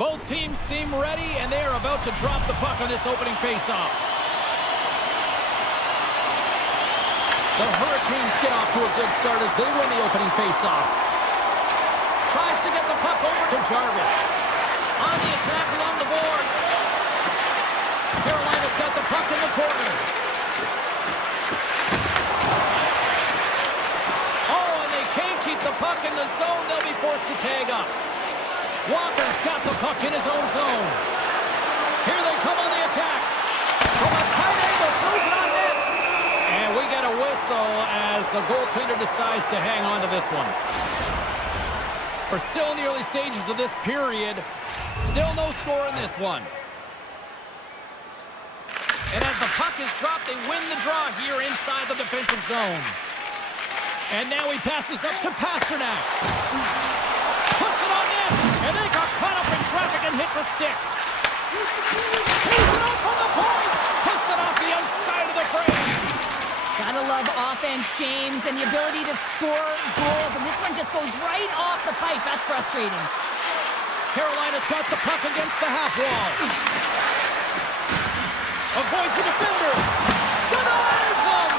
Both teams seem ready, and they are about to drop the puck on this opening faceoff. The Hurricanes get off to a good start as they win the opening faceoff. Tries to get the puck over to Jarvis. On the attack along the boards. Carolina's got the puck in the corner. Oh, and they can't keep the puck in the zone. They'll be forced to tag up. Walker's got the puck in his own zone. Here they come on the attack. From a tight angle, throws it on net. And we get a whistle as the goaltender decides to hang on to this one. We're still in the early stages of this period. Still no score in this one. And as the puck is dropped, they win the draw here inside the defensive zone. And now he passes up to Pasternak. Puts it on net. And they got caught up in traffic and hits a stick. He's it up from the point. Puts it off the outside of the frame. Gotta love offense, James, and the ability to score goals. And this one just goes right off the pipe. That's frustrating. Carolina's got the puck against the half wall. Avoids the defender. Denies him.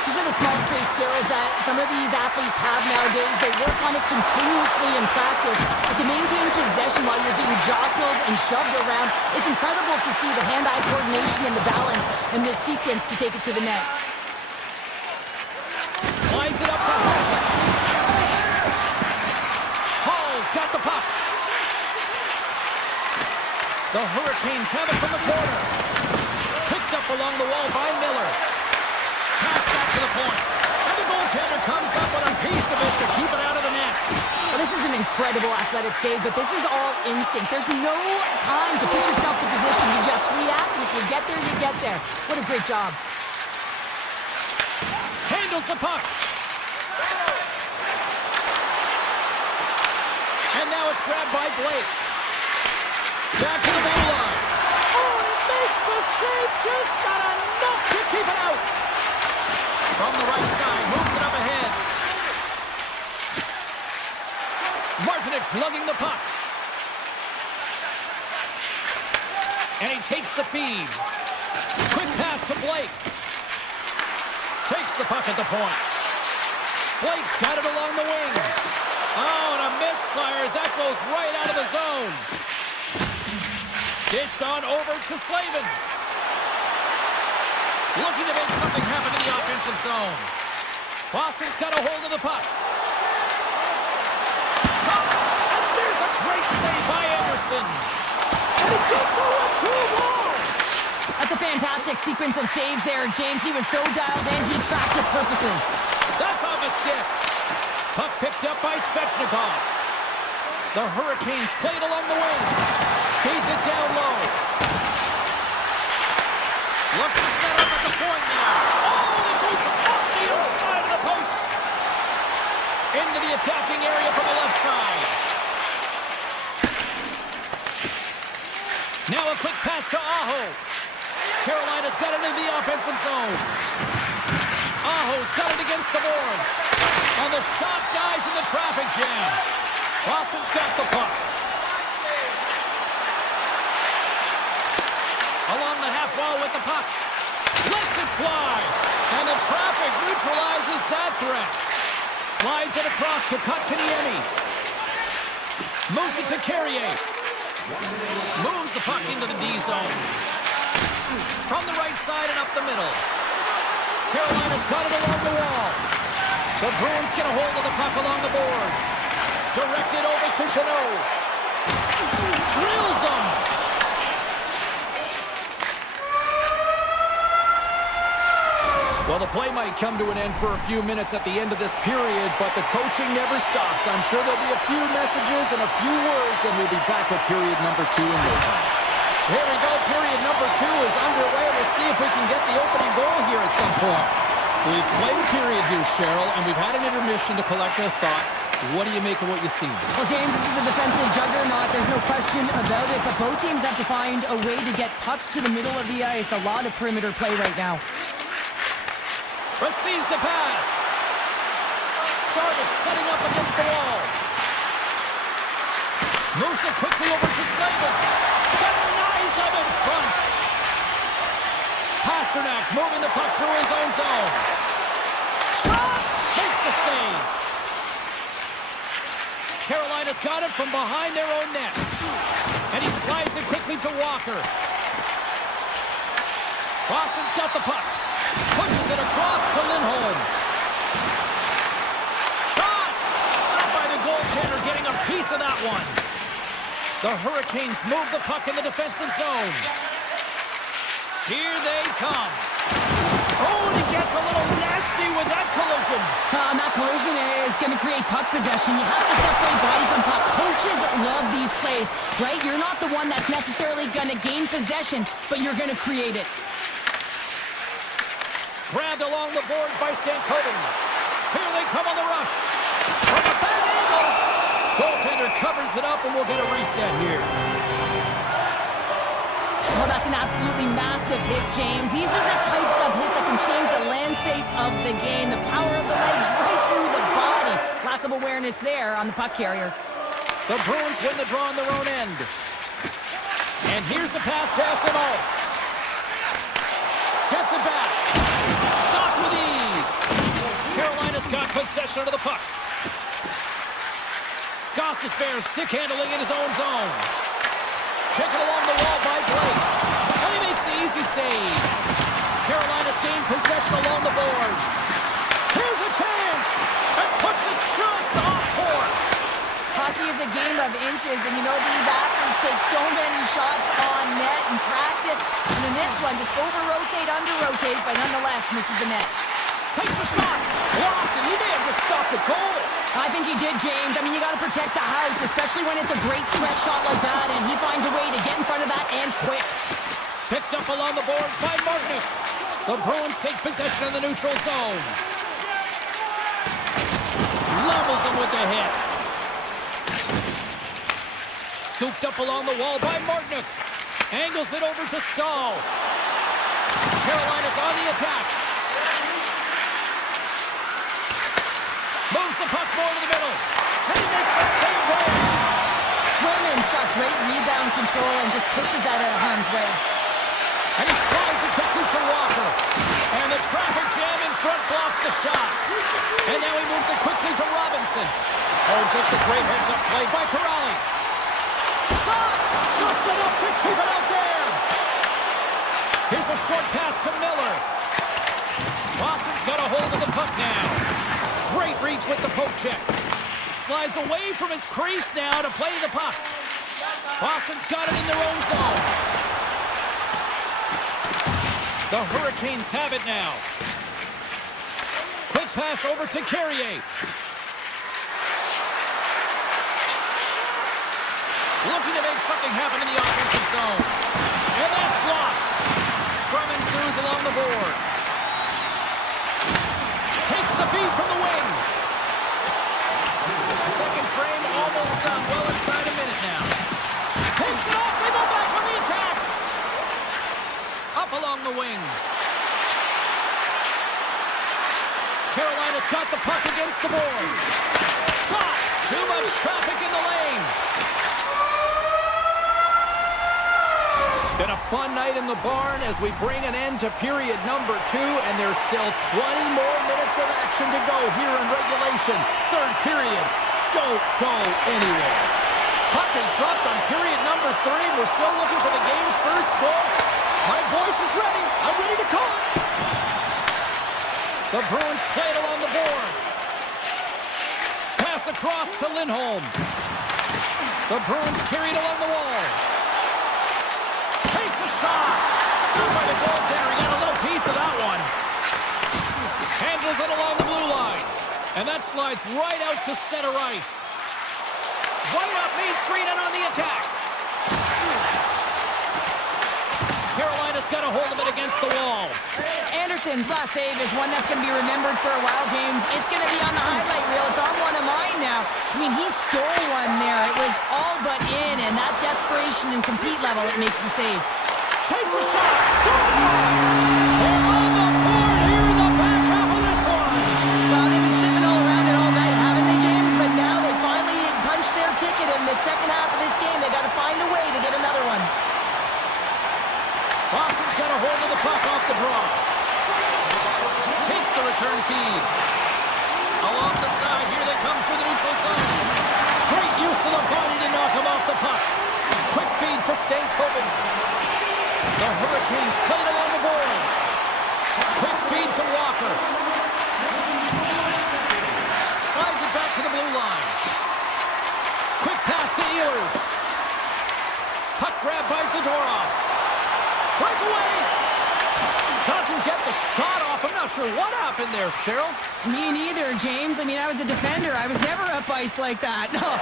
These are the small space skills that some of these athletes have nowadays. They work on it continuously in practice. But to maintain possession while you're being jostled and shoved around, it's incredible to see the hand-eye coordination and the balance in this sequence to take it to the net. Slides it up to Hall. Hall's got the puck. The Hurricanes have it from the corner. Picked up along the wall by Miller. Pass back to the point. And the goaltender comes up with a piece of it to keep it out of the net. Well, this is an incredible athletic save, but this is all instinct. There's no time to put yourself to position. You just react, and if you get there, you get there. What a great job. Handles the puck. And now it's grabbed by Blake. Back to the blue line. Oh, and it makes the save. Just got enough to keep it out. From the right side, moves it up ahead. Martinik's lugging the puck. And he takes the feed. Quick pass to Blake. Takes the puck at the point. Blake's got it along the wing. Oh, and a misfire as that goes right out of the zone. Dished on over to Slavin. Looking to make something happen in the offensive zone. Boston's got a hold of the puck. Shot! And there's a great save by Anderson. And he gets over to a wall. That's a fantastic sequence of saves there, James. He was so dialed in, he tracked it perfectly. That's off a stick. Puck picked up by Svechnikov. The Hurricanes played along the wing. Feeds it down low. Looks to set up at the point now. Oh, and it goes off the outside of the post. Into the attacking area from the left side. Now a quick pass to Aho. Carolina's got it into the offensive zone. Aho's got it against the boards. And the shot dies in the traffic jam. Boston's got the puck. Along the half wall with the puck. Lets it fly. And the traffic neutralizes that threat. Slides it across to Kotkaniemi. Moves it to Carrier. Moves the puck into the D zone. From the right side and up the middle. Carolina's got it along the wall. The Bruins get a hold of the puck along the boards. Directed over to Chanot. Drills them. Well, the play might come to an end for a few minutes at the end of this period, but the coaching never stops. I'm sure there'll be a few messages and a few words, and we'll be back with period number 2 in no time. Here we go. Period number 2 is underway. We'll see if we can get the opening goal here at some point. We've played a period here, Cheryl, and we've had an intermission to collect our thoughts. What do you make of what you've seen? Well, James, this is a defensive juggernaut. There's no question about it, but both teams have to find a way to get pucks to the middle of the ice. A lot of perimeter play right now. Receives the pass. Jarvis setting up against the wall. Moves it quickly over to Slavin. Denies him in front. Pasternak's moving the puck through his own zone. Shot! Makes the save. Carolina's got it from behind their own net. And he slides it quickly to Walker. Boston's got the puck. Pushes it across to Lindholm. Shot! Stopped by the goaltender, getting a piece of that one. The Hurricanes move the puck in the defensive zone. Here they come. Oh, and he gets a little nasty with that collision. And that collision is going to create puck possession. You have to separate body from puck. Coaches love these plays, right? You're not the one that's necessarily going to gain possession, but you're going to create it. Grabbed along the boards by Stankoven. Here they come on the rush. From a bad angle. Goaltender covers it up, and we'll get a reset here. Oh, that's an absolutely massive hit, James. These are the types of hits that can change the landscape of the game. The power of the legs right through the body. Lack of awareness there on the puck carrier. The Bruins win the draw on their own end. And here's the pass to SMO. Gets it back. Stopped with ease. Carolina's got possession of the puck. Gostisbehere stick handling in his own zone. Taken along the wall by Blake. And he makes the easy save. Carolina's gained possession along the boards. Here's a chance. And puts it just off course. Hockey is a game of inches, and you know these athletes take so many shots on net in practice. And in this one, just over-rotate, under-rotate, but nonetheless misses the net. Takes a shot. Blocked, and he may have just stopped the goal. I think he did, James. I mean, you got to protect the house, especially when it's a great threat shot like that, and he finds a way to get in front of that and quick. Picked up along the boards by Martinick. The Bruins take possession of the neutral zone. Levels him with the hit. Scooped up along the wall by Martinick. Angles it over to Stahl. Carolina's on the attack. Moves the puck forward to the middle. And he makes the save there. Swimman's got great rebound control and just pushes that out of harm's way. And he slides it quickly to Walker. And the traffic jam in front blocks the shot. And now he moves it quickly to Robinson. Oh, just a great heads-up play by Corrali. Shot! Just enough to keep it out there. Here's a short pass to Miller. Boston's got a hold of the puck now. Great reach with the poke check. Slides away from his crease now to play the puck. Boston's got it in their own zone. The Hurricanes have it now. Quick pass over to Carrier. Looking to make something happen in the offensive zone. And that's blocked. Scrum ensues along the boards. Takes the feed from the wing. Second frame almost done. Well inside a minute now. Takes it off. They go back on the attack. Up along the wing. Carolina's got the puck against the boards. Shot. Too much traffic in the lane. Been a fun night in the barn as we bring an end to period number 2, and there's still 20 more minutes of action to go here in regulation. Third period. Don't go anywhere. Puck is dropped on period number 3. We're still looking for the game's first goal. My voice is ready. I'm ready to call it. The Bruins play it along the boards. Pass across to Lindholm. The Bruins carried along the wall. Takes a shot. Stopped by the goaltender. He got a little piece of that one. Handles it along the blue line. And that slides right out to center ice. Right up Main Street and on the attack. Carolina's got a hold of it against the wall. Anderson's last save is one that's going to be remembered for a while, James. It's going to be on the highlight reel. It's on one of mine now. I mean, he stole one there. It was all but in, and that desperation and compete level, it makes the save. Takes a shot. They're on the board here in the back half of this one. Well, they've been sniffing all around it all night, haven't they, James? But now they finally punched their ticket in the second half of this the return feed. Along the side, here they come through the neutral zone. Great use of the body to knock him off the puck. Quick feed to Stankoven. The Hurricanes played along the boards. Quick feed to Walker. Slides it back to the blue line. Quick pass to Ehlers. Puck grab by Zadorov. Breakaway. Doesn't get the shot off. I'm not sure what happened there, Cheryl. Me neither, James. I mean, I was a defender. I was never up ice like that. No, all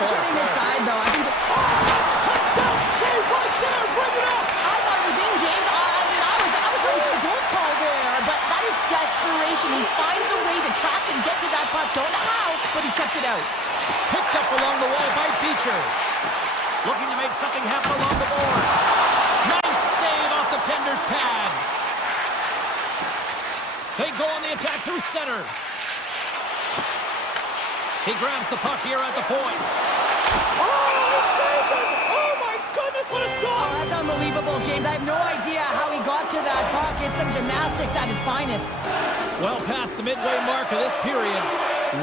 kidding aside, though, I think... Touchdown save right there. Bring it up. I thought it was in, James. I was ready for the goal call there, but that is desperation. He finds a way to track and get to that puck. Don't know how, but he kept it out. Picked up along the wall by Beecher. Looking to make something happen along the boards. Nice save off the tender's pad. They go on the attack through center. He grabs the puck here at the point. Oh, saved it! Oh my goodness, what a stop! Oh, that's unbelievable, James. I have no idea how he got to that puck. It's some gymnastics at its finest. Well past the midway mark of this period.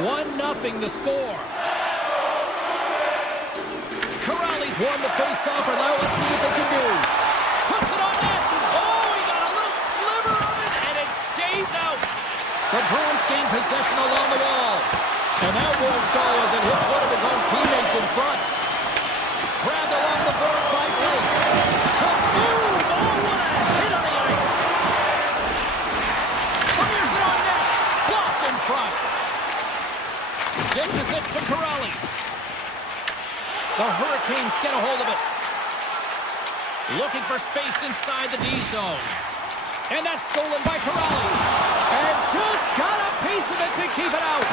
1-0 the score. Corrales won the face-off, and now let's see what they can do. Puts it on net. Oh, he got a little sliver of it, and it stays out. The Bruins gain possession along the wall. And that won't go as it hits one of his own teammates in front. Grabbed along the board by Blake. Kaboom! Oh, what a hit on the ice. Fires it on net. Blocked in front. Dishes it to Corrali. The Hurricanes get a hold of it. Looking for space inside the D zone. And that's stolen by Corrali. And just got a piece of it to keep it out.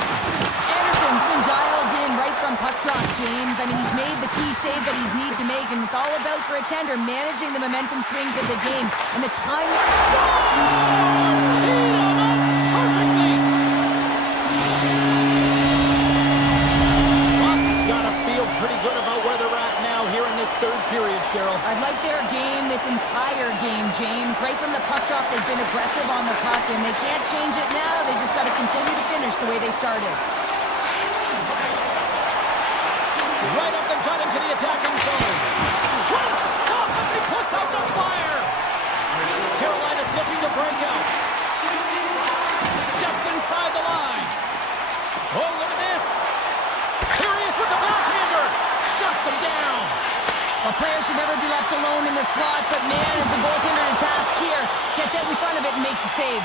Anderson's been dialed in right from puck drop, James. I mean, he's made the key save that he's need to make, and it's all about for a tender managing the momentum swings of the game. And the time... Scores! Teed him up perfectly. Boston's got to feel pretty good about where they're at now here in this third period, Cheryl. I'd like their game this entire game, James. Right from the puck drop, they've been aggressive on the puck, and they can't change it now. They just got to continue to finish the way they started. Right up the gut into the attacking zone. What a stop as he puts out the fire. Carolina's looking to break out. Steps inside the line. Oh, look at this. Here he is with the backhander. Shuts him down. A player should never be left alone in the slot, but man, is the goaltender to task here. Gets out in front of it and makes the save.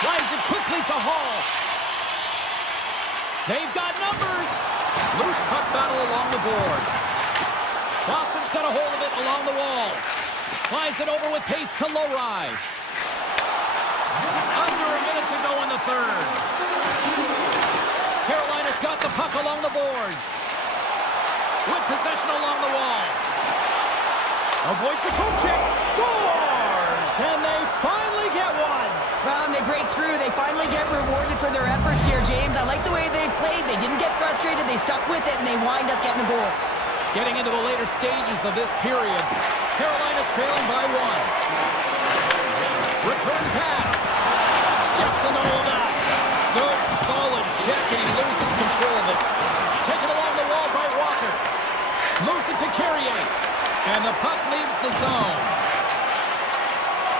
Slides it quickly to Hall. They've got numbers. Loose puck battle along the boards. Boston's got a hold of it along the wall. Slides it over with pace to Lowry. Under a minute to go in the third. Carolina's got the puck along the boards. With possession along the wall. Avoids the goal kick. Scores! And they finally get one. Well, and they break through. They finally get rewarded for their efforts here, James. I like the way they played. They didn't get frustrated. They stuck with it, and they wind up getting a goal. Getting into the later stages of this period, Carolina's trailing by one. Return pass. Steps into all that. Good, solid check, and he loses control of it. Taken along the wall by Walker. Moves it to Carrier. And the puck leaves the zone.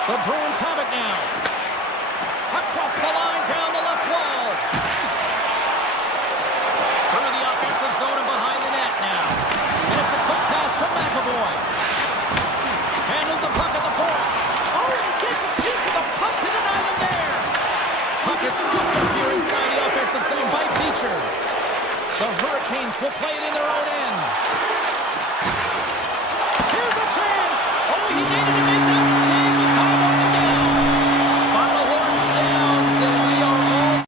The Bruins have it now. Across the line, down the left wall. Through the offensive zone and behind the net now. And it's a quick pass to McAvoy. Handles the puck at the point. Oh, he gets a piece of the puck to deny them there. Puck is scooped up here inside the offensive zone by Beecher. The Hurricanes will play it in their own end. Here's a chance. Oh, he needed to make that save with time on the game. Final horn sounds, and we are all...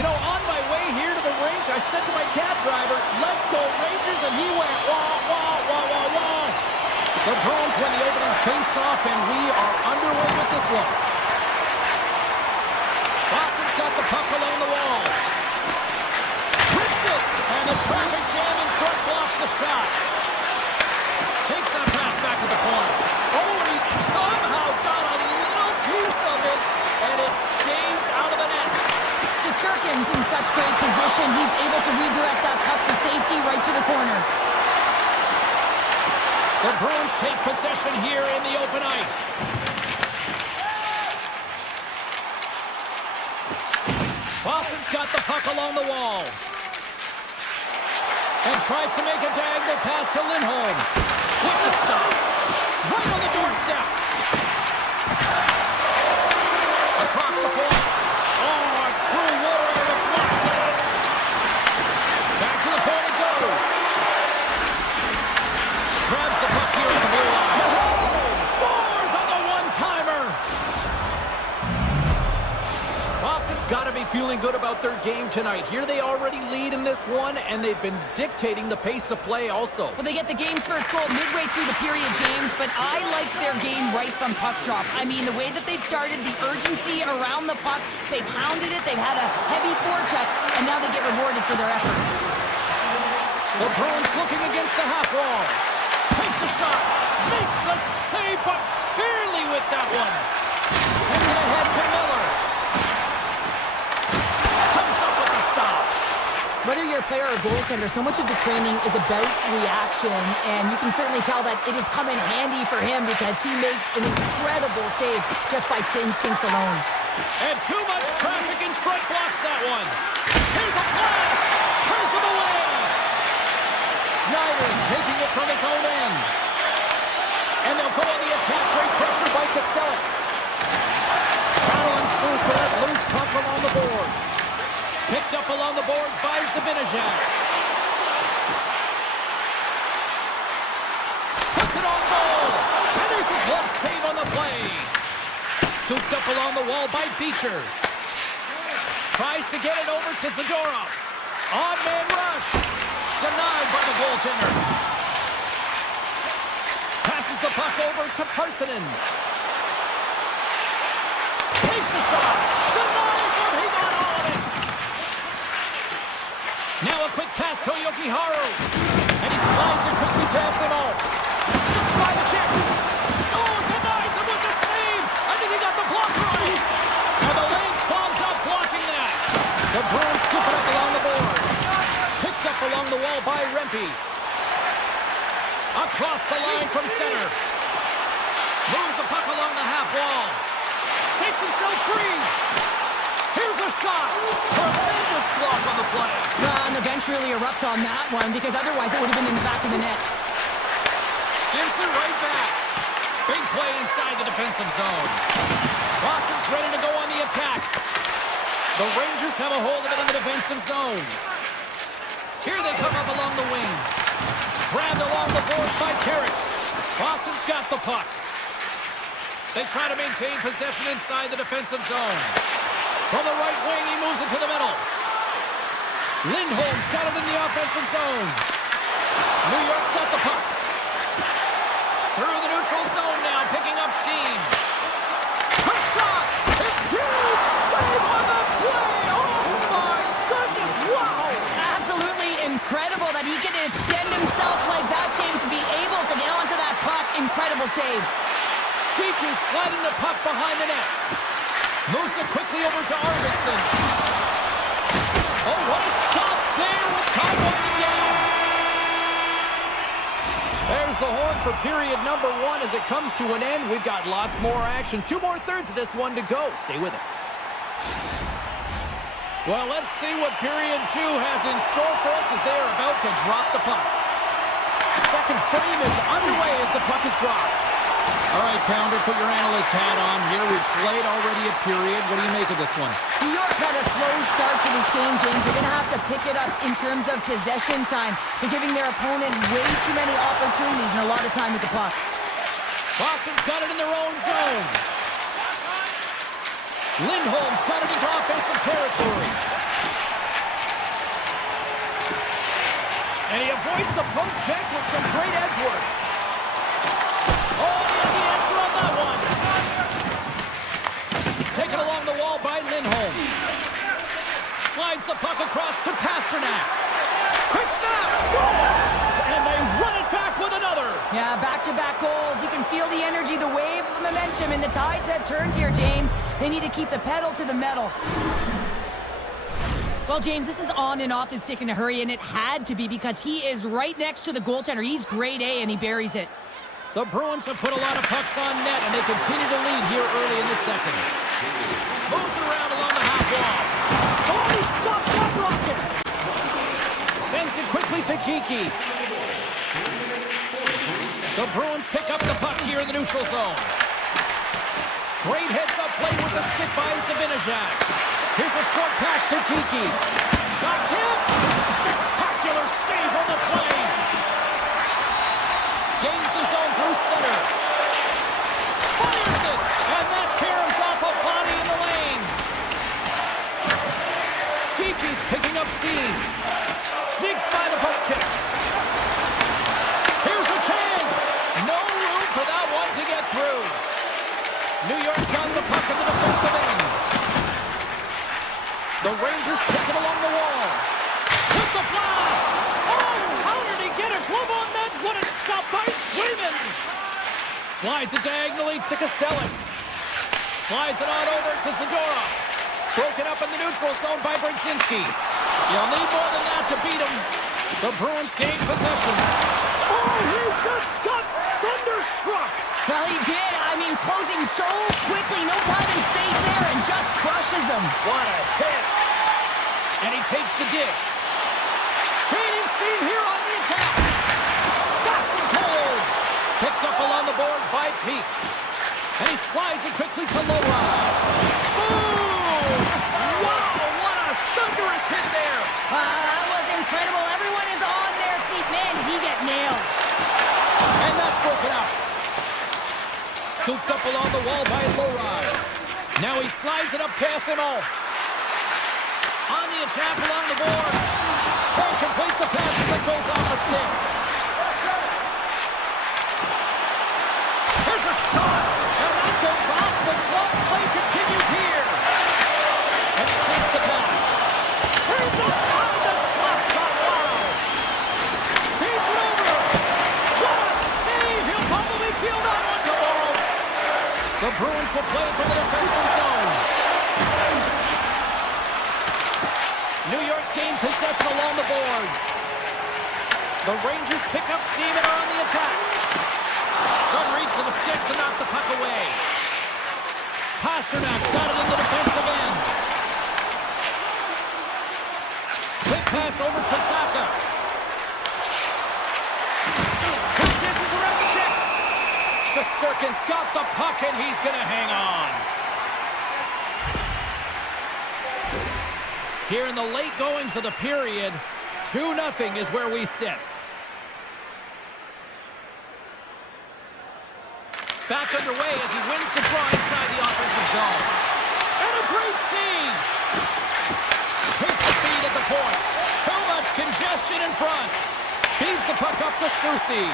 You know, on my way here to the rink, I said to my cab driver, let's go Rangers, and he went, wah, wah, wah, wah, wah. The Bruins win the opening face-off, and we are underway with this one. Boston's got the puck along the wall. Hits it, and the traffic jam in front blocks the shot. Takes that pass back to the corner. Oh, and he somehow got a little piece of it, and it stays out of the net. Shesterkin's in such great position. He's able to redirect that puck to safety right to the corner. The Bruins take possession here in the open ice. Boston's got the puck along the wall. And tries to make a diagonal pass to Lindholm. With the stop. Right on the doorstep. Across the point. Oh, a true warrior to block that. Back to the point it goes. Grabs the puck here at the blue line. Scores on the one-timer. Boston's got to be feeling good about their game tonight. Here they already lead in this one, and they've been dictating the pace of play also. Well, they get the game's first goal midway through the period, James, but I liked their game right from puck drop. I mean, the way that they've started, the urgency around the puck, they've hounded it, they've had a heavy forecheck, and now they get rewarded for their efforts. The Bruins looking against the half wall. Takes a shot, makes a save, but barely with that one. Sends it ahead to Miller. Comes up with the stop. Whether you're a player or a goaltender, so much of the training is about reaction, and you can certainly tell that it has come in handy for him because he makes an incredible save just by instincts alone. And too much traffic in front blocks that one. Here's a blast. Turns him away. Schneider's taking it from his own end. And they'll go on the attack. Great pressure by Costello. Battle ensues for that loose puck along the boards. Picked up along the boards by Zibanejad. Puts it on goal. And there's a glove save on the play. Scooped up along the wall by Beecher. Tries to get it over to Zadorov. On-man rush. Denied by the goaltender. Passes the puck over to Parsonen. Takes the shot. Denies him. He got all of it. Now a quick pass to Yokiharu. And he slides it quickly to Esimo. Sits by the check. Oh, denies him with the save. I think he got the block right. And the lane's clogged up blocking that. The Bruins scoop it up along the boards. Picked up along the wall by Rempe. Across the line from center. Moves the puck along the half wall. Shakes himself free. Here's a shot. Tremendous block on the play. And the bench really erupts on that one because otherwise it would have been in the back of the net. Gives it right back. Big play inside the defensive zone. Boston's ready to go on the attack. The Rangers have a hold of it in the defensive zone. Here they come up along the wing. Grabbed along the boards by Carrick. Boston's got the puck. They try to maintain possession inside the defensive zone. From the right wing, he moves it to the middle. Lindholm's got it in the offensive zone. New York's got the puck. Through the neutral zone now, picking up steam. Quick shot! Huge save on the play! Oh my goodness, wow! Absolutely incredible that he can extend himself like that, James, and be able to get onto that puck. Incredible save. DQ sliding the puck behind the net. Moves it quickly over to Arvidsson. Oh, what a stop there with time winding down. There's the horn for period number 1 as it comes to an end. We've got lots more action. 2 more thirds of this one to go. Stay with us. Well, let's see what period 2 has in store for us as they are about to drop the puck. Second frame is underway as the puck is dropped. All right, Pounder, put your analyst hat on here. We've played already a period. What do you make of this one? New York's had a slow start to this game, James. They're going to have to pick it up in terms of possession time. They're giving their opponent way too many opportunities and a lot of time with the puck. Boston's got it in their own zone. Lindholm's got it into offensive territory. And he avoids the poke check with some great edge work. Oh, he had the answer on that one. Taken along the wall by Lindholm. Slides the puck across to Pasternak. Quick snap, scores! And they run it back with another. Yeah, back-to-back goals. You can feel the energy, the wave of momentum, and the tides have turned here, James. They need to keep the pedal to the metal. Well, James, this is on and off his stick in a hurry, and it had to be because he is right next to the goaltender. He's grade A, and he buries it. The Bruins have put a lot of pucks on net, and they continue to lead here early in the second. Moves around along the half wall. Oh, he stopped that rocket! Sends it quickly to Kiki. The Bruins pick up the puck here in the neutral zone. Great heads-up play with the stick by Zibanejad. Here's a short pass to Kiki. Shot tip! Spectacular save on the play! Gains the zone through center. Fires it! And that caroms off a body in the lane. Kiki's picking up steam. Sneaks by the poke check. Here's a chance! No room for that one to get through. New York's got the puck at the defensive end. The Rangers take it along the wall. With the blast! Oh, how did he get a glove on that? What a stop by Swayman! Slides it diagonally to Kostelic. Slides it on over to Zadorov. Broken up in the neutral zone by Brzezinski. You'll need more than that to beat him. The Bruins gain possession. Oh, he just got thunderstruck! Well, he did. I mean, closing so quickly. No time and space there, and just crushes him. What a hit! And he takes the dish. Gaining steam here on the attack. Stops him cold. Picked up along the boards by Peak. And he slides it quickly to Lowry. Boom! Wow, what a thunderous hit there. That was incredible. Everyone is on their feet. Man, he got nailed. And that's broken up. Scooped up along the wall by Lowry. Now he slides it up to SMO. On the attack along the boards. Can't complete the pass as it goes off a stick. Here's a shot. And that goes off. The glove play continues here. And he takes the pass. Here's a shot. The slap shot. Wow. Feeds it over. What a save. He'll probably feel that one tomorrow. The Bruins will play from the defensive zone. New York's gained possession along the boards. The Rangers pick up steam and are on the attack. Good reach to the stick to knock the puck away. Pasternak's got it in the defensive end. Quick pass over to Saka. Tap dances around the check. Shesterkin's got the puck and he's going to hang on. Here in the late goings of the period, 2-0 is where we sit. Back underway as he wins the draw inside the offensive zone. And a great save! Takes the feed at the point. Too much congestion in front. Feeds the puck up to Susi.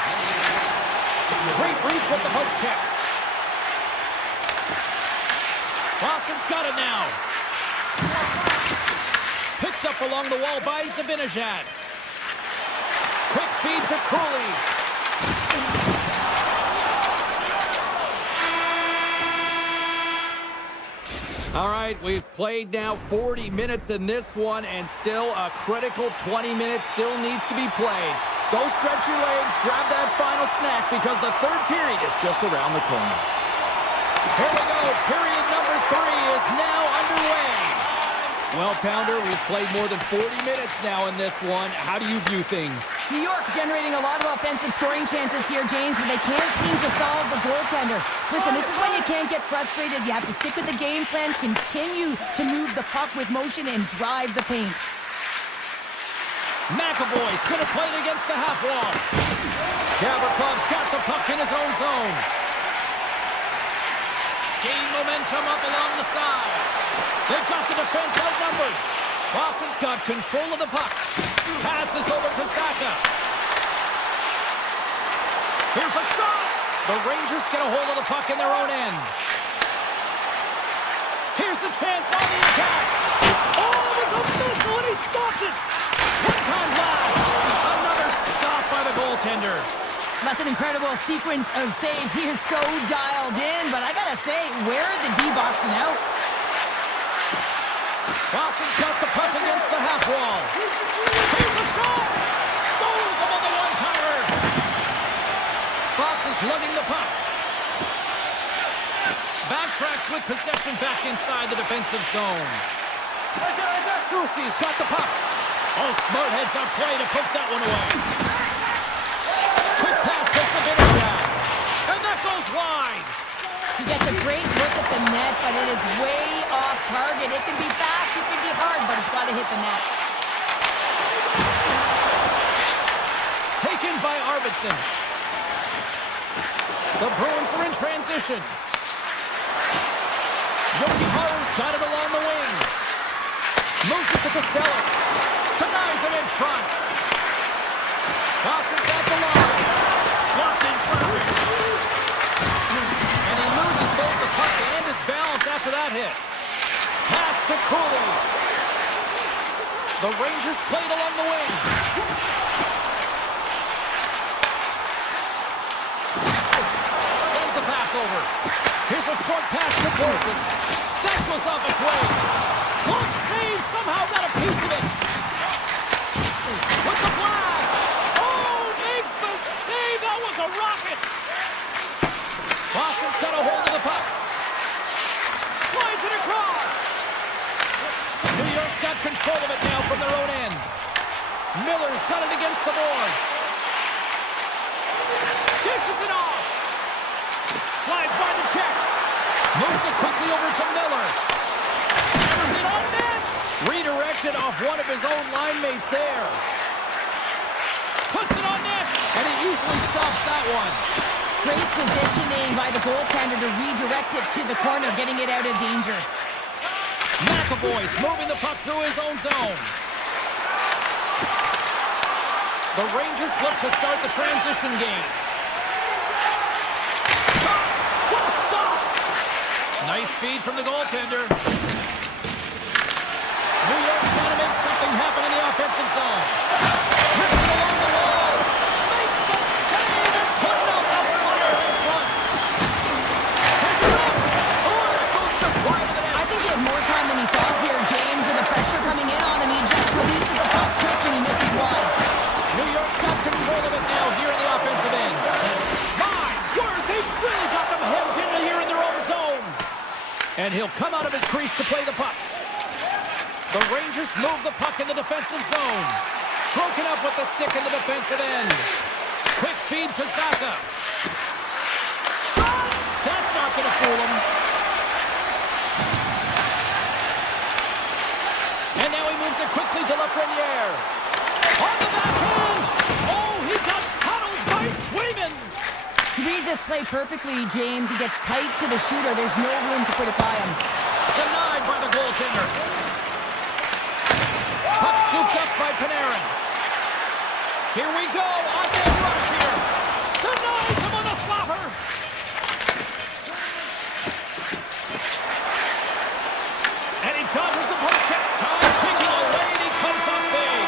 Great reach with the poke check. Boston's got it now. Picked up along the wall by Zibanejad. Quick feed to Cooley. All right, we've played now 40 minutes in this one, and still a critical 20 minutes still needs to be played. Go stretch your legs, grab that final snack, because the third period is just around the corner. Here we go. Period number 3 is now underway. Well, Pounder, we've played more than 40 minutes now in this one. How do you view things? New York's generating a lot of offensive scoring chances here, James, but they can't seem to solve the goaltender. Listen, this is when you can't get frustrated. You have to stick with the game plan, continue to move the puck with motion, and drive the paint. McAvoy's going to play it against the half wall. Gavrikoff's got the puck in his own zone. Gain momentum up along the side. They've got the defense outnumbered. Boston's got control of the puck. Passes over to Saka. Here's a shot. The Rangers get a hold of the puck in their own end. Here's a chance on the attack. Oh, it was a missile and he stopped it. One-time blast. Another stop by the goaltender. That's an incredible sequence of saves. He is so dialed in, but I gotta say, where are the D-boxing out? Boston's got the puck against the half wall. Here's a shot. Stones him on the one-timer. Fox is lugging the puck. Backtracks with possession back inside the defensive zone. Soucy's got the puck. Oh, smart heads-up play to put that one away. Quick pass to Sabinajad. And that goes wide. He gets a great look at the net, but it is way off target. It can be fast, it can be hard, but it's got to hit the net. Taken by Arvidsson. The Bruins are in transition. Yogi Haru's got it along the wing. Moves it to Costello. Denies it in front. Boston's at the line. Blocked in traffic. And he loses both the puck and his balance after that hit. Pass to Cooley. The Rangers played along the wing. Sends the pass over. Here's a short pass to Borgen. That goes off its way. Close save, somehow got a piece of it. With the blast. Oh, makes the save. That was a rocket. Boston's got a hold of the puck. Slides it across. New York's got control of it now from their own end. Miller's got it against the boards. Dishes it off. Slides by the check. Moves it quickly over to Miller. Hammers it on net. Redirected off one of his own line mates there. Puts it on net. And he easily stops that one. Great positioning by the goaltender to redirect it to the corner, getting it out of danger. McAvoy's moving the puck through his own zone. The Rangers look to start the transition game. What a stop! Nice feed from the goaltender. New York's trying to make something happen in the offensive zone. Rips it along the wall. Makes the save and put it out the fire in front. Here's the rip. Oh, that goes just wide of the net. I think he had more time than he thought here, James, with the pressure coming in on him. He just releases the puck quick and he misses wide. New York's got control of it now here in the offensive end. My word, they've really got them hemmed in here in their own zone. And he'll come out of his crease to play the puck. The Rangers move the puck in the defensive zone. Broken up with the stick in the defensive end. Quick feed to Saka. That's not going to fool him. And now he moves it quickly to Lafreniere. On the backhand! Oh, he got paddled by Swayman! He reads this play perfectly, James. He gets tight to the shooter. There's no room to put it by him. Denied by the goaltender. Puck scooped up by Panarin. Here we go. On the rush here. Denies him on the slapper. And he dodges the puck check. Time ticking away and he comes up big.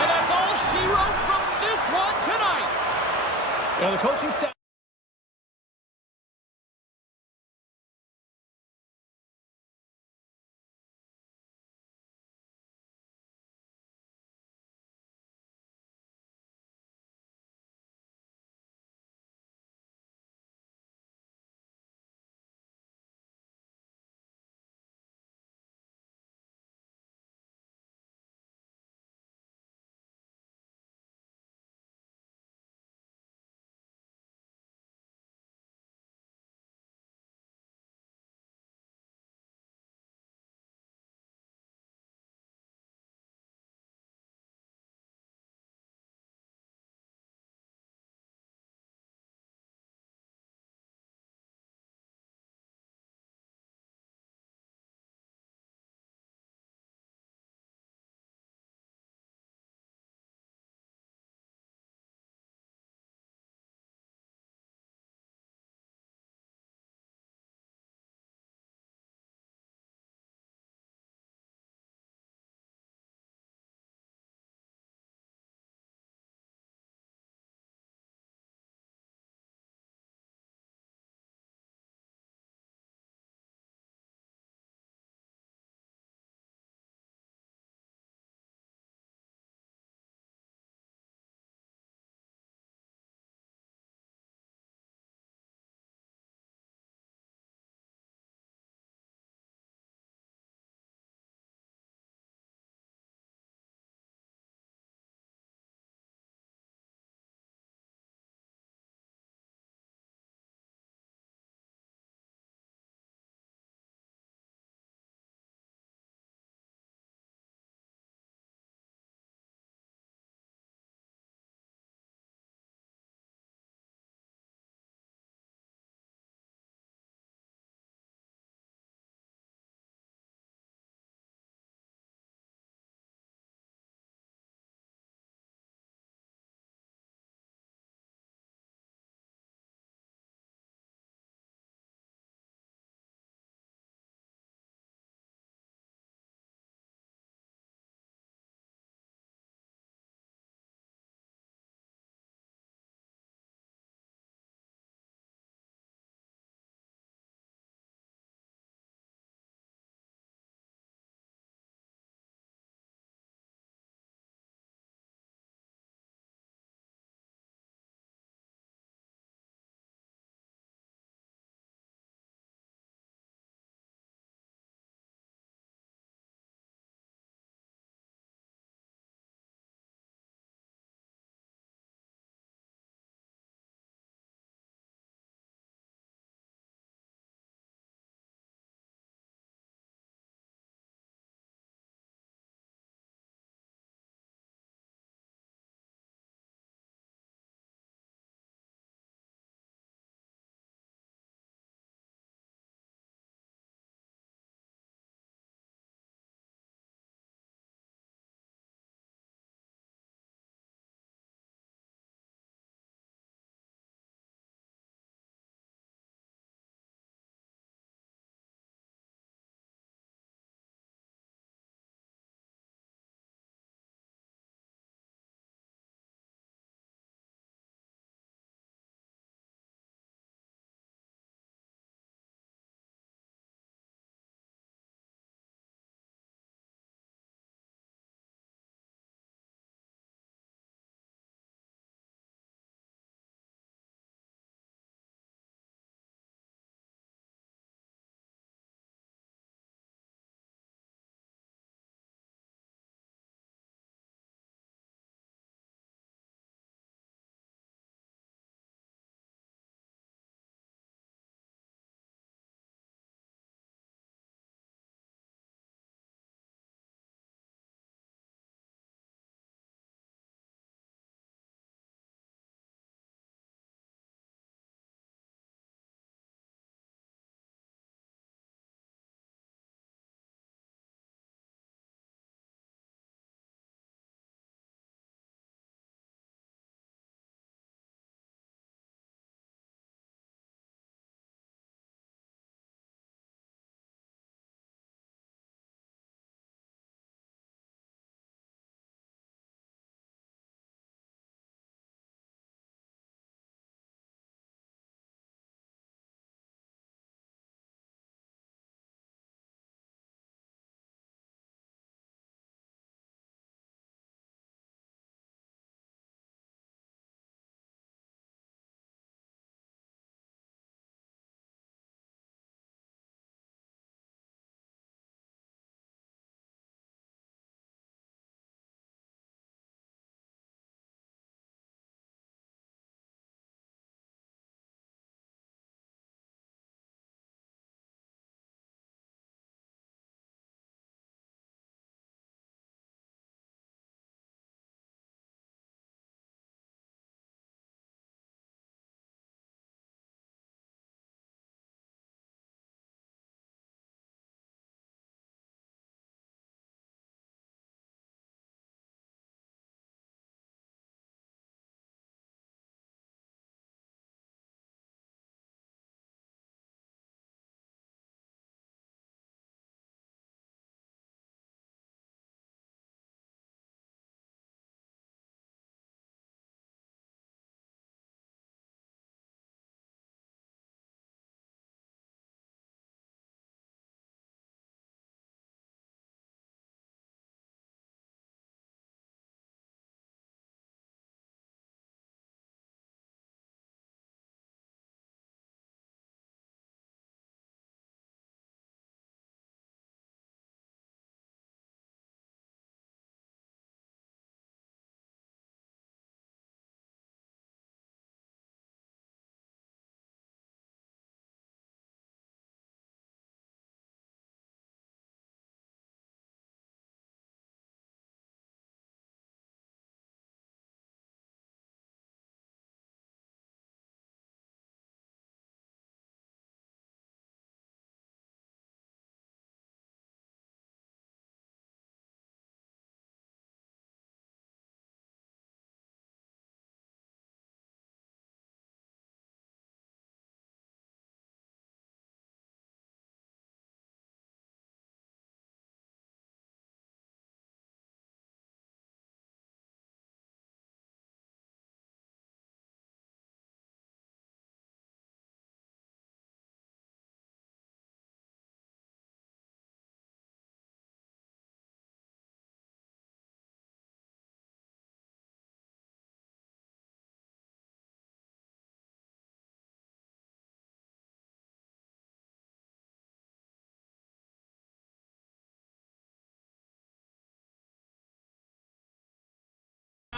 And that's all she wrote from this one tonight. The coaching staff.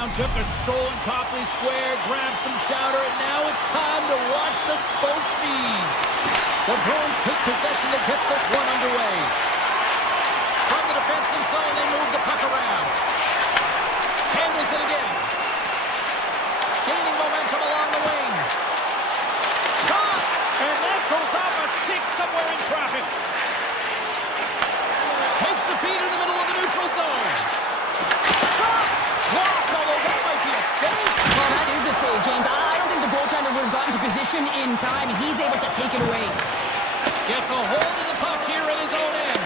Took a stroll in Copley Square, grabbed some chowder, and now it's time to watch the spokes bees. The Bruins take possession to get this one underway. From the defensive zone, they move the puck around. Handles it again. Gaining momentum along the wing. Shot! And that goes off a stick somewhere in traffic. Takes the feed in the middle of the neutral zone. Shot! Blocked, although that might be a save. Well, that is a save, James. I don't think the goaltender would have gotten to position in time, and he's able to take it away. Gets a hold of the puck here at his own end.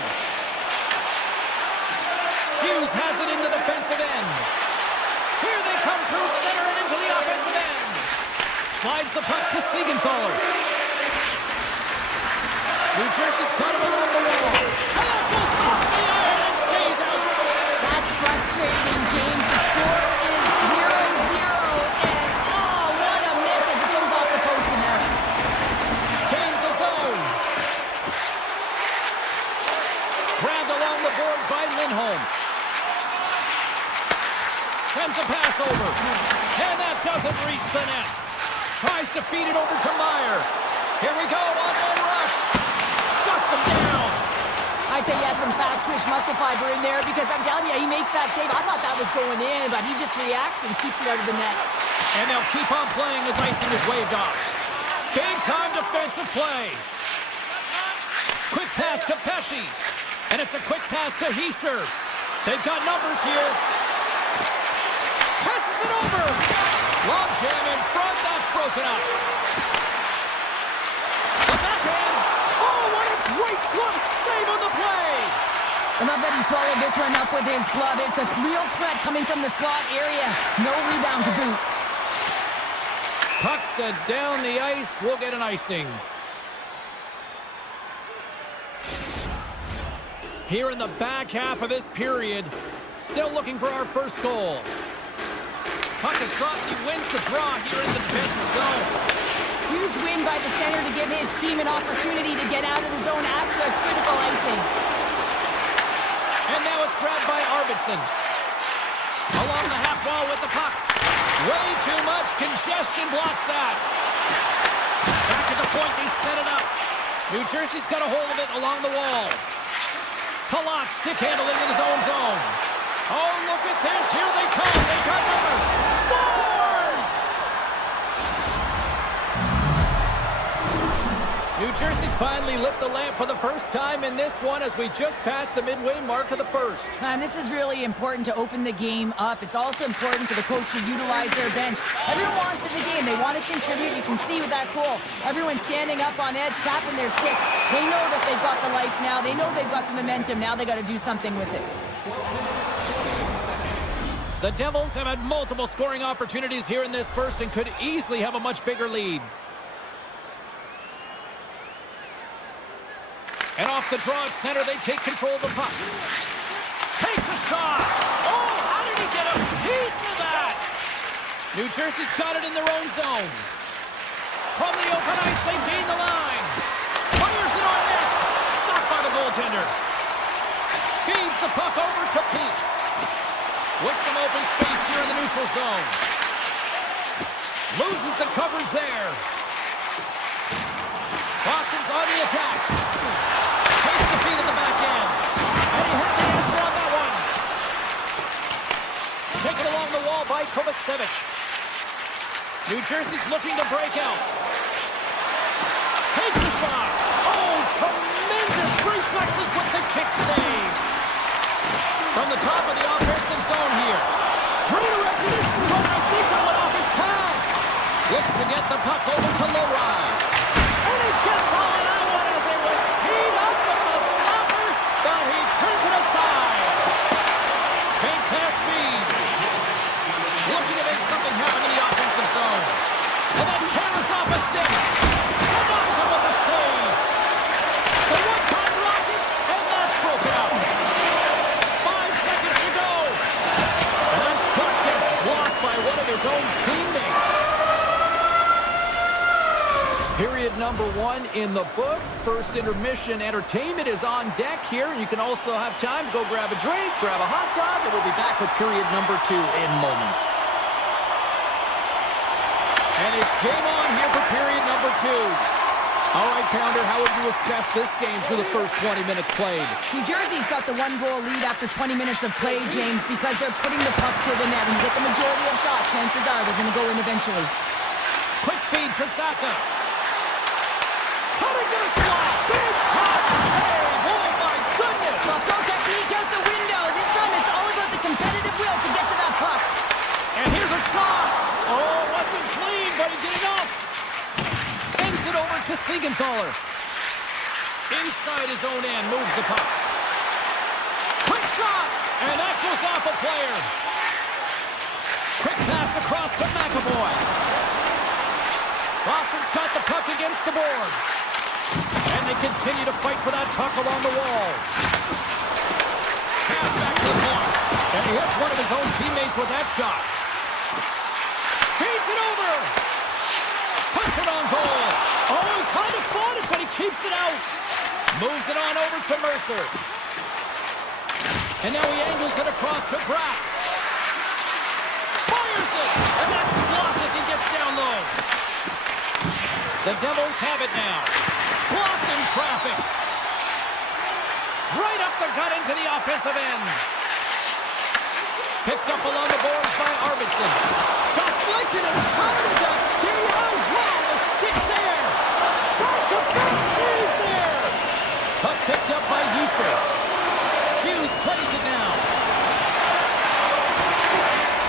Hughes has it in the defensive end. Here they come through center and into the offensive end. Slides the puck to Siegenthaler. New Jersey's got him along the wall. And that goes off the iron and stays out. That's frustrating, James. The score is 0-0, and oh, what a miss as it goes off the post and out. Gains the zone. Grabbed along the board by Lindholm. Sends a pass over. And that doesn't reach the net. Tries to feed it over to Meyer. Here we go, one-man rush. Shuts him down. I'd say he has some fast twitch muscle fiber in there because I'm telling you, he makes that save. I thought that was going in, but he just reacts and keeps it out of the net. And they'll keep on playing as icing is waved off. Big-time defensive play. Quick pass to Pesci. And it's a quick pass to Hischer. They've got numbers here. Passes it over. Long jam in front. That's broken up. The backhand. Oh, what a great glove save on the play. I love that he swallowed this one up with his glove. It's a real threat coming from the slot area. No rebound to boot. Puck set down the ice. We'll get an icing. Here in the back half of this period, still looking for our first goal. Puck is dropped. He wins the draw here in the defensive zone. Huge win by the center to give his team an opportunity to get out of the zone after a critical icing. And now it's grabbed by Arvidsson. Along the half wall with the puck. Way too much congestion blocks that. Back at the point, they set it up. New Jersey's got a hold of it along the wall. Palat stick handling in his own zone. Oh, look at this. Here they come. They got numbers. Scores! New Jersey's finally lit the lamp for the first time in this one as we just passed the midway mark of the first. And this is really important to open the game up. It's also important for the coach to utilize their bench. Everyone wants in the game. They want to contribute. You can see with that goal, everyone's standing up on edge, tapping their sticks. They know that they've got the life now. They know they've got the momentum. Now they got to do something with it. The Devils have had multiple scoring opportunities here in this first and could easily have a much bigger lead. And off the draw at center, they take control of the puck. Takes a shot. Oh, how did he get a piece of that? New Jersey's got it in their own zone. From the open ice, they gain the line. Fires it on net. Stopped by the goaltender. Feeds the puck over to Peak. With some open space here in the neutral zone. Loses the coverage there. Boston's on the attack. Takes the feed at the back end. And he had the answer on that one. Taken along the wall by Kovacevic. New Jersey's looking to break out. Takes a shot. Oh, tremendous reflexes with the kick save. From the top of the offensive zone here. Redirected his front. I think that went off his pad. Looks to get the puck over to Lowry. And he gets on that one as it was teed up with the slapper, but he turns it aside. Big pass feed. Looking to make something happen in the offensive zone. And then carries off a stick. Denies him with a save. The one-time rocket, and that's broken up. 5 seconds to go. And that shot gets blocked by one of his own teammates. Period number 1 in the books. First intermission entertainment is on deck here. You can also have time to go grab a drink, grab a hot dog, and we'll be back with period number 2 in moments. And it's game on here for period number 2. All right, Pounder, how would you assess this game through the first 20 minutes played? New Jersey's got the 1-goal lead after 20 minutes of play, James, because they're putting the puck to the net. When you get the majority of shots, chances are they're going to go in eventually. Quick feed to Saka. Cutting to the slot. Big top save. Oh, my goodness. Well, go technique out the window. This time it's all about the competitive will to get to that puck. And here's a shot. Oh, wasn't clean, but he did enough. Sends it over to Siegenthaler. Inside his own end, moves the puck. Quick shot, and that goes off a player. Quick pass across to McAvoy. Boston's got the puck against the boards. And they continue to fight for that puck along the wall. Pass back to the point. And he hits one of his own teammates with that shot. Feeds it over. Puts it on goal. Oh, he kind of fought it, but he keeps it out. Moves it on over to Mercer. And now he angles it across to Bratt. Fires it. And that's blocked as he gets down low. The Devils have it now. Blocked in traffic. Right up the gut into the offensive end. Picked up along the boards by Arvidsson. Deflected, and how did that stay out? Wow, the stick there. Back-to-back saves there. Puck picked up by Bільше. Hughes plays it now.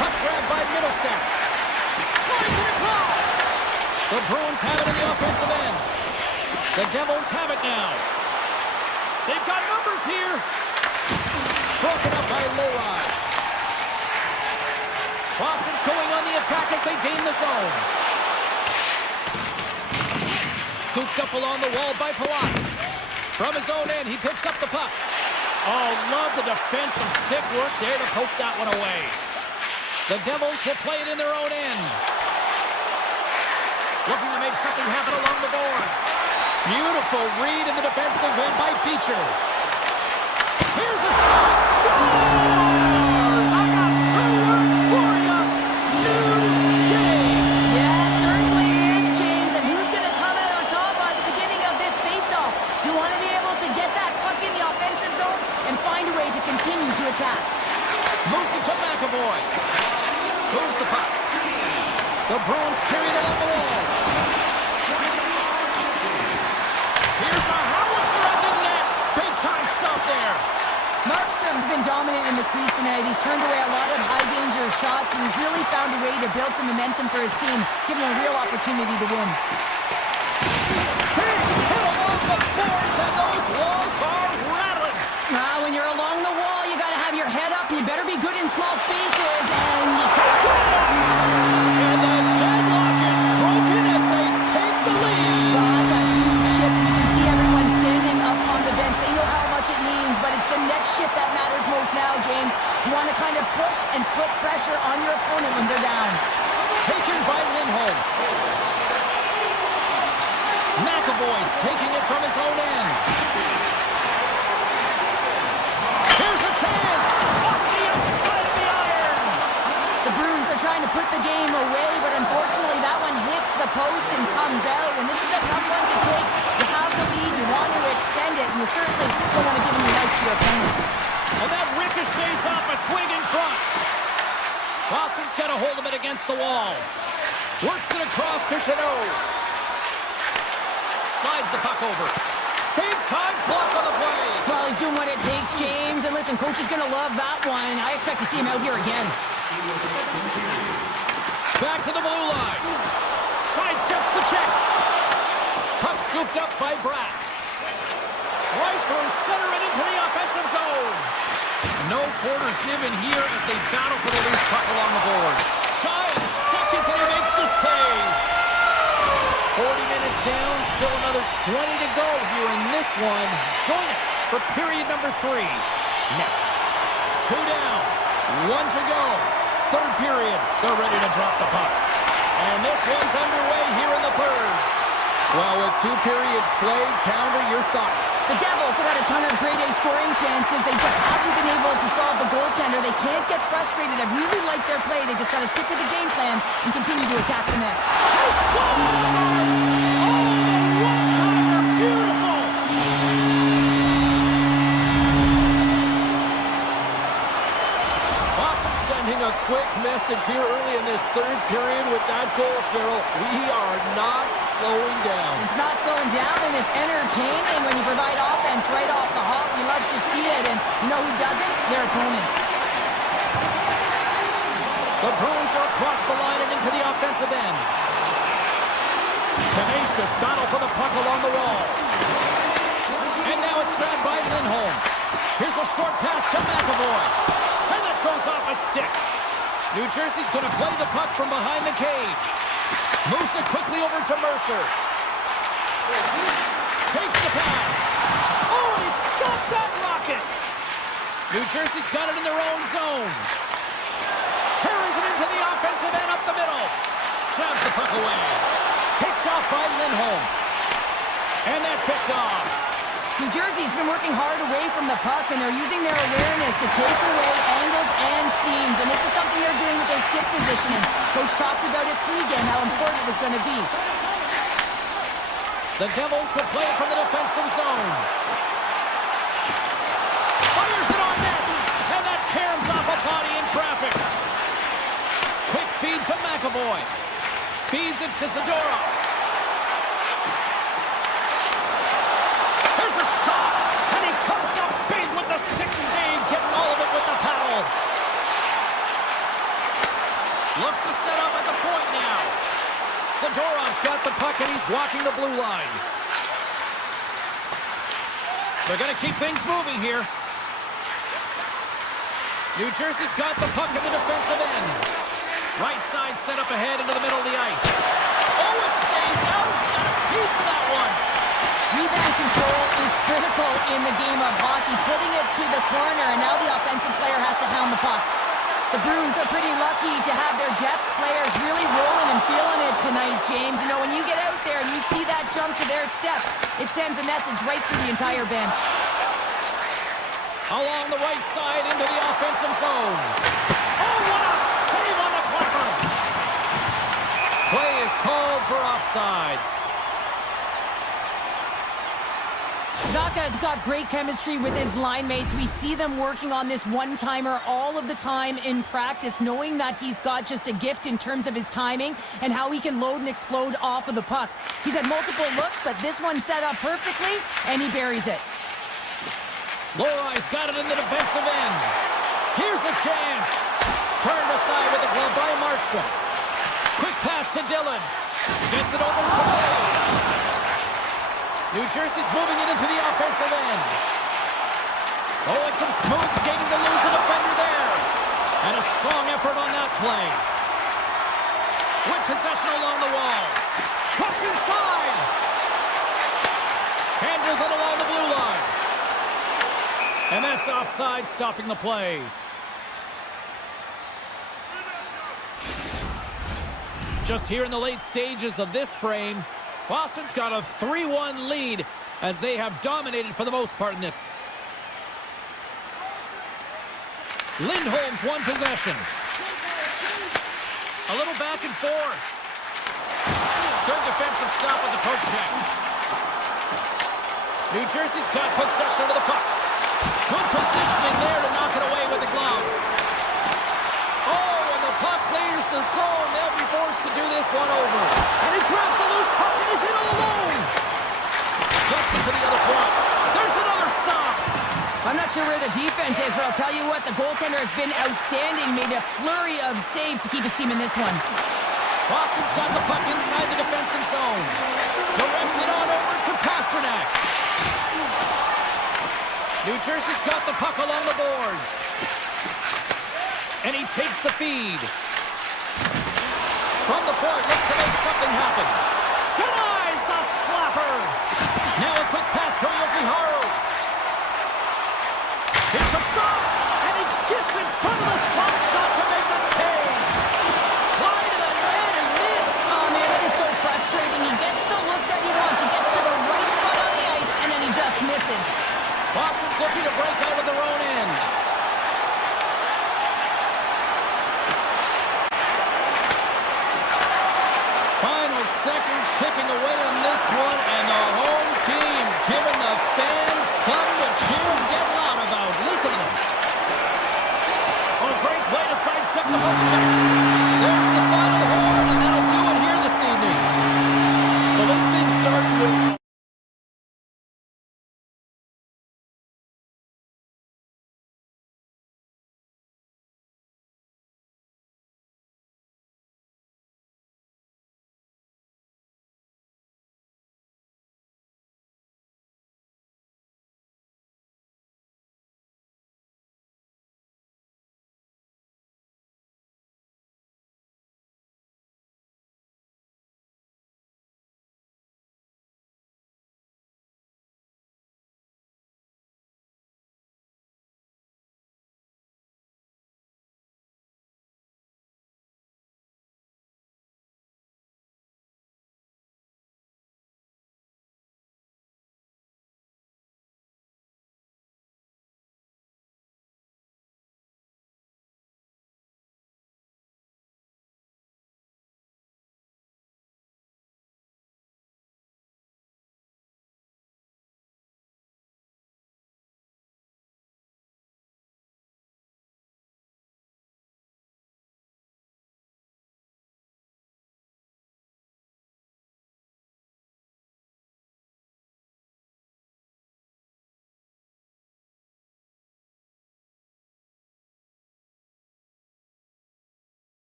Puck grabbed by Middlestat. Slides it across. The Bruins have it in the offensive end. The Devils have it now. They've got numbers here. Broken up by Lowry. Boston's going on the attack as they gain the zone. Scooped up along the wall by Palat. From his own end, he picks up the puck. Oh, love the defensive stick work there to poke that one away. The Devils will play it in their own end. Looking to make something happen along the boards. Beautiful read in the defensive end by Beecher. Here's a shot. Scores! I got 2 words for you. New game. Yeah, it certainly is, James. And who's going to come out on top by the beginning of this faceoff? You want to be able to get that puck in the offensive zone and find a way to continue to attack. Moves it to McAvoy. Moves the puck. The Bruins carry it along the wall. Here's a howitzer at the net. Big time stop there. Markstrom's been dominant in the crease tonight. He's turned away a lot of high-danger shots, and he's really found a way to build some momentum for his team, give him a real opportunity to win. Big hit along the boards, and those walls are rattling. When you're along the wall, you got to have your head up, and you better be good in small spaces, and you can score! And the deadlock is broken as they take the lead. Well, that's a huge shift. You can see everyone standing up on the bench. They know how much it means, but it's the next shift that matters most now, James. You want to kind of push and put pressure on your opponent when they're down. Taken by Lindholm. McAvoy's taking it from his own end. Here's a chance! Off the outside of the iron! The Bruins are trying to put the game away, but unfortunately that one hits the post and comes out, and this is a tough one to take. You have the lead, you want to extend it, and you certainly don't want to give any life to your opponent. And that ricochets off a twig in front. Boston's got a hold of it against the wall. Works it across to Chanot. Slides the puck over. Big time block on the play. Well, he's doing what it takes, James, and listen, coach is going to love that one. I expect to see him out here again. Back to the blue line. Sidesteps the check. Puck scooped up by Bratt. Right through center and into the offensive zone. No quarters given here as they battle for the loose puck along the boards. 5 seconds and he makes the save. 40 minutes down, still another 20 to go here in this one. Join us for period number 3. Next. 2 down, 1 to go. Third period, they're ready to drop the puck. And this one's underway here in the third. Well, with 2 periods played, Pounder, your thoughts? The Devils have had a ton of grade A scoring chances. They just haven't been able to solve the goaltender. They can't get frustrated. I really like their play. They just got to stick with the game plan and continue to attack the net. He scores! Oh, one-timer! Beautiful! Boston sending a quick message here early in this third period with that goal, Cheryl. We are not slowing down. It's not slowing down, and it's entertaining when you provide offense right off the hop. We love to see it, and you know who doesn't? Their opponent. The Bruins are across the line and into the offensive end. Tenacious battle for the puck along the wall. And now it's grabbed by Lindholm. Here's a short pass to McAvoy. And that goes off a stick. New Jersey's going to play the puck from behind the cage. Moves it quickly over to Mercer. Takes the pass. Oh, he stopped that rocket. New Jersey's got it in their own zone. Carries it into the offensive end up the middle. Shoves the puck away. Picked off by Lindholm. And that's picked off. New Jersey's been working hard away from the puck, and they're using their awareness to take away angles and seams. And this is something they're doing with their stick positioning. Coach talked about it pregame, how important it was going to be. The Devils will play it from the defensive zone. Fires it on net. And that caroms off a body in traffic. Quick feed to McAvoy. Feeds it to Zadorov. There's a shot. And he comes up big with the stick save. Getting all of it with the paddle. Looks to set up at the point now. Zadorov's got the puck and he's walking the blue line. They're going to keep things moving here. New Jersey's got the puck in the defensive end. Right side set up ahead into the middle of the ice. Oh, it stays out. Got a piece of that one. Rebound control is critical in the game of hockey, putting it to the corner, and now the offensive player has to hound the puck. The Bruins are pretty lucky to have their depth players really rolling and feeling it tonight, James. You know, when you get out there and you see that jump to their step, it sends a message right through the entire bench. Along the right side into the offensive zone. Oh, what a save on the clapper! Play is called for offside. Zaka's got great chemistry with his line mates. We see them working on this one-timer all of the time in practice, knowing that he's got just a gift in terms of his timing and how he can load and explode off of the puck. He's had multiple looks, but this one set up perfectly, and he buries it. Lorai's got it in the defensive end. Here's a chance. Turned aside with the glove by Markstrom. Quick pass to Dillon. Gets it over to Ray. New Jersey's moving it into the offensive end. Oh, and some smooth skating to lose a defender there. And a strong effort on that play. With possession along the wall. Cuts inside. Handles it along the blue line. And that's offside, stopping the play. Just here in the late stages of this frame, Boston's got a 3-1 lead as they have dominated for the most part in this. Lindholm's won possession. A little back and forth. Good defensive stop with the poke check. New Jersey's got possession of the puck. Good positioning there to knock it away with the glove. Oh, and the puck clears the zone. They'll be forced to do this one over. And he grabs the loose puck and he's in all alone. Gets it to the other point. There's another stop. I'm not sure where the defense is, but I'll tell you what, the goaltender has been outstanding. Made a flurry of saves to keep his team in this one. Boston's got the puck inside the defensive zone. Directs it on over to Pasternak. New Jersey's got the puck along the boards. And he takes the feed. From the point, looks to make something happen. Denies the slapper. Now a quick pass to Yokiharu. Here's a shot. And he gets in front of the slap shot to make the save. Wide to the net and missed. Oh, man, that is so frustrating. He gets the look that he wants. He gets to the right spot on the ice, and then he just misses. hook check. There's the final horn, and that'll do it here this evening. Well, this thing started with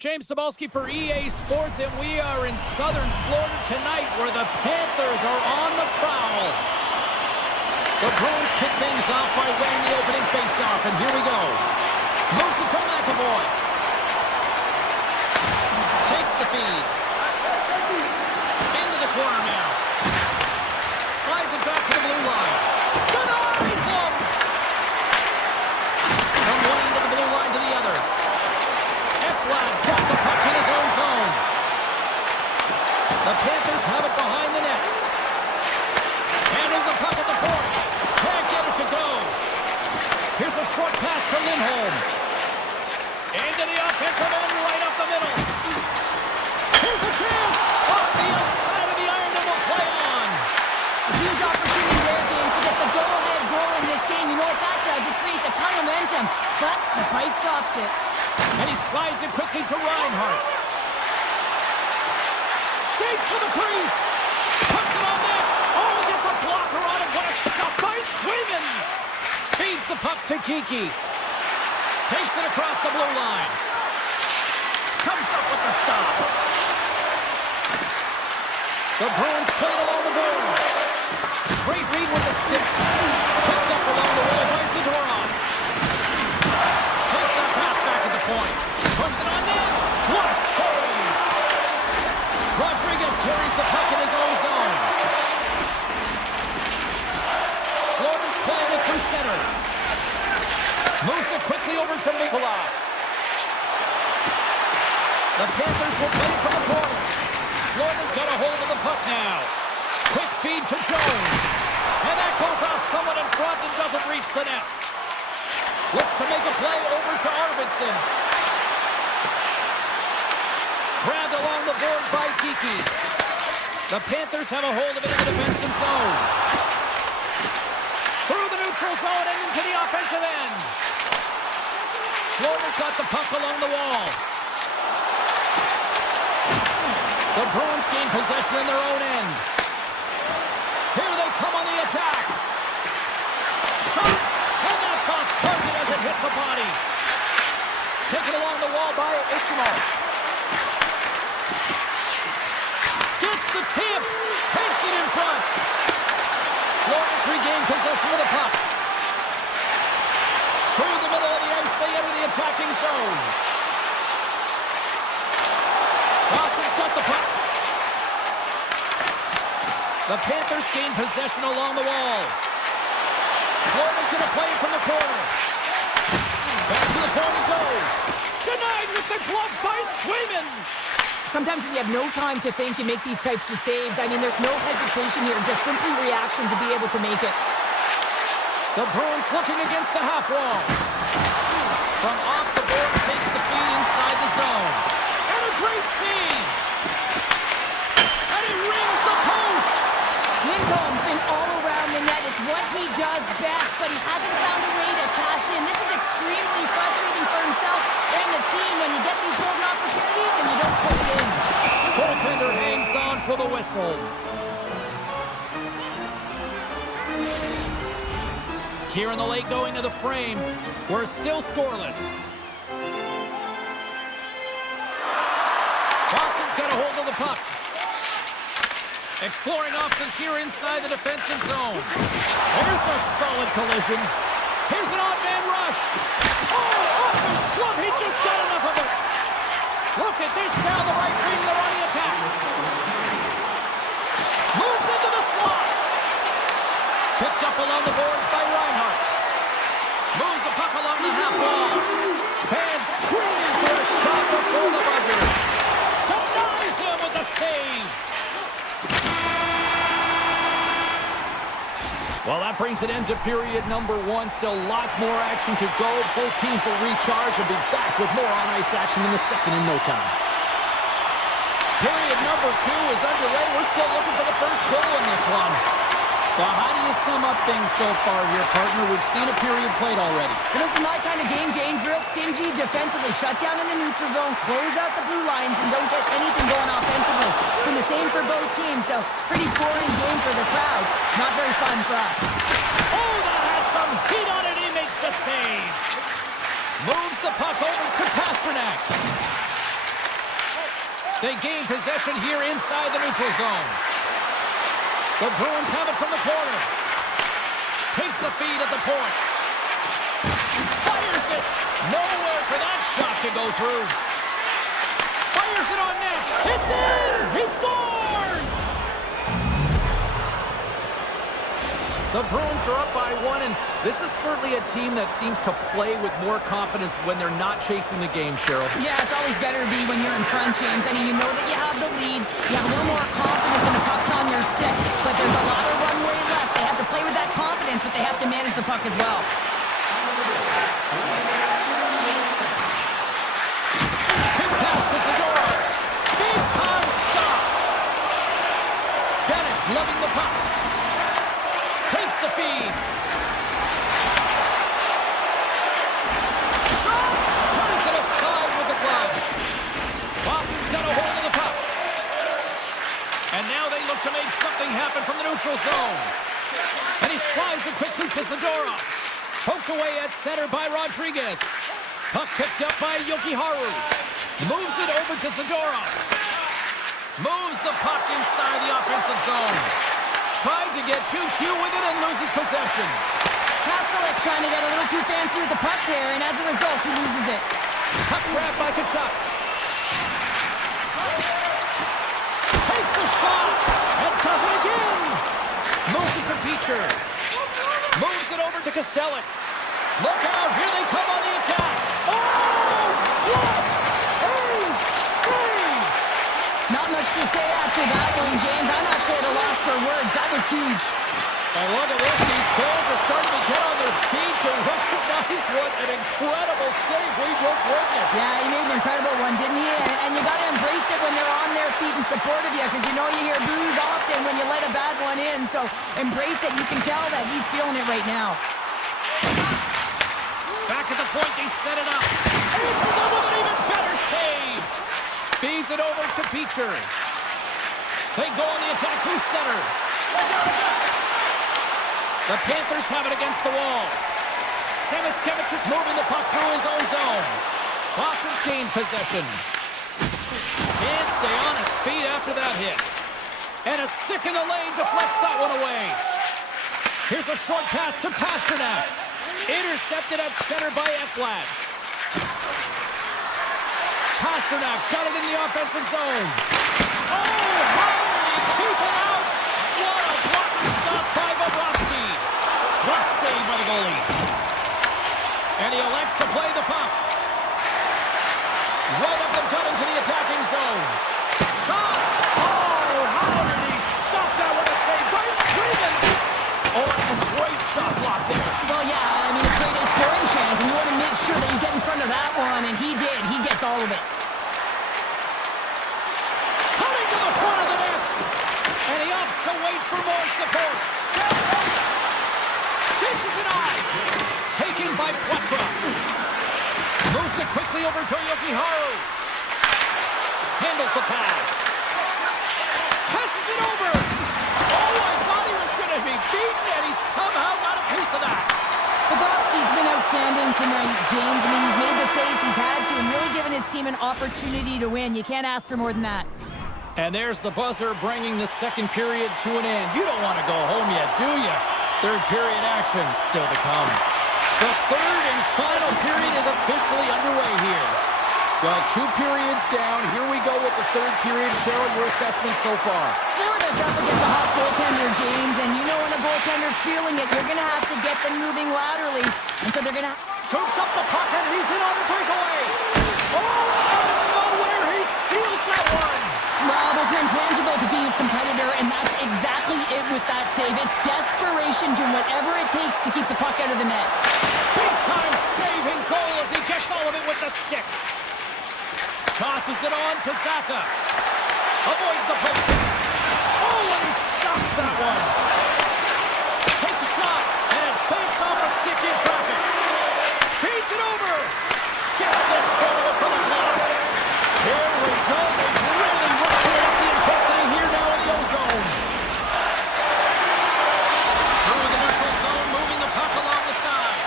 James Cebulski for EA Sports, and we are in southern Florida tonight where the Panthers are on the prowl. The Bruins kick things off by winning the opening faceoff, and here we go. Moves it to McAvoy. Takes the feed. Into the corner now. Slides it back to the blue line. Denies him! From one end of the blue line to the other. Ekblad's got the puck in his own zone. The Panthers have it behind the net. And there's the puck at the point. Can't get it to go. Here's a short pass to Lindholm. Into the offensive end, right up the middle. Here's a chance. Off the outside of the iron and will play on. A huge opportunity there, James, to get the go-ahead goal in this game. You know what that does? It creates a ton of momentum. But the pipe stops it. And he slides it quickly to Reinhart. Skates to the crease. Puts it on net. Oh, he gets a blocker on it. What a stop by Swayman. Feeds the puck to Kiki. Takes it across the blue line. Comes up with the stop. The Bruins played along the boards. Great read with the stick. Picked up along the wall by Zadorov. Takes that pass back at the point. Puts it on net. What a save. Rodriguez carries the puck in his own zone. Florida's playing it through center. Moves it quickly over to Nikolai. The Panthers will play it from the corner. Florida's got a hold of the puck now. Quick feed to Jones. And that goes off someone in front and doesn't reach the net. Looks to make a play over to Arvidsson. Grabbed along the board by Kiki. The Panthers have a hold of it in the defensive zone. Through the neutral zone and into the offensive end. Florida's got the puck along the wall. The Bruins gain possession in their own end. Here they come on the attack. Shot, and that's off target as it hits a body. Taken along the wall by Ismail. Gets the tip, takes it in front. Florida's regained possession of the puck. Through the middle of the ice, they enter the attacking zone. Boston's got the puck. The Panthers gain possession along the wall. Florida's going to play it from the corner. Back to the point it goes. Denied with the glove by Swayman. Sometimes when you have no time to think, you make these types of saves. I mean, there's no hesitation here, just simply reaction to be able to make it. The Bruins looking against the half wall. From off the boards, takes the feed inside the zone. And a great save. And he rings the post. Lindholm's been all around the net. It's what he does best, but he hasn't found a way to cash in. This is extremely frustrating for himself and the team when you get these golden opportunities and you don't put it in. Goaltender hangs on for the whistle. Here in the late going to the frame. We're still scoreless. Boston's got a hold of the puck. Exploring options here inside the defensive zone. There's a solid collision. Here's an odd man rush. Oh, off his glove. He just got enough of it. Look at this down the right wing. They're on the attack. Moves into the slot. Picked up along the boards by Reinhart. Moves the puck along the half wall. Fans screaming for a shot before the buzzer. Denies him with the save. Well, that brings an end to period number one. Still lots more action to go. Both teams will recharge and be back with more on-ice action in the second in no time. Period number two is underway. We're still looking for the first goal in this one. Well, how do you sum up things so far here, partner? We've seen a period played already. Well, this is my kind of game, James. Real stingy defensively. Shut down in the neutral zone, close out the blue lines, and don't get anything going offensively. It's been the same for both teams, so pretty boring game for the crowd. Not very fun for us. Oh, that has some heat on it. He makes the save. Moves the puck over to Pasternak. They gain possession here inside the neutral zone. The Bruins have it from the corner. Takes the feed at the point. Fires it. Nowhere for that shot to go through. Fires it on net. It's in! He scores! The Bruins are up by one, and this is certainly a team that seems to play with more confidence when they're not chasing the game, Cheryl. Yeah, it's always better to be when you're in front, James. I mean, you know that you have the lead. You have a little more confidence when the puck's on your stick, but there's a lot of runway left. They have to play with that confidence, but they have to manage the puck as well. Quick pass to Segura. Big time stop. Bennett's lugging the puck. Takes the feed. Shot! Turns it aside with the glove. Boston's got a hold of the puck. And now they look to make something happen from the neutral zone. And he slides it quickly to Segura. Poked away at center by Rodriguez. Puck picked up by Yokiharu. Moves it over to Segura. Moves the puck inside the offensive zone. Tried to get too cute with it and loses possession. Pastelik's trying to get a little too fancy with the puck there, and as a result, he loses it. Puck grab by Kachuk. Takes a shot and does it again. Moves it to Beecher. Moves it over to Kostelik. Look out, here they come on the attack. Oh, what a save! Not much to say after that one, James. I'm actually at a loss for words. That was huge. And look at this. These fans are starting to get on their feet to recognize what an incredible save we just witnessed. Yeah, he made an incredible one, didn't he? And you got to embrace it when they're on their feet in support of you, because you know you hear boos often when you let a bad one in. So embrace it. You can tell that he's feeling it right now. Back at the point, they set it up. And it's done with an even better save. Feeds it over to Beecher. They go on the attack through center. The Panthers have it against the wall. Samiskevich is moving the puck through his own zone. Boston's gained possession. Can't stay on his feet after that hit. And a stick in the lane deflects that one away. Here's a short pass to Pasternak. Intercepted at center by Ekblad. Pasternak's got it in the offensive zone. Oh, how did he keep it out? What a blocker stop by Bobrovsky. Good save by the goalie. And he elects to play the puck. Right up the gut into the attacking zone. Shot! Oh, how did he stop that with a save by Sweden? Oh, that's a great shot block there. Well, yeah, I mean, it's great a scoring chance, and you want to make sure that you get in front of that one, and he did. He gets all of it. Coming to the front of the net. And he opts to wait for more support. Dishes it off. Taken by Poitras. Moves it quickly over to Yokiharu. Handles the pass. Passes it over. Oh, I thought he was going to be beaten, and he somehow got a piece of that. Bobrovsky's been outstanding tonight, James. I mean, he's made the saves he's had to and really given his team an opportunity to win. You can't ask for more than that. And there's the buzzer bringing the second period to an end. You don't want to go home yet, do you? Third period action still to come. The third and final period is officially underway here. Well, 2 periods down. Here we go with the third period. Cheryl, your assessment so far? Florida's up against a hot goaltender, James, and you know when a goaltender's feeling it, you're going to have to get them moving laterally. And so they're going to... Scoops up the puck, and he's in on the breakaway. Oh, out of nowhere, he steals that one. Well, there's an intangible to being a competitor, and that's exactly it with that save. It's desperation, doing whatever it takes to keep the puck out of the net. Big-time saving goal as he gets all of it with the stick. Tosses it on to Zaka. Avoids the post. Oh, and he stops that one. Takes a shot, and banks off a stick in traffic. Feeds it over. Gets it front of the block. Here we go. They've really ratcheted up the intensity here now in the O-zone. Through the neutral zone, moving the puck along the side.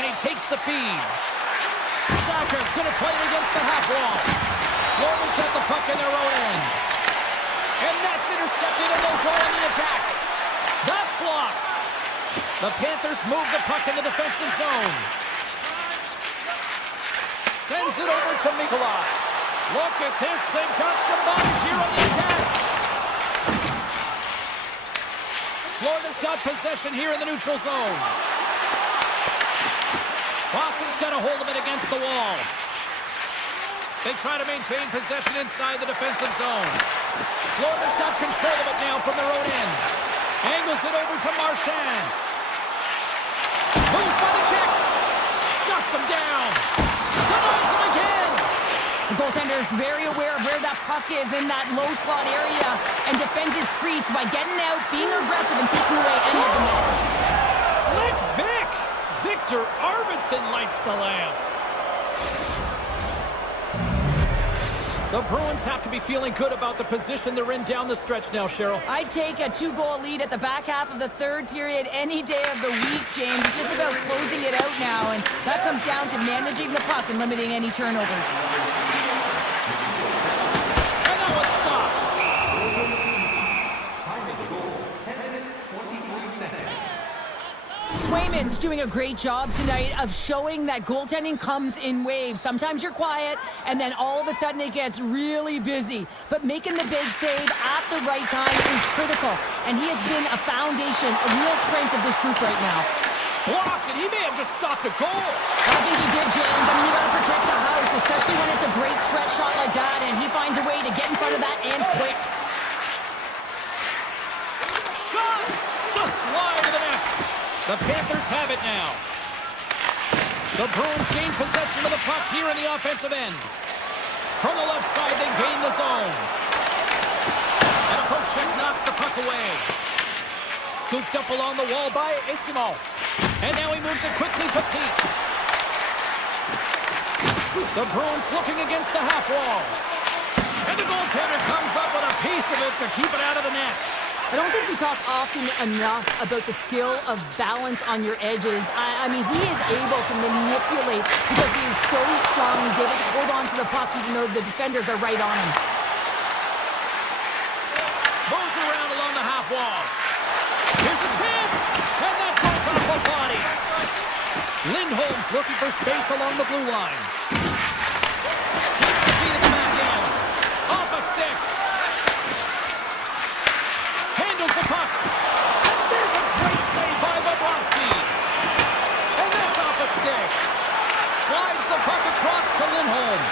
And he takes the feed. Sacker's going to play it against the half wall. Florida's got the puck in their own end. And that's intercepted, and they'll go on the attack. That's blocked. The Panthers move the puck in the defensive zone. Sends it over to Mikola. Look at this. They've got some bodies here on the attack. Florida's got possession here in the neutral zone. Boston's got a hold of it against the wall. They try to maintain possession inside the defensive zone. Florida's got control of it now from their own end. Angles it over to Marchand. Moves by the check. Shuts him down. Denies him again. The goaltender is very aware of where that puck is in that low slot area and defends his crease by getting out, being aggressive, and taking away any of the net. Slick Vic! Victor Arvidsson lights the lamp. The Bruins have to be feeling good about the position they're in down the stretch now, Cheryl. I'd take a 2-goal lead at the back half of the third period any day of the week, James. It's just about closing it out now, and that comes down to managing the puck and limiting any turnovers. And that was stopped. Swayman's doing a great job tonight of showing that goaltending comes in waves. Sometimes you're quiet, and then all of a sudden it gets really busy. But making the big save at the right time is critical, and he has been a foundation, a real strength of this group right now. Blocked, and he may have just stopped a goal. I think he did, James. I mean, you got to protect the house, especially when it's a great threat shot like that, and he finds a way to get in front of that and quick. Shot! Just slide to the net. The Panthers have it now. The Bruins gain possession of the puck here in the offensive end. From the left side, they gain the zone. And a poke check knocks the puck away. Scooped up along the wall by Isimo. And now he moves it quickly to Pete. The Bruins looking against the half wall. And the goaltender comes up with a piece of it to keep it out of the net. I don't think we talk often enough about the skill of balance on your edges. I mean, he is able to manipulate because he is so strong. He's able to hold on to the puck even though the defenders are right on him. Moves around along the half wall. Here's a chance, and that goes off the body. Lindholm's looking for space along the blue line. Takes the feed at the back end. Off a stick. Handles the puck. And there's a great save by Bobrovsky. And that's off a stick. Slides the puck across to Lindholm.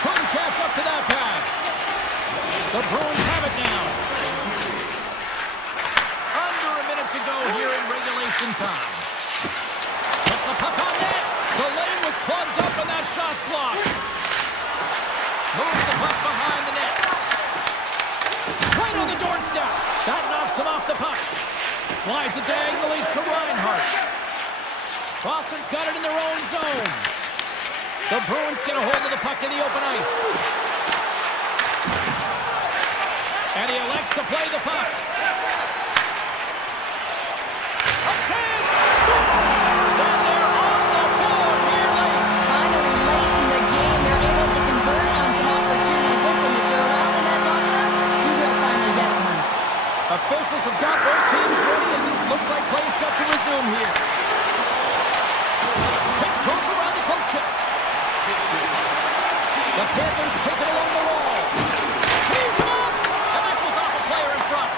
Couldn't catch up to that pass. The Bruins have it now. Under a minute to go here in regulation time. Puts the puck on net. The lane was plugged up and that shot's blocked. Moves the puck behind the net. Right on the doorstep. That knocks him off the puck. Slides it diagonally to Reinhart. Boston's got it in their own zone. The Bruins get a hold of the puck in the open ice. And he elects to play the puck. A chance! Scores! And they're on the board here late. Finally, late in the game, they're able to convert on some opportunities. Listen, if you're around the net long enough, you will finally get one. Officials have got both teams ready, and it looks like play is set to resume here. Tiptoes around the poke check. The Panthers take it along the wall. Tees him up, and that goes off a player in front.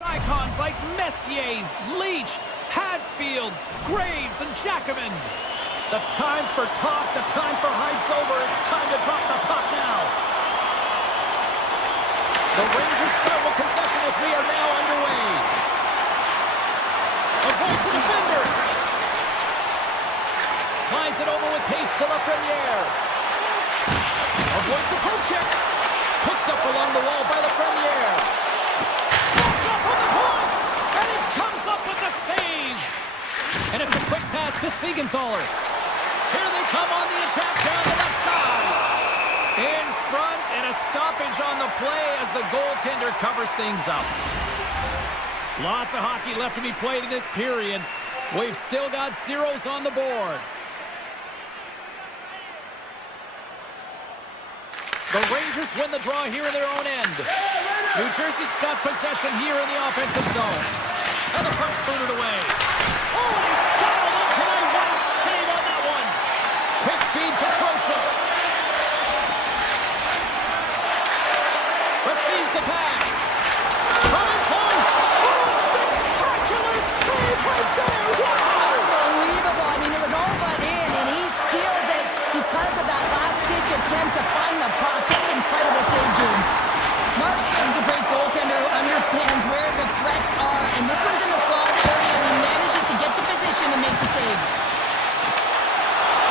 Icons like Messier, Leach, Hadfield, Graves, and Jackman. The time for talk, the time for hype's over. It's time to drop the puck now. The Rangers start with possession as we are now underway. Avoids the defender. Slides it over with pace to Lafreniere. Avoids the poke check. Picked up along the wall by Lafreniere. Slots up from the point. And it comes up with the save. And it's a quick pass to Siegenthaler. Here they come on the attack down the left side. In front, and a stoppage on the play as the goaltender covers things up. Lots of hockey left to be played in this period. We've still got zeros on the board. The Rangers win the draw here in their own end. New Jersey's got possession here in the offensive zone. And the puck's booted away. Oh, and he's dialed in tonight. What a save on that one. Quick feed to Trocheck. Receives the pass. Coming close. Oh, spectacular save right there. Wow. Unbelievable. I mean, it was all but in, and he steals it because of that last-ditch attempt to find the puck. Just incredible save, James. Markstrom's a great goaltender who understands where the threats are, and this one's in the slot area, and he manages to get to position and make the save.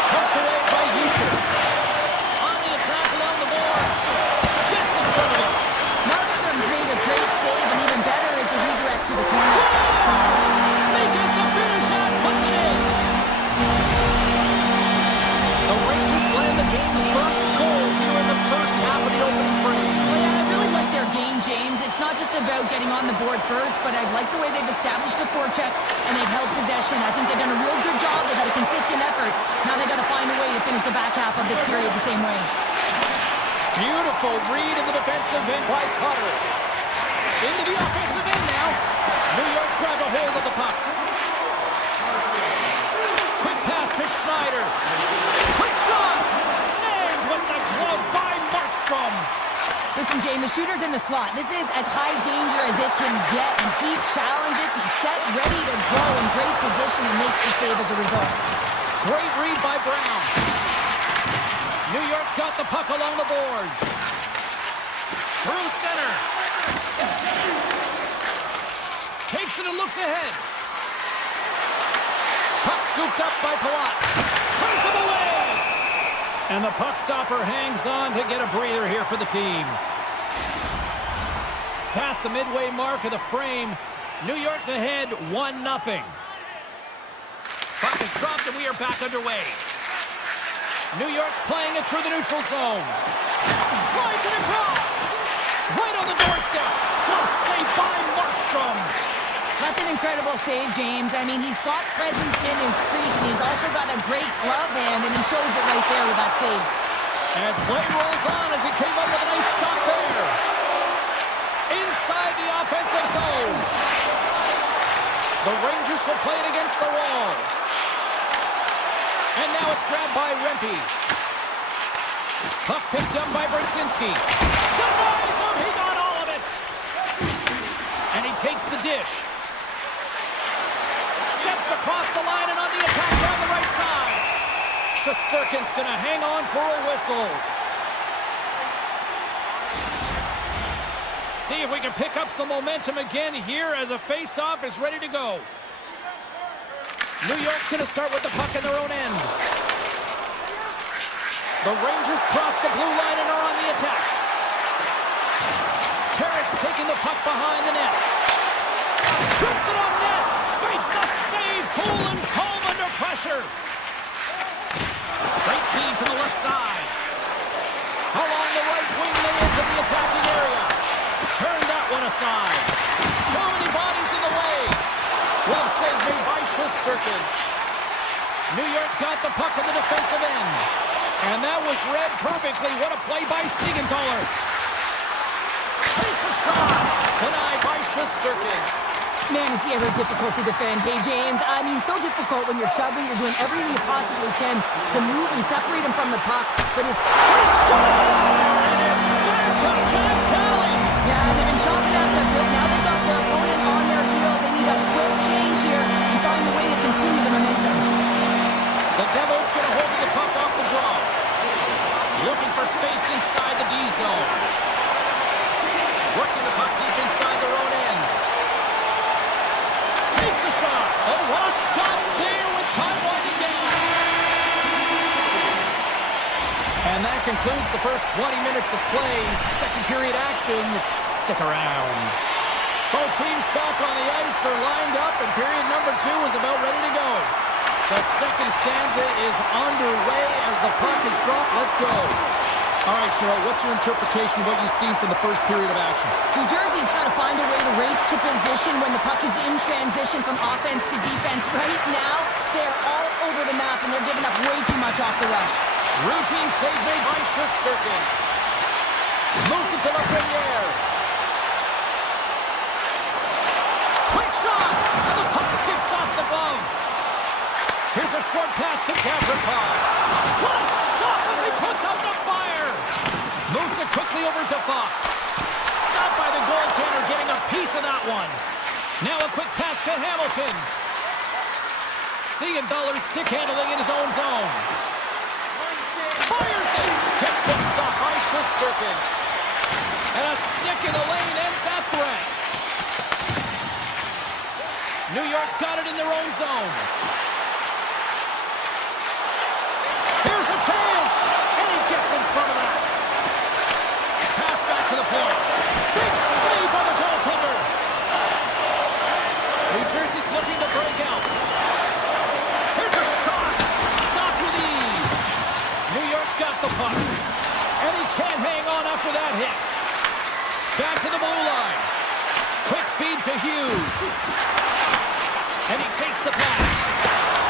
Poked away by Bільше. On the attack along the boards. Gets in front of it. Markstrom's made a great save, and even better is the redirect to the corner. Makes a finish shot, puts it in. The Rangers land the game's first goal here in the first half of the opening frame. Well, yeah, I really like their game, James. It's not just about getting on the board first, but I like the way they've established a forecheck and they've held possession. I think they've done a real good job. They've had a consistent effort. Now they've got to find a way to finish the back half of this period the same way. Beautiful read in the defensive end by Cutter. Into the offensive end now. New York's grabbed a hold of the puck. Quick pass to Schneider. Quick shot. Snagged with the glove by Markstrom. Listen, James, the shooter's in the slot. This is as high danger as it can get, and he challenges. He's set, ready to go in great position, and makes the save as a result. Great read by Brown. New York's got the puck along the boards. Through center. Takes it and looks ahead. Puck scooped up by Palat. Turns him away. And the puck stopper hangs on to get a breather here for the team. Past the midway mark of the frame, New York's ahead 1-0. Puck is dropped and we are back underway. New York's playing it through the neutral zone. Slides it across. Right on the doorstep. Glove save by Markstrom. That's an incredible save, James. I mean, he's got presence in his crease, and he's also got a great glove hand, and he shows it right there with that save. And play rolls on as he came up with a nice stop there. Inside the offensive zone. The Rangers will play it against the wall. And now it's grabbed by Rempe. Puck picked up by Brzezinski. Denies him. He got all of it. And he takes the dish. Steps across the line and on the attack down the right side. Shesterkin's going to hang on for a whistle. See if we can pick up some momentum again here as a face-off is ready to go. New York's going to start with the puck in their own end. The Rangers cross the blue line and are on the attack. Carrick's taking the puck behind the net. Trips it on net. Makes the save. Cool and calm under pressure. Great feed from the left side. Along the right wing, they into the attacking area. Turn that one aside. Too many bodies in the way. Glove save made by Shesterkin. New York's got the puck in the defensive end. And that was read perfectly. What a play by Siegenthaler. Takes a shot. Denied by Shesterkin. Man, is he ever difficult to defend. Hey, James, I mean, so difficult when you're shoving. You're doing everything you possibly can to move and separate him from the puck. But his... And it's back to back tallies. Yeah, they've been chopping at the bit. Now they've got their opponent Puck deep inside their own end. Takes a shot. Oh, what a stop there with time winding down. And that concludes the first 20 minutes of play. Second period action. Stick around. Both teams back on the ice are lined up, and period number 2 is about ready to go. The second stanza is underway as the puck is dropped. Let's go. All right, Cheryl, what's your interpretation of what you've seen from the first period of action? New Jersey's got to find a way to race to position when the puck is in transition from offense to defense. Right now, they're all over the map, and they're giving up way too much off the rush. Routine save made by Shesterkin. Moves it to Lafreniere. Quick shot! And the puck skips off the glove. Here's a short pass to Gavrikov. What a stop as he puts out the fire! Moves it quickly over to Fox. Stopped by the goaltender, getting a piece of that one. Now a quick pass to Hamilton. Siegenthaler stick handling in his own zone. Fires it! Textbook stop by Shesterkin. And a stick in the lane ends that threat. New York's got it in their own zone. Here's a chance! And he gets in front of that. Pass back to the point. Big save by the goaltender. New Jersey's looking to break out. Here's a shot. Stopped with ease. New York's got the puck. And he can't hang on after that hit. Back to the blue line. Quick feed to Hughes. And he takes the pass.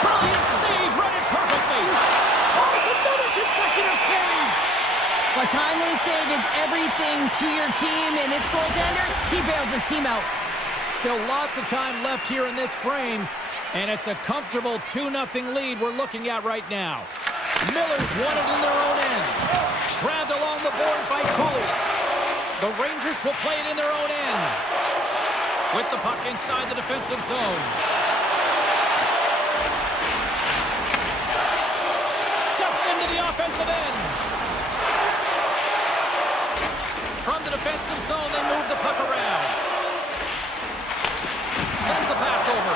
Brilliant save, read it perfectly. Oh, it's another consecutive save. A timely save is everything to your team, and this goaltender, he bails his team out. Still lots of time left here in this frame, and it's a comfortable 2-0 lead we're looking at right now. Miller's won it in their own end. Grabbed along the board by Cooley. The Rangers will play it in their own end. With the puck inside the defensive zone. Steps into the offensive end. From the defensive zone, they move the puck around. Sends the pass over.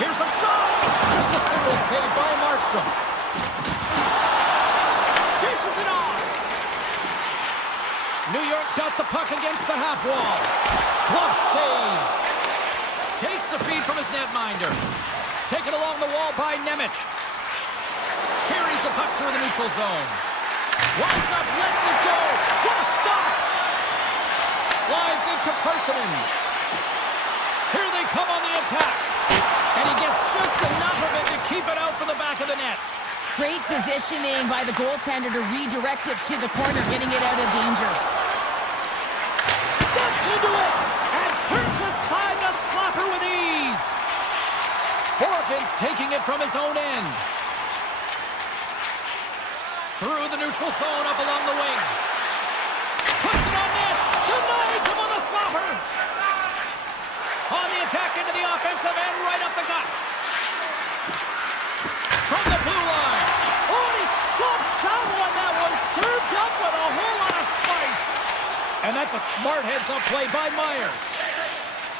Here's a shot. Just a simple save by Markstrom. Dishes it off. New York's got the puck against the half wall. Glove save. Takes the feed from his netminder. Taken along the wall by Nemec. Carries the puck through the neutral zone. Winds up, lets it go. What a stop! Slides into Parsonen. Here they come on the attack. And he gets just enough of it to keep it out from the back of the net. Great positioning by the goaltender to redirect it to the corner, getting it out of danger. Steps into it and turns aside the slapper with ease. Borkins taking it from his own end. Through the neutral zone, up along the wing. Puts it on net. Denies him on the slapper. On the attack into the offensive end, right up the gut. From the blue line. Oh, he stops that one. That was served up with a whole lot of spice. And that's a smart heads-up play by Meyer.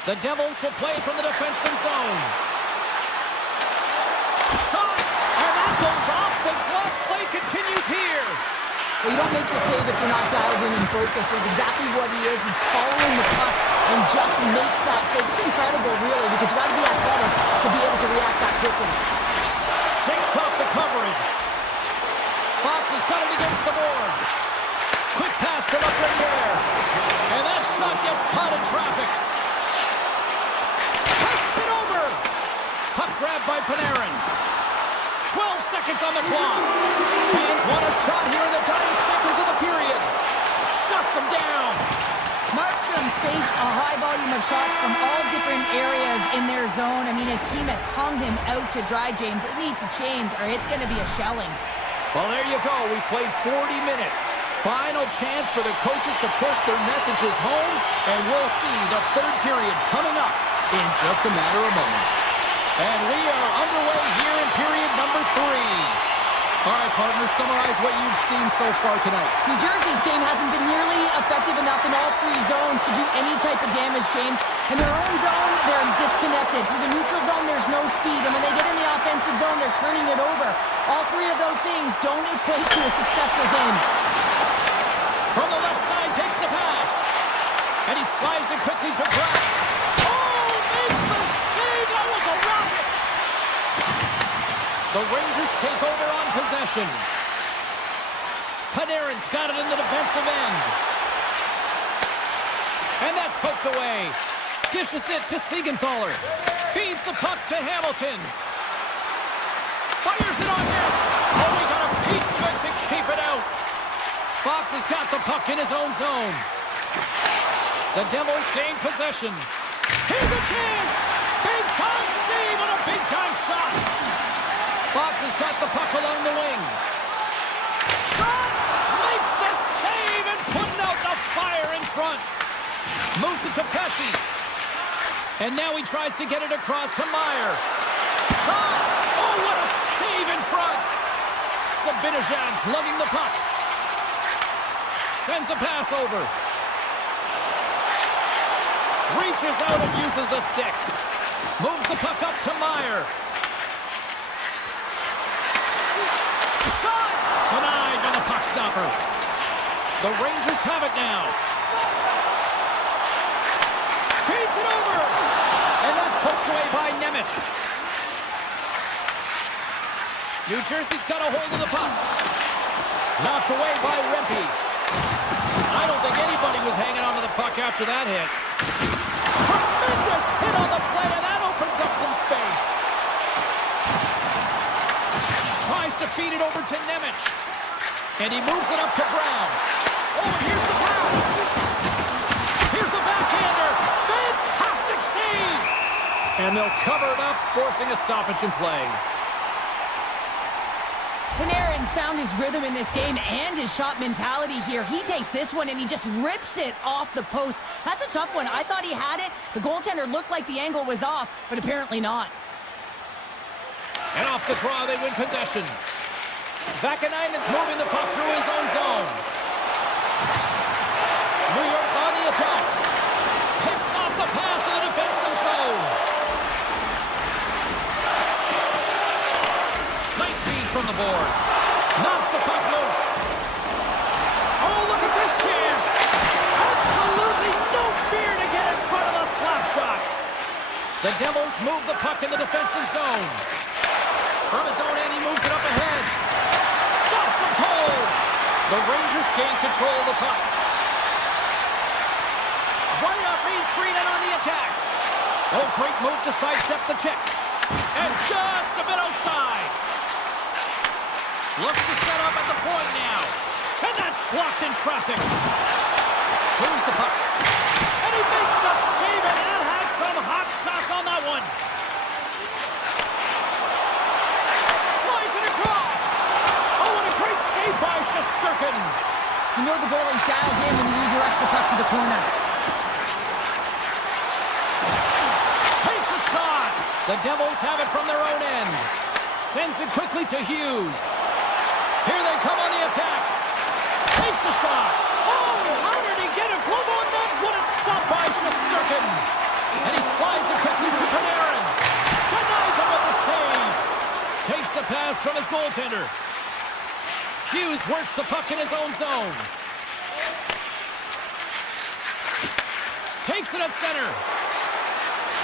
The Devils will play from the defensive zone. Shot, and that goes off. The glove play continues here. Well, you don't make the save if you're not dialed in and focused. That's exactly what he is. He's following the puck and just makes that save. It's incredible, really, because you got to be athletic to be able to react that quickly. Shakes off the coverage. Fox has got it against the boards. Quick pass to Lafreniere. And that shot gets caught in traffic. Passes it over. Puck grabbed by Panarin. 12 seconds on the clock. Fans want a shot here in the dying seconds of the period. Shuts him down. Markstrom's faced a high volume of shots from all different areas in their zone. I mean, his team has hung him out to dry, James. It needs to change or it's going to be a shelling. Well, there you go. We played 40 minutes. Final chance for the coaches to push their messages home, and we'll see the third period coming up in just a matter of moments. And we are underway here in period number 3. All right, partners, summarize what you've seen so far tonight. New Jersey's game hasn't been nearly effective enough enough in all three zones to do any type of damage, James. In their own zone, they're disconnected. Through the neutral zone, there's no speed. And when they get in the offensive zone, they're turning it over. All three of those things don't equate to a successful game. From the left side, takes the pass. And he slides it quickly to Brown. Oh, makes the save. That was a rocket. The Rangers take over on possession. Panarin's got it in the defensive end. And that's poked away. Dishes it to Siegenthaler. Feeds the puck to Hamilton. Fires it on net. Oh, he got a piece of it to keep it out. Fox has got the puck in his own zone. The Devils gain possession. Here's a chance. Big time save and a big time shot. Fox has got the puck along the wing. Shot! Makes the save and putting out the fire in front. Moves it to Pesci. And now he tries to get it across to Meyer. Shot! Oh, what a save in front. Sabinajad's lugging the puck. Sends a pass over. Reaches out and uses the stick. Moves the puck up to Meyer. Shot! Denied by the puck stopper. The Rangers have it now. Feeds it over. And that's poked away by Nemec. New Jersey's got a hold of the puck. Knocked away by Rempe. I don't think anybody was hanging on to the puck after that hit. Tremendous hit on the play, and that opens up some space. Tries to feed it over to Nemec. And he moves it up to Brown. Oh, and here's the pass. Here's the backhander. Fantastic save. And they'll cover it up, forcing a stoppage in play. Panarin's found his rhythm in this game and his shot mentality here. He takes this one and he just rips it off the post. That's a tough one. I thought he had it. The goaltender looked like the angle was off, but apparently not. And off the draw, they win possession. Vakanainen's moving the puck through his own zone. New York's on the attack. Picks off the pass in the defensive zone. Nice feed from the boards. Knocks the puck loose. Oh, look at this chance. Absolutely no fear to get in front of the slap shot. The Devils move the puck in the defensive zone. From his own end, he moves it up ahead. Stops him cold. The Rangers gain control of the puck. Right up Main Street and on the attack. Oh, great move to sidestep the check. And just a bit outside. Looks to set up at the point now. And that's blocked in traffic. Moves the puck. And he makes the save, and that had some hot sauce on that one. Slides it across. Oh, and a great save by Shesterkin. You know the goalie's dialed in when he redirects the puck to the corner. Takes a shot. The Devils have it from their own end. Sends it quickly to Hughes. Here they come on the attack. Takes a shot. Oh, how did he get it? Glove on net. What a stop by Shesterkin. And he slides it quickly to Panarin. Denies him with the save. Takes the pass from his goaltender. Hughes works the puck in his own zone. Takes it at center.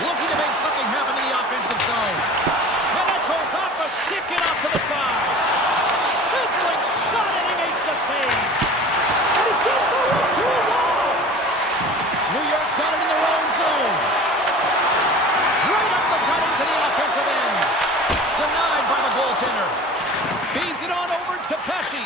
Looking to make something happen in the offensive zone. And it goes off the stick and off to the side. Sizzling shot, and he makes the save. And he gets over to a wall. New York's got it in their own zone. Right up the gut into the offensive end. Denied by the goaltender. Feeds it on over to Pesci.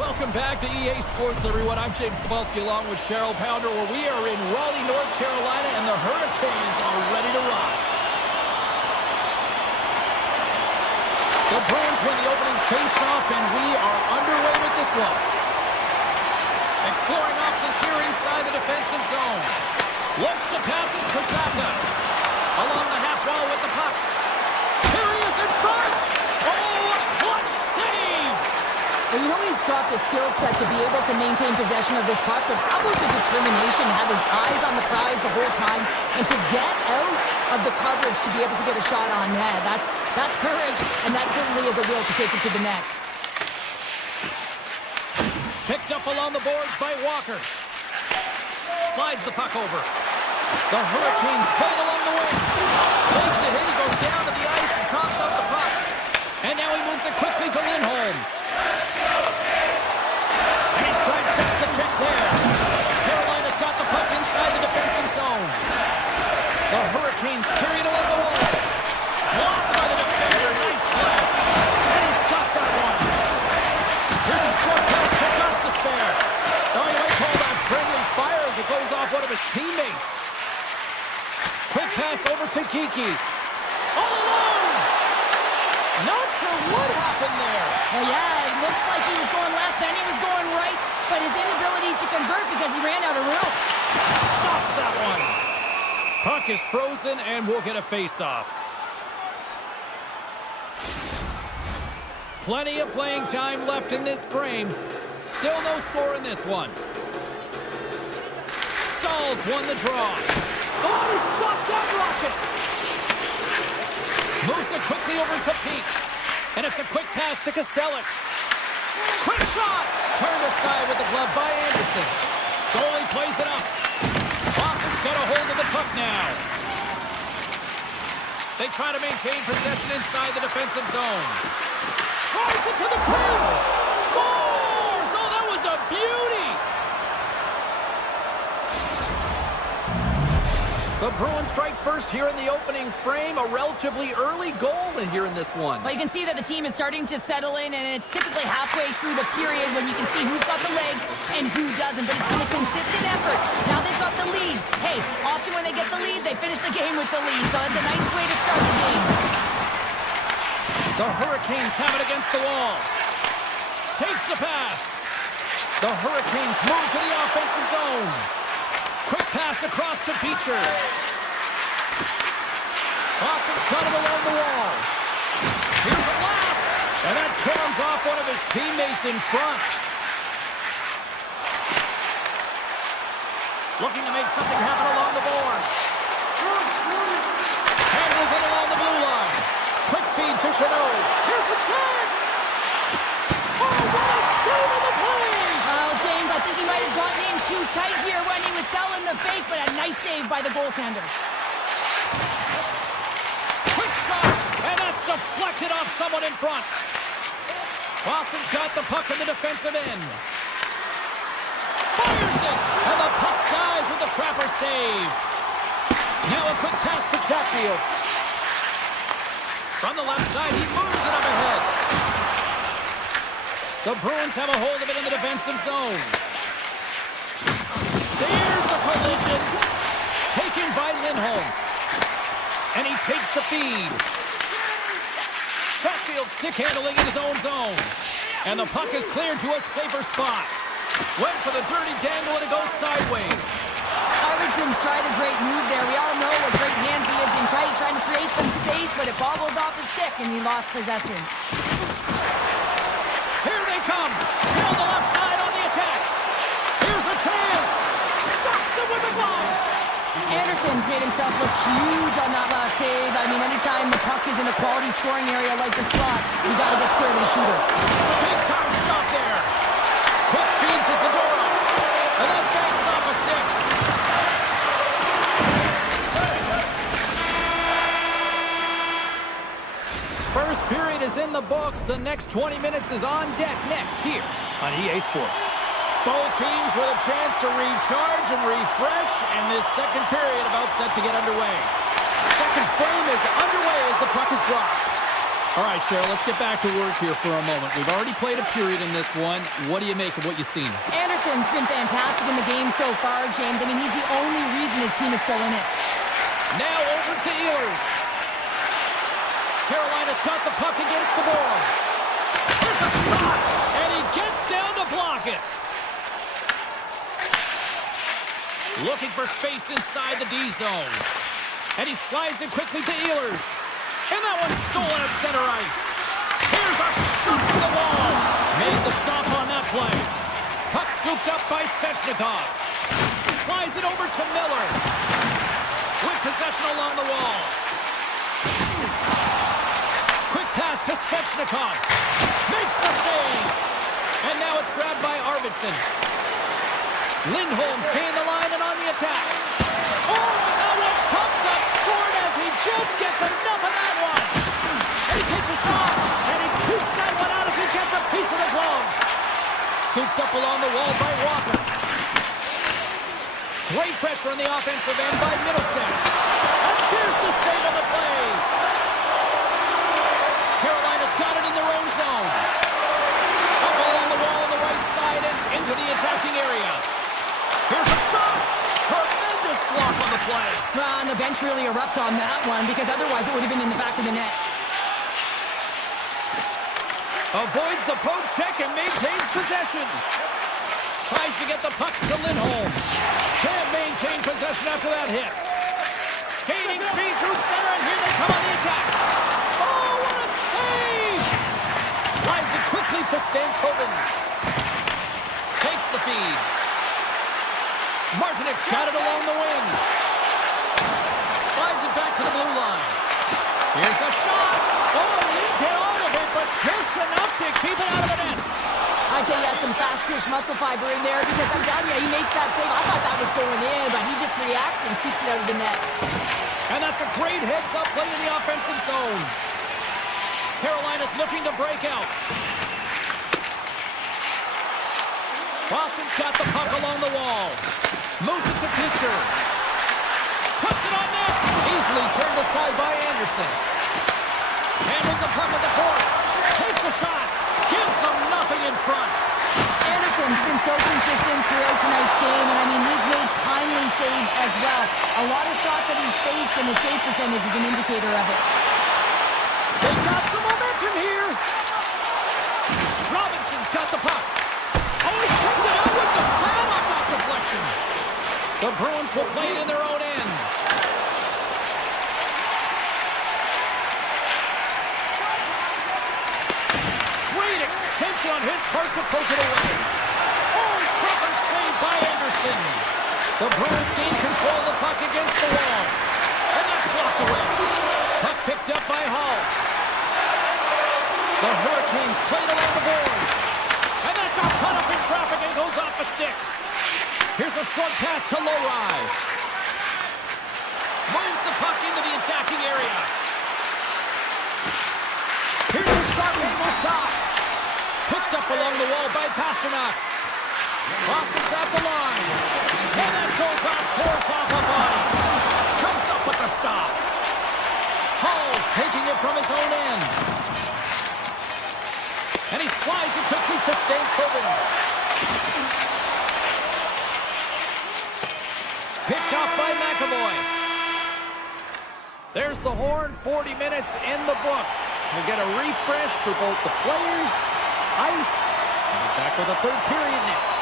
Welcome back to EA Sports, everyone. I'm James Cebulski along with Cheryl Pounder, where we are in Raleigh, North Carolina, and the Hurricanes are ready to rock. The Bruins win the opening face-off, and we are underway with this one. Exploring options here inside the defensive zone. Looks to pass it to Saka. Along the half wall with the puck. Here he is in front! Oh, a clutch save! Well, you know he's got the skill set to be able to maintain possession of this puck, but how about the determination, have his eyes on the prize the whole time, and to get out of the coverage to be able to get a shot on net. That's courage, and that certainly is a will to take it to the net. Picked up along the boards by Walker. Slides the puck over. The Hurricanes play it along the wing. Takes a hit, he goes down to the ice and tops up the puck. And now he moves it quickly to Lindholm. And he sidesteps the check there. Carolina's got the puck inside the defensive zone. The Hurricanes carry it along the wall. Blocked by the defender. Nice play. And he's got that one. Here's a short pass to Gostisbehere. Oh, you might call that friendly fire as it goes off one of his teammates. Quick pass over to Kiki. All alone! Not sure what happened there. Well, yeah, it looks like he was going left, then he was going right, but his inability to convert because he ran out of room. Stops that one. Puck is frozen, and we'll get a face-off. Plenty of playing time left in this frame. Still no score in this one. Stalls won the draw. Oh, he stopped that rocket. Moves it quickly over to Peak. And it's a quick pass to Kostelic. Quick shot! Turned aside with the glove by Anderson. Goalie plays it up. Boston's got a hold of the puck now. They try to maintain possession inside the defensive zone. Tries it to the crease. Scores! Oh, that was a beauty! The Bruins strike first here in the opening frame. A relatively early goal here in this one. Well, you can see that the team is starting to settle in, and it's typically halfway through the period when you can see who's got the legs and who doesn't. But it's been a consistent effort. Now they've got the lead. Hey, often when they get the lead, they finish the game with the lead. So it's a nice way to start the game. The Hurricanes have it against the wall. Takes the pass. The Hurricanes move to the offensive zone. Quick pass across to Beecher. Boston's got him along the wall. Here's a blast. And that comes off one of his teammates in front. Looking to make something happen along the boards. Handles it along the blue line. Quick feed to Chanot. Here's a chance. Oh, what a save on the play. Well, James, I think he might have gotten in too tight here when he was selling the fake, but a nice save by the goaltender. Quick shot, and that's deflected off someone in front. Boston's got the puck in the defensive end. Fires it, and the puck dies with the trapper save. Now a quick pass to Chatfield. From the left side, he moves it up ahead. The Bruins have a hold of it in the defensive zone. There's the collision. Taken by Lindholm. And he takes the feed. Chatfield stick handling in his own zone. And the puck is cleared to a safer spot. Went for the dirty dangle and it goes sideways. Arvidsson's tried a great move there. We all know what great hands he is in tight, trying to create some space, but it bobbled off his stick and he lost possession. Here they come. Down the left side on the attack. Here's a chance. Stops it with a glove. Anderson's made himself look huge on that last save. I mean, anytime the puck is in a quality scoring area like the slot, you gotta get scared of the shooter. Big time stop there. Quick feed to Segura. And that banks off a stick. First period is in the books. The next 20 minutes is on deck next here on EA Sports. Both teams with a chance to recharge and refresh, and this second period about set to get underway. Second frame is underway as the puck is dropped. All right, Cheryl, let's get back to work here for a moment. We've already played a period in this one. What do you make of what you've seen? Anderson's been fantastic in the game so far, James. I mean, he's the only reason his team is still in it. Now over to Ehlers. Carolina's got the puck against the boards. There's a shot, and he gets down to block it. Looking for space inside the D zone. And he slides it quickly to Ehlers. And that one's stolen at center ice. Here's a shot to the wall. Made the stop on that play. Puck scooped up by Svechnikov. Slides it over to Miller. With possession along the wall. Quick pass to Svechnikov. Makes the save. And now it's grabbed by Arvidsson. Lindholm's gained the line and on the attack. Oh, and that one pumps up short as he just gets enough of that one. And he takes a shot, and he keeps that one out as he gets a piece of the glove. Scooped up along the wall by Walker. Great pressure on the offensive end by Middlestat. And there's the save on the play. Carolina's got it in their own zone. Up along the wall on the right side and into the attacking area. Here's a shot. Tremendous block on the play. Well, and the bench really erupts on that one because otherwise it would have been in the back of the net. Avoids the poke check and maintains possession. Tries to get the puck to Lindholm. Can't maintain possession after that hit. Gaining speed through center, and here they come on the attack. Oh, what a save! Slides it quickly to Stankoven. Takes the feed. Martinek's got it along the wing. Slides it back to the blue line. Here's a shot. Oh, he didn't get all of it, but just enough to keep it out of the net. I'd say he has some fast twitch muscle fiber in there because I'm telling you, he makes that save. I thought that was going in, but he just reacts and keeps it out of the net. And that's a great heads-up play in the offensive zone. Carolina's looking to break out. Boston's got the puck along the wall. Moves it to Pitcher. Puts it on net. Easily turned aside by Anderson. Handles the puck at the court. Takes a shot. Gives them nothing in front. Anderson's been so consistent throughout tonight's game, and I mean, he's made timely saves as well. A lot of shots that he's faced, and the save percentage is an indicator of it. They got some momentum here. Robinson's got the puck. Oh, he picked it out with the pad off that deflection. The Bruins will play it in their own end. Great extension on his part to poke it away. Oh, tremendous save by Anderson. The Bruins gain control of the puck against the wall. And that's blocked away. Puck picked up by Hall. The Hurricanes played along the boards. And that got caught up in traffic and goes off the stick. Here's a short pass to Lowry. Moves the puck into the attacking area. Here's a sharp angle shot. Picked up along the wall by Pasternak. Boston's at the line. And that goes off course off a body. Comes up with the stop. Hall's taking it from his own end. And he slides it quickly to Stankoven. Picked off by McAvoy. There's the horn. 40 minutes in the books. We'll get a refresh for both the players, ice, and we'll be back with the third period next.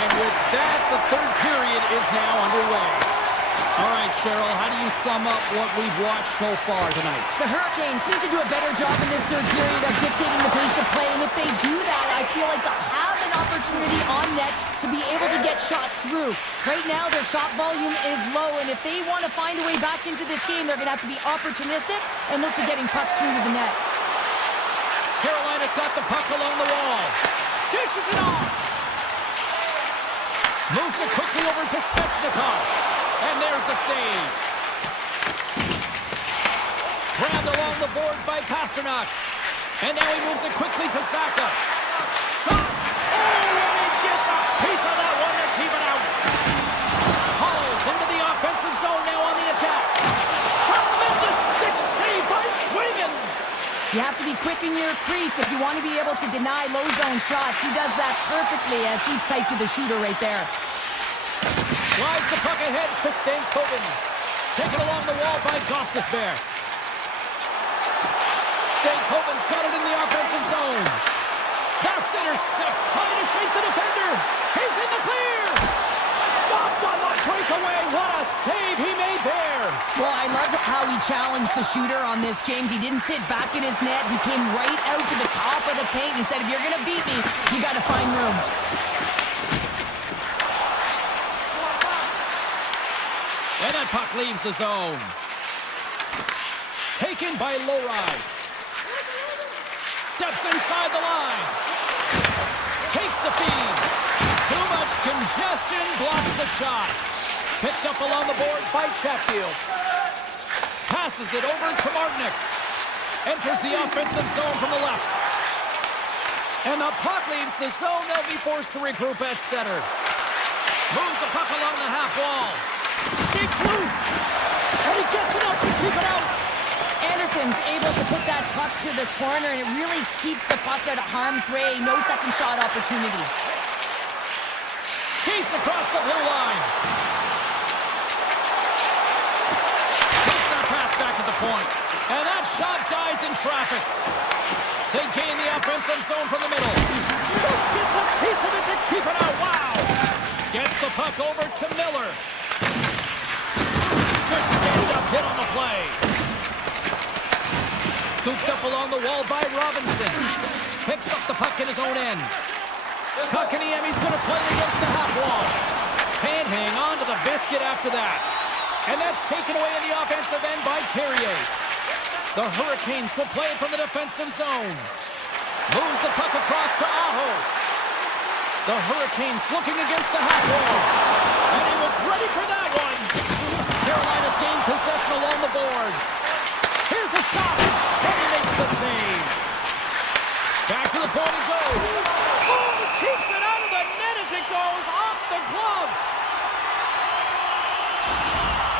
And with that, the third period is now underway. All right, Cheryl, how do you sum up what we've watched so far tonight? The Hurricanes need to do a better job in this third period of dictating the pace of play, and if they do that, I feel like they'll have an opportunity on net to be able to get shots through. Right now, their shot volume is low, and if they want to find a way back into this game, they're going to have to be opportunistic and look to getting pucks through to the net. Carolina's got the puck along the wall. Dishes it off. Moves it quickly over to Svechnikov. And there's the save. Grabbed along the boards by Pasternak. And now he moves it quickly to Zacha. Shot. Oh, and he gets a piece of that one to keep it out. Hall's into the offensive zone now on the attack. Tremendous stick save by Swingen. You have to be quick in your crease if you want to be able to deny low zone shots. He does that perfectly as he's tight to the shooter right there. Slides the puck ahead to Stankoven. Taken along the wall by Gostisbehere. Stankoven's got it in the offensive zone. That's intercept, trying to shake the defender. He's in the clear. Stopped on the breakaway. What a save he made there. Well, I love how he challenged the shooter on this, James. He didn't sit back in his net. He came right out to the top of the paint and said, if you're going to beat me, you got to find room. And that puck leaves the zone. Taken by Lowry. Steps inside the line. Takes the feed. Too much congestion, blocks the shot. Picked up along the boards by Chatfield. Passes it over to Martinick. Enters the offensive zone from the left. And the puck leaves the zone. They'll be forced to regroup at center. Moves the puck along the half wall. Shakes loose. And he gets enough to keep it out. Anderson's able to put that puck to the corner, and it really keeps the puck out of harm's way. No second shot opportunity. Skates across the blue line. Takes that pass back at the point. And that shot dies in traffic. They gain the offensive zone from the middle. Just gets a piece of it to keep it out. Wow. Gets the puck over to Miller. Good stand-up hit on the play. Scooped up along the wall by Robinson. Picks up the puck in his own end. Kotkaniemi's going to play against the half wall. Can't hang on to the biscuit after that. And that's taken away in the offensive end by Carrier. The Hurricanes will play it from the defensive zone. Moves the puck across to Aho. The Hurricanes looking against the half wall. And he was ready for that one. Carolina's gained possession along the boards. Here's a shot. And he makes the save. Back to the point it goes. Oh, keeps it out of the net as it goes off the glove.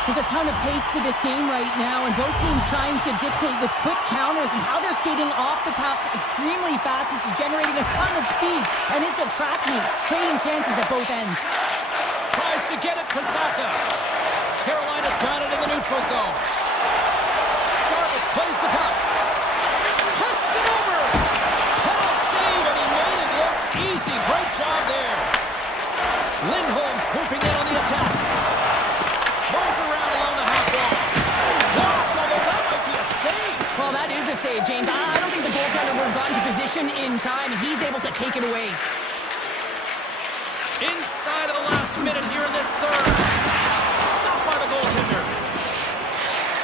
There's a ton of pace to this game right now, and both teams trying to dictate with quick counters and how they're skating off the puck extremely fast, which is generating a ton of speed, and it's a track meet, trading chances at both ends. Tries to get it to Saka. Carolina's got it in the neutral zone. Jarvis plays the puck. Passes it over. Hard save, and he made it look easy. Great job there. Lindholm swooping in on the attack. Moves around along the half wall. Blocked, although that might be a save. Well, that is a save, James. I don't think the goaltender would have gotten to position in time. He's able to take it away. Inside of the last minute here in this third. Stopped by the goaltender.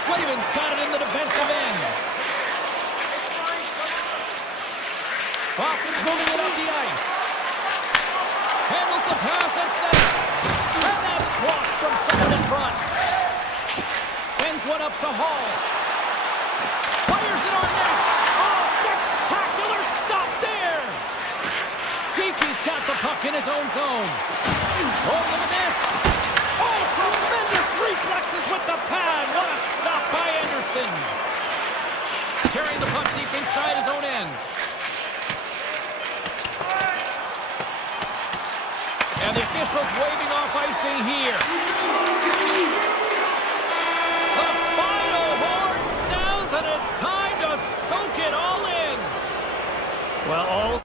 Slavin's got it in the defensive end. Boston's moving it up the ice. Handles the pass at center. And that's blocked from someone in front. Sends one up to Hall. Fires it on net. Oh, spectacular stop there. Geeky's got the puck in his own zone. Oh, look at this. Oh, tremendous reflexes with the pad. What a stop by Anderson. Carrying the puck deep inside his own end. And the officials waving off icing here. The final horn sounds, and it's time to soak it all in. Well, all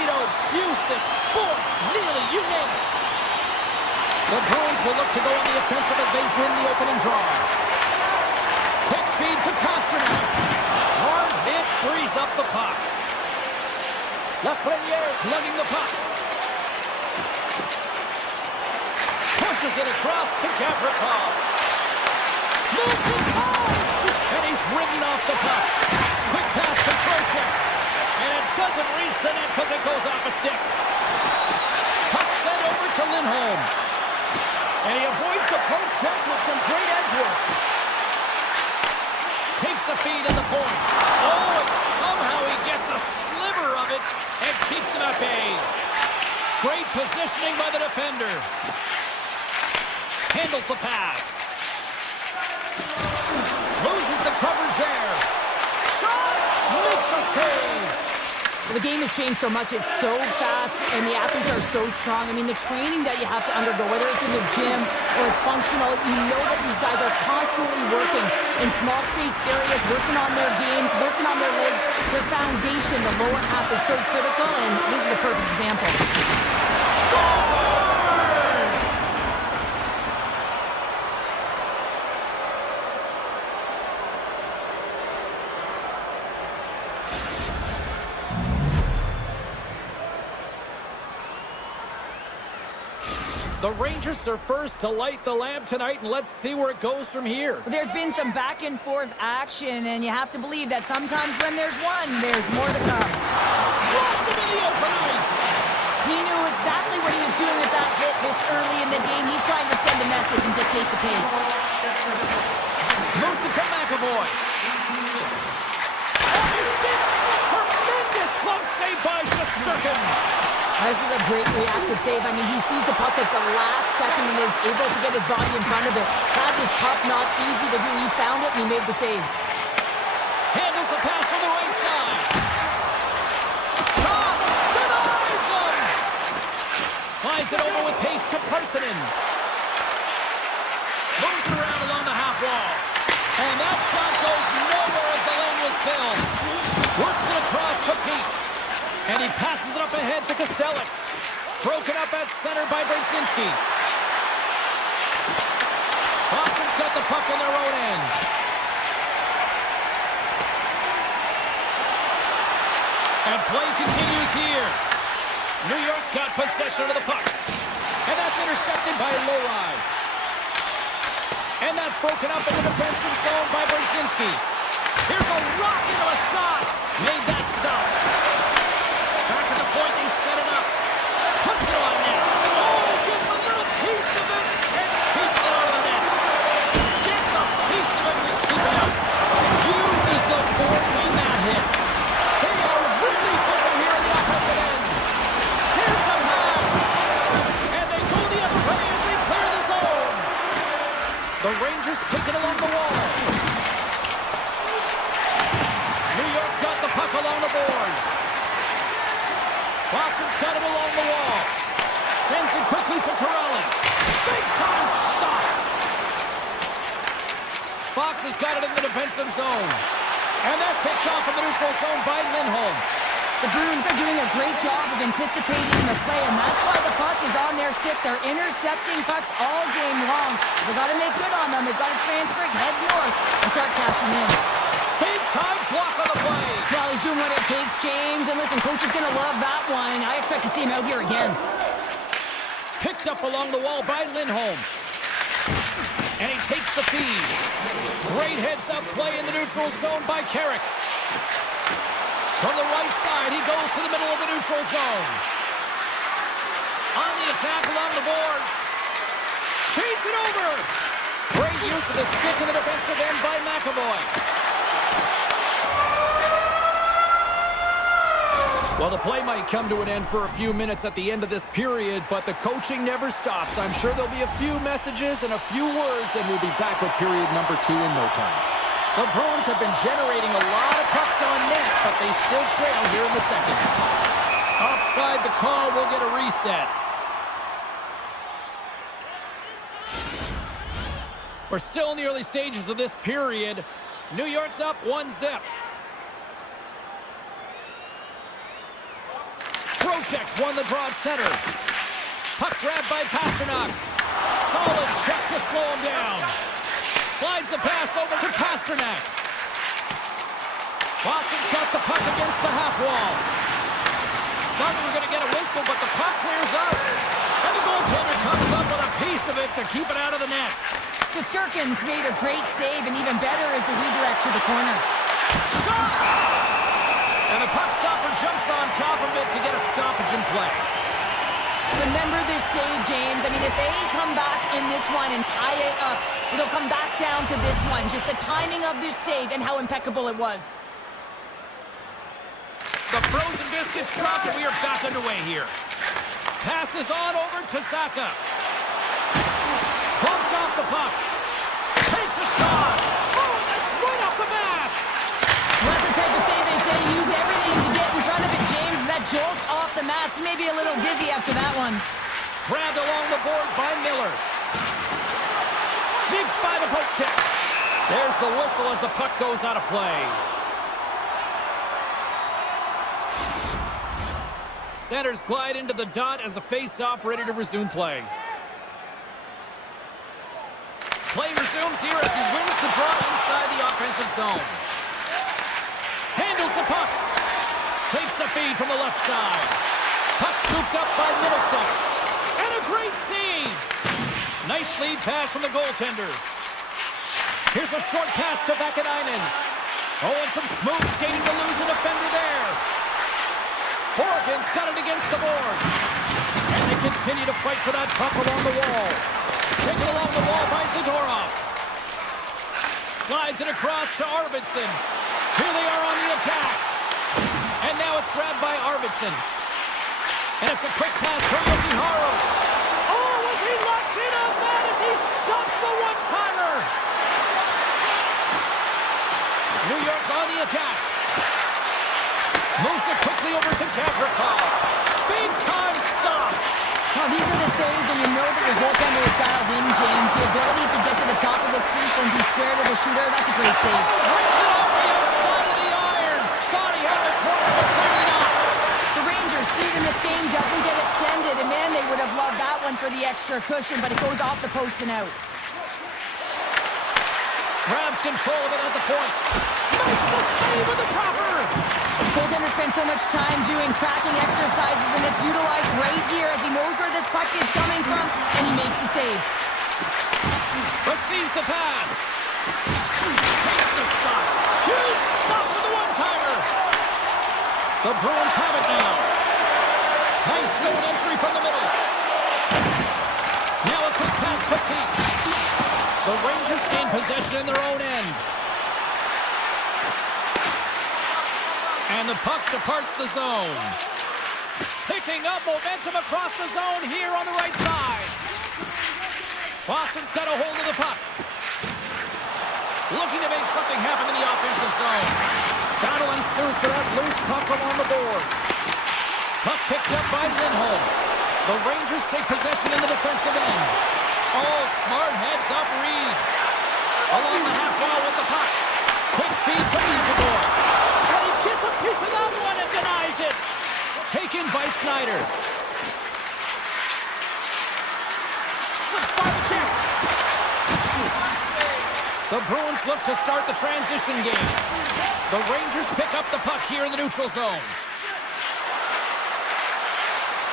Toledo, Busick, Bork, Neely, you name it. The Bruins will look to go on the offensive as they win the opening draw. Quick feed to Pasternak. Hard hit frees up the puck. Lafreniere's lugging the puck. Pushes it across to Gavrikov. Moves inside! And he's ridden off the puck. Quick pass to Trocheck. And it doesn't reach the net because it goes off a stick. Puck sent over to Lindholm. And he avoids the post check with some great edge work. Takes the feed in the point. Oh, and somehow he gets a sliver of it and keeps him at bay. Great positioning by the defender. Handles the pass. Loses the coverage there. Shot! Makes a save. The game has changed so much. It's so fast, and the athletes are so strong. I mean, the training that you have to undergo, whether it's in the gym or it's functional, you know that these guys are constantly working in small space areas, working on their games, working on their legs. Their foundation, the lower half, is so critical, and this is a perfect example. Scores! The Rangers are first to light the lamp tonight, and let's see where it goes from here. There's been some back and forth action, and you have to believe that sometimes when there's one, there's more to come. Lost him in the open ice. He knew exactly what he was doing with that hit this early in the game. He's trying to send a message and dictate the pace. Moves it to McAvoy. Off his stick. Tremendous glove save by Shesterkin. This is a great reactive save. I mean, he sees the puck at the last second and is able to get his body in front of it. That is tough, not easy to do. He found it and he made the save. Handles the pass from the right side. Shot! Denies him! Slides it over with pace to Parsonen. Moves it around along the half wall. And that shot goes nowhere as the lane was filled. Works it across to Peak. And he passes it up ahead to Kostelic. Broken up at center by Brzezinski. Boston's got the puck on their own end. And play continues here. New York's got possession of the puck. And that's intercepted by Lowry. And that's broken up in the defensive zone by Brzezinski. Here's a rocket of a shot. Made that stop. Back to the point, they set it up. Puts it on net. Oh, gets a little piece of it and keeps it out of the net. Gets a piece of it to keep it out. Uses the force on that hit. They are really busy here in the offensive end. Here's the pass. And they go the other way as they clear the zone. The Rangers take it along the wall. New York's got the puck along the boards. Boston's got it along the wall. Sends it quickly to Corrali. Big time stop. Fox has got it in the defensive zone. And that's picked off in the neutral zone by Lindholm. The Bruins are doing a great job of anticipating the play, and that's why the puck is on their stick. They're intercepting pucks all game long. They've got to make good on them. They've got to transfer it, head north, and start cashing in. Big time block on the play. Well, he's doing what it takes, James. And listen, coach is going to love that one. I expect to see him out here again. Picked up along the wall by Lindholm. And he takes the feed. Great heads-up play in the neutral zone by Carrick. From the right side, he goes to the middle of the neutral zone. On the attack along the boards. Feeds it over. Great use of the stick in the defensive end by McAvoy. Well, the play might come to an end for a few minutes at the end of this period, but the coaching never stops. I'm sure there'll be a few messages and a few words, and we'll be back with period number 2 in no time. The Bruins have been generating a lot of pucks on net, but they still trail here in the second. Offside the call, will get a reset. We're still in the early stages of this period. New York's up 1-0. Projects won the draw at center. Puck grabbed by Pasternak. Solid check to slow him down. Slides the pass over to Pasternak. Boston's got the puck against the half wall. Thought we were going to get a whistle, but the puck clears out. And the goaltender comes up with a piece of it to keep it out of the net. Shesterkin's made a great save, and even better is the redirect to the corner. Shot! And the puck stopper jumps on top of it to get a stoppage in play. Remember this save, James. I mean, if they come back in this one and tie it up, it'll come back down to this one. Just the timing of this save and how impeccable it was. The frozen biscuits dropped, and we are back underway here. Passes on over to Saka. Bumped off the puck. Takes a shot. Oh, that's right off the mask. Well, that's the type of save they say use everything to get in front of it, James. That jolts off the mask. Maybe a little dizzy after that one. Grabbed along the boards by Miller. Sneaks by the poke check. There's the whistle as the puck goes out of play. Centers glide into the dot as the face-off ready to resume play. Play resumes here as he wins the draw inside the offensive zone. Handles the puck. Takes the feed from the left side. Puck scooped up by Middleston. And a great save. Nice lead pass from the goaltender. Here's a short pass to Vakanainen. Oh, and some smooth skating to lose a defender there. Oregon's got it against the boards. And they continue to fight for that puck along the wall. Taken along the wall by Zadorov. Slides it across to Arvidsson. Here they are on the attack. And now it's grabbed by Arvidsson. And it's a quick pass for Yokiharu. Oh, was he locked in on that as he stops the one-timer? New York's on the attack. Moves it quickly over to Gavrikov. Big time stop. Well, these are the saves when you know that your goaltender is dialed in, James. The ability to get to the top of the crease and be square to the shooter, that's a great save. Oh, brings it off the outside of the iron. Thought he had the corner, but clearly not. The Rangers' lead in this game doesn't get extended, and man, they would have loved that one for the extra cushion, but it goes off the post and out. Grabs control of it at the point. Makes the save with the dropper. Goaltender spends so much time doing tracking exercises, and it's utilized right here as he knows where this puck is coming from, and he makes the save. Receives the pass. Takes the shot. Huge stop with the one-timer. The Bruins have it now. Nice zone entry from the middle. Now a quick pass to Pete. The Rangers gain possession in their own end. And the puck departs the zone. Picking up momentum across the zone here on the right side. Boston's got a hold of the puck. Looking to make something happen in the offensive zone. Battle ensues for that loose puck along the boards. Puck picked up by Lindholm. The Rangers take possession in the defensive end. Oh, smart heads-up read. Along the half wall with the puck. Quick feed to eFootball. And he gets a piece of that one and denies it. Taken by Schneider. Slips by the check. The Bruins look to start the transition game. The Rangers pick up the puck here in the neutral zone.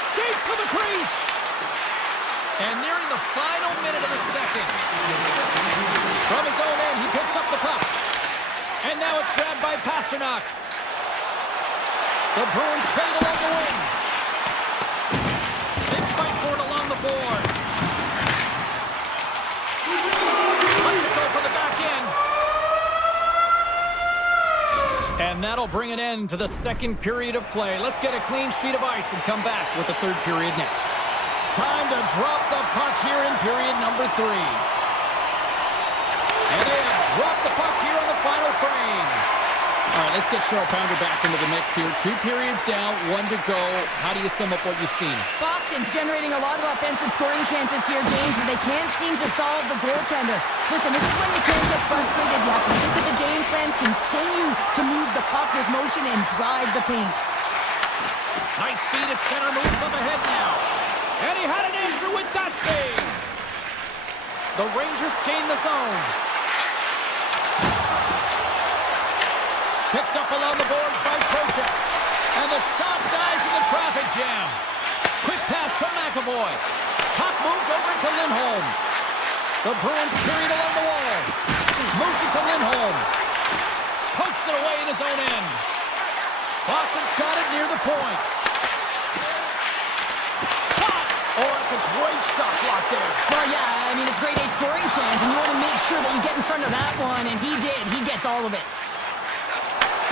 Skates for the crease. And nearing the final minute of the second. From his own end, he picks up the puck. And now it's grabbed by Pasternak. The Bruins fade along the wing. They fight for it along the boards. Let's it go for the back end. And that'll bring an end to the second period of play. Let's get a clean sheet of ice and come back with the third period next. Time to drop the puck here in period number 3. And they have dropped the puck here on the final frame. All right, let's get Cheryl Pounder back into the mix here. 2 periods down, 1 to go. How do you sum up what you've seen? Boston's generating a lot of offensive scoring chances here, James, but they can't seem to solve the goaltender. Listen, this is when you can't get frustrated. You have to stick with the game plan, continue to move the puck with motion, and drive the paint. Nice feed at center, moves up ahead now. And he had an answer with that save. The Rangers gain the zone. Picked up along the boards by Trocheck. And the shot dies in the traffic jam. Quick pass to McAvoy. Puck moved over to Lindholm. The Bruins carried along the wall. Moves it to Lindholm. Pokes it away in his own end. Boston's got it near the point. Shot! Oh, that's a great shot block there. Well, yeah, I mean, it's a grade A scoring chance, and you want to make sure that you get in front of that one, and he did. He gets all of it.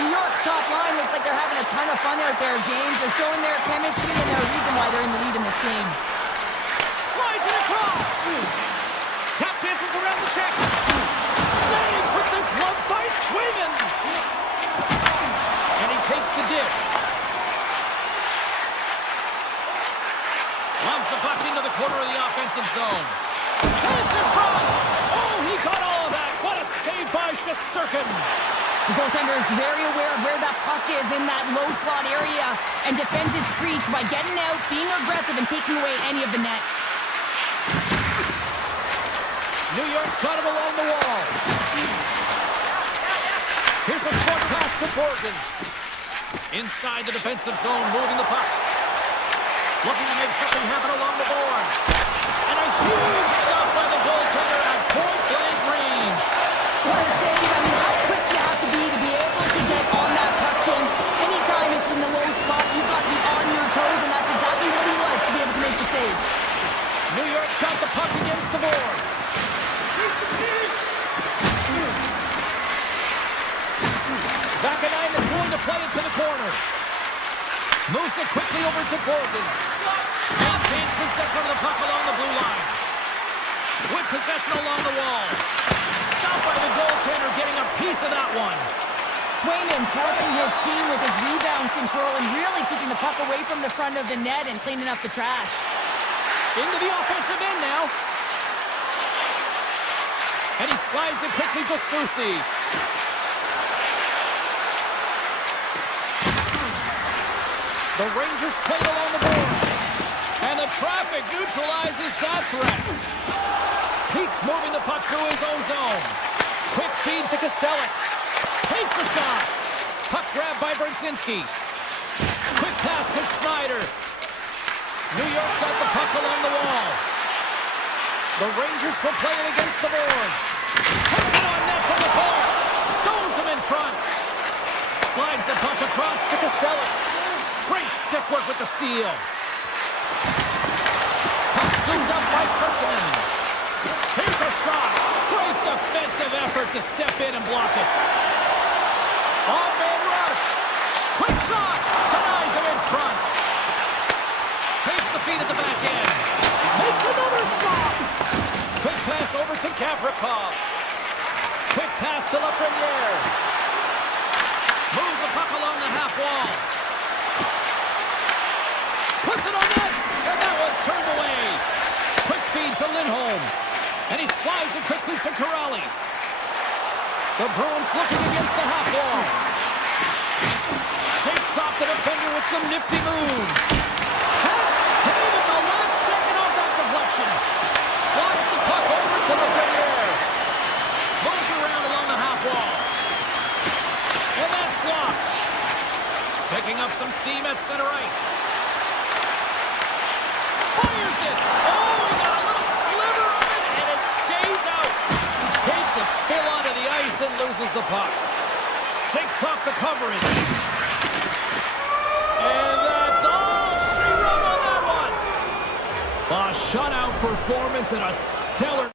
New York's top line looks like they're having a ton of fun out there, James. They're showing their chemistry, and their reason why they're in the lead in this game. Slides it across. Tap dances around the check. Snags with the glove by Swayman. And he takes the dish. Loves the puck into the corner of the offensive zone. Chance in front. Oh, he got all of that. What a save by Shesterkin. The goaltender is very aware of where that puck is in that low slot area and defends his crease by getting out, being aggressive, and taking away any of the net. New York's got him along the wall. Here's a short pass to Borgen. Inside the defensive zone, moving the puck. Looking to make something happen along the boards. And a huge stop by the goaltender at point-blank range. What a save. I mean, how quick you have to be able to get on that puck, James. Anytime it's in the low spot, you've got to be on your toes, and that's exactly what he was to be able to make the save. New York's got the puck against the boards. Vacanine is going to play it to the corner. Moves it quickly over to Borgen. Maintains possession of the puck along the blue line. With possession along the wall. Stopped by the goaltender, getting a piece of that one. Swayman's helping his team with his rebound control and really keeping the puck away from the front of the net and cleaning up the trash. Into the offensive end now. And he slides it quickly to Susi. The Rangers play along the boards. And the traffic neutralizes that threat. Keeps moving the puck through his own zone. Quick feed to Kostelic. Takes a shot. Puck grab by Brzezinski. Quick pass to Schneider. New York's got the puck along the wall. The Rangers will play it against the boards. Puts it on net from the point. Stones him in front. Slides the puck across to Kostelic. Great stick work with the steal. Puck scooped up by Persinen. Here's a shot. Great defensive effort to step in and block it. On-man rush. Quick shot. Denies him in front. Takes the feed at the back end. Makes another stop. Quick pass over to Gavrikov. Quick pass to Lafreniere. Moves the puck along the half wall. Puts it on net. And that was turned away. Quick feed to Lindholm. And he slides it quickly to Corrali. The Bruins looking against the half wall. Shakes off the defender with some nifty moves. And save at the last second off that deflection. Slides the puck over to Lafreniere. Moves around along the half wall. And that's blocked. Picking up some steam at center ice. Fires it. Oh, he got a little sliver of it, and it stays out. Takes a spill onto the ice and loses the puck. Shakes off the coverage. And that's all she wrote on that one. A shutout performance and a stellar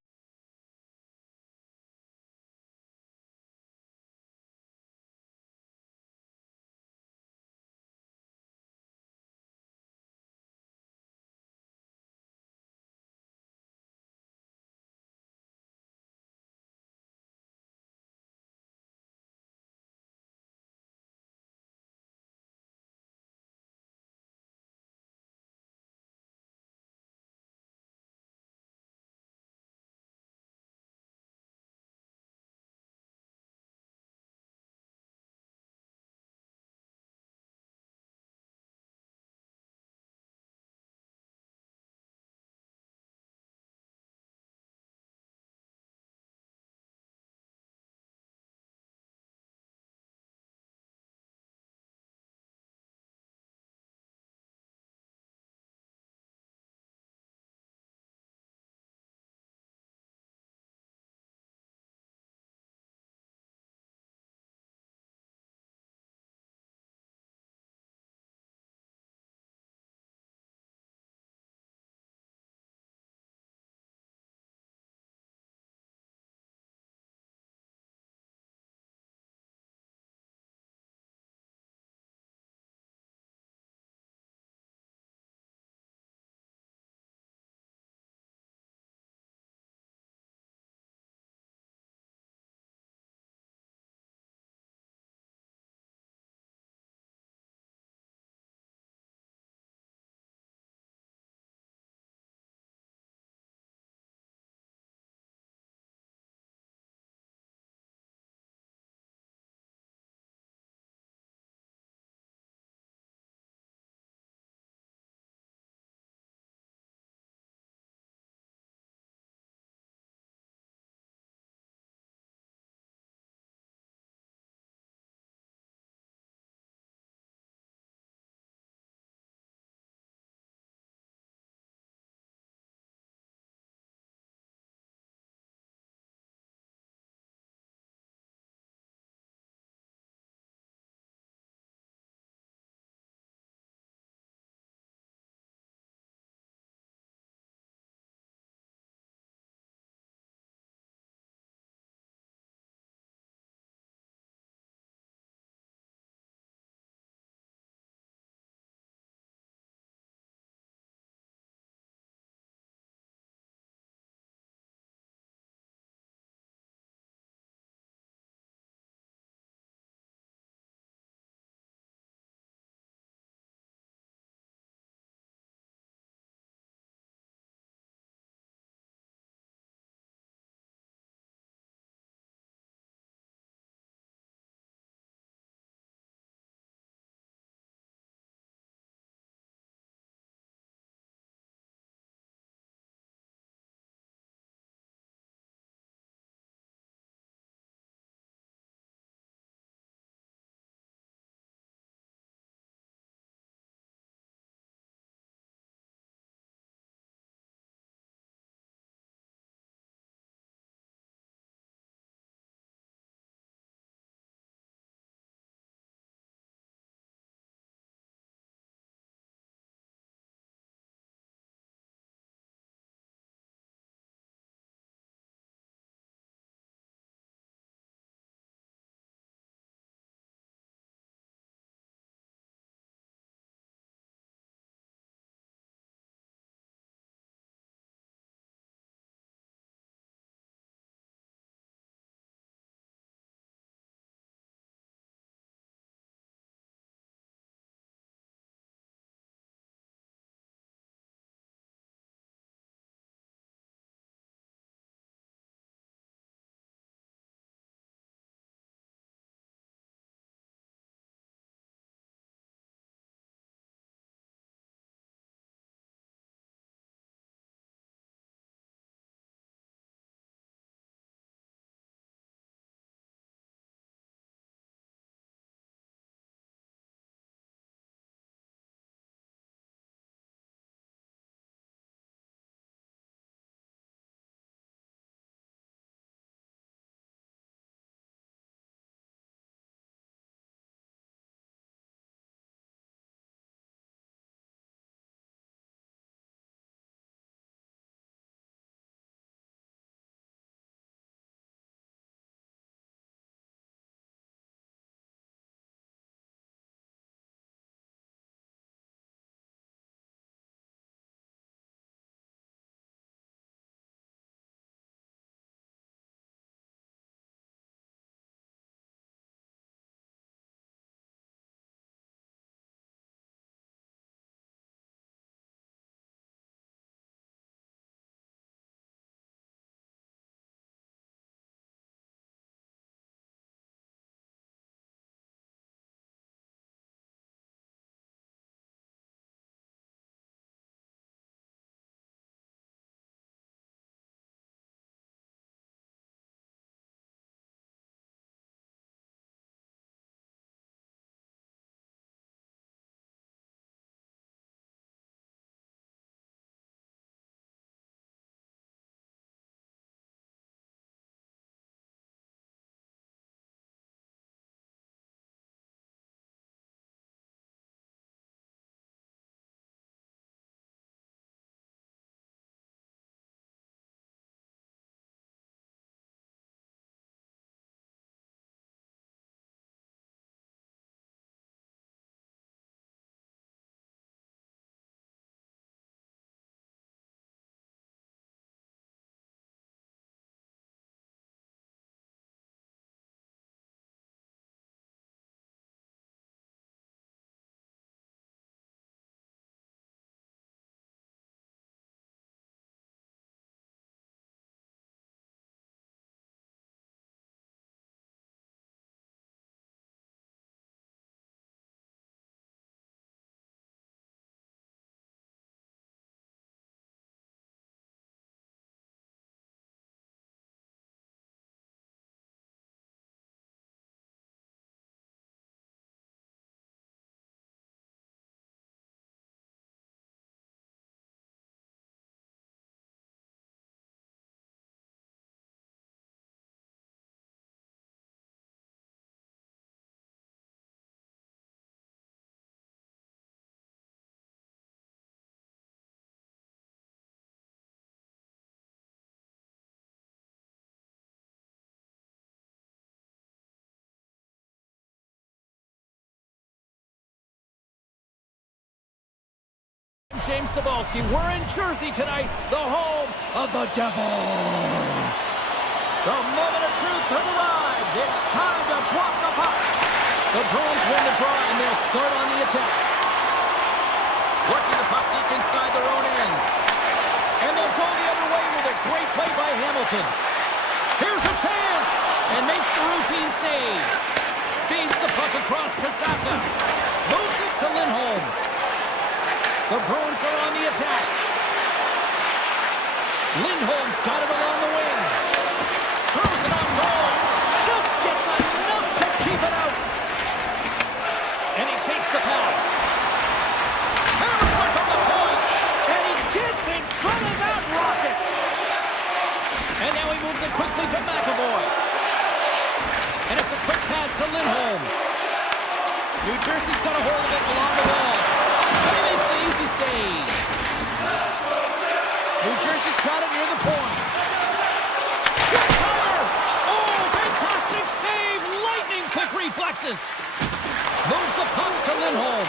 James Cybulski. We're in Jersey tonight, the home of the Devils. The moment of truth has arrived. It's time to drop the puck. The Bruins win the draw, and they'll start on the attack. Working the puck deep inside their own end. And they'll go the other way with a great play by Hamilton. Here's a chance, and makes the routine save. Feeds the puck across to Saka. Moves it to Lindholm. The Bruins are on the attack. Lindholm's got it along the wing. Throws it on goal. Just gets enough to keep it out. And he takes the pass. Hammers one from the point. And he gets in front of that rocket. And now he moves it quickly to McAvoy. And it's a quick pass to Lindholm. New Jersey's got a hold of it along the wall. And he makes the easy save. New Jersey's got it near the point. One-timer! Oh, fantastic save! Lightning quick reflexes. Moves the puck to Lindholm.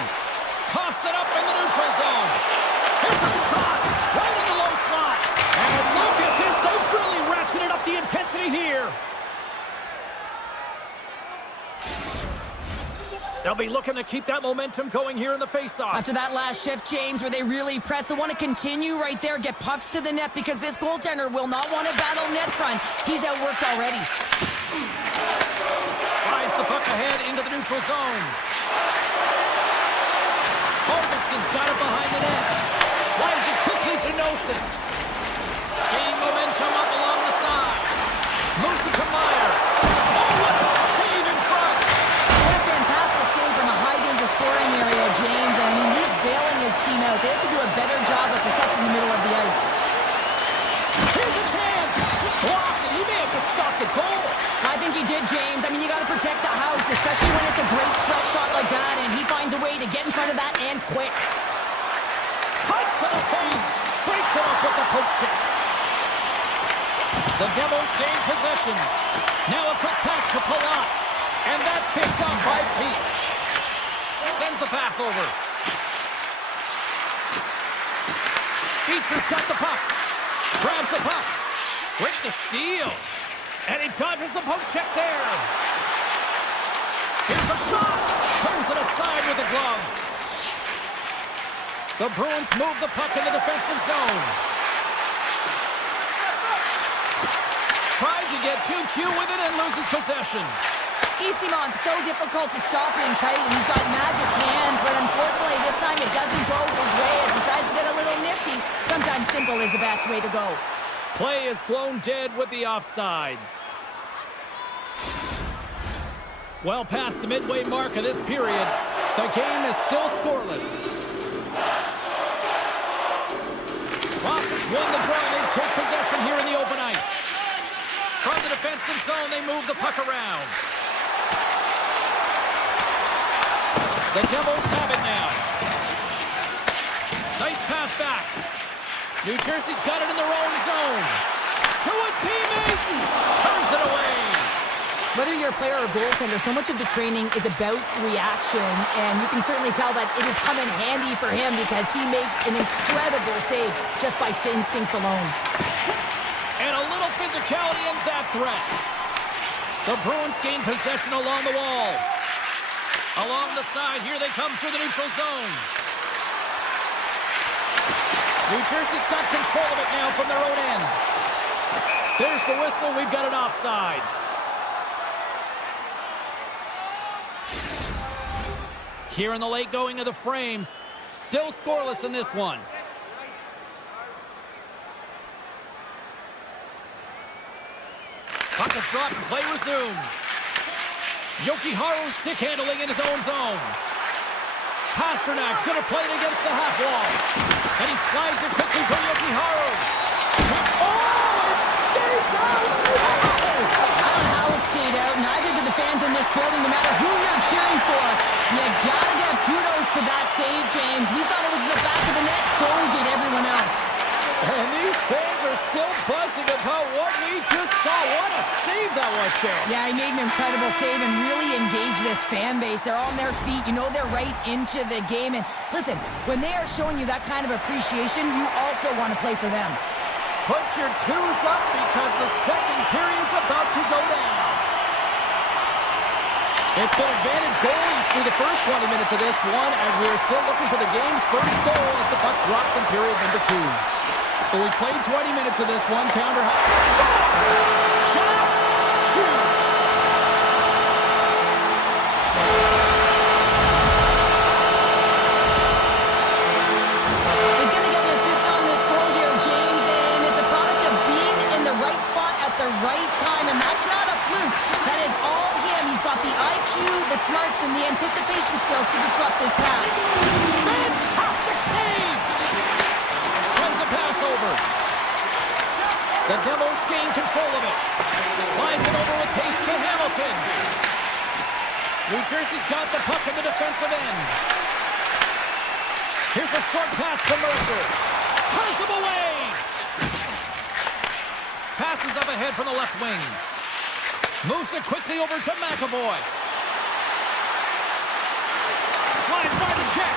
Toss it up in the neutral zone. Here's a shot right in the low slot. And look at this. They've really ratcheted up the intensity here. They'll be looking to keep that momentum going here in the faceoff. After that last shift, James, where they really press, they want to continue right there, get pucks to the net, because this goaltender will not want to battle net front. He's outworked already. Slides the puck ahead into the neutral zone. Robertson's got it behind the net. Slides it quickly to Nosen. Gaining momentum up along the side. Moves it to Meyer. Oh, what a save in front! What a fantastic save from a high-danger scoring area, James. I mean, he's bailing his team out. They have to do a better job of protecting the middle of the ice. Here's a chance! Blocked, and he may have just stopped the goal. I think he did, James. I mean, you got to protect the house, especially when it's a great threat shot like that, and he finds a way to get in front of that and quick. Cuts to the paint. Breaks it up with the poke check. The Devils gain possession. Now a quick pass to Palat. And that's picked up by Pete. Sends the pass over. Beecher's got the puck. Grabs the puck. With the steal. And he dodges the poke check there. Here's a shot. Turns it aside with the glove. The Bruins move the puck in the defensive zone. Tried to get too cute with it and loses possession. Easymon's so difficult to stop in tight, and he's got magic hands, but unfortunately this time it doesn't go his way as he tries to get a little nifty. Sometimes simple is the best way to go. Play is blown dead with the offside. Well past the midway mark of this period, the game is still scoreless. Boston's won the draw. They take possession here in the open ice. From the defensive zone, they move the puck around. The Devils have it now. Nice pass back. New Jersey's got it in their own zone. To his teammate. Turns it away. Whether you're a player or goaltender, so much of the training is about reaction, and you can certainly tell that it has come in handy for him because he makes an incredible save just by instincts alone. And a little physicality ends that threat. The Bruins gain possession along the wall. Along the side, here they come through the neutral zone. New Jersey's got control of it now from their own end. There's the whistle. We've got an offside. Here in the late going of the frame, still scoreless in this one. Puck is dropped and play resumes. Yoki-Haru stick handling in his own zone. Pasternak's going to play it against the half wall. And he slides it quickly for Yoki-Haru. Oh, it stays out! I don't know how it stayed out. Neither do the fans in this building, no matter who you're cheering for. You gotta give kudos to that save, James. We thought it was in the back of the net, so did everyone else. And these fans are still buzzing about what we just saw. What a save that was, Shane. Yeah, he made an incredible save and really engaged this fan base. They're on their feet. You know they're right into the game. And listen, when they are showing you that kind of appreciation, you also want to play for them. Put your twos up because the second period's about to go down. It's been advantage goalies through the first 20 minutes of this one as we are still looking for the game's first goal as the puck drops in period number 2. So we played 20 minutes of this one. Counter. Scores! Jack Hughes! He's going to get an assist on this goal here, James, and it's a product of being in the right spot at the right time, and that's not a fluke. That is all him. He's got the IQ, the smarts, and the anticipation skills to disrupt this pass. Fantastic save! Sends a pass over. The Devils gain control of it. Slides it over with pace to Hamilton. New Jersey's got the puck in the defensive end. Here's a short pass to Mercer. Turns him away. Passes up ahead from the left wing. Moves it quickly over to McAvoy. Slides by the check.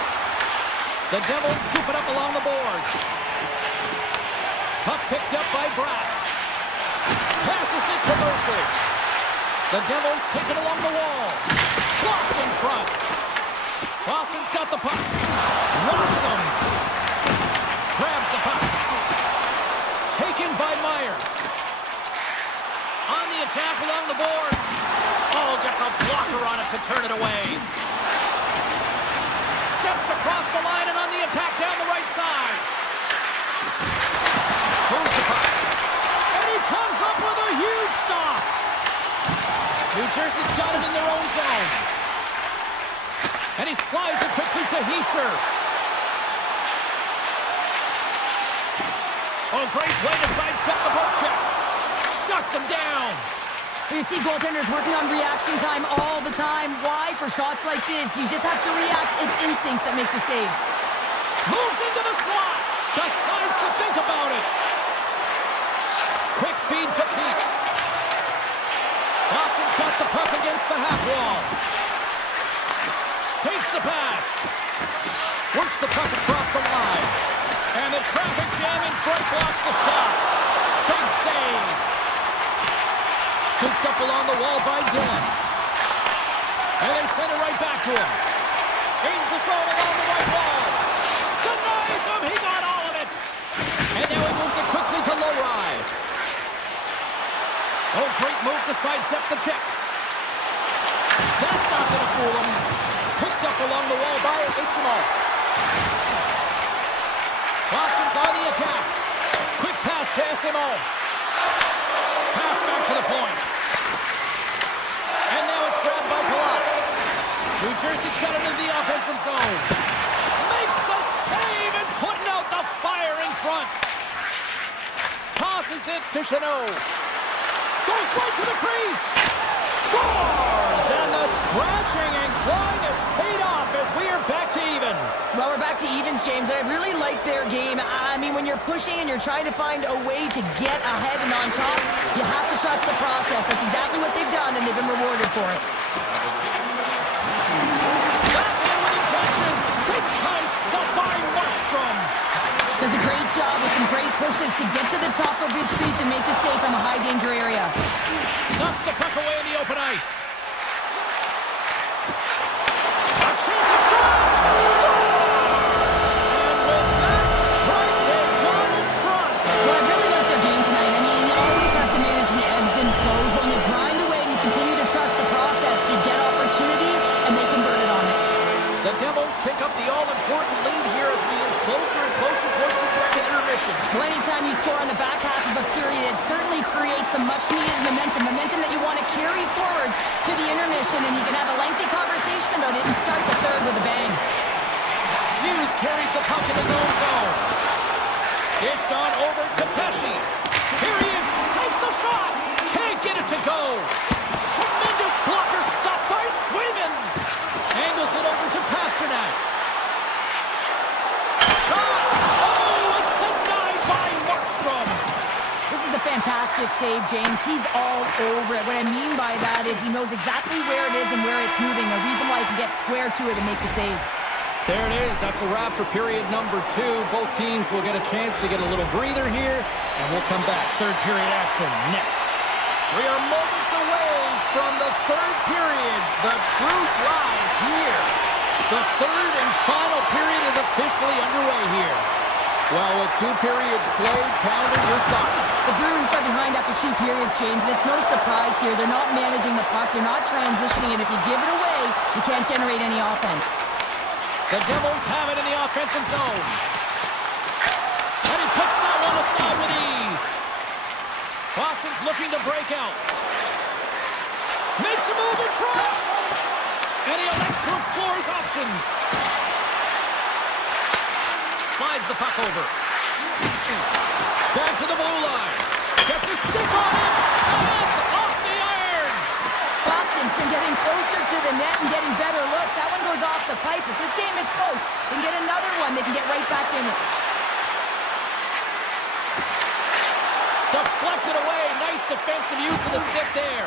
The Devils scoop it up along the boards. Puck picked up by Bratt. Passes it to Mercer. The Devils take it along the wall. Blocked in front. Boston's got the puck. Rocks him. Grabs the puck. Taken by Meyer. On the attack along the boards. Oh, gets a blocker on it to turn it away. Steps across the line and on the attack down the right side. Moves the puck. And he comes up with a huge stop. New Jersey's got it in their own zone. And he slides it quickly to Heischer. Oh, great play to sidestep the poke check. Shuts him down. You see goaltenders working on reaction time all the time. Why? For shots like this, you just have to react. It's instincts that make the save. Moves into the slot. Decides to think about it. Quick feed to Pete. Boston's got the puck against the half wall. Takes the pass. Works the puck across the line. And the traffic jam in front blocks the shot. Big save. Scooped up along the wall by Dillon. And they send it right back to him. Aims the zone along the right wall. Denies him. He got all of it. And now he moves it quickly to Lowry. Oh, great move to sidestep the check. That's not going to fool him. Picked up along the wall by Ismo. Boston's on the attack. Quick pass to Ismo. Pass back to the point. And now it's grabbed by Palat. New Jersey's got it into the offensive zone. Makes the save and putting out the fire in front. Tosses it to Chanot. Goes right to the crease. Scores! And the scratching and clawing has paid off as we are back to even. Well, we're back to evens, James, and I really like their game. I mean, when you're pushing and you're trying to find a way to get ahead and on top, you have to trust the process. That's exactly what they've done, and they've been rewarded for it. Backhand with intention. Big time stop by Markstrom. Does a great job with some great pushes to get to the top of his crease and make the save from a high-danger area. Knocks the puck away in the open ice. A chance in front! Scores! And with that strike, they've gone in front. Well, I really like their game tonight. I mean, you always have to manage the ebbs and flows. When you grind away and you continue to trust the process, you get opportunity, and they convert it on it. The Devils pick up the all-important lead here as we inch closer and closer towards the second intermission. Well, anytime you score in the back half of a period, it certainly creates some much-needed momentum that you want to carry forward to the intermission, and you can have a lengthy conversation about it and start the third with a bang. Hughes carries the puck in his own zone. Dished on over to Pesci. Here he is, takes the shot. Can't get it to go. Tremendous blocker stop by Swayman. Angles it over to Pasternak. Shot! Oh, it's denied by Markstrom. fantastic save, James. He's all over it. What I mean by that is he knows exactly where it is and where it's moving. A reason why he can get square to it and make the save. There it is. That's a wrap for period number 2. Both teams will get a chance to get a little breather here, and we'll come back. Third period action next. We are moments away from the third period. The truth lies here. The third and final period is officially underway here. Well, with 2 periods played, Pounder, your thoughts? The Bruins are behind after 2 periods, James, and it's no surprise here. They're not managing the puck. They're not transitioning, and if you give it away, you can't generate any offense. The Devils have it in the offensive zone. And he puts that one aside with ease. Boston's looking to break out. Makes a move in front. And he elects to explore his options. Slides the puck over. Back to the blue line. Gets his stick on it. And it's off the iron. Boston's been getting closer to the net and getting better looks. That one goes off the pipe. If this game is close, they can get another one. They can get right back in it. Deflected away. Nice defensive use of the stick there.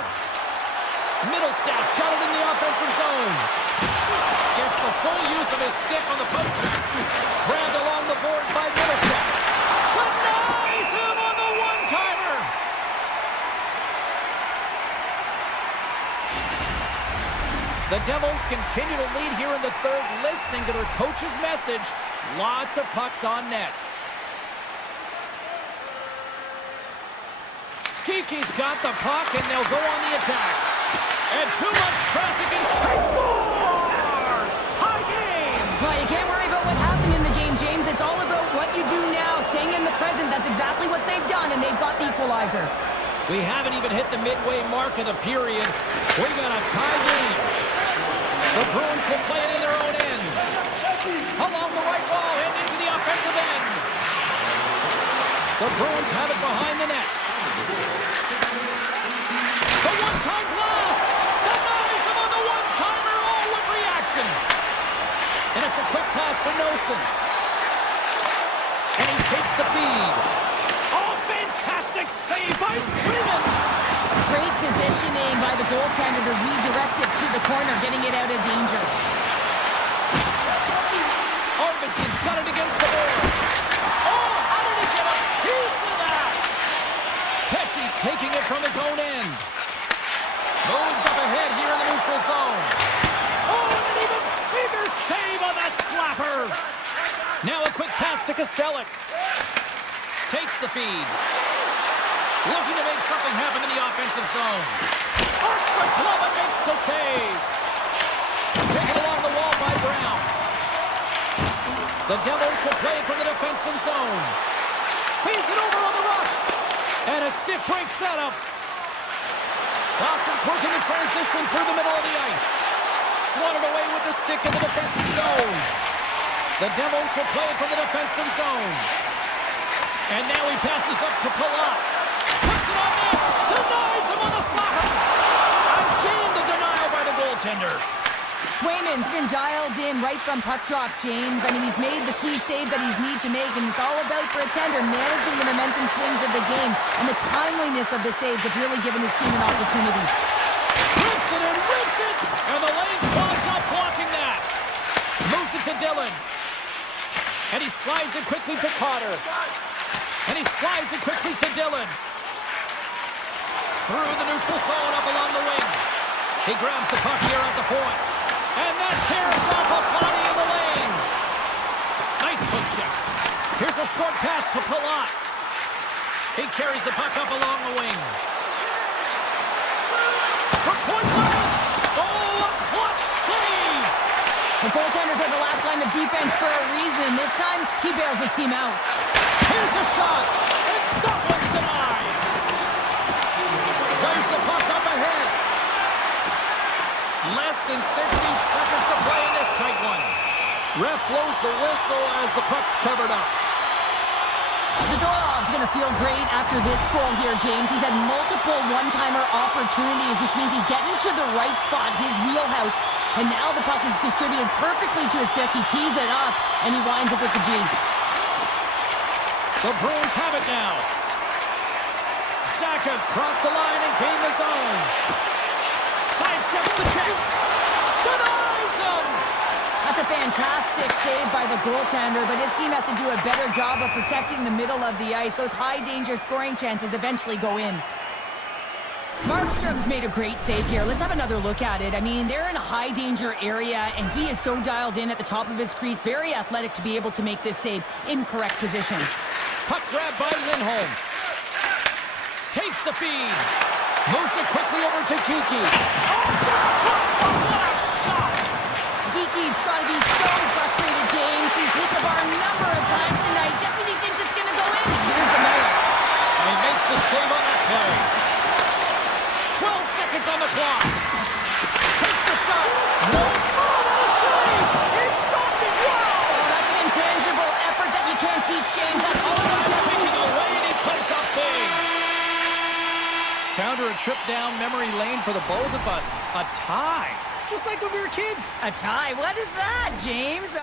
Middlestats got it in the offensive zone. Gets the full use of his stick on the poke check. Grabbed along the boards by Middlestat. Denies him on the one-timer. The Devils continue to lead here in the third, listening to their coach's message. Lots of pucks on net. Kiki's got the puck, and they'll go on the attack. And too much traffic, and he scores! Tie game! Well, you can't worry about what happened in the game, James. It's all about what you do now, staying in the present. That's exactly what they've done, and they've got the equalizer. We haven't even hit the midway mark of the period. We got a tie game. The Bruins will play it in their own end. Along the right wall and into the offensive end. The Bruins have it behind the net. The one-time blast denies him on the one-timer, all with reaction. And it's a quick pass to Nosen. And he takes the feed. Oh, fantastic save by Freeman. Great positioning by the goaltender to redirect it to the corner, getting it out of danger. Arvidsson's got it against the boards. Oh, how did he get a piece of that? Pesci's taking it from his own end. Moved up ahead here in the neutral zone. Oh, and an even bigger save on the slapper. Now a quick pass to Kostelic. Takes the feed. Looking to make something happen in the offensive zone. Off the glove and makes the save. Taken along the wall by Brown. The Devils will play it from the defensive zone. Feeds it over on the rush. And a stick breaks that up. Boston's working the transition through the middle of the ice. Swatted away with the stick in the defensive zone. The Devils will play it from the defensive zone. And now he passes up to Palat. Puts it on net. Denies him on the slapper. Again the denial by the goaltender. Swayman's been dialed in right from puck drop, James. I mean, he's made the key save that he's need to make, and it's all about for a tender managing the momentum swings of the game, and the timeliness of the saves have really given his team an opportunity. Rips it and rips it, and the lane's closed up blocking that. Moves it to Dillon. And he slides it quickly to Cotter. And he slides it quickly to Dillon. Through the neutral zone up along the wing. He grabs the puck here at the point. And that tears off a body in the lane. Nice hook check. Here's a short pass to Palat. He carries the puck up along the wing. For point blank. Oh, a clutch save. The goaltenders are the last line of defense for a reason. This time, he bails his team out. Here's a shot. And that one's denied. Plays the puck up ahead. Less than 60 seconds to play in this tight one. Ref blows the whistle as the puck's covered up. Zadorov's going to feel great after this goal here, James. He's had multiple one-timer opportunities, which means he's getting to the right spot, his wheelhouse. And now the puck is distributed perfectly to his stick. He tees it up, and he winds up with the G. The Bruins have it now. Sakas crossed the line and gained the zone. Sidesteps the check. Denies him! That's a fantastic save by the goaltender, but his team has to do a better job of protecting the middle of the ice. Those high-danger scoring chances eventually go in. Markstrom's made a great save here. Let's have another look at it. I mean, they're in a high-danger area, and he is so dialed in at the top of his crease. Very athletic to be able to make this save in correct position. Puck grab by Lindholm. Takes the feed. Moves it quickly over to Kiki. Oh, what a shot! Kiki's got to be so frustrated, James. He's hit the bar a number of times tonight just when he thinks it's going to go in. Here's the net. And he makes the save on that play. 12 seconds on the clock. Takes the shot. No. Oh, what a save! He stopped it. Wow! Oh, that's an intangible effort that you can't teach, James. That's all about Taking destiny. away and he comes up big. Counter a trip down memory lane for the both of us. A tie. Just like when we were kids. A tie? What is that, James?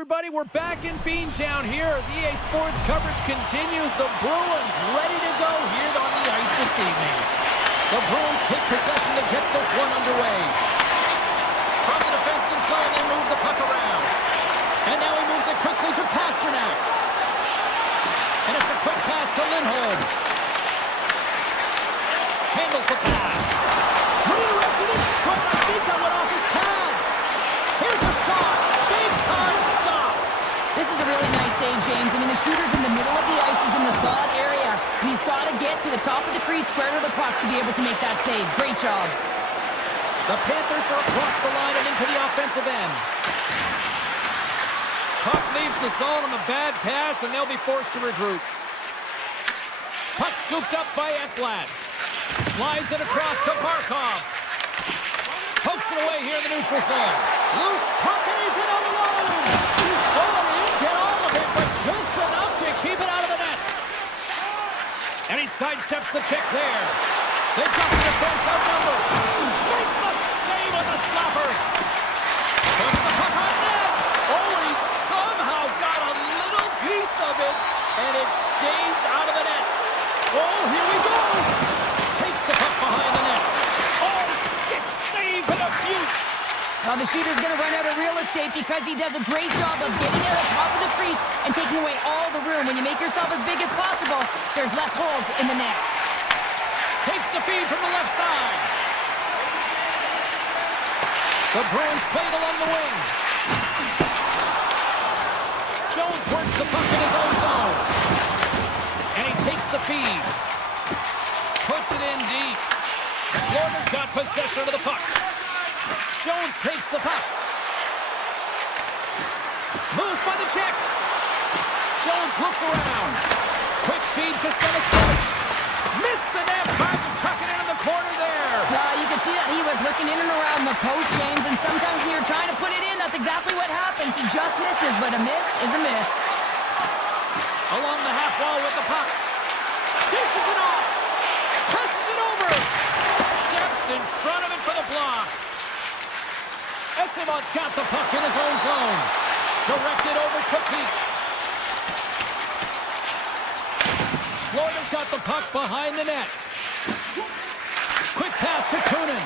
everybody. We're back in Beantown here as EA Sports coverage continues. The Bruins ready to go here on the ice this evening. The Bruins take possession to get this one underway. From the defensive zone, they move the puck around. And now he moves it quickly to Pasternak. And it's a quick pass to Lindholm. Handles the pass. Redirected in front. I think that went off his pad. Here's a shot. Big time stop. This is a really nice save, James. I mean, the shooter's in the middle of the ice. He's in the slot area. And he's got to get to the top of the crease, square to the puck to be able to make that save. Great job. The Panthers are across the line and into the offensive end. Puck leaves the zone on a bad pass, and they'll be forced to regroup. Puck scooped up by Ekblad. Slides it across to Barkov. Pokes it away here in the neutral zone. Loose puck, and he's in all alone. Oh, and he didn't get all of it, but just enough to keep it out of the net. And he sidesteps the kick there. They drop the defense outnumbered. Makes the save with the slapper. Puts the puck on net. Oh, and he somehow got a little piece of it, and it stays out of the net. Oh, here we go. Takes the puck behind the net. Oh, stick save and a beaut. Now the shooter's going to run out of real estate because he does a great job of getting at the top of the crease and taking away all the room. When you make yourself as big as possible, there's less holes in the net. Takes the feed from the left side. The Bruins played along the wing. Jones works the puck in his own zone. And he takes the feed. Puts it in deep. Florida's got possession of the puck. Jones takes the puck. Moves by the check. Jones looks around. Quick feed to Semistovich. Missed the net, tried to tuck it into the corner there. You can see that he was looking in and around the post, James, and sometimes when you're trying to put it in, that's exactly what happens. He just misses, but a miss is a miss. Along the half wall with the puck. Dishes it off. Passes it over. Steps in front of it for the block. Esteban's got the puck in his own zone. Directed over to Peak. Florida's got the puck behind the net. Quick pass to Kunin.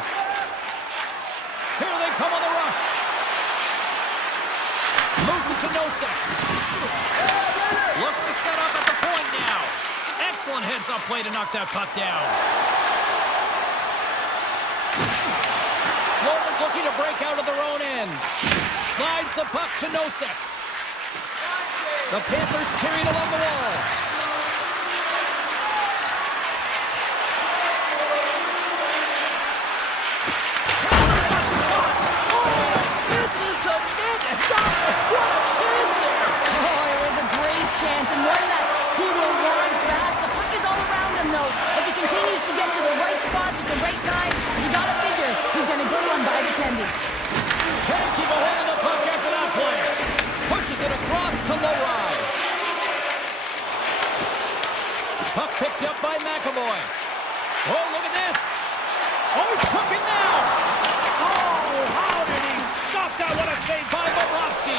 Here they come on the rush. Moves it to Nosek. Looks to set up at the point now. Excellent heads-up play to knock that puck down. Florida's looking to break out of their own end. Slides the puck to Nosek. The Panthers carried along the wall. Chance and one that he will want back. The puck is all around him, though. If he continues to get to the right spots at the right time, you gotta figure he's gonna get one by the tendon. Can't keep a hold of the puck after that play. Pushes it across to Lowry. Puck picked up by McAvoy. Oh, look at this. Oh, he's cooking now. Oh, how did he stop that? What a save by Bobrovsky.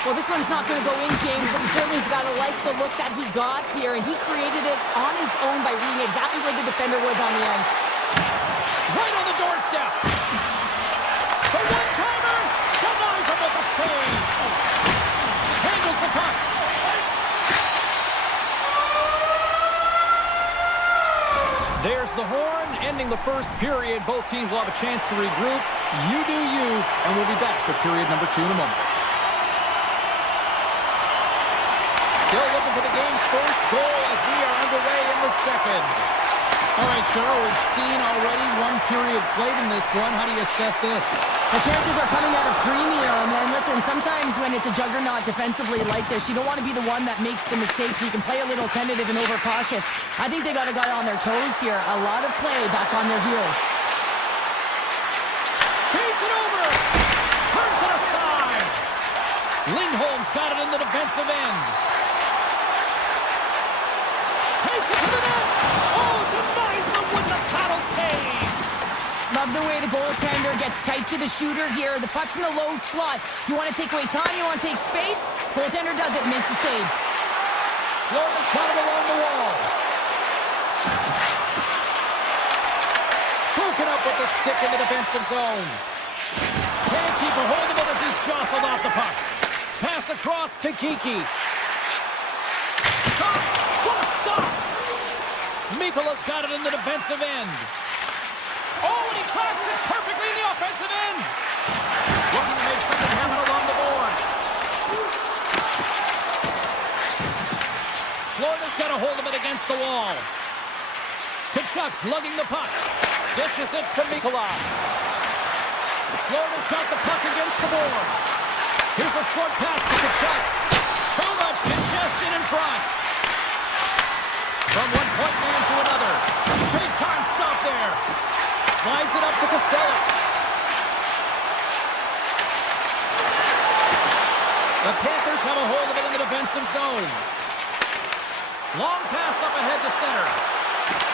Well, this one's not going to go in, James, but he certainly's got to like the look that he got here, and he created it on his own by reading exactly where the defender was on the ice. Right on the doorstep. The one-timer denies him with the save. Handles the puck. There's the horn, ending the first period. Both teams will have a chance to regroup. You do you, and we'll be back with period number 2 in a moment. Still looking for the game's first goal as we are underway in the second. All right, Cheryl, we've seen already one period played in this one. How do you assess this? The chances are coming at a premium, and listen, sometimes when it's a juggernaut defensively like this, you don't want to be the one that makes the mistakes. You can play a little tentative and overcautious. I think they got a guy on their toes here. A lot of play back on their heels. Feeds it over. Turns it aside. Lindholm's got it in the defensive end. Takes it to the net. Oh, denies the with the paddle save. love the way the goaltender gets tight to the shooter here. The puck's in the low slot. You want to take away time, you want to take space. Goaltender does it, makes the save. Florida's got it along the wall. Broken up with the stick in the defensive zone. Can't keep a hold of it as he's jostled off the puck. Pass across to Kiki. Shot! What a stop! Mikola's got it in the defensive end. Oh, and he cracks it perfectly in the offensive end. Looking to make something happen along the boards. Florida's got a hold of it against the wall. Kachuk's lugging the puck. Dishes it to Mikola. Florida's got the puck against the boards. Here's a short pass to Kachuk. Too much congestion in front. From one point man to another. Big time stop there. Slides it up to Kostelic. The Panthers have a hold of it in the defensive zone. Long pass up ahead to center.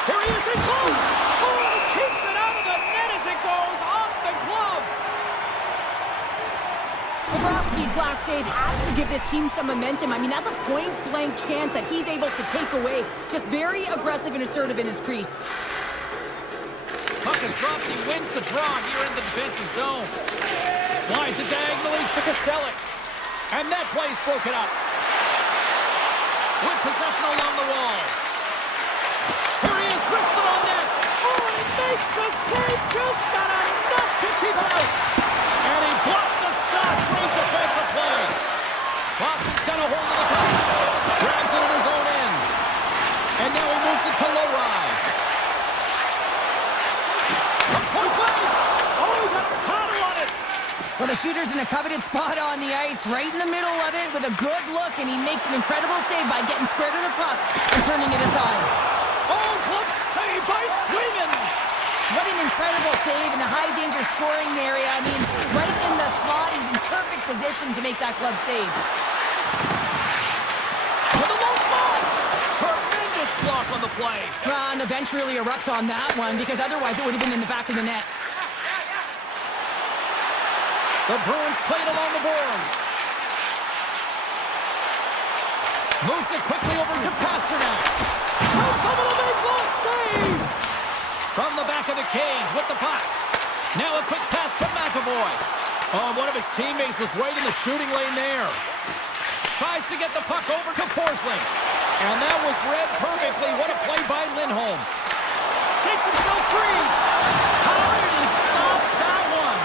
Here he is, in close. Oh, keeps it out of the net as it goes off the glove. Bobrovsky's last save has to give this team some momentum. I mean, that's a point-blank chance that he's able to take away. Just very aggressive and assertive in his crease. Puck is dropped. He wins the draw here in the defensive zone. Slides it diagonally to Kostelic. And that play's broken up. With possession along the wall. Here he is, wristed on net. Oh, he makes the save. Just got enough to keep it out. And he blocks a shot. Great defensive play. Boston's got a hold of the puck. Grabs it in his own end. And now he moves it to Lowry. From point blank. Oh, he got a paddle on it. Well, the shooter's in a coveted spot on the ice, right in the middle of it with a good look, and he makes an incredible save by getting square to the puck and turning it aside. Oh, close save by Swayman. What an incredible save in a high-danger scoring area. I mean, right in the slot, he's in perfect position to make that glove save. To the low slot. Tremendous block on the play. Well, and the bench really erupts on that one, because otherwise it would have been in the back of the net. The Bruins play it along the boards. Moves it quickly over to Pasternak. Comes over the big glove save. From the back of the cage with the puck. Now a quick pass to McAvoy. Oh, one of his teammates was right in the shooting lane there. Tries to get the puck over to Forsling. And that was read perfectly. What a play by Lindholm. Shakes himself free. How did he stop that one?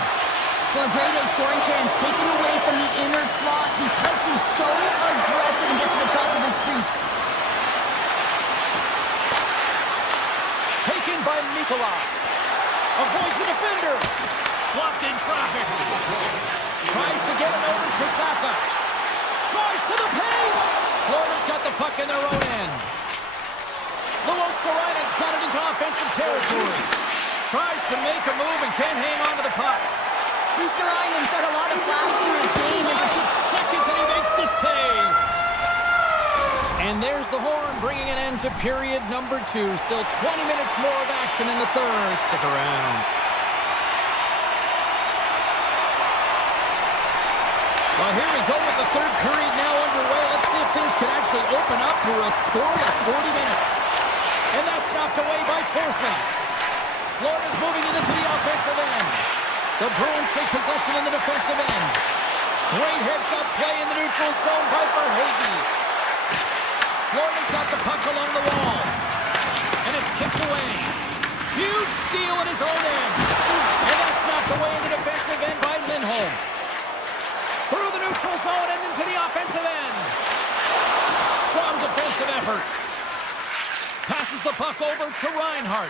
Well, a great A scoring chance taken away from the inner slot because he's so aggressive and gets to the top of his crease. Taken by Mikola. Avoids the defender. Blocked in traffic. Tries to get it over to Zappa. Tries to the paint. Florida's got the puck in their own end. Luos Storainen's got it into offensive territory. Tries to make a move and can't hang on to the puck. Storainen's got a lot of flash to his game. 5 seconds and he makes the save. And there's the horn bringing an end to period number 2. Still 20 minutes more of action in the third. Stick around. Well, here we go with the third period now underway. Let's see if things can actually open up through a scoreless 40 minutes. And that's knocked away by Forsling. Florida's moving it into the offensive end. The Bruins take possession in the defensive end. Great heads-up play in the neutral zone by Verhaeghe. Florida's got the puck along the wall. And it's kicked away. Huge steal at his own end. And that's knocked away in the defensive end by Lindholm. Through the neutral zone and into the offensive end. Strong defensive effort. Passes the puck over to Reinhart.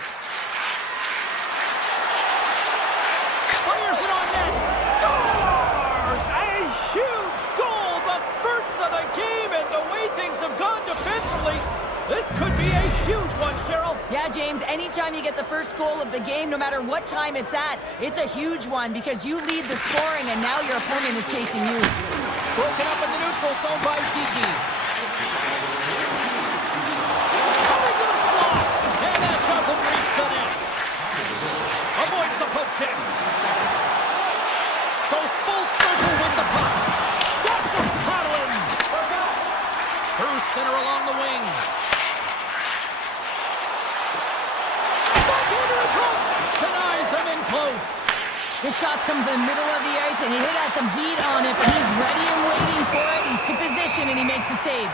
Fires it on net. Scores! A huge goal. The first of the game, and the way things have gone defensively, this could be a huge one, Cheryl. Yeah, James, anytime you get the first goal of the game, no matter what time it's at, it's a huge one because you lead the scoring and now your opponent is chasing you. Broken up in the neutral zone by Kiki. Coming to the slot, and that doesn't reach the net. Avoids the poke This shot's come from the middle of the ice, and he has some heat on it, but he's ready and waiting for it. He's to position, and he makes the save.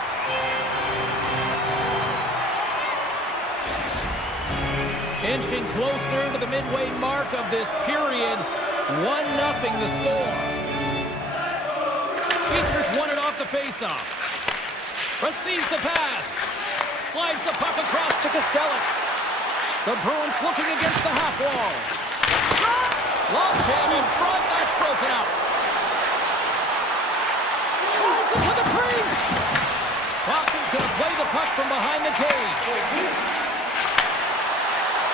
Inching closer to the midway mark of this period. 1-0 the score. Beecher's won it off the faceoff. Receives the pass. Slides the puck across to Costello. The Bruins looking against the half wall. Shot! Long jam in front. That's broken out. Drives it to the crease. Boston's going to play the puck from behind the cage.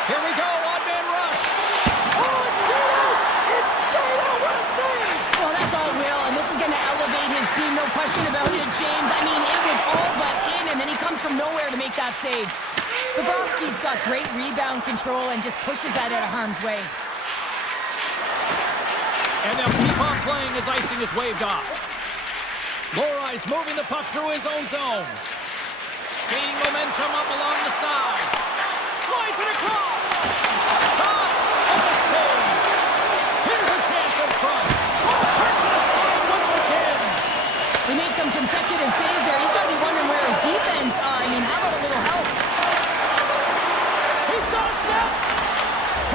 Here we go. One-man rush. Oh, it's stayed out. It's stayed out. What a save. Well, that's all Will, and this is going to elevate his team. No question about it, James. I mean, it was all but in, and then he comes from nowhere to make that save. Bobrovsky's got great rebound control and just pushes that out of harm's way. And they'll keep on playing as icing is waved off. Lorai's moving the puck through his own zone. Gaining momentum up along the side. Slides it across. Shot and a save. Here's a chance in front. Turns it aside once again. He made some consecutive saves there. He's got to be wondering where his defense are. I mean, how about a little help? He's got a step.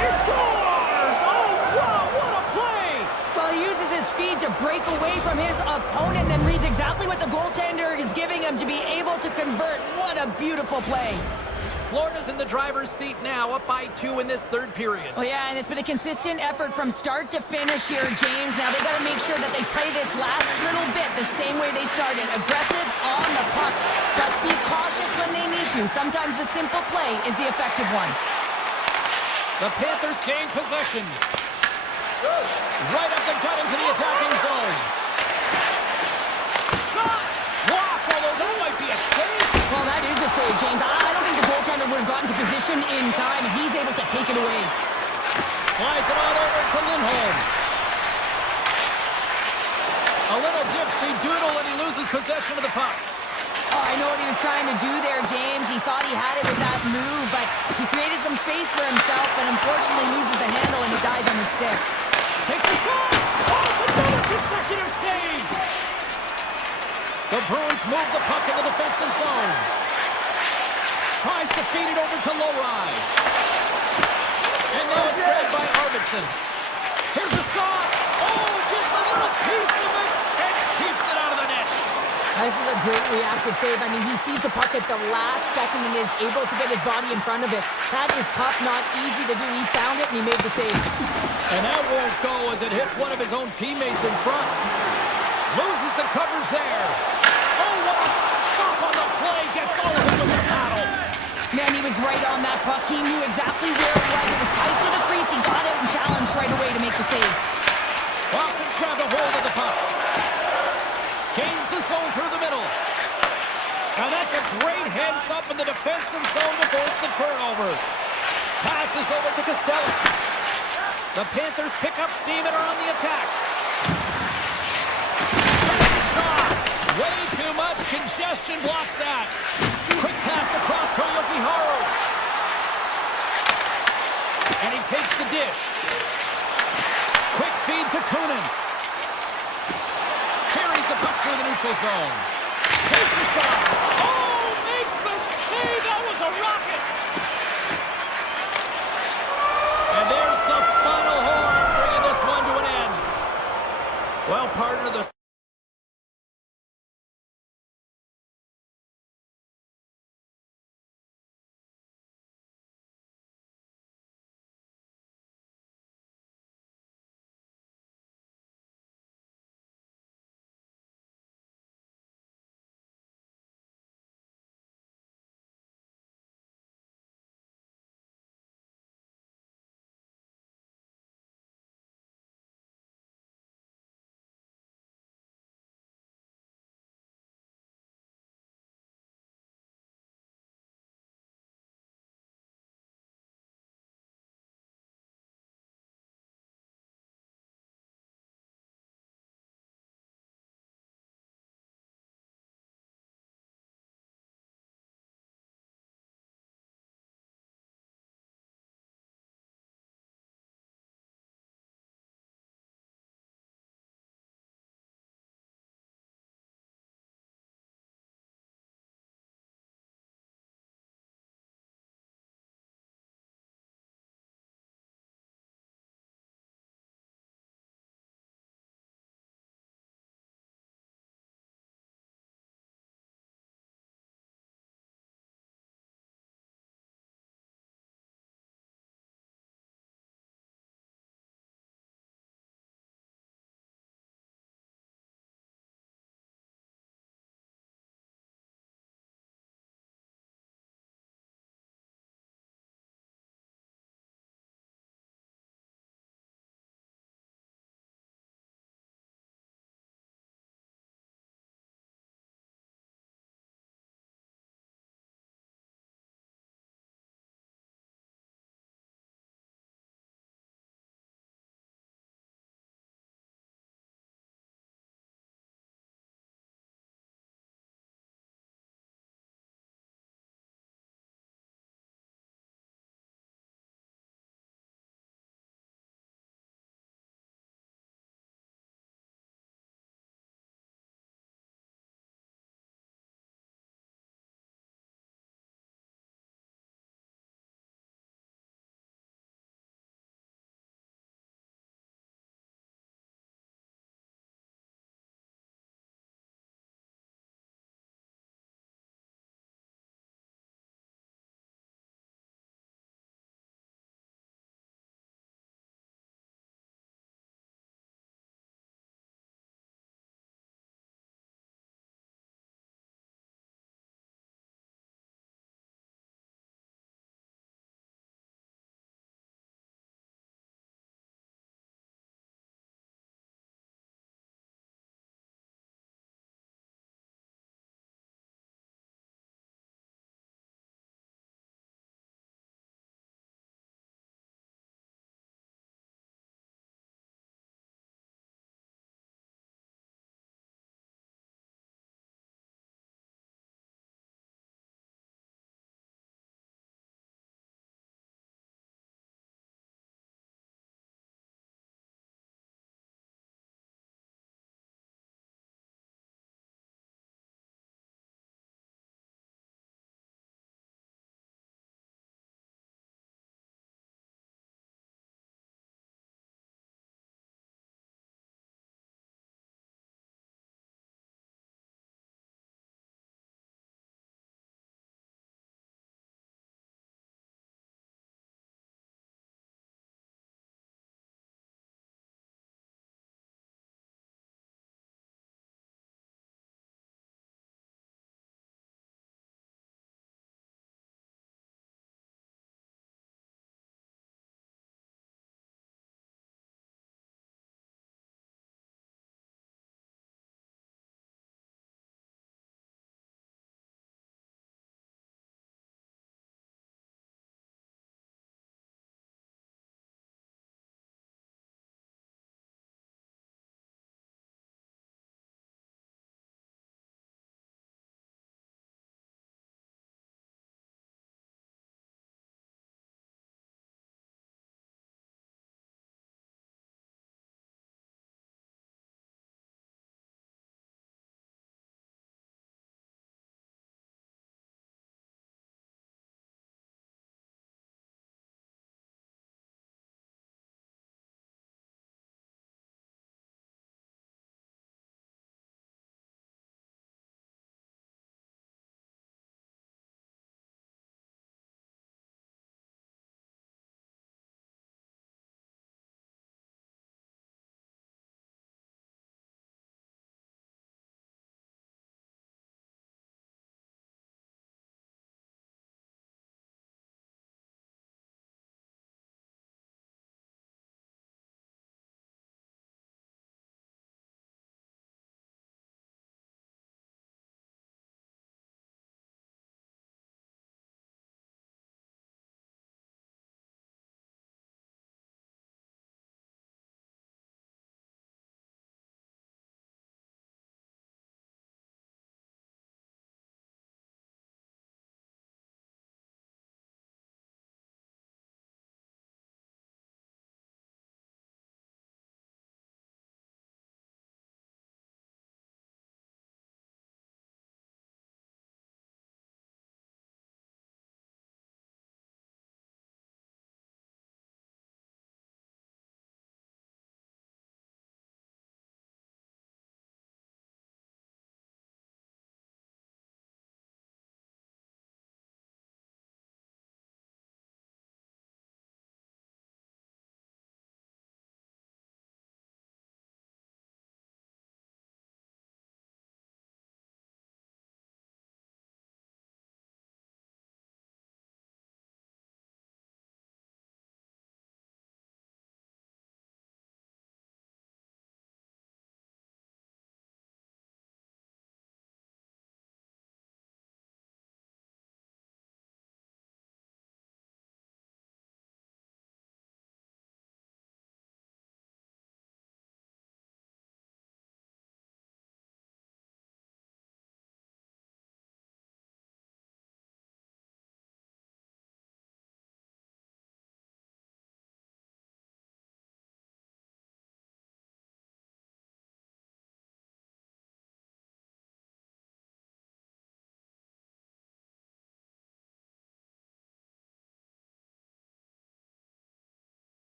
He scores! Oh, wow, what a play! Well, he uses his speed to break away from his opponent and reads exactly what the goaltender is giving him to be able to convert. What a beautiful play. Florida's in the driver's seat now, up by 2 in this third period. Oh, yeah, and it's been a consistent effort from start to finish here, James. Now they got to make sure that they play this last little bit the same way they started. Aggressive on the puck, but be cautious when they need to. Sometimes the simple play is the effective one. The Panthers gain possession. Right up the gut into the attacking zone. Shot! Blocked, although that might be a save. Well, that is a save, James. I don't think the goaltender would have gotten to position in time, and he's able to take it away. Slides it on over to Lindholm. A little gypsy doodle, and he loses possession of the puck. Oh, I know what he was trying to do there, James. He thought he had it with that move, but he created some space for himself, but unfortunately loses the handle, and he dies on the stick. Takes a shot. Oh, it's another consecutive save. The Bruins move the puck in the defensive zone. Tries to feed it over to Lorai. And now it's grabbed by Arvidsson. Here's a shot. Oh, gets a little piece of it and keeps it out of the net. This is a great reactive save. I mean, he sees the puck at the last second and is able to get his body in front of it. That is tough, not easy to do. He found it and he made the save. And that won't go as it hits one of his own teammates in front. Loses the coverage there. Oh, what a stop on the play. Gets all of it with the paddle. Man, he was right on that puck. He knew exactly where it was. It was tight to the crease. He got out and challenged right away to make the save. Boston's grabbed a hold of the puck. Gains the zone through the middle. And that's a great heads up in the defensive zone to force the turnover. Passes over to Costello. The Panthers pick up steam and are on the attack. There's a shot. Way too much congestion blocks that. Quick pass across Koyoki Haru. And he takes the dish. Quick feed to Kunin. Carries the puck through the neutral zone. Takes a shot. Oh, makes the save. That was a rocket. And there's the final horn, bringing this one to an end. Well, partner, the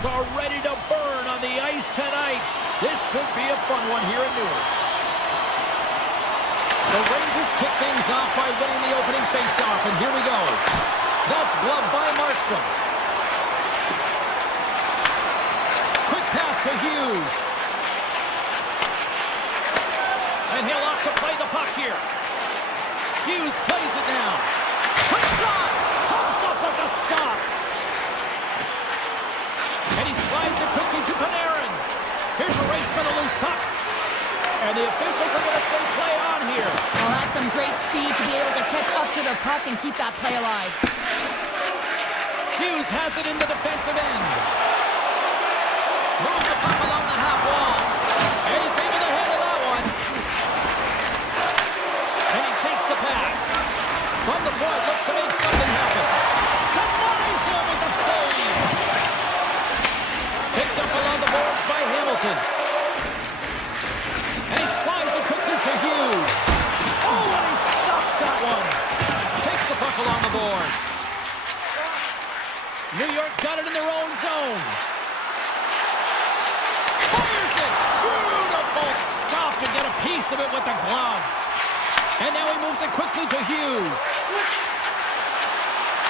Devils are ready to burn on the ice tonight. This should be a fun one here in Newark. The Rangers kick things off by winning the opening faceoff, and here we go. That's gloved by Markstrom. Quick pass to Hughes. And he'll opt to play the puck here. Hughes plays it now. Quick shot! Comes up with the stop. And he slides it quickly to Panarin. Here's a race for the loose puck. And the officials are going to say play on here. Well, that's some great speed to be able to catch up to the puck and keep that play alive. Hughes has it in the defensive end. Moves the puck along the half wall. And he's able to handle that one. And he takes the pass. From the point, looks to make something happen. Denies him with the save. Picked up along the boards by Hamilton. And he slides it quickly to Hughes. Oh, and he stops that one. Takes the puck along the boards. New York's got it in their own zone. Fires it. Beautiful stop to get a piece of it with the glove. And now he moves it quickly to Hughes.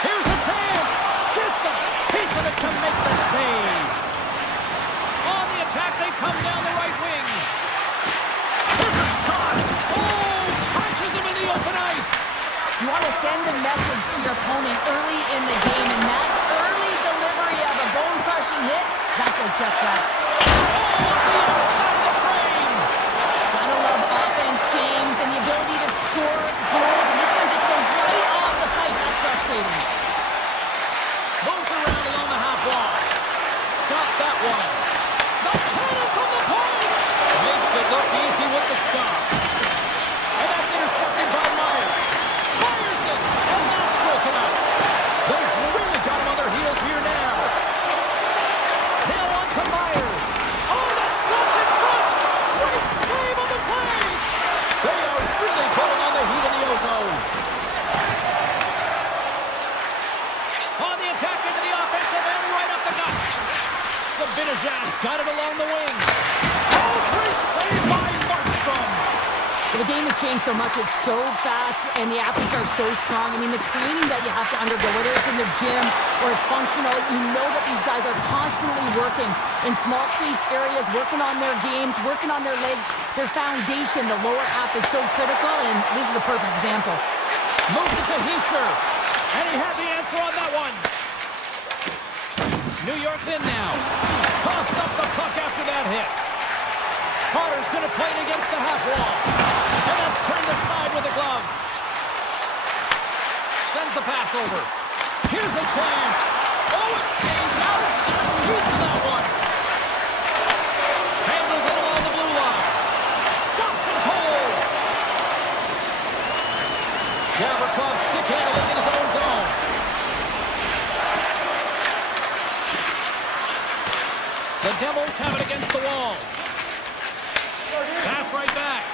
Here's a chance. Gets a piece of it to make the save. On the attack, they come down the right wing. Here's a shot. Oh, catches him in the open ice. You want to send a message to your opponent early in the game, and that early delivery of a bone-crushing hit, that does just that. Oh, at the outside of the frame. Gotta love offense, James, and the ability to score goals, and this one just goes right off the pipe. That's frustrating. Moves around along the half wall. Stop that one. The cannon from the point. Makes it look easy with the stop. And that's intercepted by Myers. Fires it, and that's broken up. They've really got him on their heels here now. Now on to Myers. Oh, that's blocked in front. Great save on the play. They are really putting on the heat in the ozone. On the attack into the offensive end, right up the gut. Sabinajad's got it along the wing. Oh, great save by Markstrom. The game has changed so much. It's so fast, and the athletes are so strong. I mean, the training that you have to undergo, whether it's in the gym or it's functional, you know that these guys are constantly working in small space areas, working on their games, working on their legs. Their foundation, the lower half, is so critical, and this is a perfect example. Moves it to Hischier, and he had the answer on that one. New York's in now. Toss up the puck after that hit. Carter's going to play it against the half wall. And that's turned aside with a glove. Sends the pass over. Here's a chance. Oh, it stays out. Piece of that one. Handles it along the blue line. Stops it cold. Gavrikov stick handling in his own zone. The Devils have it against the wall. Pass right back.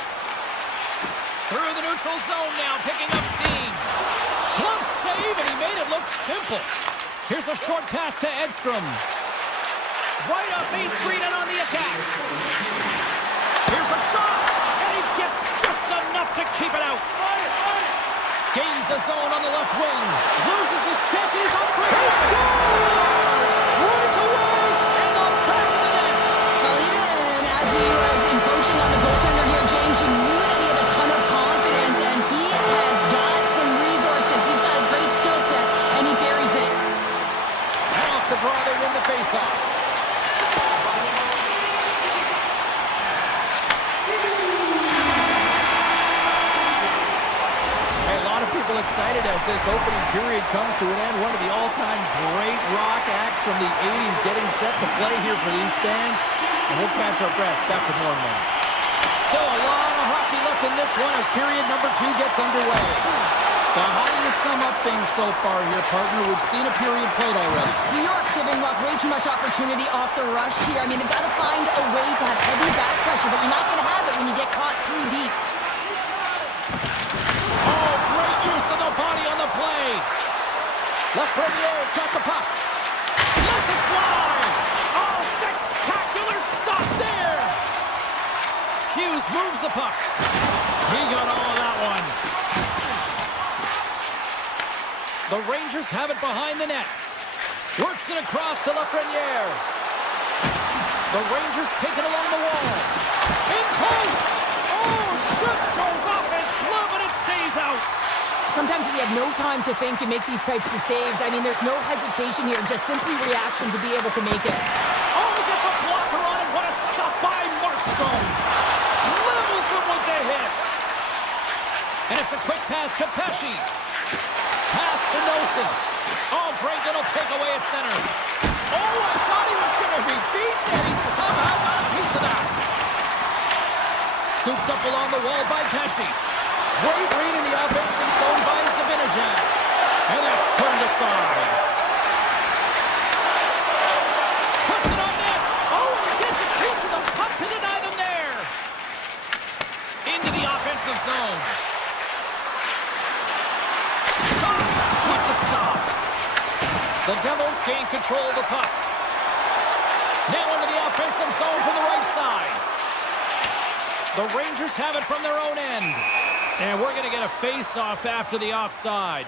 Through the neutral zone now, picking up steam. Close save, and he made it look simple. Here's a short pass to Edstrom. Right up Main Street and on the attack. Here's a shot, and he gets just enough to keep it out. Gains the zone on the left wing. Loses his check, he's on break. He scores! Breakaway in the back of the net. Well, even as he was encroaching on the goaltender here, James, you knew that he had a ton of confidence, and he has got some resources. He's got a great skill set, and he buries it. And off the draw, they win the faceoff. People excited as this opening period comes to an end. One of the all-time great rock acts from the 80s getting set to play here for these fans. And we'll catch our breath. Back with more in a moment. Still a lot of hockey left in this one as period number 2 gets underway. Now, how do you sum up things so far here, partner? We've seen a period played already. New York's giving up way too much opportunity off the rush here. I mean, they've got to find a way to have heavy back pressure, but you're not going to have it when you get caught 3 deep. Oh, great use of the body on the play. Lafreniere's got the puck. Lets it fly. the puck. He got all of that one. The Rangers have it behind the net. Works it across to Lafreniere. The Rangers take it along the wall. In close! Oh, just goes off his glove and it stays out. Sometimes if you have no time to think and make these types of saves, I mean, there's no hesitation here, just simply reaction to be able to make it. Oh, he gets a blocker on it. What a stop by Markstrom. Levels him with the hit. And it's a quick pass to Pesci. Pass to Nosen. Oh, great little takeaway at center. Oh, I thought he was going to be beaten, and he somehow got a piece of that. Scooped up along the wall by Pesci. Great read in the offensive zone by Zibanejad. And that's turned aside. Puts it on net. Oh, and he gets a piece of the puck to deny them there. Into the offensive zone. Shot with the stop. The Devils gain control of the puck. Now into the offensive zone from the right side. The Rangers have it from their own end. And we're going to get a face-off after the offside.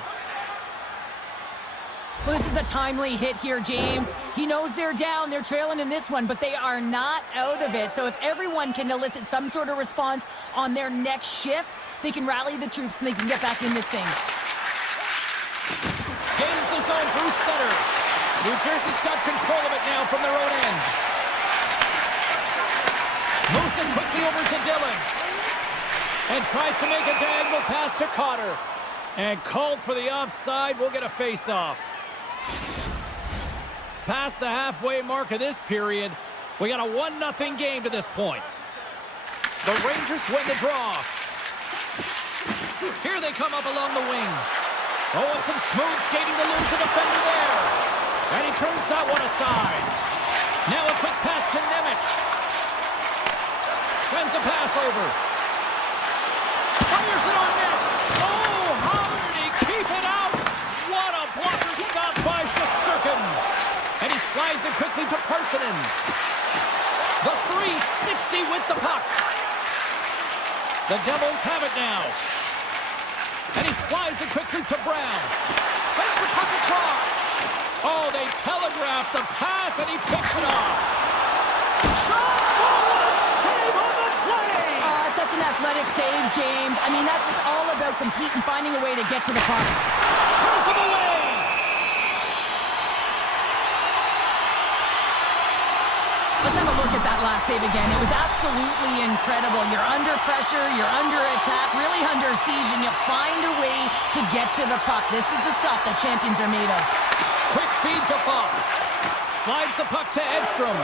Well, this is a timely hit here, James. He knows they're down, they're trailing in this one, but they are not out of it. So if everyone can elicit some sort of response on their next shift, they can rally the troops and they can get back in this thing. Gains the zone through center. New Jersey's got control of it now from their own end. Moves it quickly over to Dillon. And tries to make a diagonal pass to Cotter. And called for the offside. We'll get a face-off. Past the halfway mark of this period, we got a 1-0 game to this point. The Rangers win the draw. Here they come up along the wing. Oh, some smooth skating to lose the defender there. And he turns that one aside. Now a quick pass to Nemec. Sends a pass over. Fires it on net. Oh, how did he keep it out? What a blocker stop by Shesterkin. And he slides it quickly to Parsonen. The 360 with the puck. The Devils have it now. And he slides it quickly to Brown. Sends the puck across. Oh, they telegraphed the pass and he picks it off. Shot! Oh, what a save on the play! Such an athletic save, James. I mean, that's just all about complete and finding a way to get to the puck. Turns him away! Let's have a look at that last save again. It was absolutely incredible. You're under pressure, you're under attack, really under siege, and you find a way to get to the puck. This is the stuff that champions are made of. Quick feed to Fox. Slides the puck to Edstrom.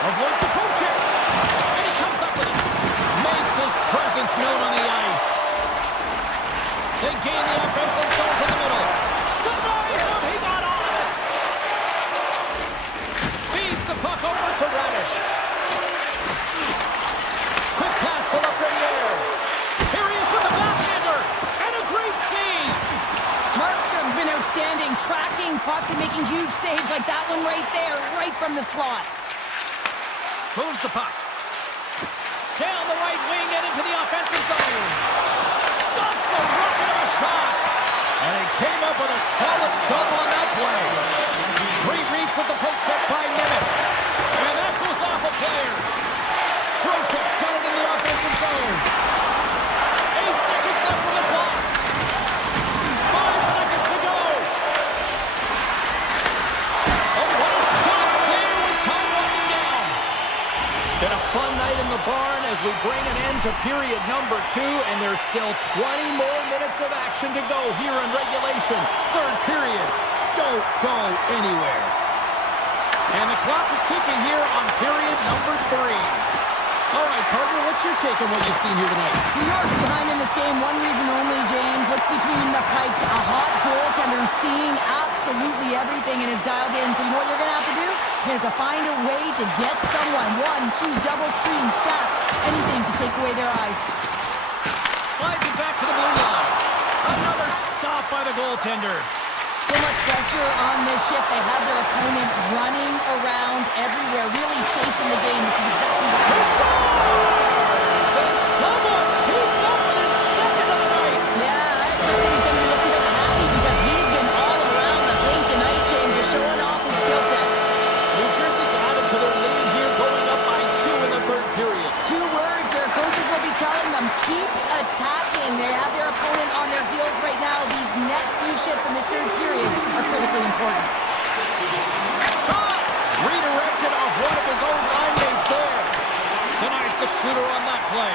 Avoids the poke check. And he comes up with it. Makes his presence known on the ice. They gain the offensive zone to the middle. Denies him. He got all of it. Feeds the puck over to Radish. Quick pass to Lafreniere. Here he is with the backhander. And a great save. Markstrom's been outstanding, tracking pucks and making huge saves like that one right there, right from the slot. Moves the puck. Down the right wing and into the offensive zone. Stops the rocket of a shot. And he came up with a solid stop on that play. Great reach with the poke check by Nemec. And that goes off a player. Trocheck's got it in the offensive zone. 8 seconds left on the clock. 5 seconds to go. Oh, what a stop there with time winding down. Been a fun night in the barn as we bring an end to period number 2, and there's still 20 more minutes of action to go here in regulation. Third period. Don't go anywhere. And the clock is ticking here on period number 3. All right, partner, what's your take on what you've seen here tonight? New York's behind in this game, one reason only, James. Look between the pipes, a hot goaltender seeing absolutely everything and is dialed in. So you know what you're going to have to do? You're going to have to find a way to get someone. 1, 2, double screen, stack, anything to take away their eyes. Slides it back to the blue line. Another stop by the goaltender. So much pressure on this shift. They have their opponent running around everywhere, really chasing the game. This is exactly what He scores! And someone's heating up with his second of the night. Yeah, I expect that he's going to be looking for the Hattie because he's been all around the paint tonight, James, just showing off his skill set. New Jersey's added to their lead here, going up by 2 in the third period. 2 words their coaches will be telling them: keep attacking. They have their opponent on their heels right now. These next few shifts in this third period are critically important. Shot! Redirected off one of his own line mates there. Denies the shooter on that play.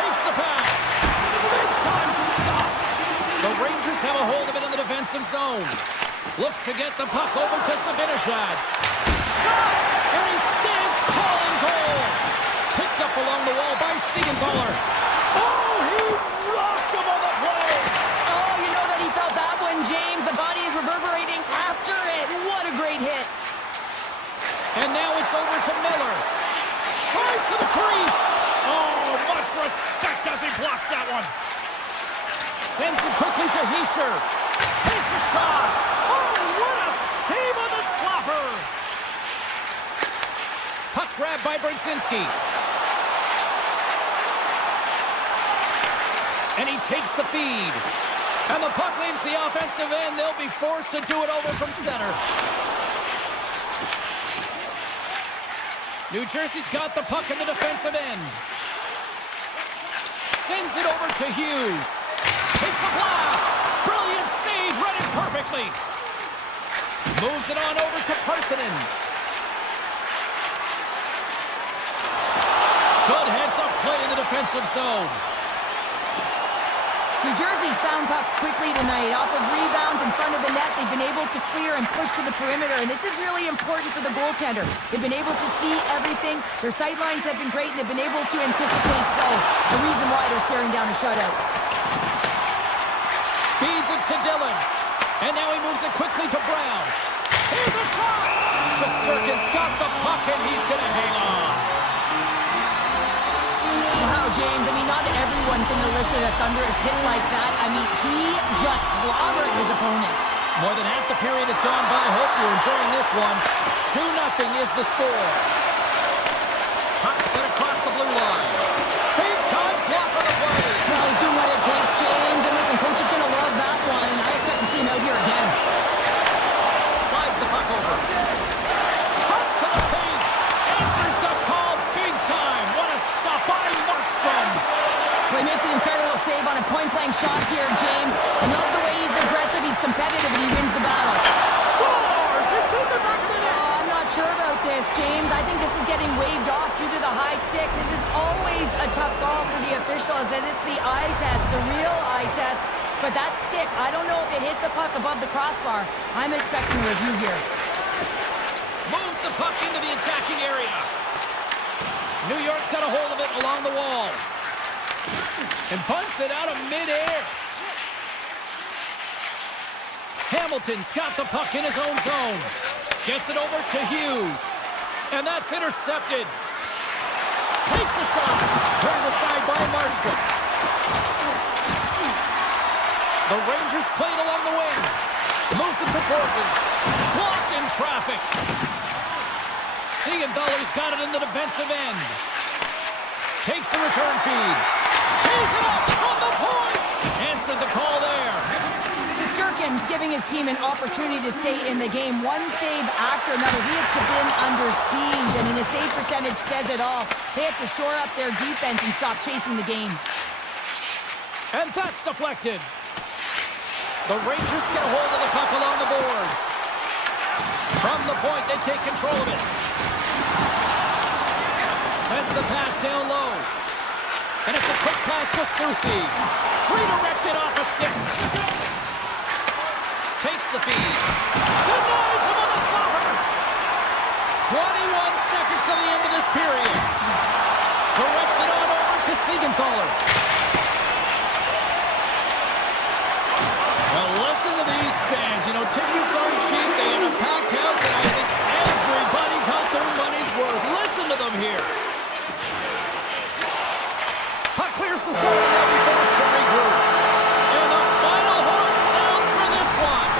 Takes the pass. Big time stop. The Rangers have a hold of it in the defensive zone. Looks to get the puck over to Sabinishad. Shot! And he stands tall and goal. Picked up along the wall by Siegenthaler. Oh, he rocked him on the play. Oh, you know that he felt that one, James. The body is reverberating after it. What a great hit. And now it's over to Miller. Tries to the crease. Oh, much respect as he blocks that one. Sends it quickly to Hischer. Takes a shot. Oh, what a save on the slapper. Puck grabbed by Brzezinski. And he takes the feed. And the puck leaves the offensive end. They'll be forced to do it over from center. New Jersey's got the puck in the defensive end. Sends it over to Hughes. Takes a blast. Brilliant save. Read it perfectly. Moves it on over to Parsonen. Good heads-up play in the defensive zone. New Jersey's found pucks quickly tonight. Off of rebounds in front of the net, they've been able to clear and push to the perimeter, and this is really important for the goaltender. They've been able to see everything. Their sight lines have been great, and they've been able to anticipate play. The reason why they're staring down a shutout. Feeds it to Dillon. And now he moves it quickly to Brown. Here's a shot! Shesterkin's got the puck, and he's going to hang on. Wow, James, I mean, not everyone can elicit a thunderous hit like that. I mean, he just clobbered his opponent. More than half the period has gone by. Hope you're enjoying this one. 2-0 is the score. Puck set across the blue line. Big time block on the play. Well, he's doing what it takes, James. And listen, coach is going to love that one. I expect to see him out here again. Slides the puck over. Cuts to the paint. Answers the call big time. What a stop by Markstrom. Well, he makes an incredible save on a point-blank shot here, James. I love the way he's aggressive, he's competitive, and he wins the battle. Scores! It's in the back of the net. I'm not sure about this, James. I think this is getting waved off due to the high stick. This is always a tough call for the officials, as it's the eye test, the real eye test. But that stick, I don't know if it hit the puck above the crossbar. I'm expecting a review here. Moves the puck into the attacking area. New York's got a hold of it along the wall. And bunts it out of midair. Hamilton's got the puck in his own zone. Gets it over to Hughes. And that's intercepted. Takes a shot. Turned aside by Markstrom. The Rangers played along the wing. Moves it to Portland. Blocked in traffic. Siegenthaler's got it in the defensive end. Takes the return feed. Tees it up from the point. Answered the call there. Shesterkin's giving his team an opportunity to stay in the game. One save after another. He has been under siege. I mean, the save percentage says it all. They have to shore up their defense and stop chasing the game. And that's deflected. The Rangers get a hold of the puck along the boards. From the point, they take control of it. Sends the pass down low. And it's a quick pass to Susi. Redirected off a stick. Takes the feed. Denies him on the stopper. 21 seconds to the end of this period. Directs it on over to Siegenthaler. Well, listen to these fans. You know, tickets aren't cheap. They in a packed house, and I think everybody got their money's worth. Listen to them here. Puck clears the zone, and they'll be forced to regroup. And the final horn sounds for this one.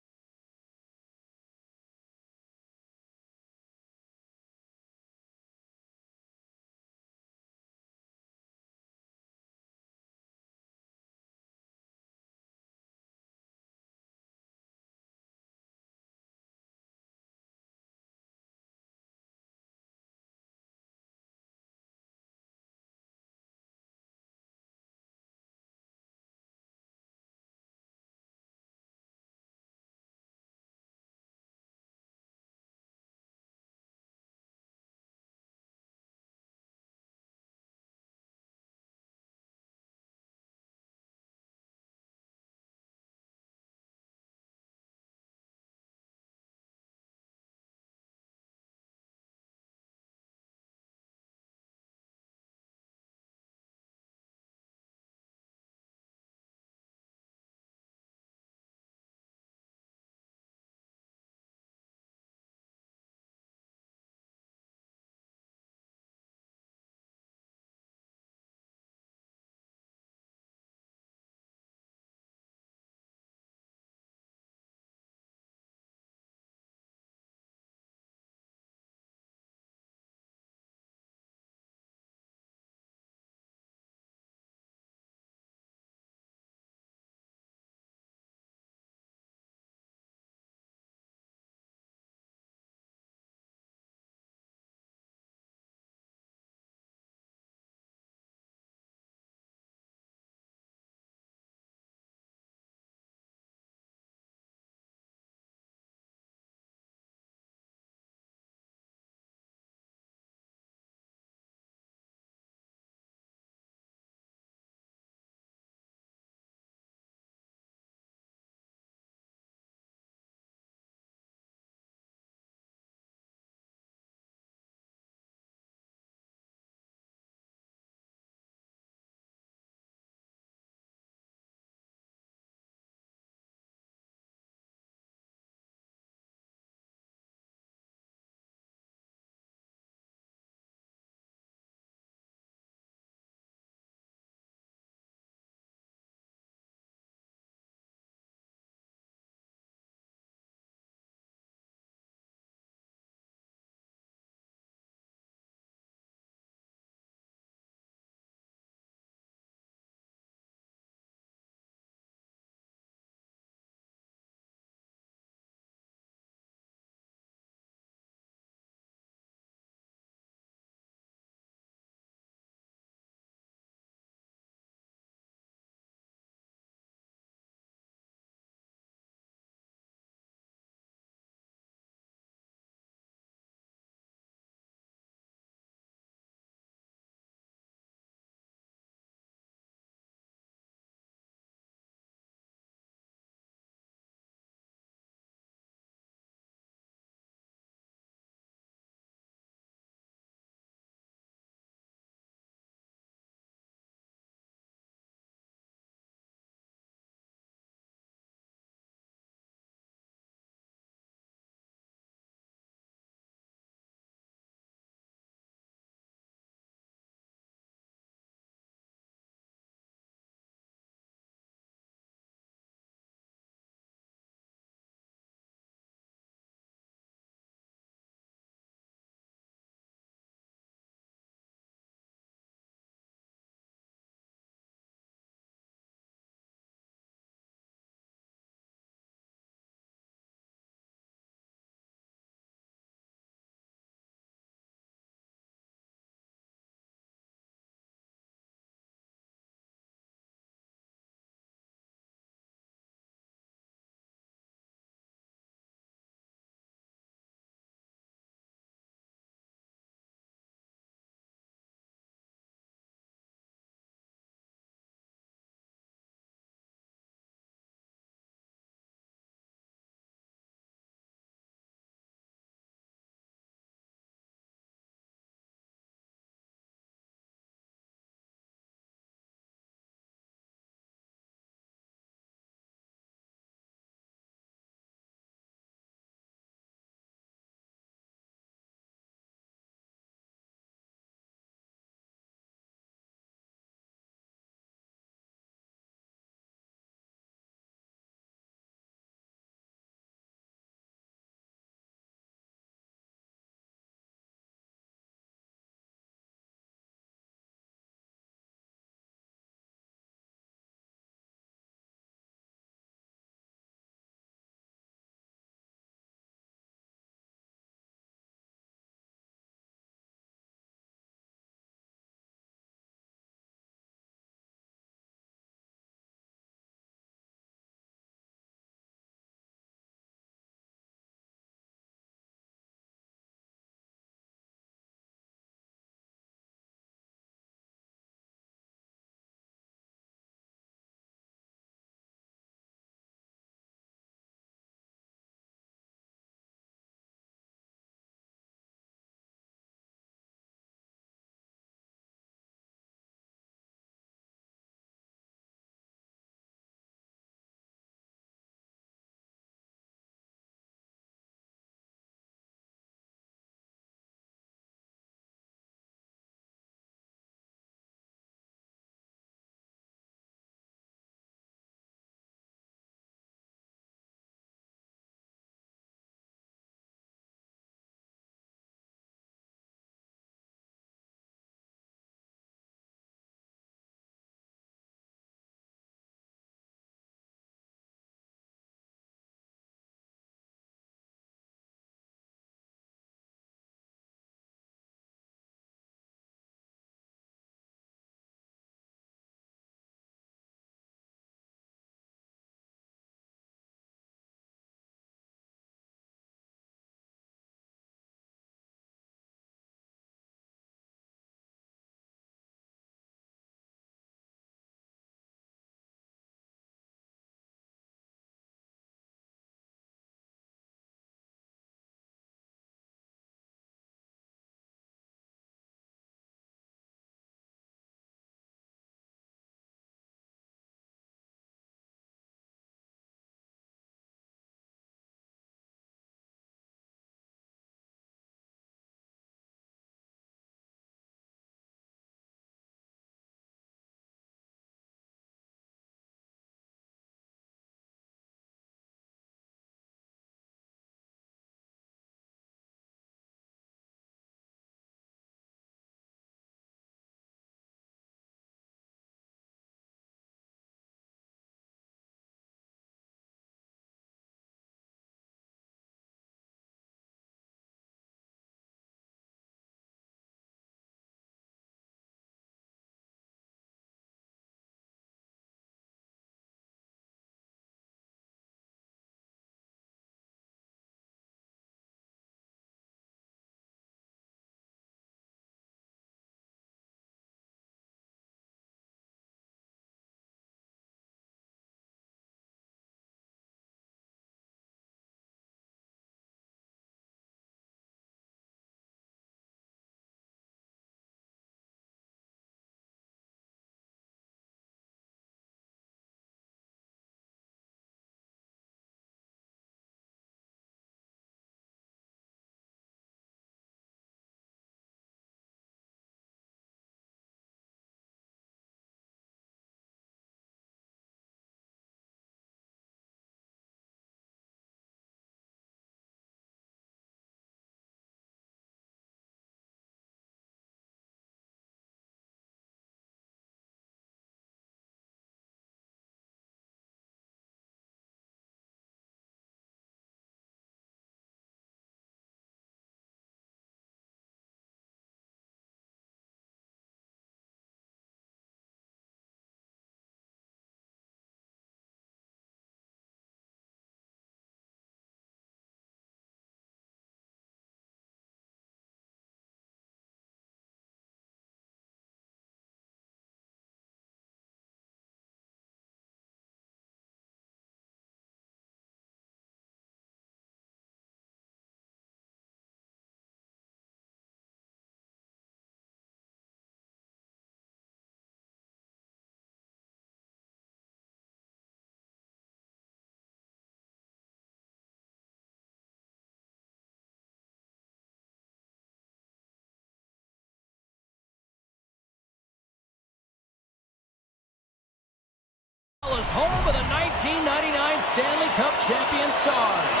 Is home of the 1999 Stanley Cup champion Stars.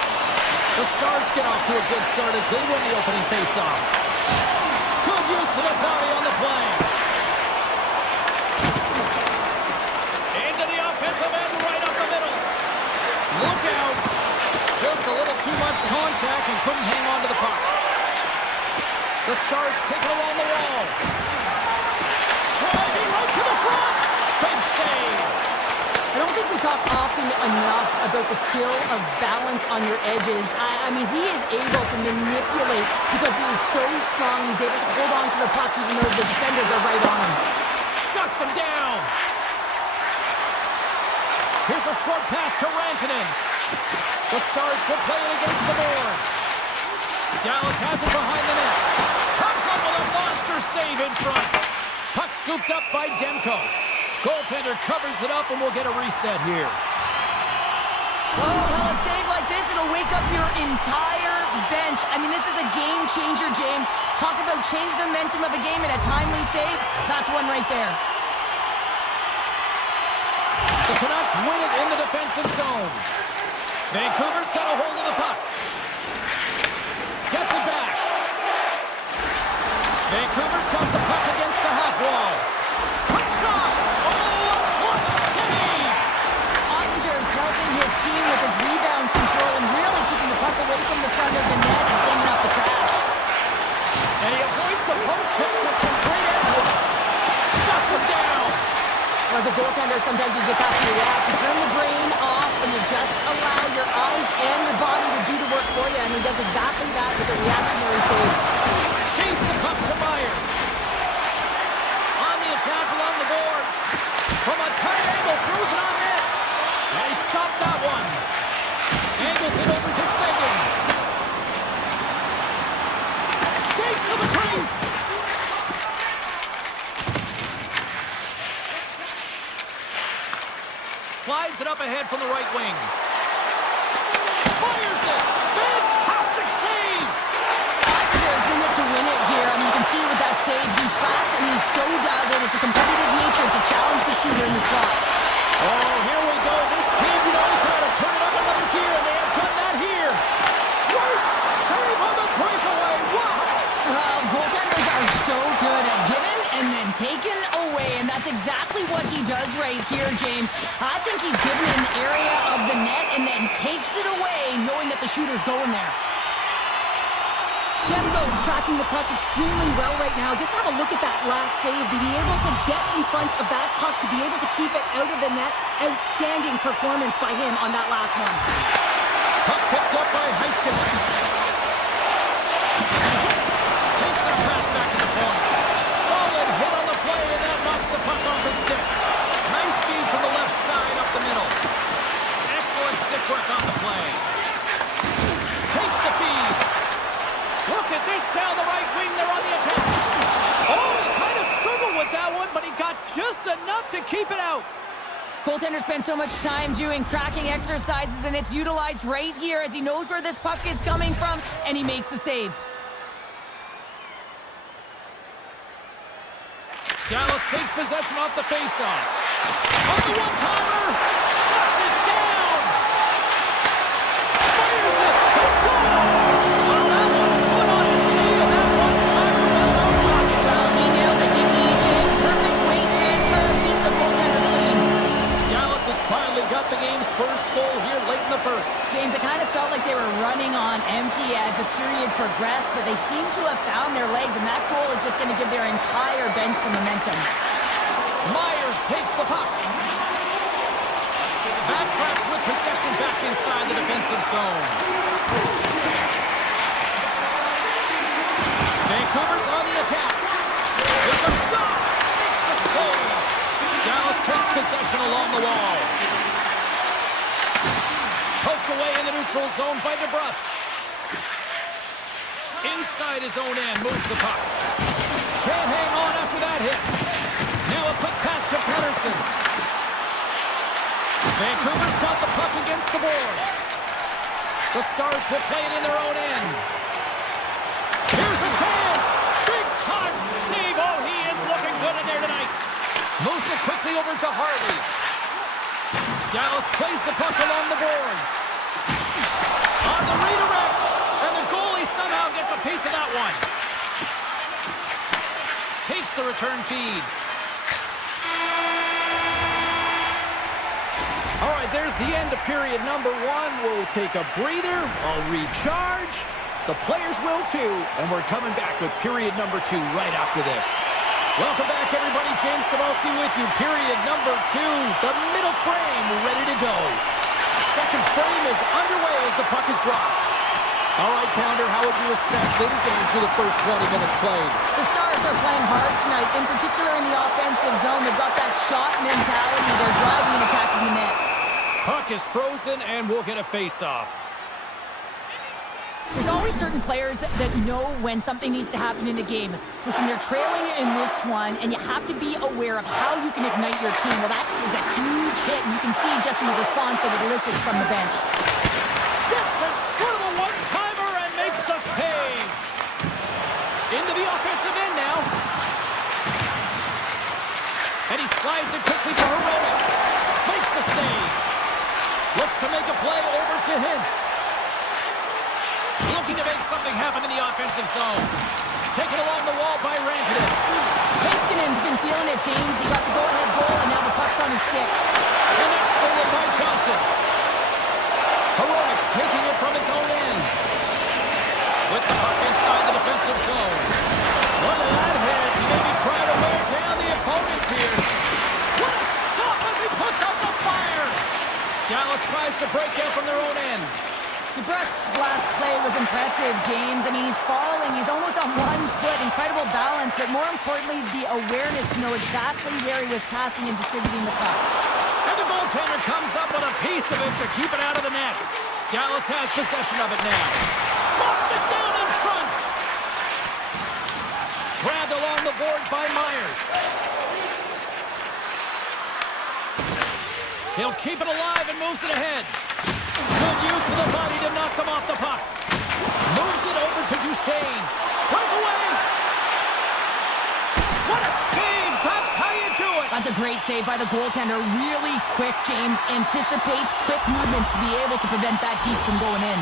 The Stars get off to a good start as they win the opening faceoff. Good use of the body on the play. Into the offensive end, right up the middle. Look out. Just a little too much contact and couldn't hang on to the puck. The Stars take it along the wall. Driving right to the front. Big save. I don't think we talk often enough about the skill of balance on your edges. I mean, he is able to manipulate because he is so strong. He's able to hold on to the puck even though the defenders are right on him. Shuts him down. Here's a short pass to Rantanen. The Stars will play it against the boards. Dallas has it behind the net. Comes up with a monster save in front. Puck scooped up by Demko. Goaltender covers it up, and we'll get a reset here. Oh, well, a save like this, it'll wake up your entire bench. I mean, this is a game changer, James. Talk about change the momentum of a game in a timely save. That's one right there. The Canucks win it in the defensive zone. Vancouver's got a hold of the puck. Gets it back. Vancouver's got the puck against the half wall. Quick shot! Helping his team with his rebound control and really keeping the puck away from the front of the net and cleaning up the trash. And he avoids the poke check with some great edge work. Shuts him down. As a goaltender, sometimes you just have to react. You turn the brain off and you just allow your eyes and your body to do the work for you, and he does exactly that with a reactionary save. Feeds the puck to Myers. On the attack along the boards. From a tight angle, throws it on net. And he stopped that one. Angles it over to Seguin. Skates to the crease. Slides it up ahead from the right wing. Fires it. Fantastic save. Islanders in it to win it here. I mean, you can see with that save, he tracks and he's so dialed in. It's a competitive nature to challenge the shooter in the slot. Oh, here we go. This team knows how to turn it up another gear, and they have done that here. Great save on the breakaway. Wow. Well, goaltenders are so good at giving and then taking away, and that's exactly what he does right here, James. I think he's given an area of the net and then takes it away, knowing that the shooter's going there. Demko's tracking the puck extremely well right now. Just have a look at that last save. To be able to get in front of that puck, to be able to keep it out of the net, outstanding performance by him on that last one. Puck picked up by Heiskanen. Takes that pass back to the point. Solid hit on the play, and that knocks the puck off his stick. Nice speed from the left side up the middle. Excellent stick work on the play. Takes the feed. Look at this down the right wing. They're on the attack. Oh, he kind of struggled with that one, but he got just enough to keep it out. Goaltenders spend so much time doing tracking exercises, and it's utilized right here as he knows where this puck is coming from, and he makes the save. Dallas takes possession off the faceoff. On the one-timer, shuts it down. Fires it. They score. Well, that was put on a tee, and that one-timer was a rocket. Well, he nailed it, didn't he, Jim? Perfect weight transfer, beat the goaltender clean. Dallas has finally got the game's first goal here late in the first. James, it kind of felt like they were running on empty as the period progressed, but they seem to have found their legs, and that goal is just going to give their entire bench some momentum. Myers takes the puck. Backtracks with possession back inside the defensive zone. Vancouver's on the attack. It's a shot. Makes the save. Dallas takes possession along the wall. Poked away in the neutral zone by DeBrusque. Inside his own end, moves the puck. Can't hang on after that hit. Now a quick pass to Pettersson. Vancouver's got the puck against the boards. The Stars will play it in their own end. Here's a chance. Big time save. Oh, he is looking good in there tonight. Moves it quickly over to Harley. Dallas plays the puck along the boards. On the redirect. And the goalie somehow gets a piece of that one. Takes the return feed. All right, there's the end of period number 1. We'll take a breather. I'll recharge. The players will too. And we're coming back with period number 2 right after this. Welcome back, everybody. James Cebulski with you. Period number 2. The middle frame ready to go. Second frame is underway as the puck is dropped. All right, Pounder, how would you assess this game through the first 20 minutes played? The Stars are playing hard tonight, in particular in the offensive zone. They've got that shot mentality. They're driving and attacking the net. Puck is frozen, and we'll get a face-off. There's always certain players that know when something needs to happen in a game. Listen, they're trailing in this one, and you have to be aware of how you can ignite your team. Well, that is a huge hit, and you can see just in the response that it elicits from the bench. Stetson, go to the one-timer and makes the save. Into the offensive end now. And he slides it quickly to Herodic. Makes the save. Looks to make a play over to Hintz. Looking to make something happen in the offensive zone. Taken along the wall by Rantanen. Hiskinen's been feeling it, James. He got the go-ahead goal, and now the puck's on his stick. And that's stolen by Johnston. Heroic's taking it from his own end. With the puck inside the defensive zone. What a that hit. Maybe try to wear down the opponents here. What a stop as he puts out the fire. Dallas tries to break out from their own end. DeBrusk's last play was impressive, James. I mean, he's falling. He's almost on one foot. Incredible balance, but more importantly, the awareness to know exactly where he was passing and distributing the puck. And the goaltender comes up with a piece of it to keep it out of the net. Dallas has possession of it now. Locks it down in front. Grabbed along the boards by Myers. He'll keep it alive and moves it ahead. Good use of the body to knock them off the puck. Moves it over to Duchesne. Breakaway. What a save. That's how you do it. That's a great save by the goaltender. Really quick, James. Anticipates quick movements to be able to prevent that deep from going in.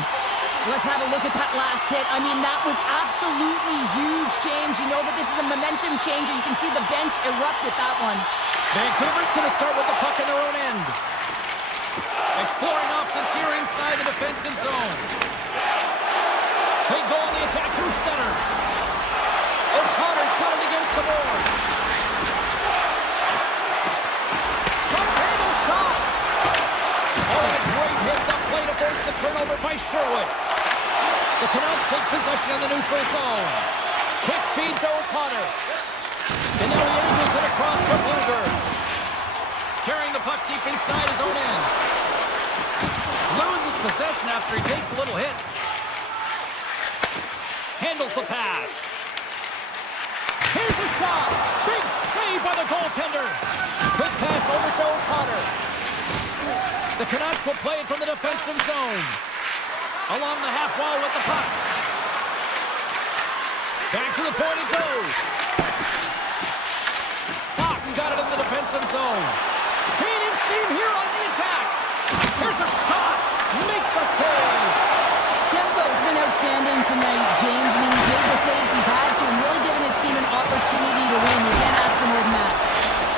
Let's have a look at that last hit. I mean, that was absolutely huge, James. You know that this is a momentum change, and you can see the bench erupt with that one. Vancouver's going to start with the puck in their own end. Exploring options here inside the defensive zone. They go on the attack through center. O'Connor's got it against the boards. Sharp-handled shot. Oh, great hits up play to force the turnover by Sherwood. The Canucks take possession of the neutral zone. Quick feed to O'Connor. And now he angles it across to Blueger. Carrying the puck deep inside his own end. Loses possession after he takes a little hit. Handles the pass. Here's a shot. Big save by the goaltender. Quick pass over to O'Connor. The Canucks will play it from the defensive zone. Along the half wall with the puck. Back to the point it goes. Fox got it in the defensive zone. Gaining steam here on the attack. Here's a shot. Makes a save. Tempo's been outstanding tonight, James. I mean, he's made the saves he's had to and really given his team an opportunity to win. You can't ask for more than that.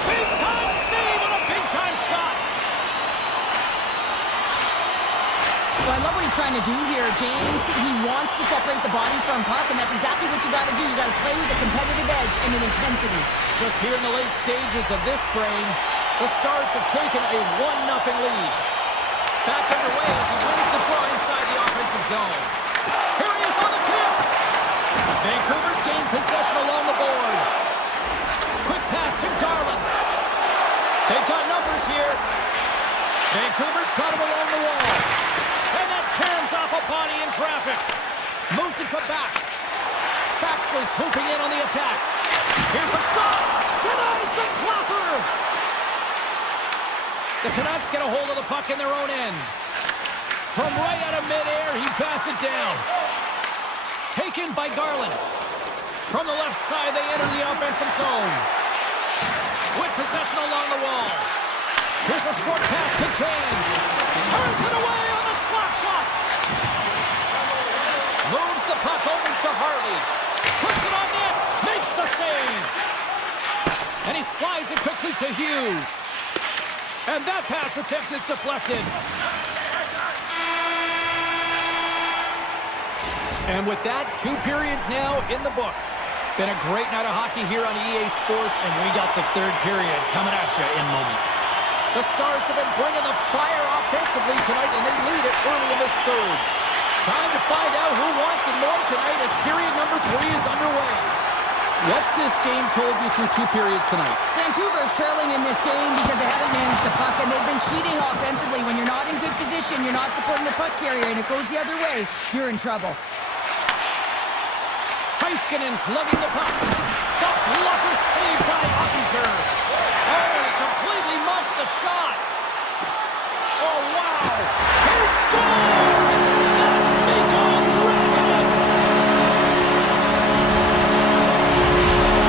Big-time save and a big-time shot. Well, I love what he's trying to do here, James. He wants to separate the body from puck, and that's exactly what you got to do. You got to play with a competitive edge and an intensity. Just here in the late stages of this frame, the Stars have taken a 1-0 lead. Back underway as he wins the draw inside the offensive zone. Here he is on the tip. Vancouver's gained possession along the boards. Quick pass to Garland. They've got numbers here. Vancouver's got him along the wall. And that cams off a body in traffic. Moves it to back. Faxley's hooping in on the attack. Here's a shot. Denies the clapper. The Canucks get a hold of the puck in their own end. From right out of midair, he bats it down. Taken by Garland. From the left side, they enter the offensive zone. With possession along the wall. Here's a short pass to Kane. Turns it away on the slap shot. Moves the puck over to Harley. Puts it on net. Makes the save. And he slides it quickly to Hughes. And that pass attempt is deflected. And with that, 2 periods now in the books. Been a great night of hockey here on EA Sports, and we got the 3rd period coming at you in moments. The Stars have been bringing the fire offensively tonight, and they lead it early in this 3rd. Time to find out who wants it more tonight as period number 3 is underway. What's this game told you through 2 periods tonight? Vancouver's trailing in this game because they haven't managed the puck, and they've been cheating offensively. When you're not in good position, you're not supporting the puck carrier, and it goes the other way, you're in trouble. Heiskanen's lugging the puck. The blocker saved by Ottinger. Oh, he completely muffs the shot. Oh, wow. He scores! That's Mikko Rantanen.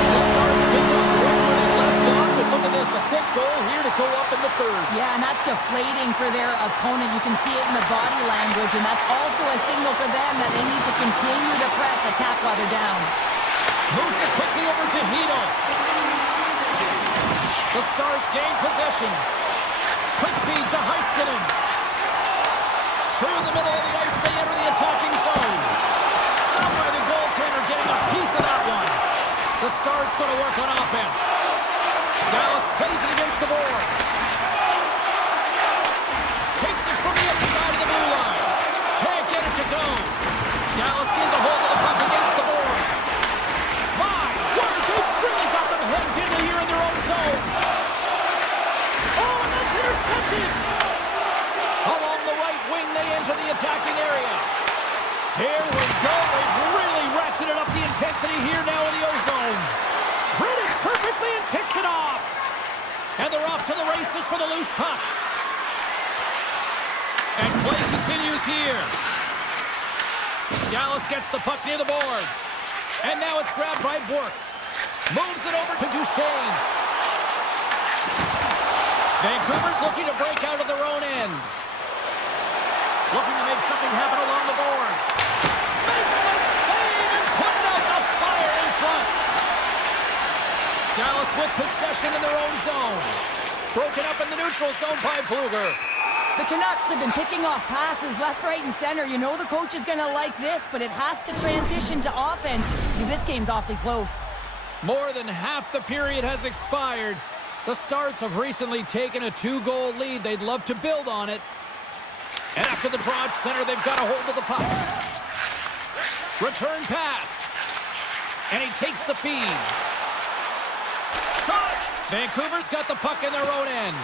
The Stars picked up right where they left off, and look at this, a quick goal here to go up in the 3rd. Yeah, and that's deflating for their opponent. You can see it in the body language, and that's also a signal to them that they need to continue to press, attack while they're down. Moves it quickly over to Hito. The Stars gain possession. Quick feed to Heiskanen. Through the middle of the ice, they enter the attacking zone. Stopped by the goaltender, getting a piece of that one. The Stars going to work on offense. Dallas plays it against the boards. Takes it from the other side of the blue line. Can't get it to go. Dallas gets a hold of the puck against the boards. My word, they've really got them hemmed in here in their own zone. Oh, and that's intercepted. Along the right wing, they enter the attacking area. Here we go. They've really ratcheted up the intensity here now in the O-zone. Read it perfectly and picks it off. And they're off to the races for the loose puck. And play continues here. Dallas gets the puck near the boards. And now it's grabbed by Bourque. Moves it over to Duchesne. Vancouver's looking to break out of their own end. Looking to make something happen along the boards. Makes the save and putting out the fire in front. Dallas with possession in their own zone. Broken up in the neutral zone by Bluger. The Canucks have been picking off passes left, right, and center. You know the coach is going to like this, but it has to transition to offense because this game's awfully close. More than half the period has expired. The Stars have recently taken a 2-goal lead. They'd love to build on it. And after the draw at center, they've got a hold of the puck. Return pass. And he takes the feed. Shot! Vancouver's got the puck in their own end.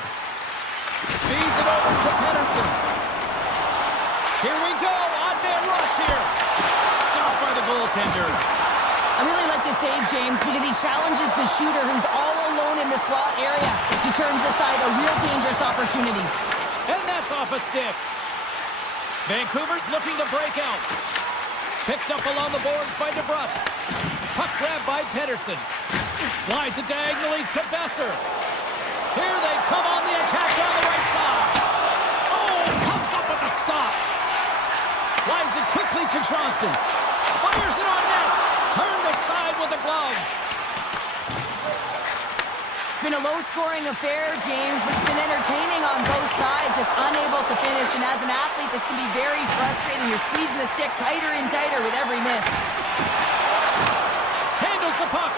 Feeds it over to Pedersen. Here we go. On-man rush here. Stopped by the goaltender. I really like this save, James, because he challenges the shooter who's all alone in the slot area. He turns aside a real dangerous opportunity. And that's off a stick. Vancouver's looking to break out. Picked up along the boards by DeBrusk. Puck grabbed by Pedersen. Slides it diagonally to Besser. Here they come on the attack down the right side. Oh, comes up with the stop. Slides it quickly to Johnston. Fires it on net. Turned aside with a glove. Been a low-scoring affair, James, but it's been entertaining on both sides, just unable to finish. And as an athlete, this can be very frustrating. You're squeezing the stick tighter and tighter with every miss. Handles the puck.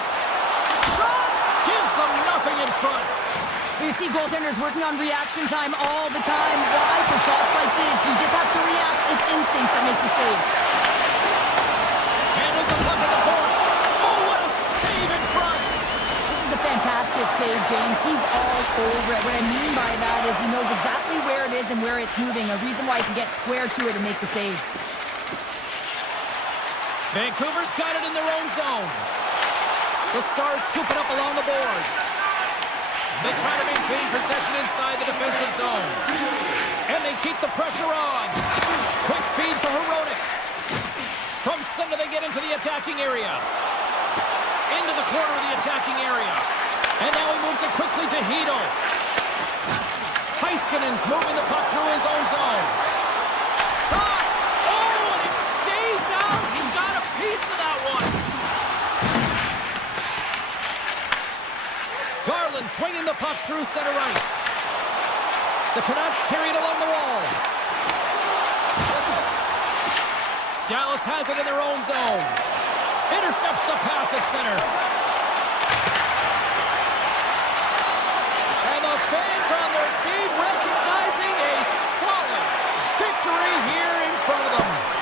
Shot! Gives them nothing in front. You see goaltenders working on reaction time all the time. Why? For shots like this, you just have to react. It's instincts that make the save. Handles the puck at the point. Oh, what a save in front. This is a fantastic save, James. He's all over it. What I mean by that is he knows exactly where it is and where it's moving. A reason why he can get square to it and make the save. Vancouver's got it in their own zone. The Stars scoop it up along the boards. They try to maintain possession inside the defensive zone. And they keep the pressure on. Quick feed to Hronek. From center they get into the attacking area. Into the corner of the attacking area. And now he moves it quickly to Hito. Heiskanen's moving the puck through his own zone. Shot! Oh, and it stays out! He got a piece of that one! Garland swinging the puck through center ice. The Canucks carry it along the wall. Dallas has it in their own zone. Intercepts the pass at center. And the fans on their feet recognizing a solid victory here in front of them.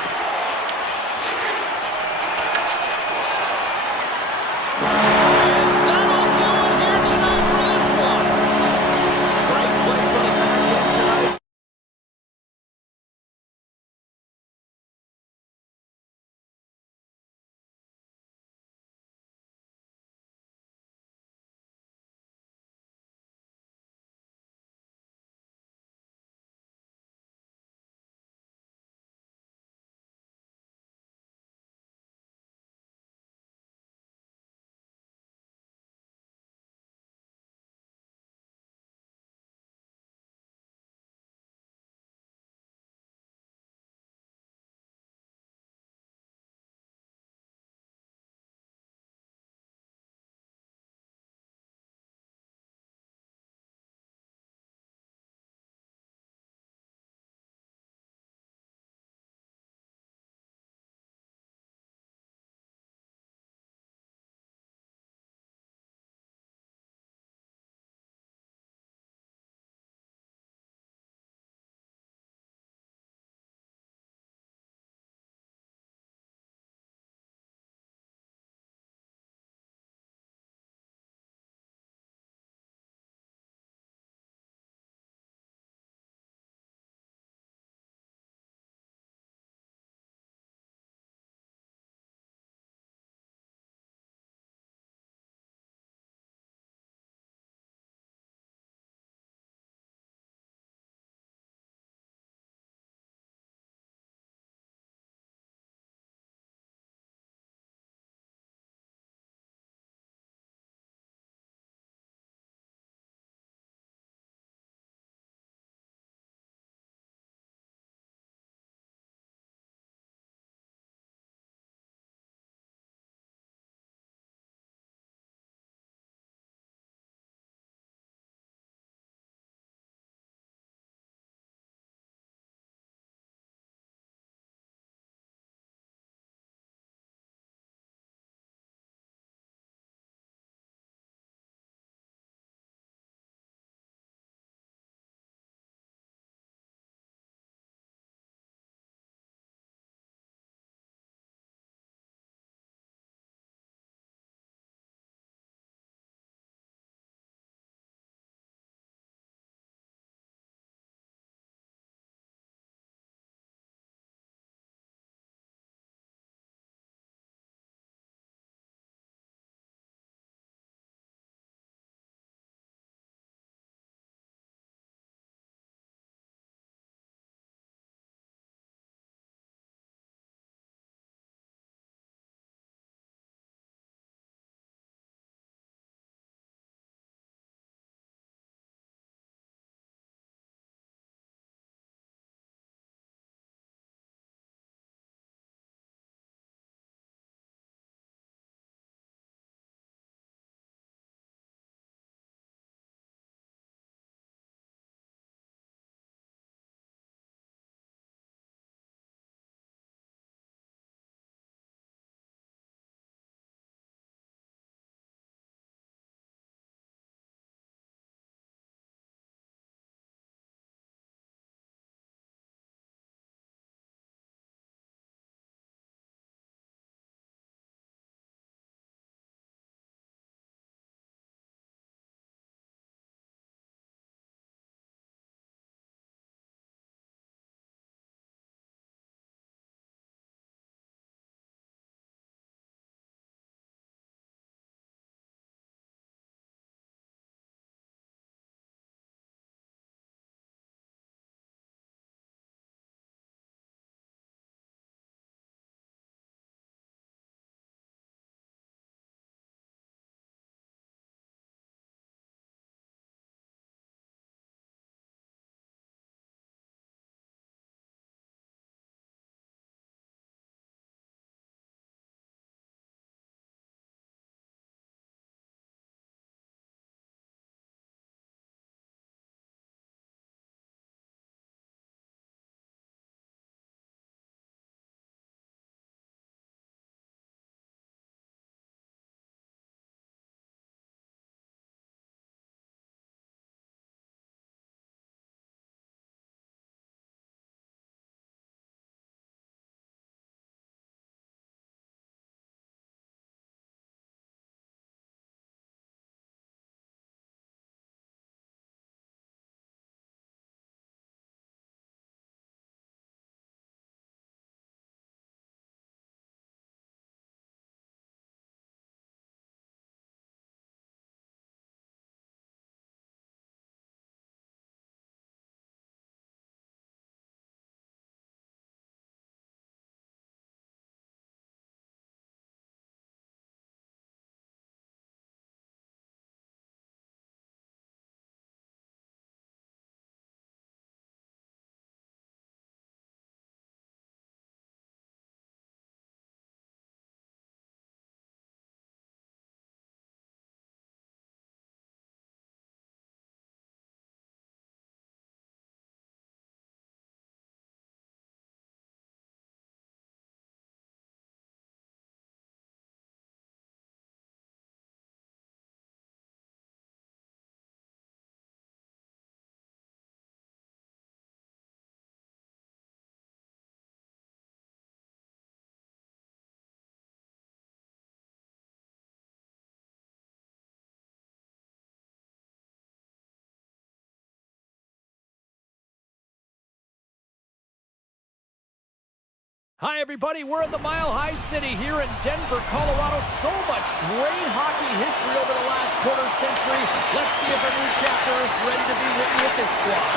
Hi, everybody. We're in the Mile High City here in Denver, Colorado. So much great hockey history over the last quarter century. Let's see if a new chapter is ready to be written with this squad.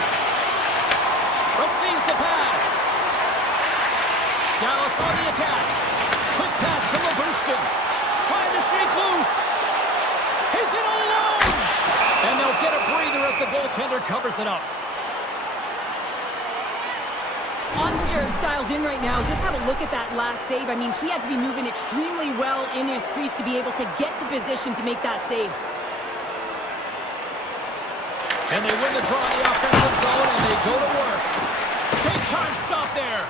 Receives the pass. Dallas on the attack. Quick pass to Labushkin. Trying to shake loose. He's in alone. And they'll get a breather as the goaltender covers it up. Ottinger's dialed in right now. Just have a look at that last save. I mean, he had to be moving extremely well in his crease to be able to get to position to make that save. And they win the draw in the offensive zone, and they go to work. Big time stop there.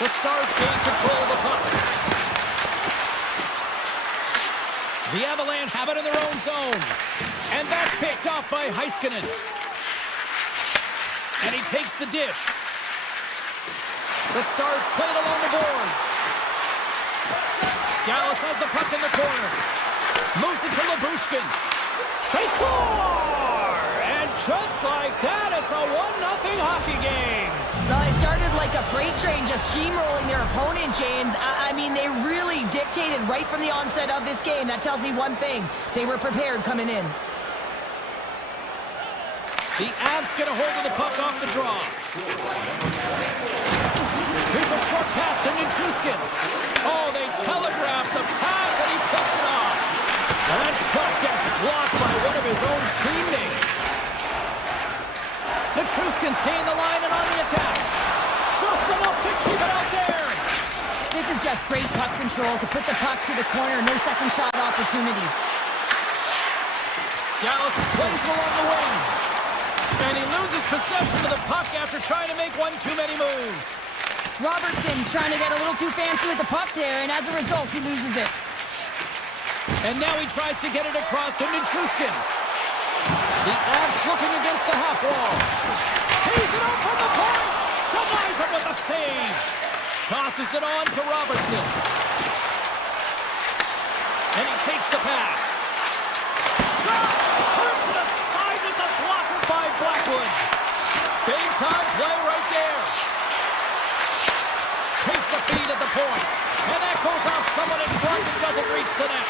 The Stars gain control of the puck. The Avalanche have it in their own zone. And that's picked up by Heiskanen. And he takes the dish. The Stars play it along the boards. Dallas has the puck in the corner. Moves it to Labushkin. They score! And just like that, it's a 1-0 hockey game. Well, it started like a freight train just steamrolling their opponent, James. I mean, they really dictated right from the onset of this game. That tells me one thing. They were prepared coming in. The Avs get a hold of the puck off the draw. Here's a short pass to Nichushkin. Oh, they telegraph the pass, and he picks it off. And that shot gets blocked by one of his own teammates. Nichushkin's gained the line and on the attack. Just enough to keep it out there. This is just great puck control to put the puck to the corner. No second shot opportunity. Dallas plays along the wing. And he loses possession of the puck after trying to make one too many moves. Robertson's trying to get a little too fancy with the puck there, and as a result, he loses it. And now he tries to get it across to Nichushkin. The Avs looking against the half wall. Tees it up from the point. Denies it with a save. Tosses it on to Robertson. And he takes the pass. Shot! Turns it aside with the blocker by Blackwood. Big time play right there. Takes the feed at the point. And that goes off someone in front and doesn't reach the net.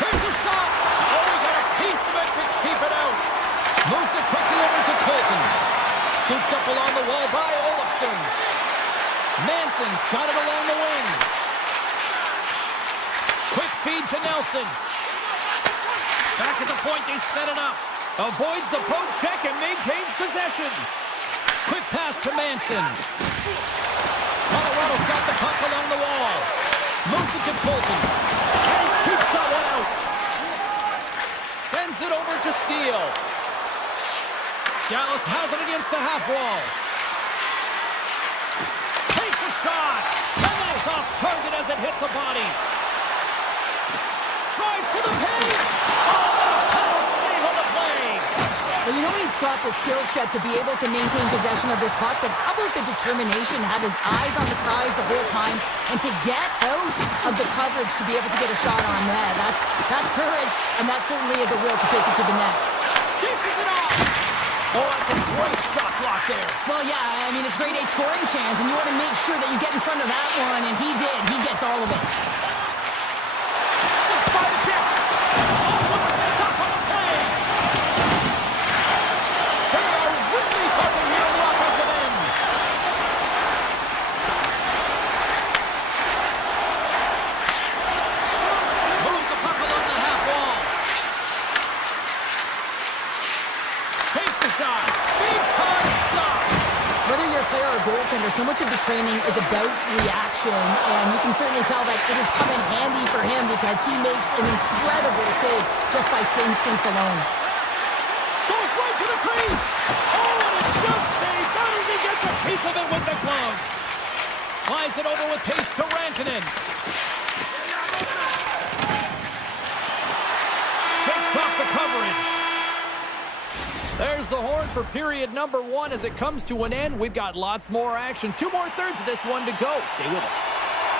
Here's a shot. Oh, he got a piece of it to keep it out. Moves it quickly over to Colton. Scooped up along the wall by Olofsson. Manson's got it along the wing. Quick feed to Nelson. Back at the point, they set it up. Avoids the poke check and maintains possession. Quick pass to Manson. Colorado's got the puck along the wall. Moves it to Colton. And he keeps that one out. Sends it over to Steele. Dallas has it against the half wall. Takes a shot. And that's off target as it hits a body. Drives to the paint. Well, you know he's got the skill set to be able to maintain possession of this puck, but how about the determination, have his eyes on the prize the whole time, and to get out of the coverage to be able to get a shot on net. That's courage, and that certainly is a will to take it to the net. Dishes it off! Oh, that's a great shot block there. Well, yeah, I mean, it's grade A scoring chance, and you want to make sure that you get in front of that one, and he did. He gets all of it. 6 by the chip. Oh, what a stop on the play! Goaltender, so much of the training is about reaction, and you can certainly tell that it has come in handy for him because he makes an incredible save just by instincts alone. Goes right to the crease! Oh, and it just stays out as he gets a piece of it with the glove. Slides it over with pace to Rantanen. Shakes off the coverage. There's the horn for period number 1 as it comes to an end. We've got lots more action. 2 more thirds of this one to go. Stay with us.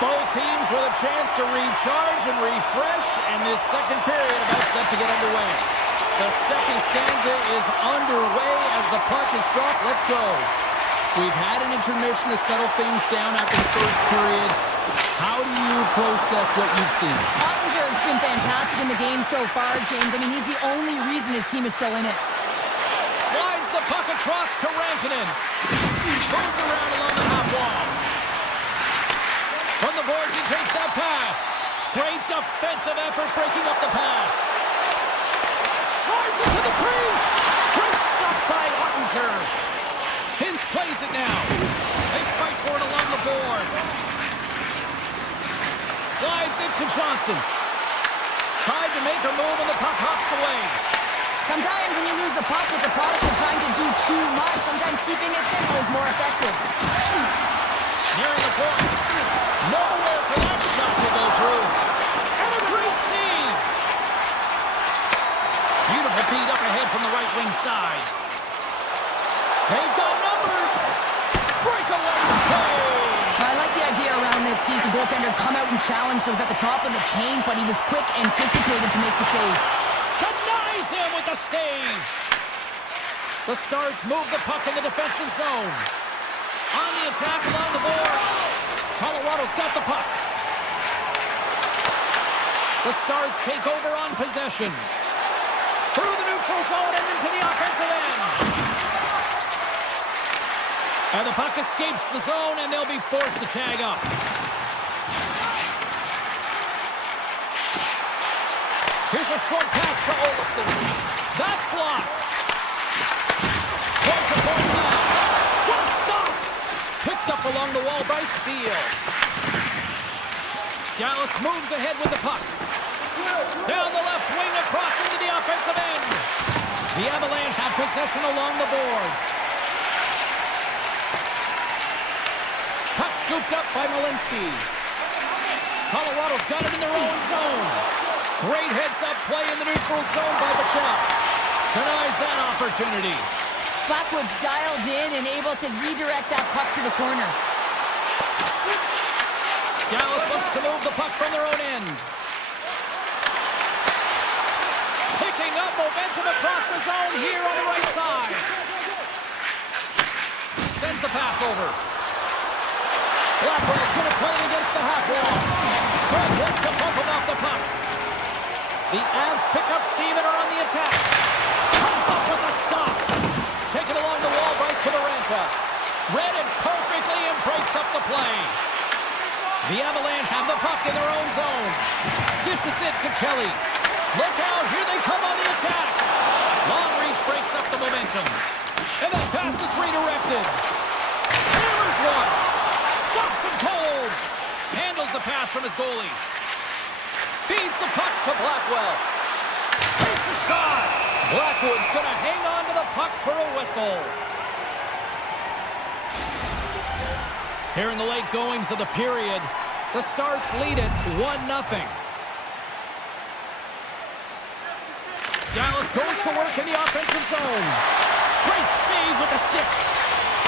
Both teams with a chance to recharge and refresh, and this second period about set to get underway. The second stanza is underway as the puck is dropped. Let's go. We've had an intermission to settle things down after the first period. How do you process what you've seen? Ottinger has been fantastic in the game so far, James. I mean, he's the only reason his team is still in it. Slides the puck across to Rantanen. Goes around along the half wall. From the boards, he takes that pass. Great defensive effort breaking up the pass. Drives it to the crease. Great stop by Ottinger. Hintz plays it now. They fight for it along the boards. Slides it to Johnston. Tried to make a move and the puck hops away. Sometimes when you lose the puck, it's a product of trying to do too much. Sometimes keeping it simple is more effective. Nearing the point. Nowhere for that shot to go through. And a great save. Beautiful feed up ahead from the right wing side. They've got numbers. Breakaway save. I like the idea around this, Steve. The goaltender come out and challenge, so he was at the top of the paint, but he was quick, anticipated to make the save. Denies him with the save. The Stars move the puck in the defensive zone. On the attack along the boards. Colorado's got the puck. The Stars take over on possession. Through the neutral zone and into the offensive end. And the puck escapes the zone, and they'll be forced to tag up. Here's a short pass to Olsen. That's blocked. Point-to-point pass. What a stop! Picked up along the wall by Steele. Dallas moves ahead with the puck. Down the left wing across into the offensive end. The Avalanche have possession along the boards. Puck scooped up by Malinsky. Colorado's got him in their own zone. Great heads-up play in the neutral zone by Bichelle. Denies that opportunity. Blackwood's dialed in and able to redirect that puck to the corner. Dallas looks to move the puck from their own end. Picking up momentum across the zone here on the right side. Sends the pass over. Blackwell's going to play against the half wall. Good hit to bump him off the puck. The Avs pick up steam and are on the attack. Comes up with a stop. Taken along the wall by Kivaranta. Read it perfectly and breaks up the play. The Avalanche have the puck in their own zone. Dishes it to Kelly. Look out, here they come on the attack. Long reach breaks up the momentum. And that pass is redirected. Hammers one. Stops him cold. Handles the pass from his goalie. Feeds the puck to Blackwell. Takes a shot. Blackwood's going to hang on to the puck for a whistle. Here in the late goings of the period, the Stars lead it 1-0. Dallas goes to work in the offensive zone. Great save with the stick.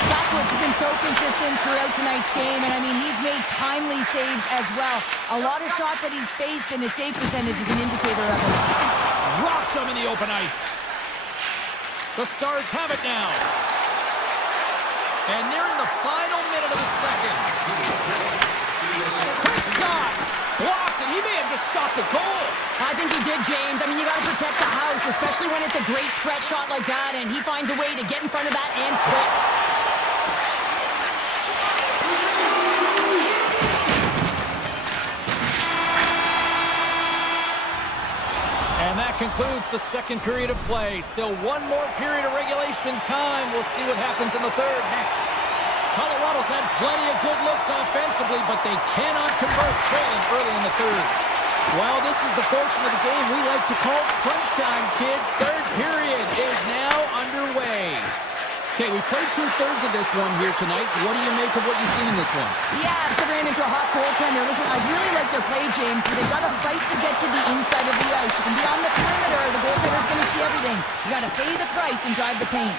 Blackwood's been so consistent throughout tonight's game, and I mean, he's made timely saves as well. A lot of shots that he's faced, and his save percentage is an indicator of it. Rocked him in the open ice. The Stars have it now. And nearing the final minute of the second. Quick shot. Blocked, and he may have just stopped a goal. I think he did, James. I mean, you got to protect the house, especially when it's a great threat shot like that, and he finds a way to get in front of that and quick. And that concludes the second period of play. Still one more period of regulation time. We'll see what happens in the third next. Colorado's had plenty of good looks offensively, but they cannot convert, trailing early in the third. Well, this is the portion of the game we like to call crunch time, kids. Third period is now underway. Okay, we played two-thirds of this one here tonight. What do you make of what you've seen in this one? Yeah, Avs ran into a hot goaltender. Listen, I really like their play, James, but they've got to fight to get to the inside of the ice. You can be on the perimeter. The goaltender's going to see everything. You got to pay the price and drive the paint.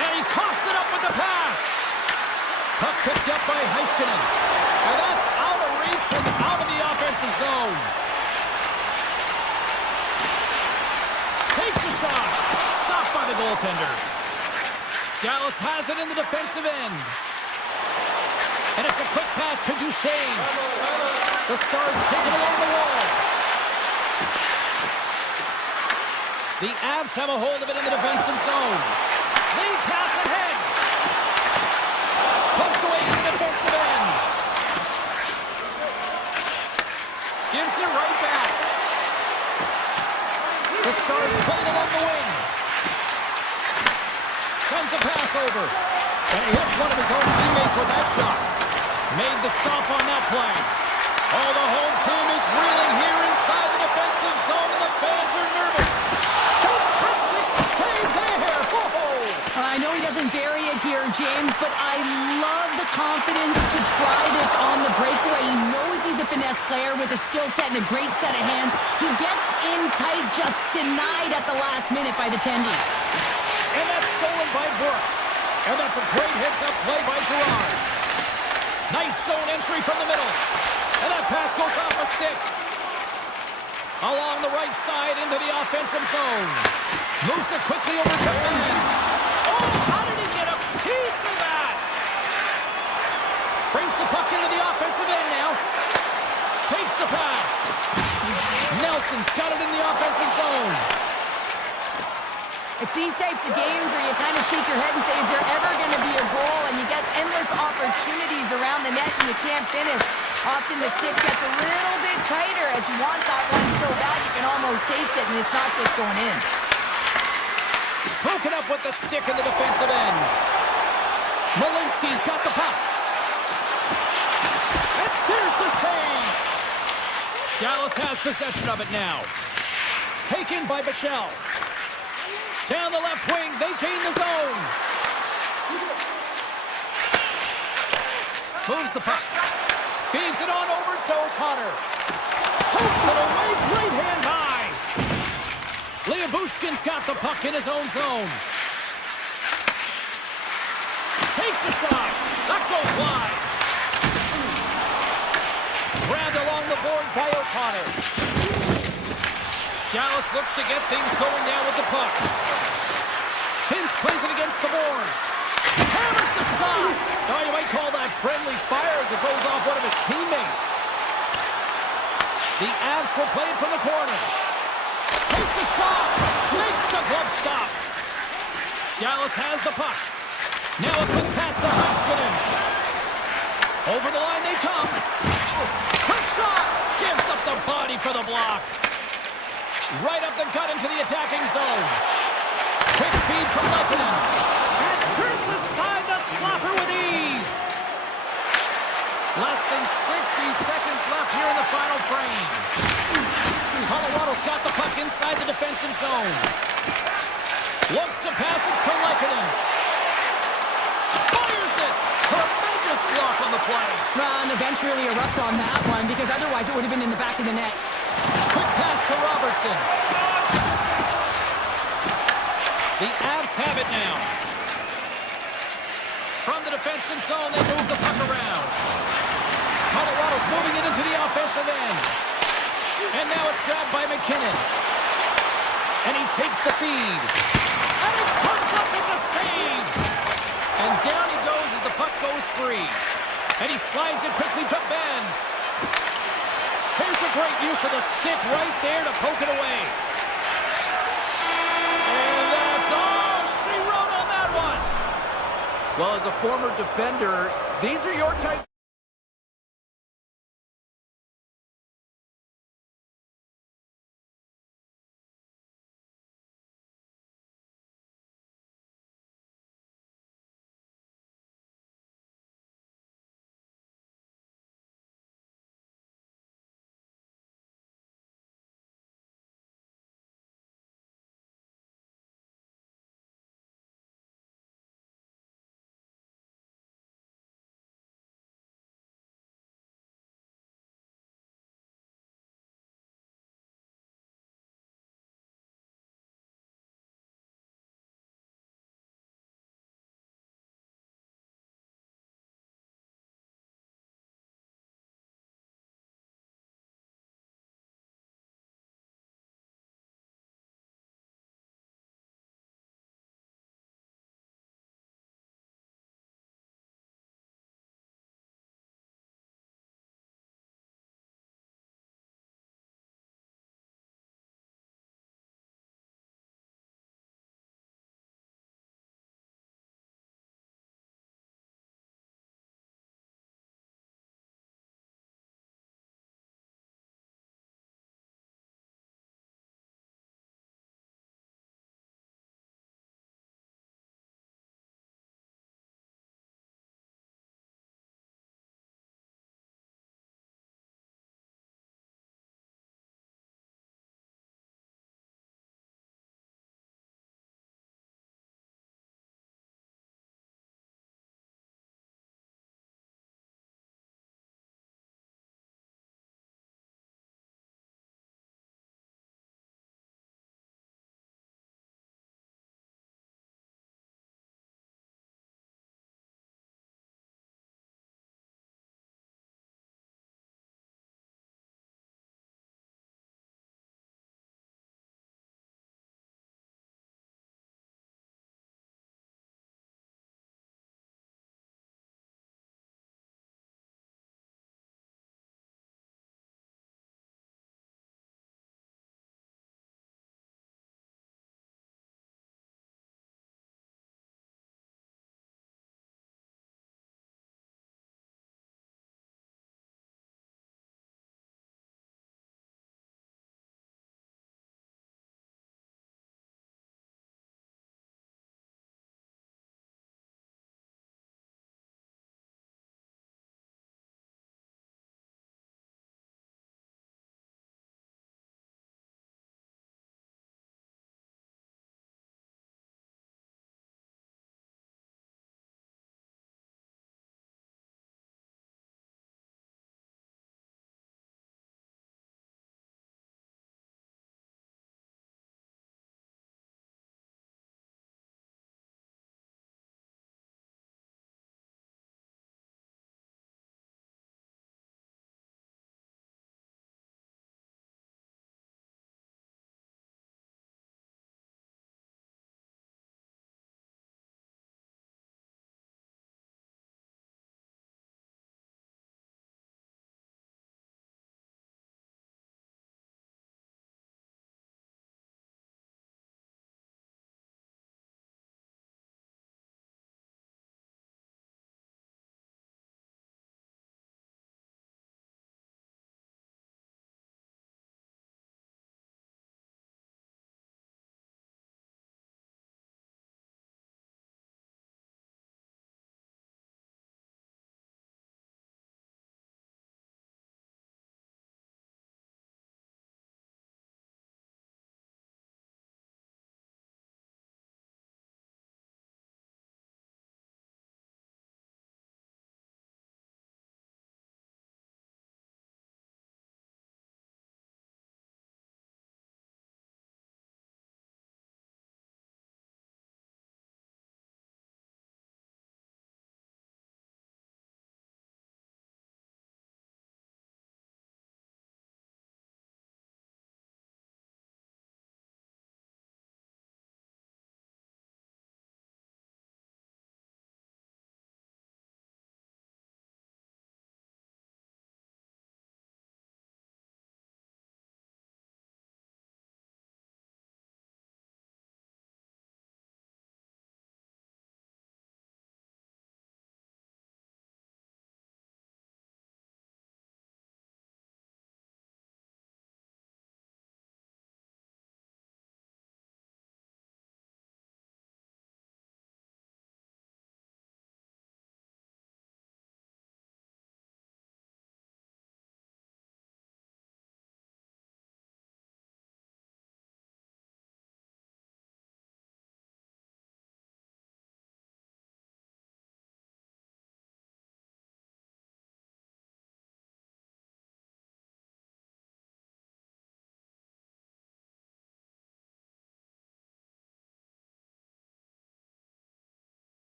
And he coughs it up with the pass. Puck picked up by Heiskanen. And that's out of reach and out of the offensive zone. Takes a shot. Stopped by the goaltender. Dallas has it in the defensive end. And it's a quick pass to Duchesne. The Stars take it along the wall. The Avs have a hold of it in the defensive zone. Lead pass ahead. Poked away in the defensive end. Gives it right back. The Stars play it along the wing. Sends a pass over. And he hits one of his own teammates with that shot. Made the stop on that play. Oh, the home team is reeling here inside the defensive zone, and the fans are nervous. Fantastic save there! Whoa! I know he doesn't bury it here, James, but I love the confidence to try this on the breakaway. He knows he's a finesse player with a skill set and a great set of hands. He gets in tight, just denied at the last minute by the Tendy. And that's stolen by Brooke. And that's a great heads-up play by Gerard. Nice zone entry from the middle. And that pass goes off a stick. Along the right side into the offensive zone. Moves it quickly over to Ben. Oh, how did he get a piece of that? Brings the puck into the offensive end now. Takes the pass. Nelson's got it in the offensive zone. It's these types of games where you kind of shake your head and say, is there ever going to be a goal? And you get endless opportunities around the net and you can't finish. Often the stick gets a little bit tighter as you want that one so bad you can almost taste it, and it's not just going in. Broken up with the stick in the defensive end. Malinsky's got the puck. And there's the save. Dallas has possession of it now. Taken by Bichelle. Down the left wing, they gain the zone. Moves the puck. Feeds it on over to O'Connor. Pokes it away, great hand high. Liabushkin's got the puck in his own zone. Takes a shot. That goes wide. Grabbed along the boards by O'Connor. Dallas looks to get things going now with the puck. Hintz plays it against the boards. Hammers the shot. Oh, you might call that friendly fire as it goes off one of his teammates. The Avs will play it from the corner. Takes the shot. Makes the glove stop. Dallas has the puck. Now a quick pass to Heiskanen. Over the line they come. Quick shot. Gives up the body for the block. Right up the gut into the attacking zone. Quick feed to Lehkonen. And turns aside the slapper with ease. Less than 60 seconds left here in the final frame. Colorado's got the puck inside the defensive zone. Looks to pass it to Lehkonen. Fires it. Tremendous block on the play. Well, and the bench really erupts on that one because otherwise it would have been in the back of the net. Quick pass to Robertson. The Avs have it now. From the defensive zone, they move the puck around. Colorado's moving it into the offensive end. And now it's grabbed by McKinnon. And he takes the feed. And it comes up with the save. And down he goes as the puck goes free. And he slides it quickly to Ben. Here's a great use of the stick right there to poke it away. And that's all she wrote on that one. Well, as a former defender, these are your type.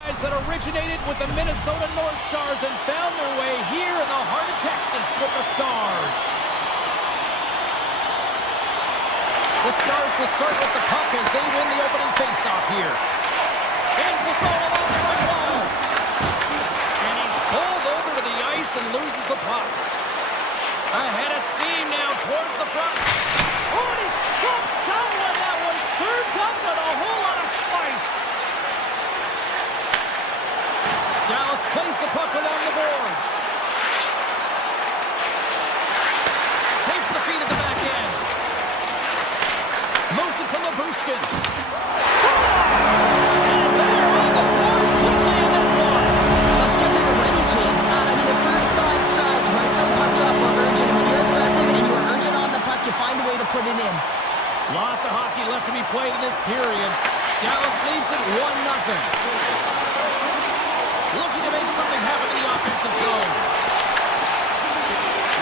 That originated with the Minnesota North Stars and found their way here in the heart of Texas with the Stars. The Stars will start with the puck as they win the opening faceoff here. Gains the zone along the right wall. And he's pulled over to the ice and loses the puck. Ahead of steam now towards the front. Oh, and he stops that one. That was served up with a whole lot of spice. Dallas plays the puck along the boards. Takes the feed at the back end. Moves it to Labushkin. Scores! And they're on the board quickly in this one. That's because they were ready, James. The first 5 strides right from puck drop were urgent. And when you're aggressive and you're urgent on the puck, you find a way to put it in. Lots of hockey left to be played in this period. Dallas leads it 1-0. Looking to make something happen in the offensive zone.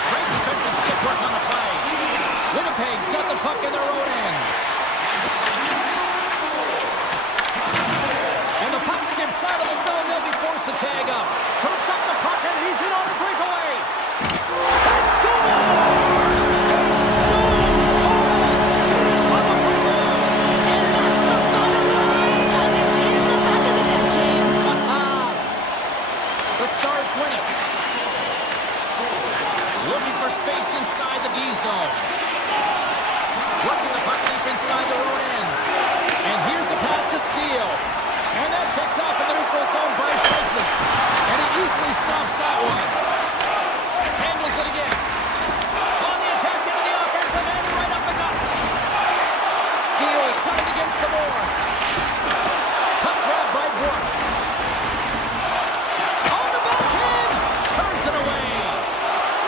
Great defensive stick work on the play. Winnipeg's got the puck in their own end. And the puck's inside of the zone. They'll be forced to tag up. Scoops up the puck and he's in on a breakaway. That scores! A stone-cold finish on the breakaway. And that's the bottom line, because it's in the back of the net, James. The Stars win it. Looking for space inside the D zone. Working the puck deep inside their own end. And here's the pass to Steele. And that's picked off in the neutral zone by Shifley. And he easily stops that one. Handles it again. On the attack into the offensive end, right up the gut. Steele started against the boards. Puck grab by Brook.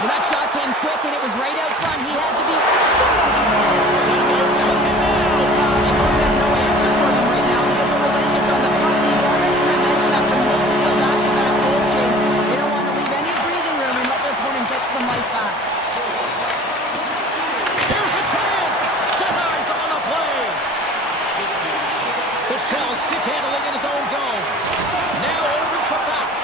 Well, that shot came quick, and it was right out front. He had to be... Scores! And they're cooking now. There's no answer for them right now because they're relentless on the puck. The Hornets, as I mentioned, after multiple back-to-back goals, James, they don't want to leave any breathing room and let their opponent get some life back. Here's a chance. Denies on the play. Bichelle stick handling in his own zone. Now over to back.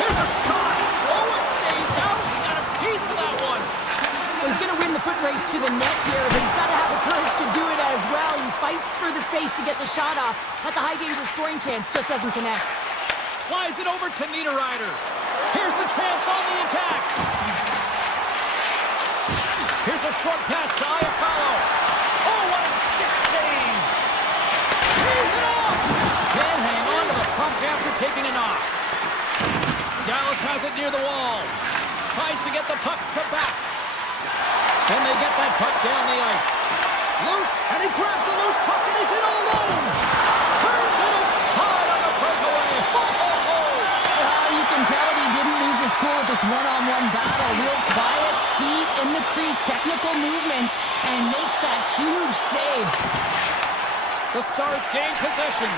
There's a shot. Oh, it stays out. He got a piece of that one. Well, he's going to win the foot race to the net here, but he's got to have the courage to do it as well. He fights for the space to get the shot off. That's a high-danger scoring chance. Just doesn't connect. Slides it over to Niederreiter. Here's a chance on the attack. Here's a short pass to Iafallo. Oh, what a stick save. He's it off. Can't hang on to the puck after taking a knock. Dallas has it near the wall. Tries to get the puck to back. And they get that puck down the ice. Loose, and he grabs the loose puck and he's in all alone. Turns it aside on the breakaway. Ho, ho, ho. You can tell he didn't lose his cool with this one-on-one battle. Real quiet, feet in the crease, technical movements, and makes that huge save. The Stars gain possession.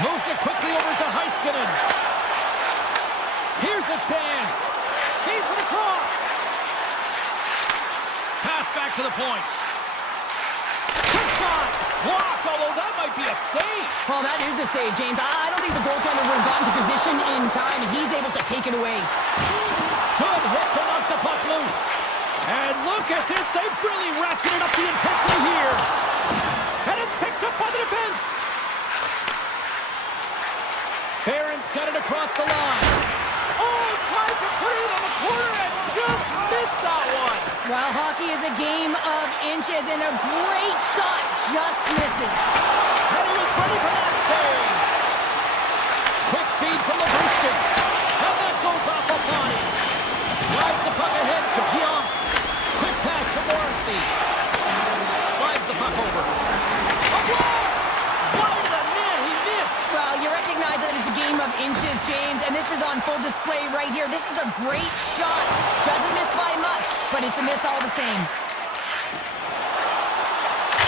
Moves it quickly over to Heiskanen. Here's a chance. Feeds it across. Pass back to the point. Good shot. Blocked, although that might be a save. Oh, that is a save, James. I don't think the goaltender would have gotten to position in time, and he's able to take it away. Good hit to knock the puck loose. And look at this. They've really ratcheted up the intensity here. And it's picked up by the defense. Barron's got it across the line. Oh, tried to put it on the corner and just missed that one. Well, hockey is a game of inches, and a great shot just misses. And he was ready for that save. Quick feed to Labushkin. And that goes off a body. Slides the puck ahead to Pionk. Quick pass to Morrissey. Slides the puck over. A blast! Wide of the net, he missed. Well, you recognize that it's a game of inches, James, and this is on full display right here. This is a great shot. Doesn't miss by much, but it's a miss all the same.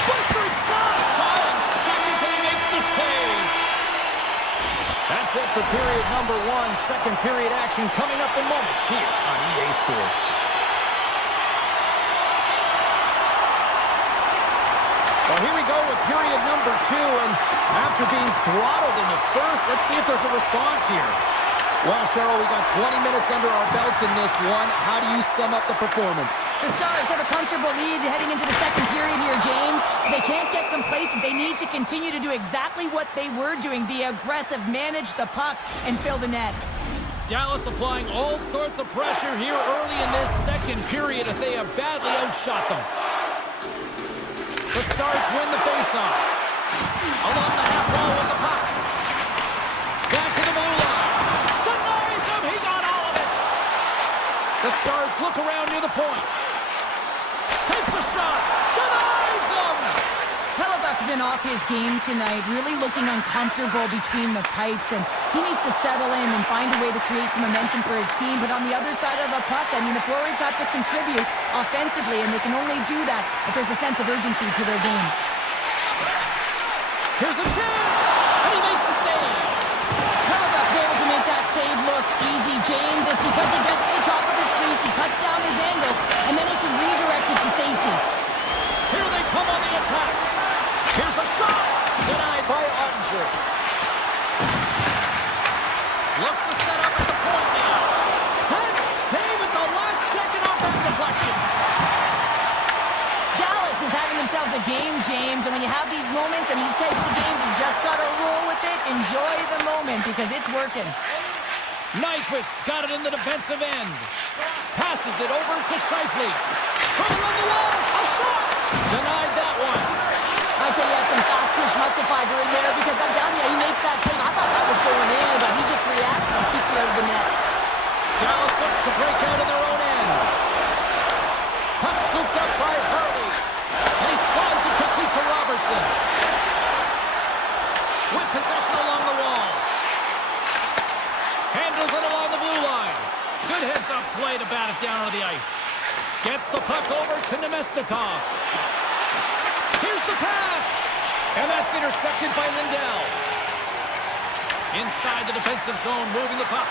Blistering shot! Tying seconds and he makes the save. That's it for period number 1. Second period action coming up in moments here on EA Sports. Well, here we go with period number 2, and after being throttled in the first, let's see if there's a response here. Well, Cheryl, we got 20 minutes under our belts in this one. How do you sum up the performance? The Stars have a comfortable lead heading into the second period here, James. They can't get complacent. They need to continue to do exactly what they were doing, be aggressive, manage the puck, and fill the net. Dallas applying all sorts of pressure here early in this second period as they have badly outshot them. The Stars win the faceoff. Along the half wall with the puck. Back to the blue line. Denies him. He got all of it. The Stars look around near the point. Takes a shot. Denies him. Hellebuck's been off his game tonight, really looking uncomfortable between the pipes, and he needs to settle in and find a way to create some momentum for his team. But on the other side of the puck, I mean, the forwards have to contribute offensively, and they can only do that if there's a sense of urgency to their game. Here's a chance, and he makes the save. Hellebuck's able to make that save look easy, James. It's because he gets to the top of his crease, he cuts down his angle, and then he can redirect it to safety. Here they come on the attack. Here's a shot. Denied by Ottinger. Looks to set up at the point now. And save at the last second off that deflection. Dallas is having themselves a game, James, and when you have these moments and these types of games, you just got to roll with it, enjoy the moment, because it's working. Nyquist's got it in the defensive end. Passes it over to Scheifele. From along the wall, a shot. Denied that one. I'd say he has some fast twitch muscle fiber in there, because I'm telling you, he makes that save. I thought that was going in, but he just reacts and keeps it out of the net. Dallas looks to break out in their own end. Puck scooped up by Hurley. And he slides it quickly to Robertson. With possession along the wall. Handles it along the blue line. Good heads-up play to bat it down onto the ice. Gets the puck over to Nemestikov. Here's the pass. And that's intercepted by Lindell. Inside the defensive zone, moving the puck.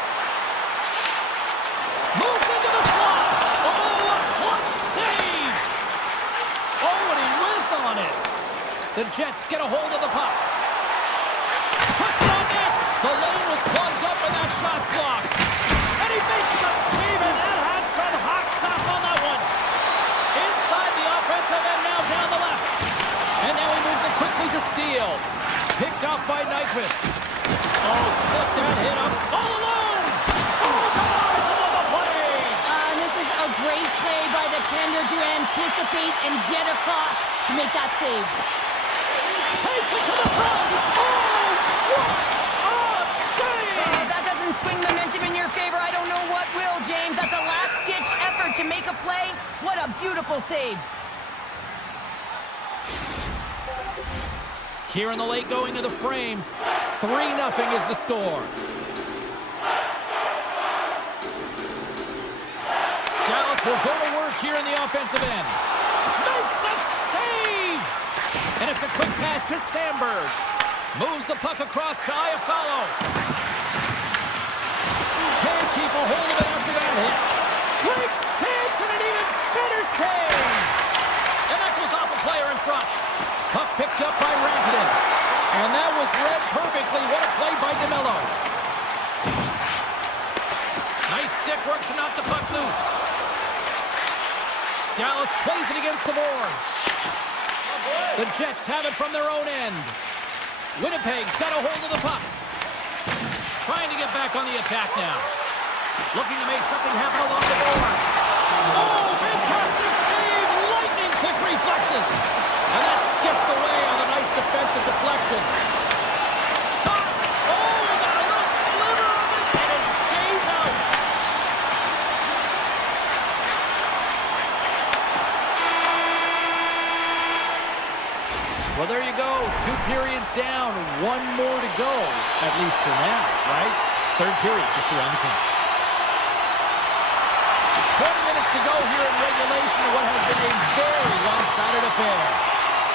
Moves into the slot. Oh, a clutch save. Oh, and he whizzes on it. The Jets get a hold of the puck. Puts it on net. The lane was plugged up and that shot's blocked. And he makes the save, and that had some hot sauce on that one. Inside the offensive end, now down the left. And now he moves it quickly to Steele. Picked up by Nyquist. Oh, set that hit up all alone. Oh, denies him on the play. And this is a great play by the tender to anticipate and get across to make that save. Takes it to the front. Oh, what a save. That doesn't swing momentum in your favor. I don't know what will, James. That's a last-ditch effort to make a play. What a beautiful save. Here in the late going to the frame. 3-0 is the score. Dallas will go to work here in the offensive end. Makes the save! And it's a quick pass to Sandberg. Moves the puck across to Iafallo. Can't keep a hold of it after that hit. Great chance and an even better save! And that goes off a player in front. Puck picked up by Rantanen. And that was read perfectly. What a play by DeMello. Nice stick work to knock the puck loose. Dallas plays it against the boards. The Jets have it from their own end. Winnipeg's got a hold of the puck. Trying to get back on the attack now. Looking to make something happen along the boards. Oh, fantastic save! Lightning quick reflexes. And that skips away on a nice defensive deflection. Shot! Oh, we got a little sliver of it, and it stays out. Well, there you go. 2 periods down, 1 more to go, at least for now, right? Third period just around the corner. 20 minutes to go here in regulation of what has been a very one-sided affair.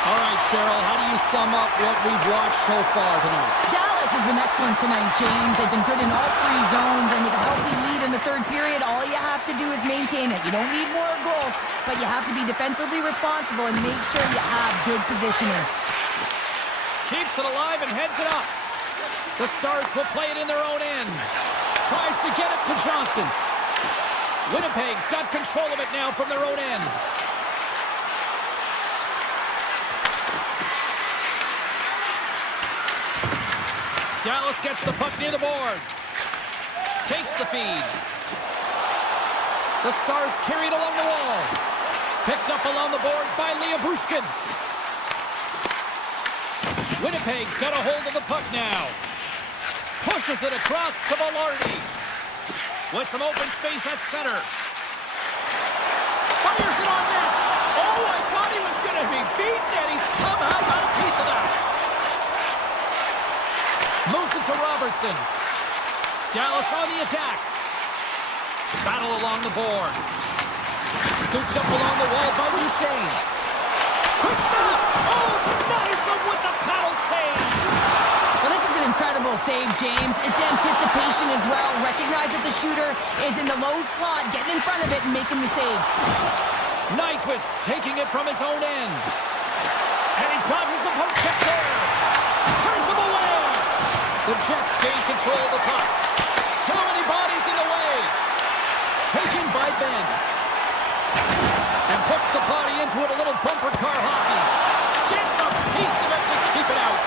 All right, Cheryl, how do you sum up what we've watched so far tonight? Dallas defense has been excellent tonight, James. They've been good in all three zones, and with a healthy lead in the third period, all you have to do is maintain it. You don't need more goals, but you have to be defensively responsible and make sure you have good positioning. Keeps it alive and heads it up. The Stars will play it in their own end. Tries to get it to Johnston. Winnipeg's got control of it now from their own end. Dallas gets the puck near the boards. Takes the feed. The Stars carried along the wall. Picked up along the boards by Leah Bushkin. Winnipeg's got a hold of the puck now. Pushes it across to Velarde. With some open space at center. Fires it on net. Oh, I thought he was going to be beaten, and he somehow got a piece of that. Moves it to Robertson. Dallas on the attack. Battle along the boards. Scooped up along the wall by Duchesne. Quick stop. Oh, denies him with the paddle save. Well, this is an incredible save, James. It's anticipation as well. Recognize that the shooter is in the low slot, getting in front of it and making the save. Nyquist taking it from his own end. And he dodges the poke check there. Turns him away. The Jets gain control of the puck. Too many bodies in the way. Taken by Ben. And puts the body into it, a little bumper car hockey. Gets a piece of it to keep it out.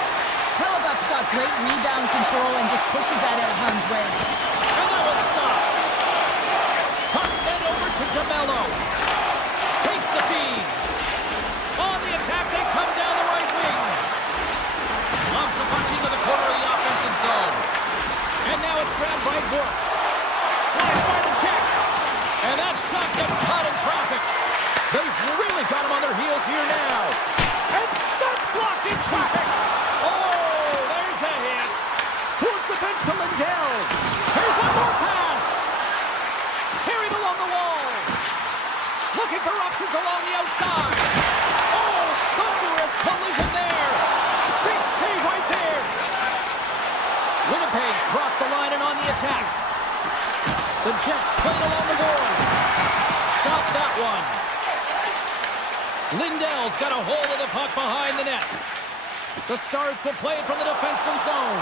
Hellebuck's got great rebound control and just pushes that out of harm's way. And that was stopped. Puck sent over to DeMello. Takes the feed. On the attack, they come down the right wing. Loves the puck into the corner of the offensive zone. And now it's grabbed by Burke. Slides by the check. And that shot gets caught in traffic. They've really got him on their heels here now. And that's blocked in traffic. Oh, there's a hit. Towards the bench to Lindell. Here's one more pass. Carried along the wall. Looking for options along the outside. Oh, thunderous collision there. Big save right there. Winnipeg's crossed the line and on the attack. The Jets played along the boards. Stop that one. Lindell's got a hold of the puck behind the net. The Stars will play it from the defensive zone.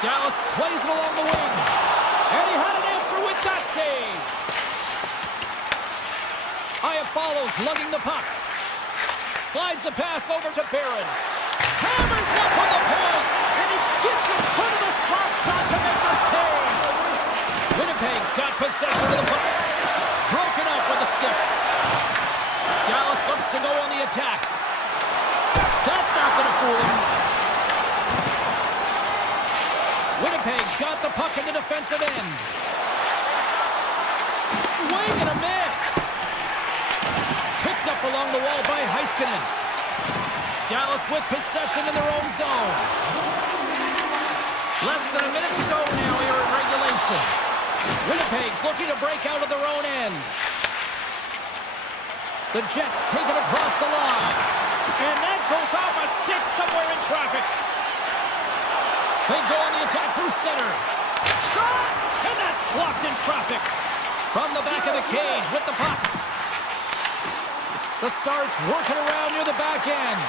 Dallas plays it along the wing. And he had an answer with that save. Iafallo's lugging the puck. Slides the pass over to Barron. Hammers one from the point. And he gets in front of the slot shot to make the save. Winnipeg's got possession of the puck. Broken up with the stick. Dallas looks to go on the attack. That's not going to fool him. Winnipeg's got the puck in the defensive end. Swing and a miss. Picked up along the wall by Heiskanen. Dallas with possession in their own zone. Less than a minute to go now here in regulation. Winnipeg's looking to break out of their own end. The Jets take it across the line. And that goes off a stick somewhere in traffic. They go on the attack through center. Shot! And that's blocked in traffic. From the back of the cage with the puck. The Stars working around near the back end.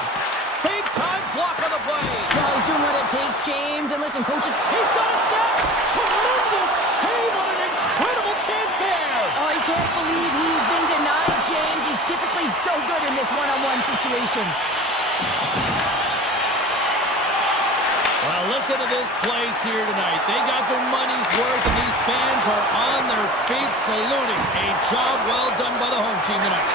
Big time block on the play. Well, he's doing what it takes, James. And listen, coaches... He's got a step. Tremendous save on an incredible chance there. Oh, I can't believe he's been denied, James. He's typically so good in this one-on-one situation. Well, listen to this place here tonight. They got their money's worth, and these fans are on their feet saluting. A job well done by the home team tonight.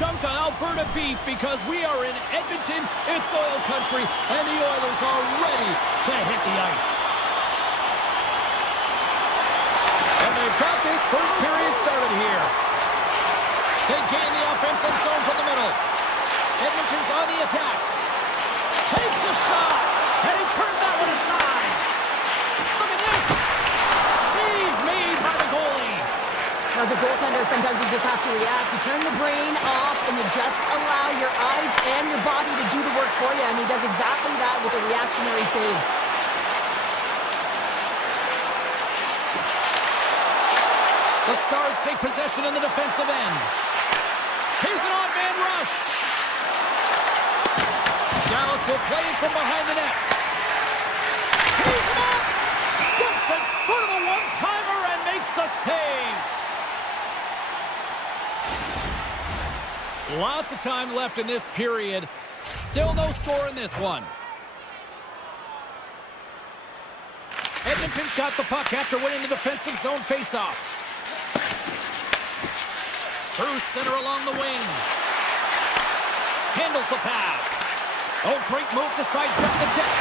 chunk of Alberta beef because we are in Edmonton, it's oil country, and the Oilers are ready to hit the ice. And they've got this first period started here. They gain the offensive zone from the middle. Edmonton's on the attack. Takes a shot, and he turned that one aside. Look at this. Save made by the goalie. As a goaltender, sometimes you just have to react. You turn the brain off, and you just allow your eyes and your body to do the work for you, and he does exactly that with a reactionary save. The Stars take possession in the defensive end. Here's an odd man rush. Dallas will play it from behind the net. Tees him up. Steps in front of a one-timer and makes the save. Lots of time left in this period. Still no score in this one. Edmonton's got the puck after winning the defensive zone faceoff. Through center along the wing. Handles the pass. Oh, great move to sidestep the check.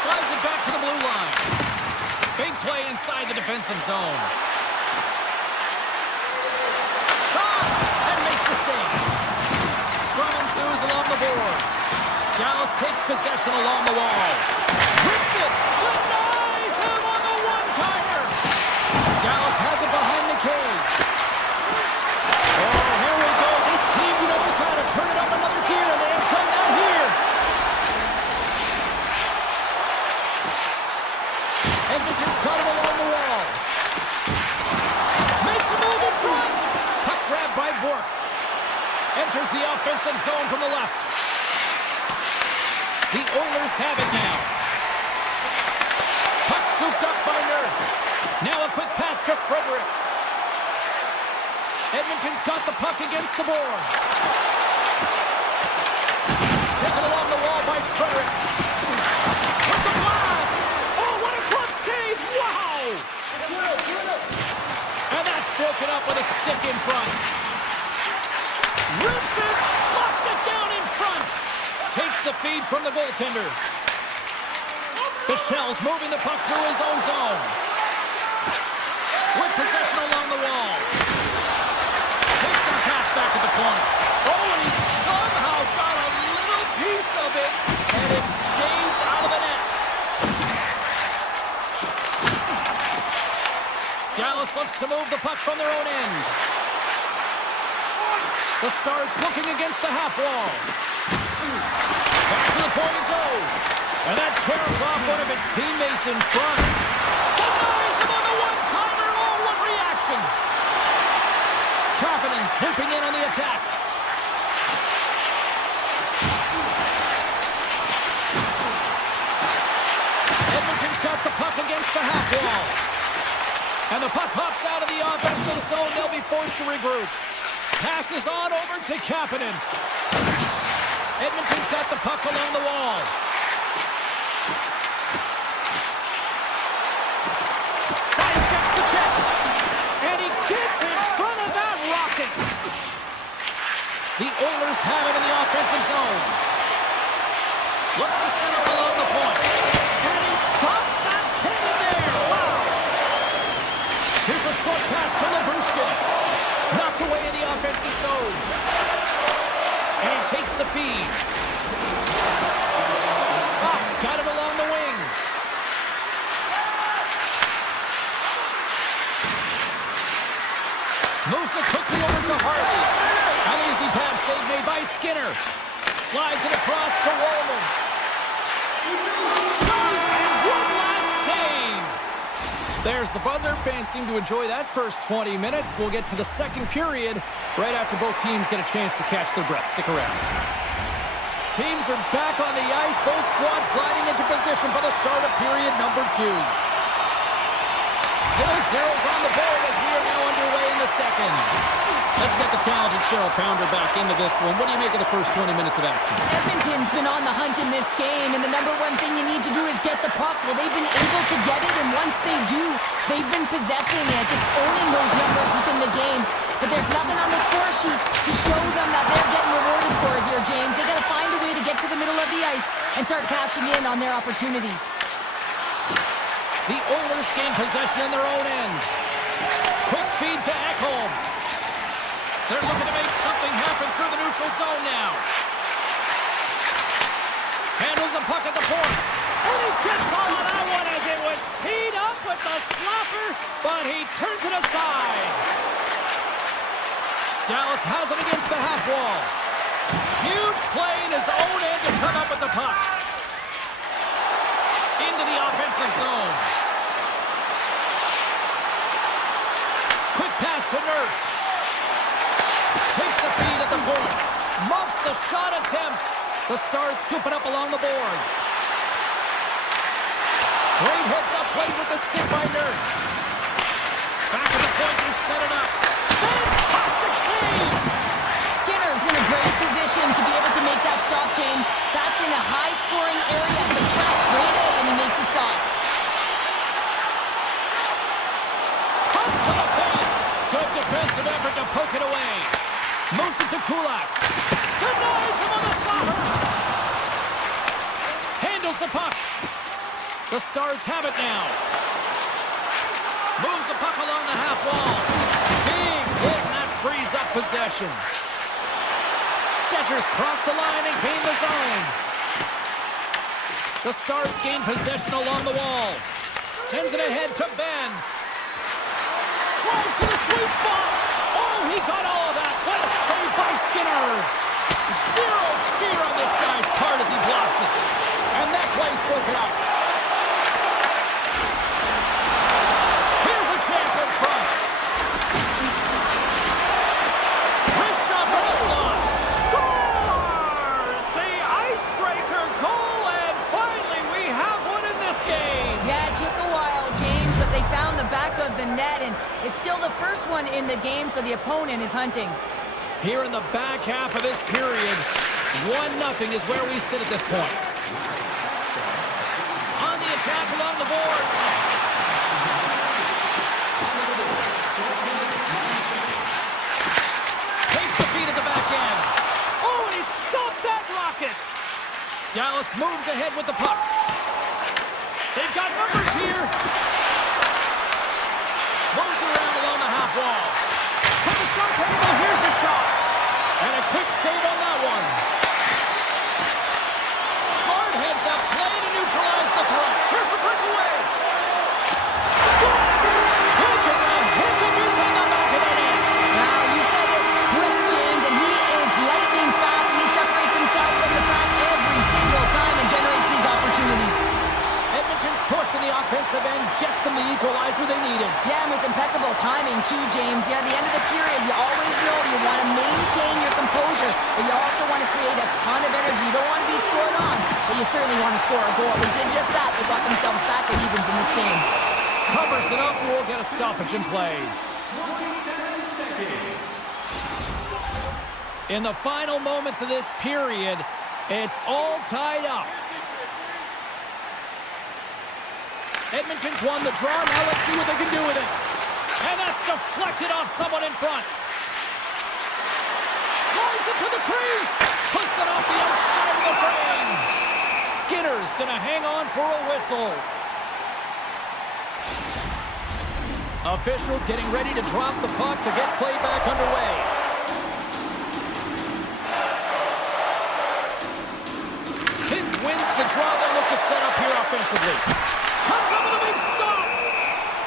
Slides it back to the blue line. Big play inside the defensive zone. Shot! And makes the save. Scrum ensues along the boards. Dallas takes possession along the wall. Rips it! Denies him on the one-timer! Dallas has it behind the cage. Oh, here we go. This team knows how to turn it up another gear, and they have done that here. Edmonton's got him along the wall. Makes a move in front. Puck grabbed by Bork. Enters the offensive zone from the left. The Oilers have it now. Puck scooped up by Nurse. Now a quick pass to Frederick. Edmonton's got the puck against the boards. Taken along the wall by Frederick. With the blast! Oh, what a glove save! Wow! And that's broken up with a stick in front. Rips it! Locks it down in front! Takes the feed from the goaltender. Bichel's moving the puck through his own zone. With possession along the wall. Takes that pass back at the corner. Oh, and he somehow got a little piece of it, and it stays out of the net. Dallas looks to move the puck from their own end. The Stars looking against the half wall. Back to the point it goes. And that tears off one of his teammates in front. Denies him on the one-timer. Oh, what reaction. Kapanen swooping in on the attack. Edmonton's got the puck against the half wall. And the puck hops out of the offensive zone. They'll be forced to regroup. Passes on over to Kapanen. Edmonton's got the puck along the wall. Sidesteps the check. And he gets in front of that rocket. The Oilers have it in the offensive zone. Looks to center along the point. And he stops that cannon there. Wow. Here's a short pass to Labushkin. Knocked away in the offensive zone. And he takes the feed. Fox got it along the wing. Moves it quickly over to Harley. An easy pass save made by Skinner. Slides it across to Roman. And one last save. There's the buzzer. Fans seem to enjoy that first 20 minutes. We'll get to the second period right after both teams get a chance to catch their breath. Stick around. Teams are back on the ice. Both squads gliding into position for the start of period number 2. Still zeros on the board as we are now underway in the second. Let's get the talented Cheryl Pounder back into this one. What do you make of the first 20 minutes of action? Edmonton's been on the hunt in this game, and the number one thing you need to do is get the puck. Well, they've been able to get it, and once they do, they've been possessing it, just owning those numbers within the game. but there's nothing on the score sheet to show them that they're getting rewarded for it here, James. They gotta find a way to get to the middle of the ice and start cashing in on their opportunities. The Oilers gain possession in their own end. Quick feed to Ekholm. They're looking to make something happen through the neutral zone now. Handles the puck at the point. And he gets all of that one as it was teed up with the slapper, but he turns it aside. Dallas has it against the half wall. Huge play in his own end to come up with the puck. Into the offensive zone. Quick pass to Nurse. Takes the feed at the point. Muffs the shot attempt. The Stars scoop it up along the boards. Great hits-up play with the stick by Nurse. Back at the point, they set it up. Fantastic save! Skinner's in a great position to be able to make that stop, James. That's in a high-scoring area. It's a threat, great A, and he makes the stop. Cuts to the point. Good defensive effort to poke it away. Moves it to Kulak. Denies him on the slapper. Handles the puck. The Stars have it now. Moves the puck along the half wall. Big hit, and that frees up possession. Skechers cross the line and gain the zone. The Stars gain possession along the wall. Sends it ahead to Ben. Drives to the sweet spot. Oh, he got all of that. What a save by Skinner. Zero fear on this guy's part as he blocks it. And that play's broken up. Here's a chance in front. Wrist shot from the slot. Scores! The icebreaker goal, and finally we have one in this game. Yeah, it took a while, James, but they found the back of the net, and it's still the first one in the game, so the opponent is hunting. Here in the back half of this period, 1-0 is where we sit at this point. On the attack along the boards. Takes the feed at the back end. Oh, and he stopped that rocket. Dallas moves ahead with the puck. They've got numbers here. Moves it around along the half wall. From the shot table, here's a shot. And a quick save on that one. Smart heads up, play to neutralize the threat. Here's the breakaway. Scores! Quick as a hiccup, it's on the back of the net. Now, you said it, quick, James, and he is lightning fast, and he separates himself from the pack every single time and generates these opportunities. Edmonton's push in the offensive end gets them the equalizer they needed. Yeah, and with impeccable timing, too, James. Yeah, at the end of the period, you always know you want to maintain your composure, but you also want to create a ton of energy. You don't want to be scored on, but you certainly want to score a goal. They did just that. They got themselves back at evens in this game. Covers it up, and we'll get a stoppage in play. In the final moments of this period, it's all tied up. Edmonton's won the draw. Now let's see what they can do with it. And that's deflected off someone in front. Drives it to the crease. Puts it off the outside of the frame. Skinner's going to hang on for a whistle. Officials getting ready to drop the puck to get play back underway. Vince wins the draw. They look to set up here offensively. Comes up with a big stop.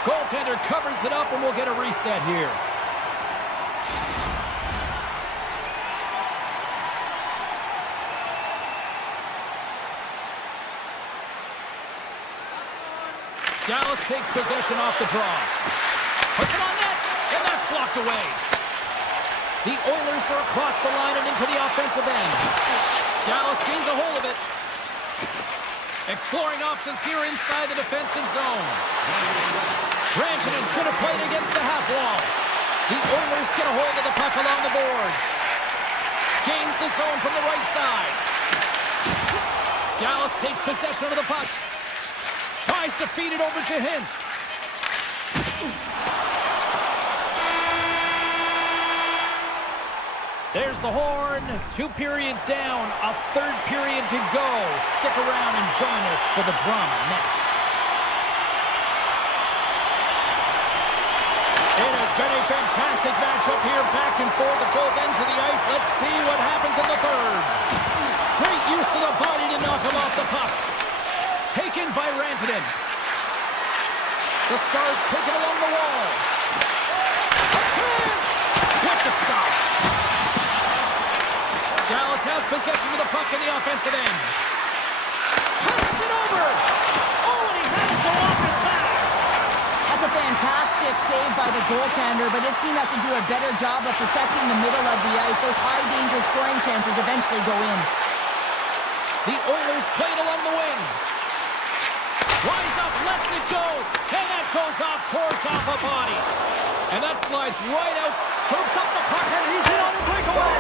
Goaltender covers it up, and we'll get a reset here. Dallas takes possession off the draw. Puts it on net, and that's blocked away. The Oilers are across the line and into the offensive end. Dallas gains a hold of it. Exploring options here inside the defensive zone. Rantanen's going to play it against the half wall. The Oilers get a hold of the puck along the boards. Gains the zone from the right side. Dallas takes possession of the puck. Tries to feed it over to Hintz. There's the horn. 2 periods down, a 3rd period to go. Stick around and join us for the drama next. It has been a fantastic matchup here, back and forth at both ends of the ice. Let's see what happens in the 3rd. Great use of the body to knock him off the puck. Taken by Rantanen. The Stars take it along the wall. A chance! With the stop. Dallas has possession of the puck in the offensive end. Passes it over. Oh, and he had it go off his mask. That's a fantastic save by the goaltender, but his team has to do a better job of protecting the middle of the ice. Those high-danger scoring chances eventually go in. The Oilers play it along the wing. Rise up, lets it go, and that goes off course off a body. And that slides right out, scoops up the puck, and he's in on the breakaway.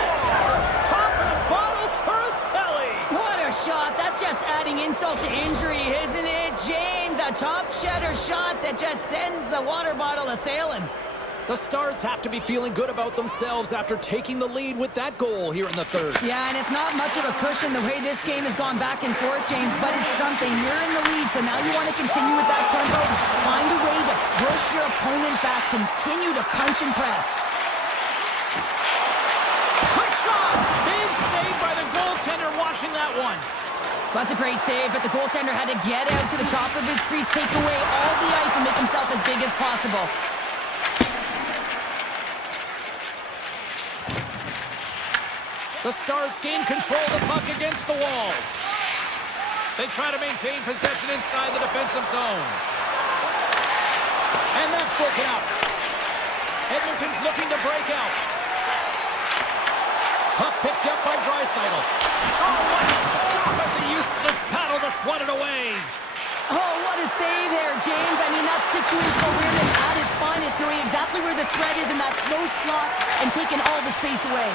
Popping bottles for a celly. What a shot. That's just adding insult to injury, isn't it, James? A top cheddar shot that just sends the water bottle a-sailing. The Stars have to be feeling good about themselves after taking the lead with that goal here in the 3rd. Yeah, and it's not much of a cushion the way this game has gone back and forth, James, but it's something. You're in the lead, so now you want to continue with that tempo. Find a way to push your opponent back. Continue to punch and press. Quick shot! Big save by the goaltender, watching that one. That's a great save, but the goaltender had to get out to the top of his crease, take away all the ice, and make himself as big as possible. The Stars gain control of the puck against the wall. They try to maintain possession inside the defensive zone. And that's broken out. Edmonton's looking to break out. Puck picked up by Draisaitl. Oh, what a stop as he used his paddle to swat it away. Oh, what a save there, James. I mean, that's situational awareness at its finest, knowing exactly where the threat is in that slow slot and taking all the space away.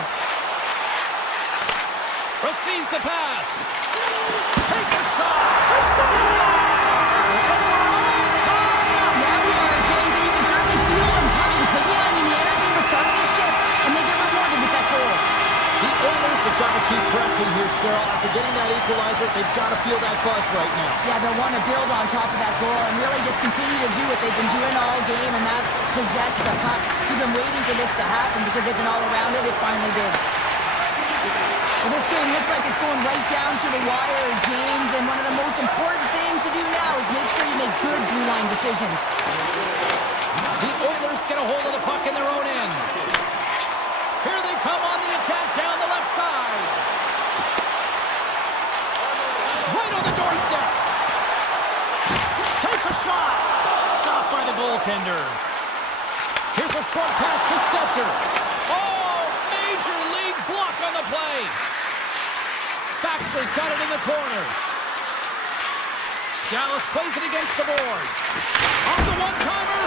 Receives the pass. Takes a shot. Yeah, we are, James, and you can certainly feel them coming, couldn't you? I mean, the energy was starting to shift, and they get rewarded with that goal. The Oilers have got to keep pressing here, Cheryl. After getting that equalizer, they've got to feel that buzz right now. Yeah, they'll want to build on top of that goal and really just continue to do what they've been doing all game, and that's possess the puck. We've been waiting for this to happen because they've been all around it. It finally did. So this game looks like it's going right down to the wire, James, and one of the most important things to do now is make sure you make good blue line decisions. The Oilers get a hold of the puck in their own end. Here they come on the attack down the left side. Right on the doorstep. Takes a shot. Stopped by the goaltender. Here's a short pass to Stetcher. Oh, major league block on the play. Faxler's got it in the corner. Dallas plays it against the boards. Off the one-timer.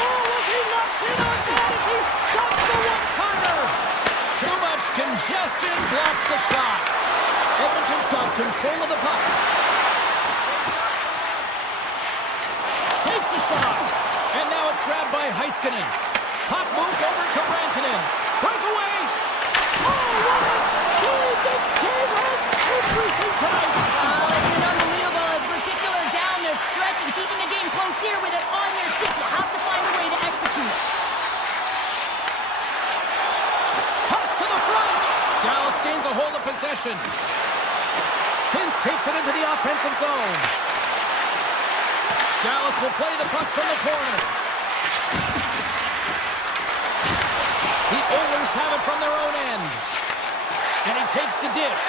Oh, was he locked in on that as he stops the one-timer? Too much congestion blocks the shot. Edmonton's got control of the puck. Takes the shot. And now it's grabbed by Heiskanen. Puck moved over to Rantanen. Breakaway. Oh, what a save! This game has everything tonight. It's been unbelievable, in particular down the stretch and keeping the game close here with it on your stick. You have to find a way to execute. Toss to the front. Dallas gains a hold of possession. Hintz takes it into the offensive zone. Dallas will play the puck from the corner. The Oilers have it from their own end. And he takes the dish.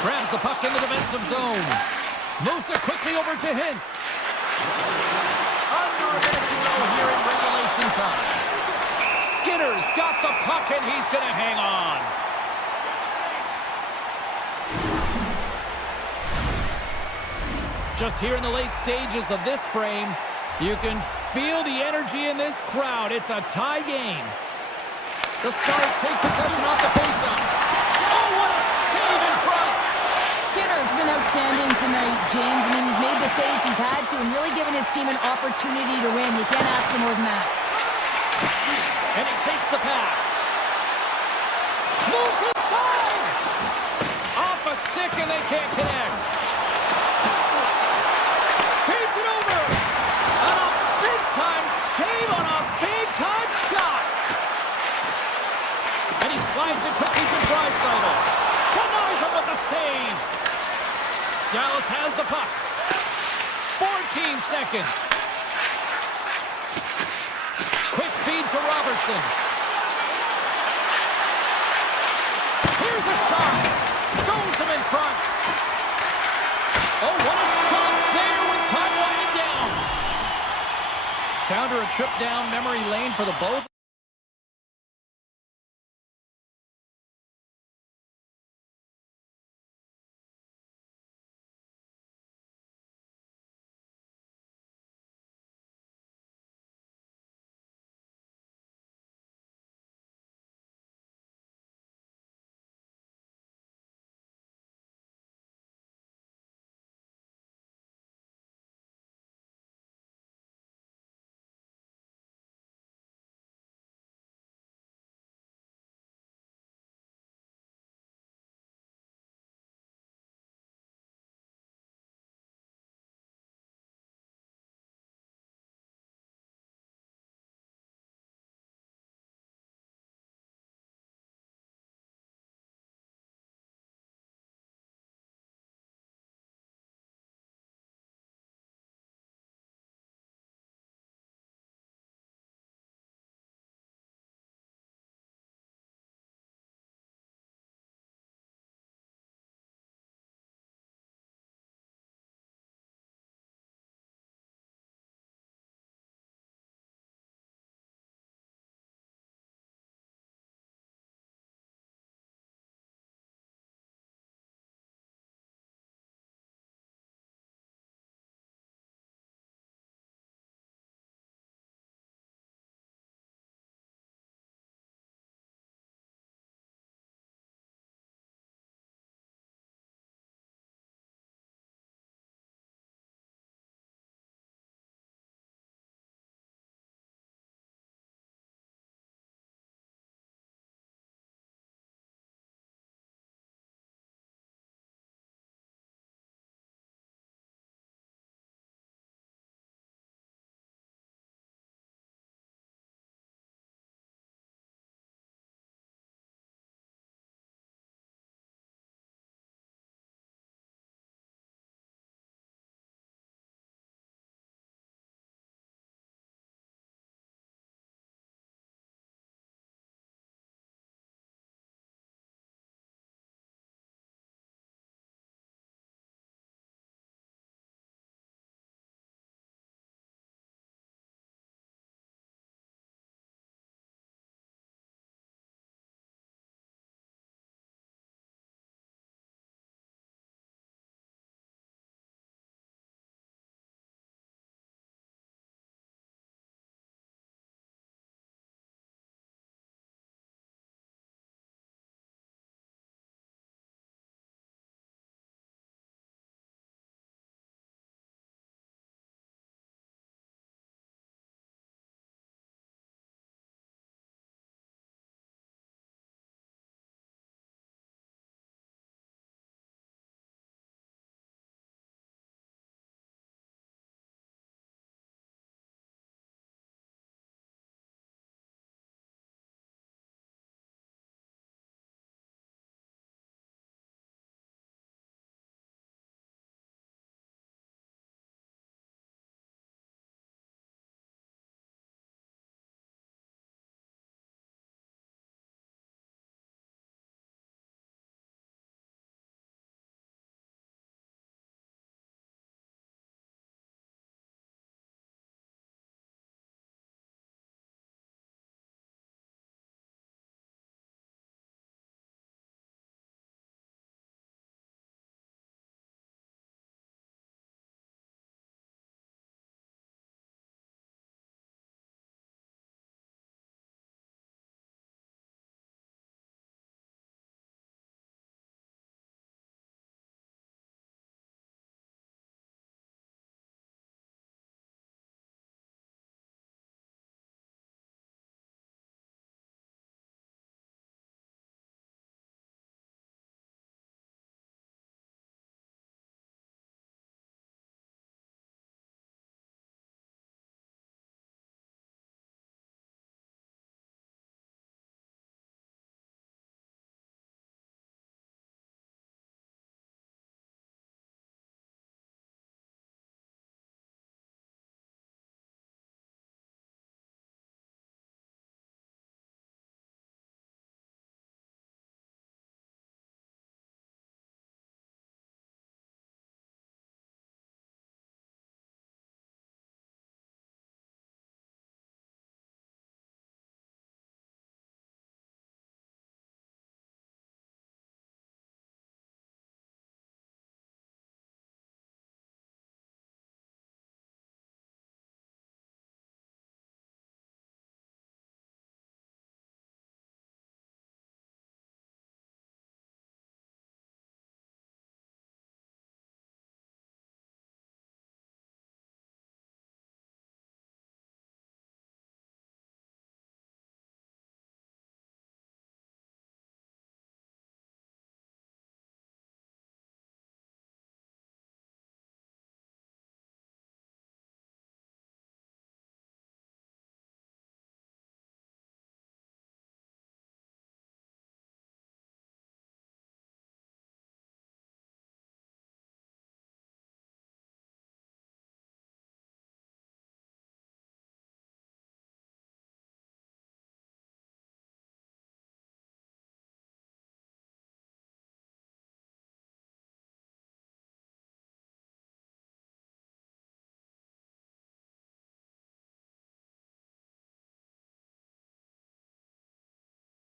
Grabs the puck in the defensive zone. Moves it quickly over to Hintz. Under a minute to go here in regulation time. Skinner's got the puck and he's going to hang on. Just here in the late stages of this frame, you can feel the energy in this crowd. It's a tie game. The Stars take possession off the faceoff. Oh, what a save in front! Skinner's been outstanding tonight, James. I mean, he's made the saves he's had to and really given his team an opportunity to win. You can't ask for more than that. And he takes the pass. Moves inside! Off a stick and they can't connect. Feeds it over! And a big-time save on a big-time shot! And he slides it quickly to Draisaitl. Denies him with the save! Dallas has the puck. 14 seconds. Quick feed to Robertson. Here's a shot. Stones him in front. Oh, what a stop there with time winding down. Counter a trip down memory lane for the both.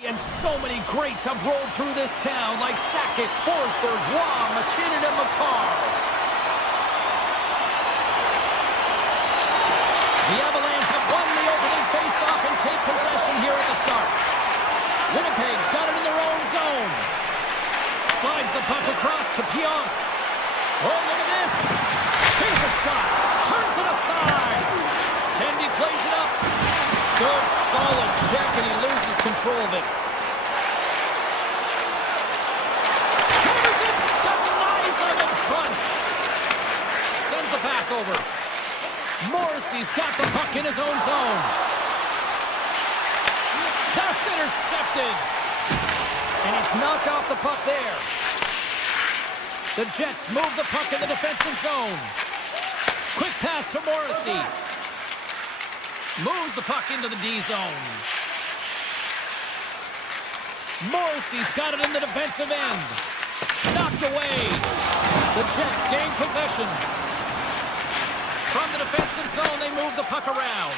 And so many greats have rolled through this town, like Sakic, Forsberg, Waugh, McKinnon, and McCarr. The Avalanche have won the opening face-off and take possession here at the start. Winnipeg's got it in their own zone. Slides the puck across to Pionk. Oh, look at this. Here's a shot. Turns it aside. Tendy plays it up. Good, solid check, and he loses control of it. Hammers it. Denies him in front. Sends the pass over. Morrissey's got the puck in his own zone. That's intercepted. And he's knocked off the puck there. The Jets move the puck in the defensive zone. Quick pass to Morrissey. Moves the puck into the D zone. Morrissey's got it in the defensive end. Knocked away. The Jets gain possession. From the defensive zone, they move the puck around.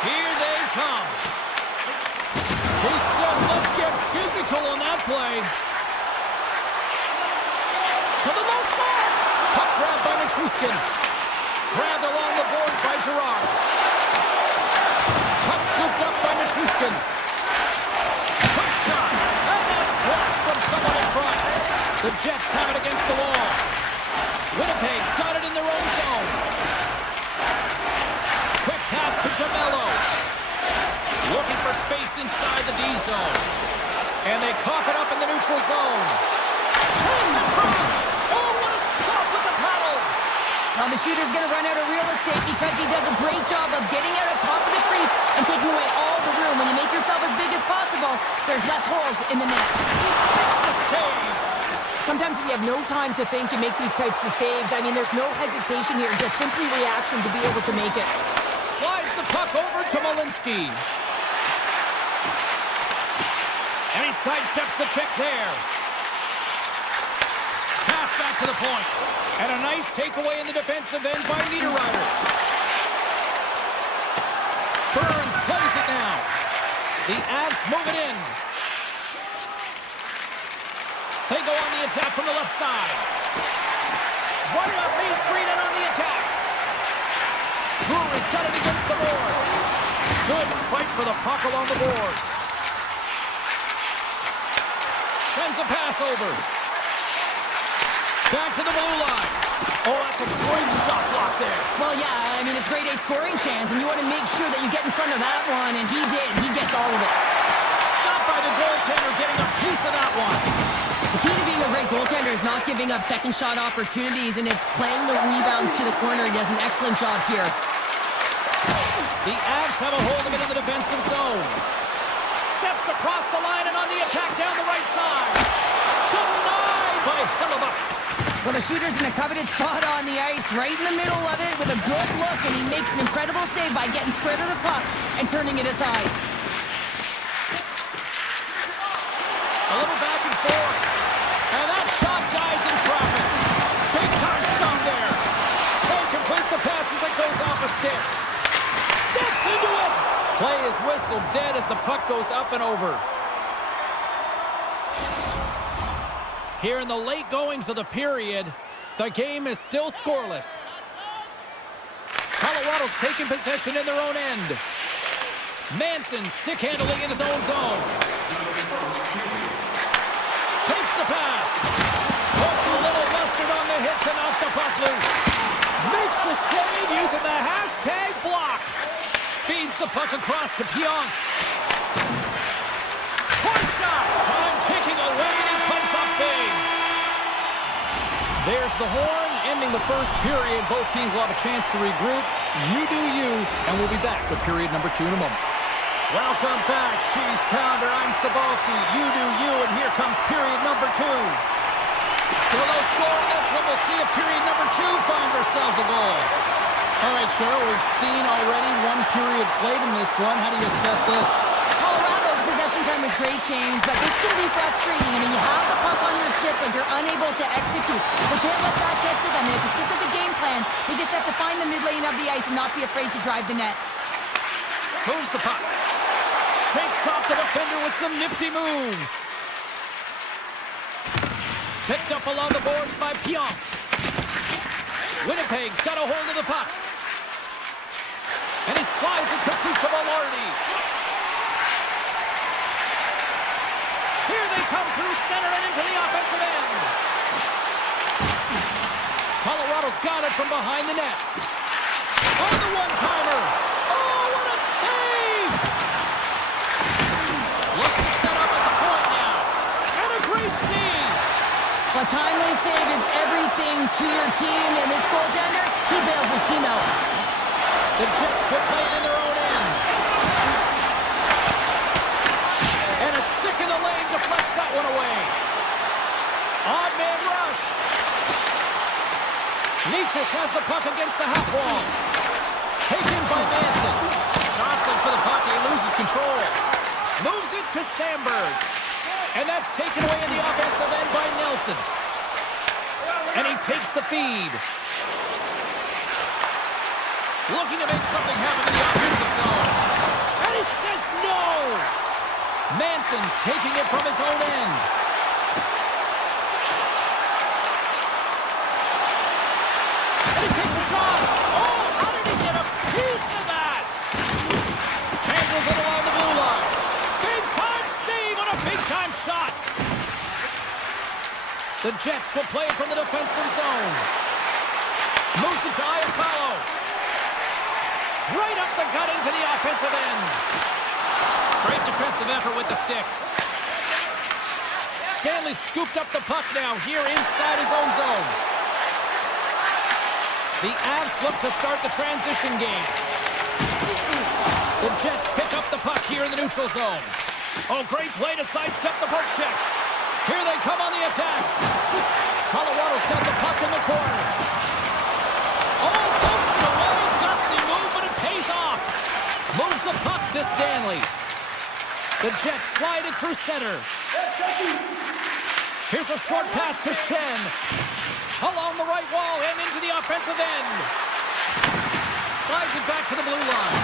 Here they come. He says, let's get physical on that play. To the low slot. Puck grabbed by Nichushkin. Grabbed along the board by Girard. Puck scooped up by Nichushkin. Quick shot. And that's blocked from someone in front. The Jets have it against the wall. Winnipeg's got it in their own zone. Quick pass to DeMello. Looking for space inside the D zone. And they cough it up in the neutral zone. Chase in front. Oh, what a stop with the paddle. Now the shooter's going to run out of real estate because he does a great job of getting out of top of the crease and taking away all the room. When you make yourself as big as possible, there's less holes in the net. It's a save. Sometimes when you have no time to think, you make these types of saves. I mean, there's no hesitation here, just simply reaction to be able to make it. Slides the puck over to Malinsky. And he sidesteps the check there. Pass back to the point. And a nice takeaway in the defensive end by Niederreiter. Burns plays it now. The Avs move it in. They go on the attack from the left side. Right up Main Street and on the attack. Brewer's got it against the boards. Good fight for the puck along the boards. Sends a pass over. Back to the blue line. Oh, that's a great shot block there. Well, yeah, I mean, it's grade A scoring chance, and you want to make sure that you get in front of that one, and he did. He gets all of it. Stopped by the goaltender, getting a piece of that one. The key to being a great goaltender is not giving up second shot opportunities, and it's playing the rebounds to the corner. He does an excellent job here. The Avs have a hold of it in the defensive zone. Steps across the line and on the attack down the right side. Denied by Hellebuyck. Well, the shooter's in a coveted spot on the ice, right in the middle of it with a good look, and he makes an incredible save by getting square to the puck and turning it aside. A little back and forth. And that shot dies in traffic. Big time stop there. Can't complete the pass as it goes off a stick. Steps into it. Play is whistled dead as the puck goes up and over. Here in the late goings of the period, the game is still scoreless. Colorado's taking possession in their own end. Manson stick handling in his own zone. Takes the pass. Puts a little mustard on the hit to knock the puck loose. Makes the save using the hashtag block. Feeds the puck across to Pionk. Point shot. Time ticking away and it comes up big. There's the horn, ending the first period. Both teams will have a chance to regroup. You do you, and we'll be back with period number 2 in a moment. Welcome back, Cheese Pounder. I'm Sabalski. You do you, and here comes period number 2. Still no score in this one. We'll see if period number 2 finds ourselves a goal. All right, Cheryl, we've seen already one period played in this one. How do you assess this? Colorado's possession time is great, James, but this can be frustrating. I mean, you have the puck on your stick, but you're unable to execute. They can't let that get to them. They have to stick with the game plan. They just have to find the mid lane of the ice and not be afraid to drive the net. Moves the puck. Shakes off the defender with some nifty moves. Picked up along the boards by Pionk. Winnipeg's got a hold of the puck. And he slides it complete to Velarde. Here they come through center and into the offensive end. Colorado's got it from behind the net. On the one-timer. Oh, what a save! Looks to set up at the point now. And a great save. A timely save is everything to your team, and this goaltender, he bails his team out. The Jets will play it in their own end. And a stick in the lane deflects that one away. Odd man rush. Nietzsche has the puck against the half wall. Taken by Manson. Jostling for the puck, he loses control. Moves it to Sandberg. And that's taken away in the offensive end by Nelson. And he takes the feed. Looking to make something happen in the offensive zone. And he says no! Manson's taking it from his own end. And he takes a shot. Oh, how did he get a piece of that? Handles it along the blue line. Big-time save on a big-time shot. The Jets will play it from the defensive zone. Moves it to Iafallo. Right up the gut into the offensive end. Great defensive effort with the stick. Stanley scooped up the puck now here inside his own zone. The Avs look to start the transition game. The Jets pick up the puck here in the neutral zone. Oh, great play to sidestep the poke check. Here they come on the attack. Colorado's got the puck in the corner. Oh, pokes it away. Gutsy move, but it pays off. Moves the puck to Stanley. The Jets slide it through center. Here's a short pass to Shen. Along the right wall and into the offensive end. Slides it back to the blue line.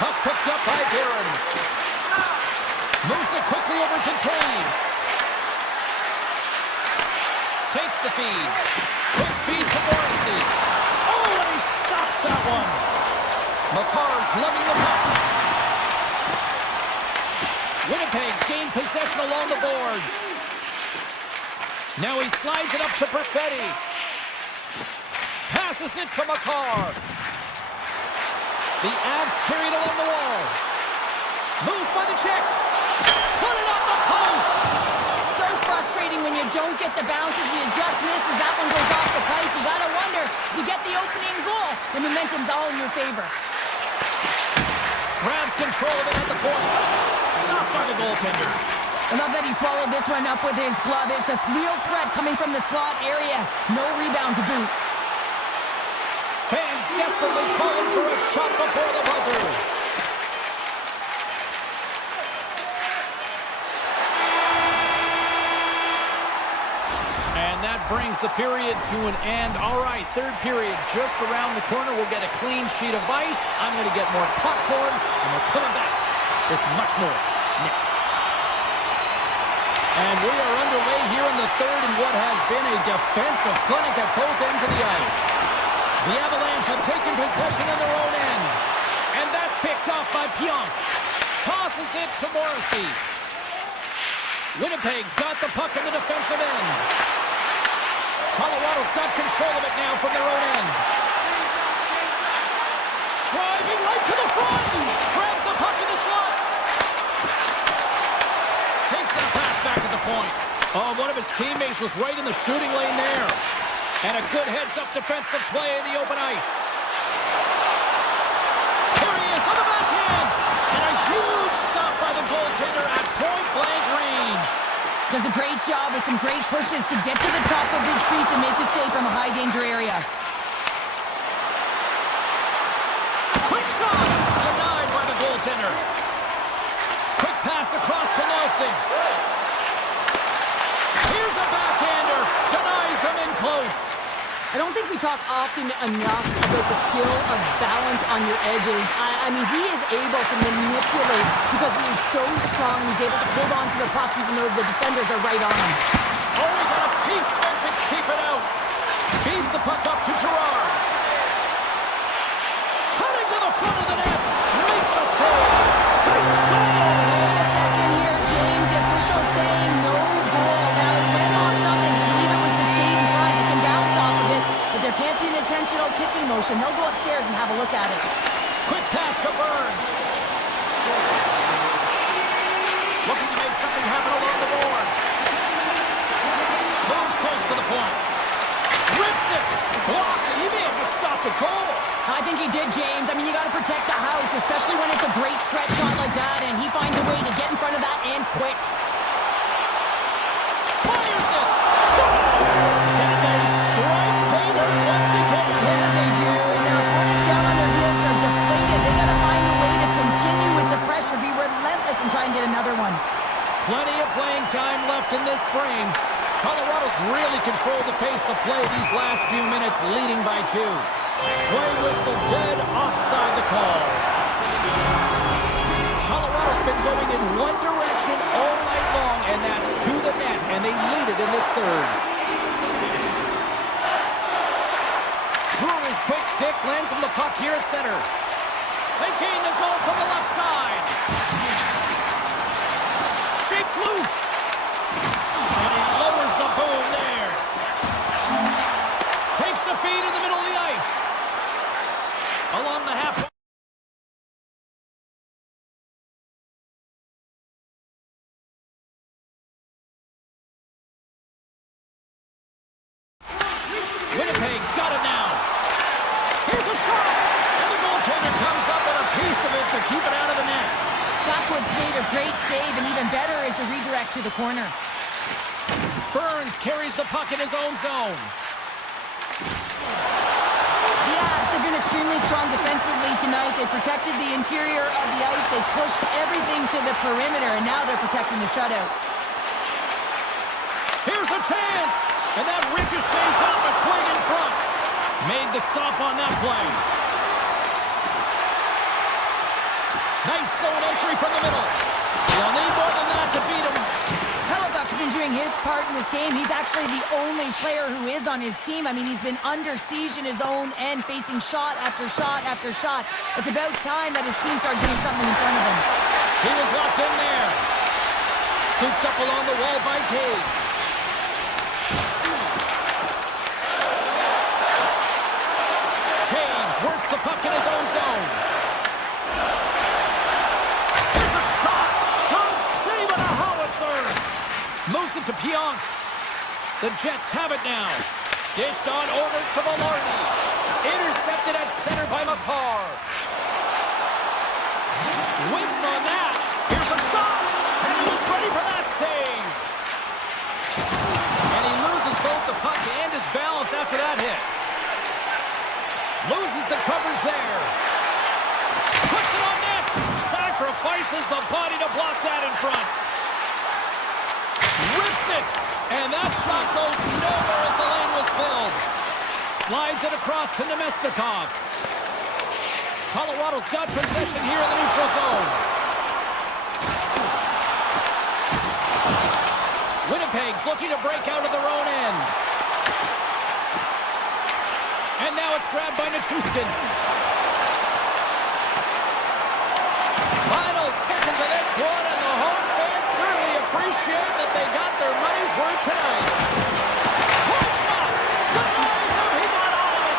Puck picked up by Barron. Moves it quickly over to Taves. Takes the feed. Quick feed to Morrissey. Oh, and he stops that one. McCarr's lugging the puck. Winnipeg's gained possession along the boards. Now he slides it up to Perfetti. Passes it to McCarr. The Avs carry it along the wall. Moves by the check. Put it on the post. So frustrating when you don't get the bounces, you just miss as that one goes off the pipe. You gotta wonder, you get the opening goal, the momentum's all in your favor. Grabs control of it at the point. Stopped by the goaltender. I love that he swallowed this one up with his glove. It's a real threat coming from the slot area. No rebound to boot. Fans desperately calling for a shot before the buzzer. And that brings the period to an end. All right, third period just around the corner. We'll get a clean sheet of ice. I'm going to get more popcorn, and we're coming back with much more next. And we are underway here in the third in what has been a defensive clinic at both ends of the ice. The Avalanche have taken possession in their own end. And that's picked off by Pionk. Tosses it to Morrissey. Winnipeg's got the puck in the defensive end. Colorado's got control of it now from their own end. Driving right to the front. Grabs the puck in the slot. Takes that pass back at the point. Oh, one of his teammates was right in the shooting lane there. And a good heads-up defensive play in the open ice. Here he is on the backhand. And a huge stop by the goaltender at point-blank range. Does a great job with some great pushes to get to the top of his crease and make the save from a high-danger area. Quick shot! Denied by the goaltender. Quick pass across to Nelson. Here's a backhander. Denies him in close. I don't think we talk often enough about the skill of balance on your edges. I mean, he is able to manipulate because he is so strong. He's able to hold on to the puck even though the defenders are right on him. Oh, he got a piece of it to keep it out. Feeds the puck up to Gerard. Cutting to the front of the net. Makes a save. They score! Wait a second here, James. The official saying no goal. Now, it went off something. I believe it was the skate in front. It can bounce off of it, but there can't be an intentional kicking motion. They'll go upstairs and have a look at it. Quick pass to Burns. Looking to make something happen along the boards. Moves close to the point. Rips it. Blocked. He may have just stopped the goal. I think he did, James. I mean, you got to protect the house, especially when it's a great threat shot like that, and he finds a way to get in front of that and quick. Fires it. Scores! And they strike Vader once again. Yeah, they do, and their opponents down on their heels are deflated. They got to find a way to continue with the pressure, be relentless, and try and get another one. Plenty of playing time left in this frame. Colorado's really controlled the pace of play these last few minutes, leading by 2. Play whistle dead, offside the call. Colorado's been going in one direction all night long, and that's to the net, and they lead it in this third. Drury's quick stick lands him the puck here at center. They gain the zone from the left side. Shakes loose. And he lowers the boom there. Takes the feed in the middle of the ice. Along the half. Winnipeg's got it now. Here's a shot. And the goaltender comes up with a piece of it to keep it out of the net. Blackwood's made a great save, and even better is the redirect to the corner. Burns carries the puck in his own zone. The Avs have been extremely strong defensively tonight. They protected the interior of the ice. They pushed everything to the perimeter, and now they're protecting the shutout. Here's a chance! And that ricochets off a twig in front. Made the stop on that play. Nice zone entry from the middle. You'll need more than that to beat him. Hellebuyck's been doing his part in this game. He's actually the only player who is on his team. I mean, he's been under siege in his own end, facing shot after shot after shot. It's about time that his team started doing something in front of him. He was locked in there. Scooped up along the wall by Taves. Taves works the puck in his own zone. There's a shot. Tom save and a howitzer. Moves it to Pionk. The Jets have it now. Dished on over to Maloney. Intercepted at center by McCarr. Whiffs on that. Here's a shot. And he was ready for that save. And he loses both the puck and his balance after that hit. Loses the coverage there. Puts it on net. Sacrifices the body to block that in front. Rips it. And that shot goes nowhere as the lane was filled. Slides it across to Nemestikov. Colorado's got possession here in the neutral zone. Winnipeg's looking to break out of their own end. And now it's grabbed by Nichushkin. Final seconds of this one, and the home fans certainly appreciate that they got their money's worth tonight. Point shot! Denies him, he got all of it!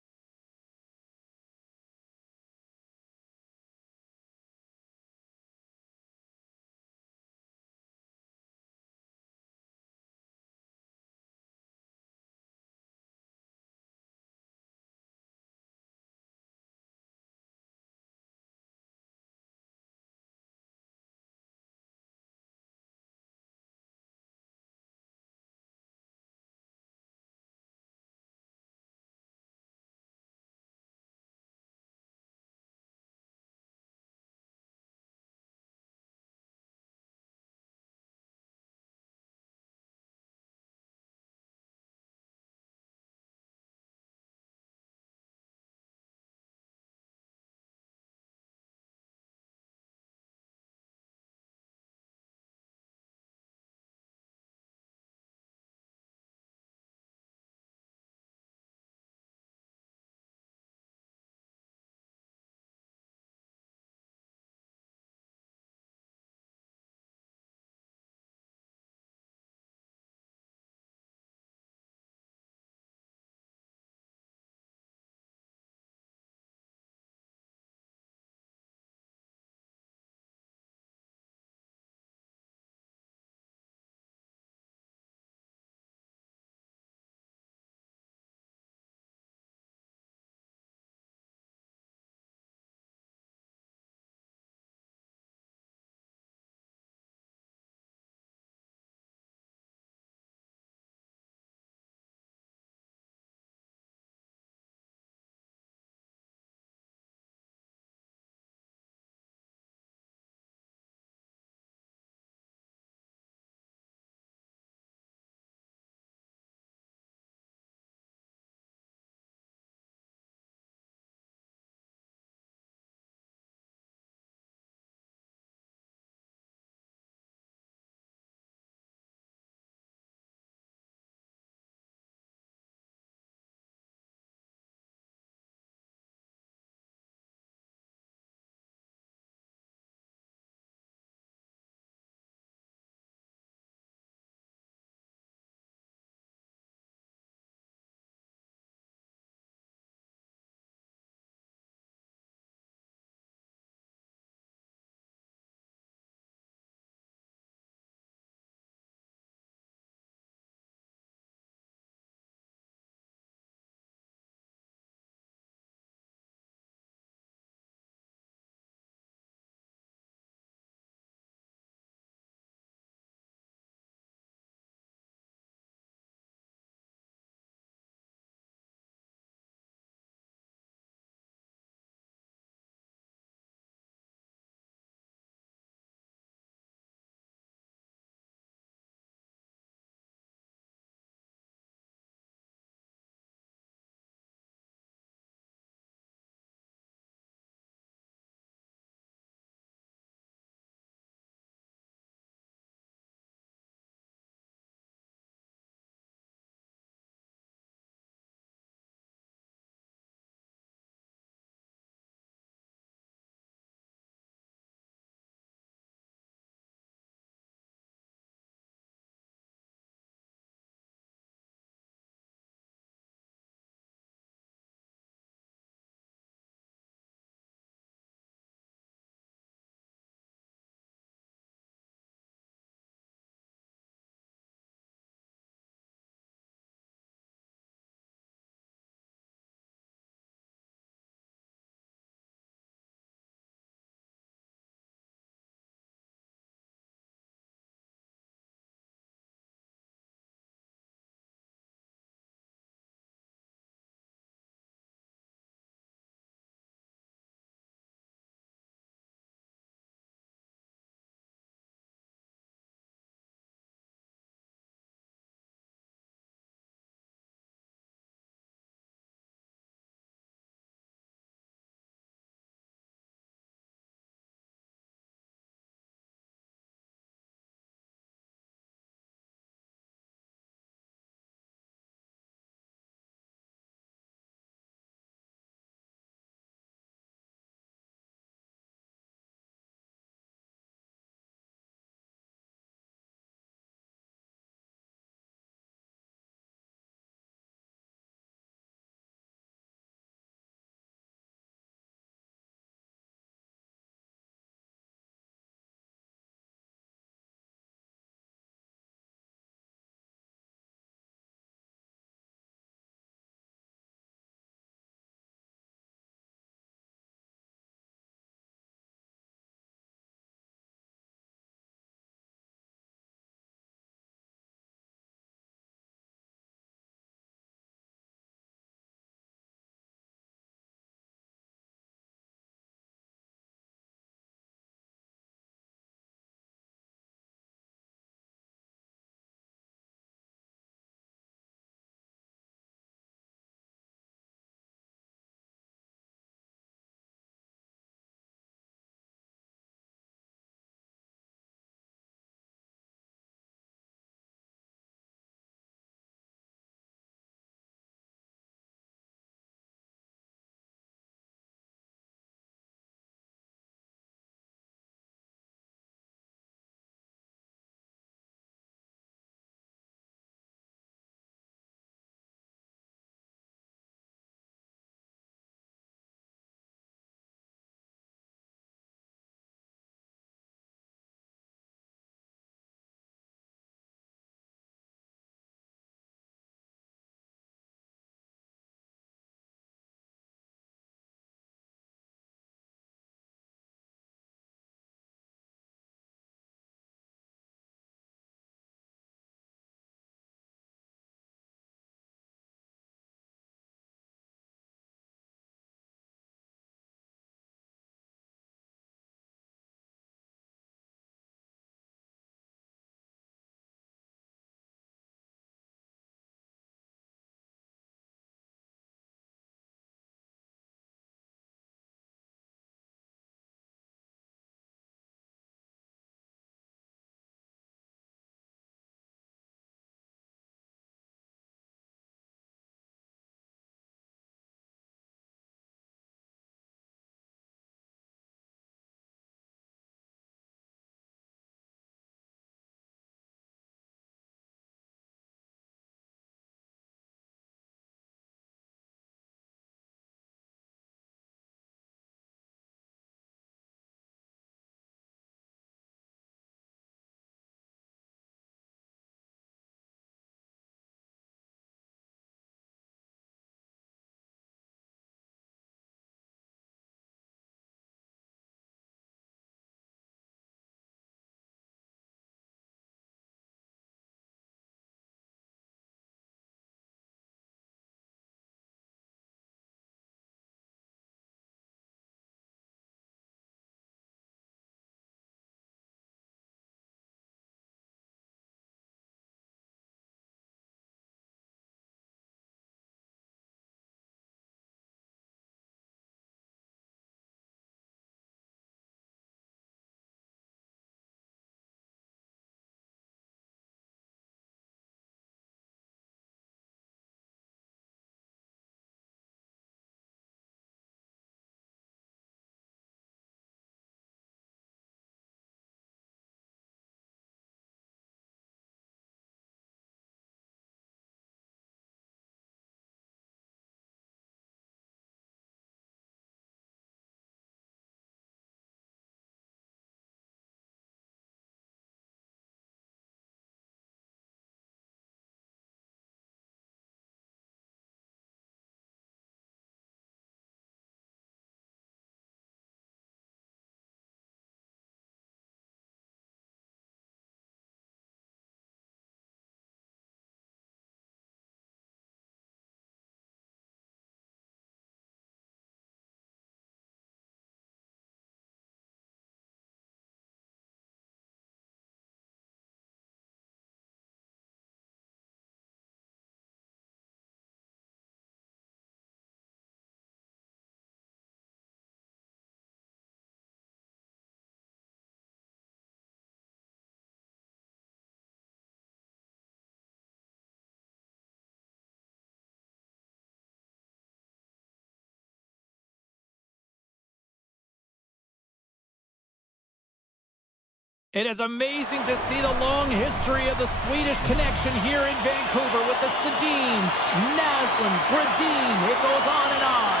It is amazing to see the long history of the Swedish connection here in Vancouver with the Sedins, Naslund, Brodin. It goes on and on.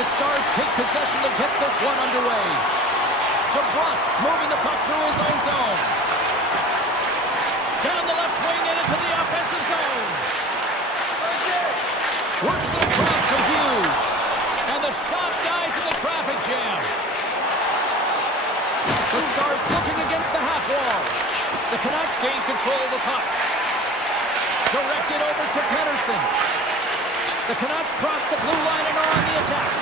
The Stars take possession to get this one underway. DeBrusk's moving the puck through his own zone. Down the left wing and into the offensive zone. Works it across to Hughes. And the shot dies in the traffic jam. The Stars looking against the half wall. The Canucks gain control of the puck. Directed over to Pettersson. The Canucks cross the blue line and are on the attack.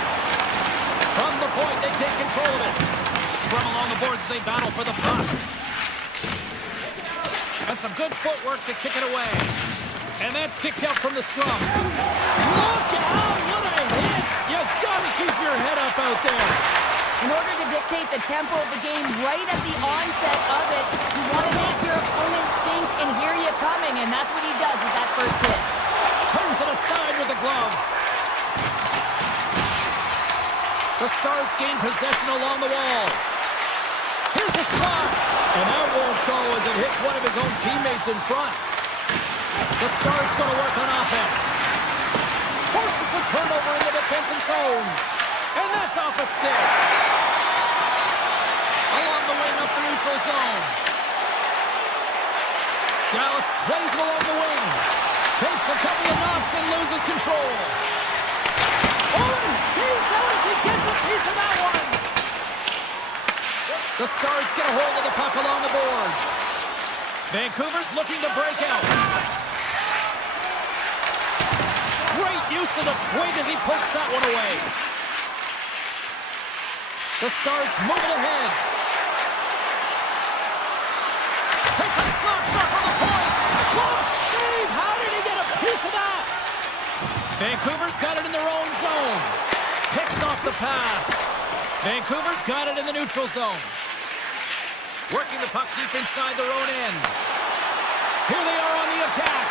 From the point, they take control of it. Scrum along the boards as they battle for the puck. And some good footwork to kick it away. And that's kicked out from the scrum. Look out! What a hit! You gotta keep your head up out there. In order to dictate the tempo of the game right at the onset of it, you want to make your opponent think and hear you coming, and that's what he does with that first hit. Turns it aside with the glove. The Stars gain possession along the wall. Here's the shot, and that won't go as it hits one of his own teammates in front. The Stars going to work on offense. Forces the turnover in the defensive zone. And that's off a stick. Along the wing up the neutral zone. Dallas plays him along the wing. Takes a couple of knocks and loses control. Oh, and he stays out as he gets a piece of that one. The Stars get a hold of the puck along the boards. Vancouver's looking to break out. Great use of the twig as he pokes that one away. The Stars moving ahead. Takes a slap shot from the point. Close save. How did he get a piece of that? Vancouver's got it in their own zone. Picks off the pass. Vancouver's got it in the neutral zone. Working the puck deep inside their own end. Here they are on the attack.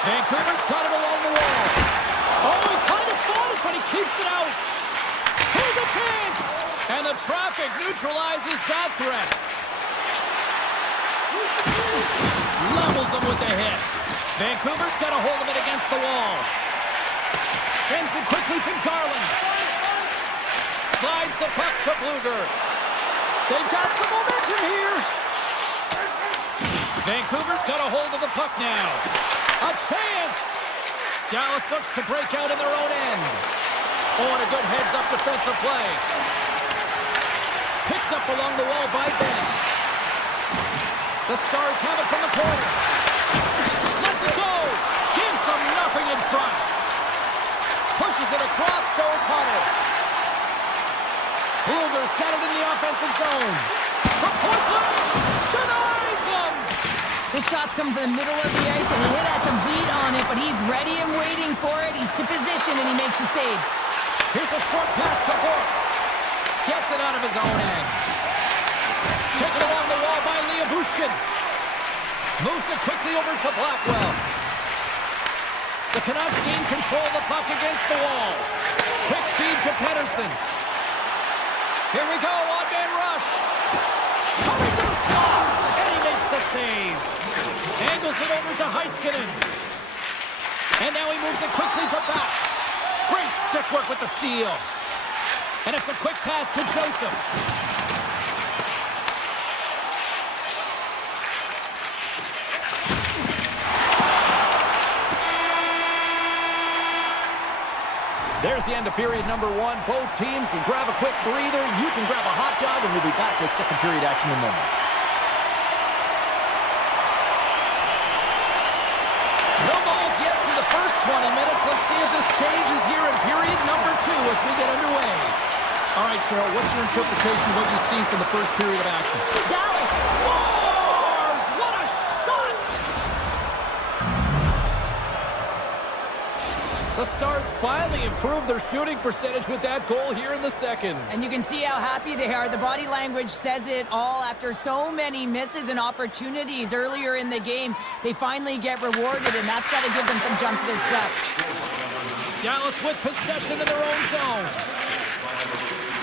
Vancouver's got it along the wall. Oh, he kind of fought it, but he keeps it out. Here's a chance! And the traffic neutralizes that threat. Levels him with the hit. Vancouver's got a hold of it against the wall. Sends it quickly from Garland. Slides the puck to Bluger. They've got some momentum here. Vancouver's got a hold of the puck now. A chance! Dallas looks to break out in their own end. Oh, and a good heads-up defensive play. Picked up along the wall by Benning. The Stars have it from the corner. Lets it go. Gives them nothing in front. Pushes it across to O'Connor. Bluger's got it in the offensive zone. From point blank. Denies him. The shots come from the middle of the ice, and the hit has some heat on it, but he's ready and waiting for it. He's to position, and he makes the save. Here's a short pass to Bork. Gets it out of his own end. Taken along the wall by Bushkin. Moves it quickly over to Blackwell. The Canucks gain control of the puck against the wall. Quick feed to Pettersson. Here we go, odd-man rush. Coming to the stop, and he makes the save. Angles it over to Heiskanen. And now he moves it quickly to back. Great stick work with the steal. And it's a quick pass to Joseph. There's the end of period number one. Both teams can grab a quick breather. You can grab a hot dog, and we'll be back with second period action in moments. No goals yet through the first 20 minutes. Let's see if this changes here in period number two as we get underway. All right, Cheryl, what's your interpretation of what you've seen from the first period of action? Dallas Scores! What a shot! The Stars finally improved their shooting percentage with that goal here in the second. And you can see how happy they are. The body language says it all. After so many misses and opportunities earlier in the game, they finally get rewarded, and that's got to give them some jump to their step. Dallas with possession in their own zone.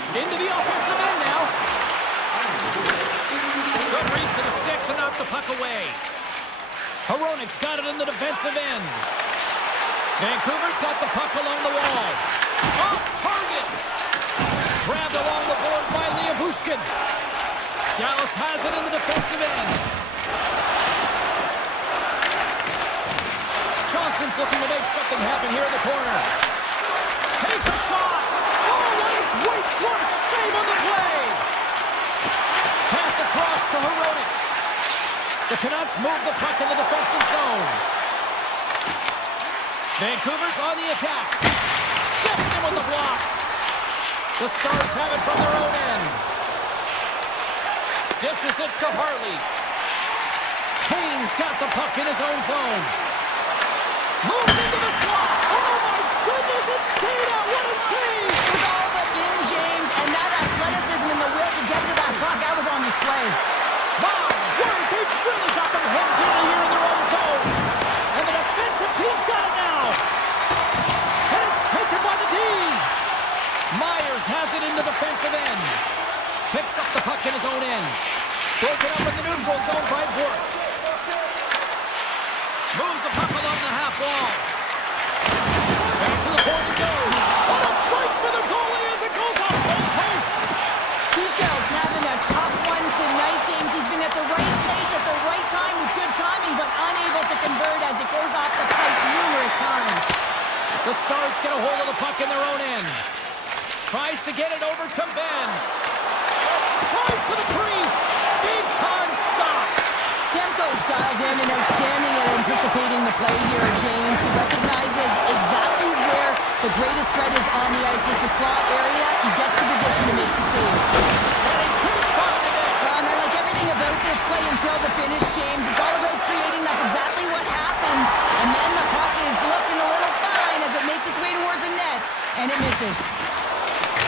Into the offensive end now. Good reach to the stick to knock the puck away. Hronik's got it in the defensive end. Vancouver's got the puck along the wall. Off target. Grabbed along the board by Bushkin. Dallas has it in the defensive end. Johnson's looking to make something happen here in the corner. Takes a shot. Oh, what a great glove save on the play. Pass across to Hronik. The Canucks move the puck in the defensive zone. Vancouver's on the attack. Steps in with the block. The Stars have it from their own end. Dishes it to Harley. Kane's got the puck in his own zone. Moves into the slot. Oh my goodness, it stayed out. What a save. It was all but in, James, and that athleticism and the will to get to that puck, that was on display. My word, they've really got them hemmed in here in their own zone. And the defensive team's got it now. And it's taken by the D. Myers has it in the defensive end. Picks up the puck in his own end. Broken up in the neutral zone by Burke. Moves the puck along the half wall. Back to the board it goes. What a break for the goalie as it goes off both posts. Michel's having a tough one tonight, James. He's been at the right place at the right time with good timing, but unable to convert as it goes off the pipe numerous times. The Stars get a hold of the puck in their own end. Tries to get it over to Ben. Tries to the crease. Big time stop. Demko's dialed in and outstanding at anticipating the play here, James. He recognizes exactly where the greatest threat is on the ice. It's a slot area. He gets the position and makes the save. And he keeps finding it. And I like everything about this play until the finish, James. It's all about creating. That's exactly what happens. And then the puck is looking a little fine as it makes its way towards the net. And it misses.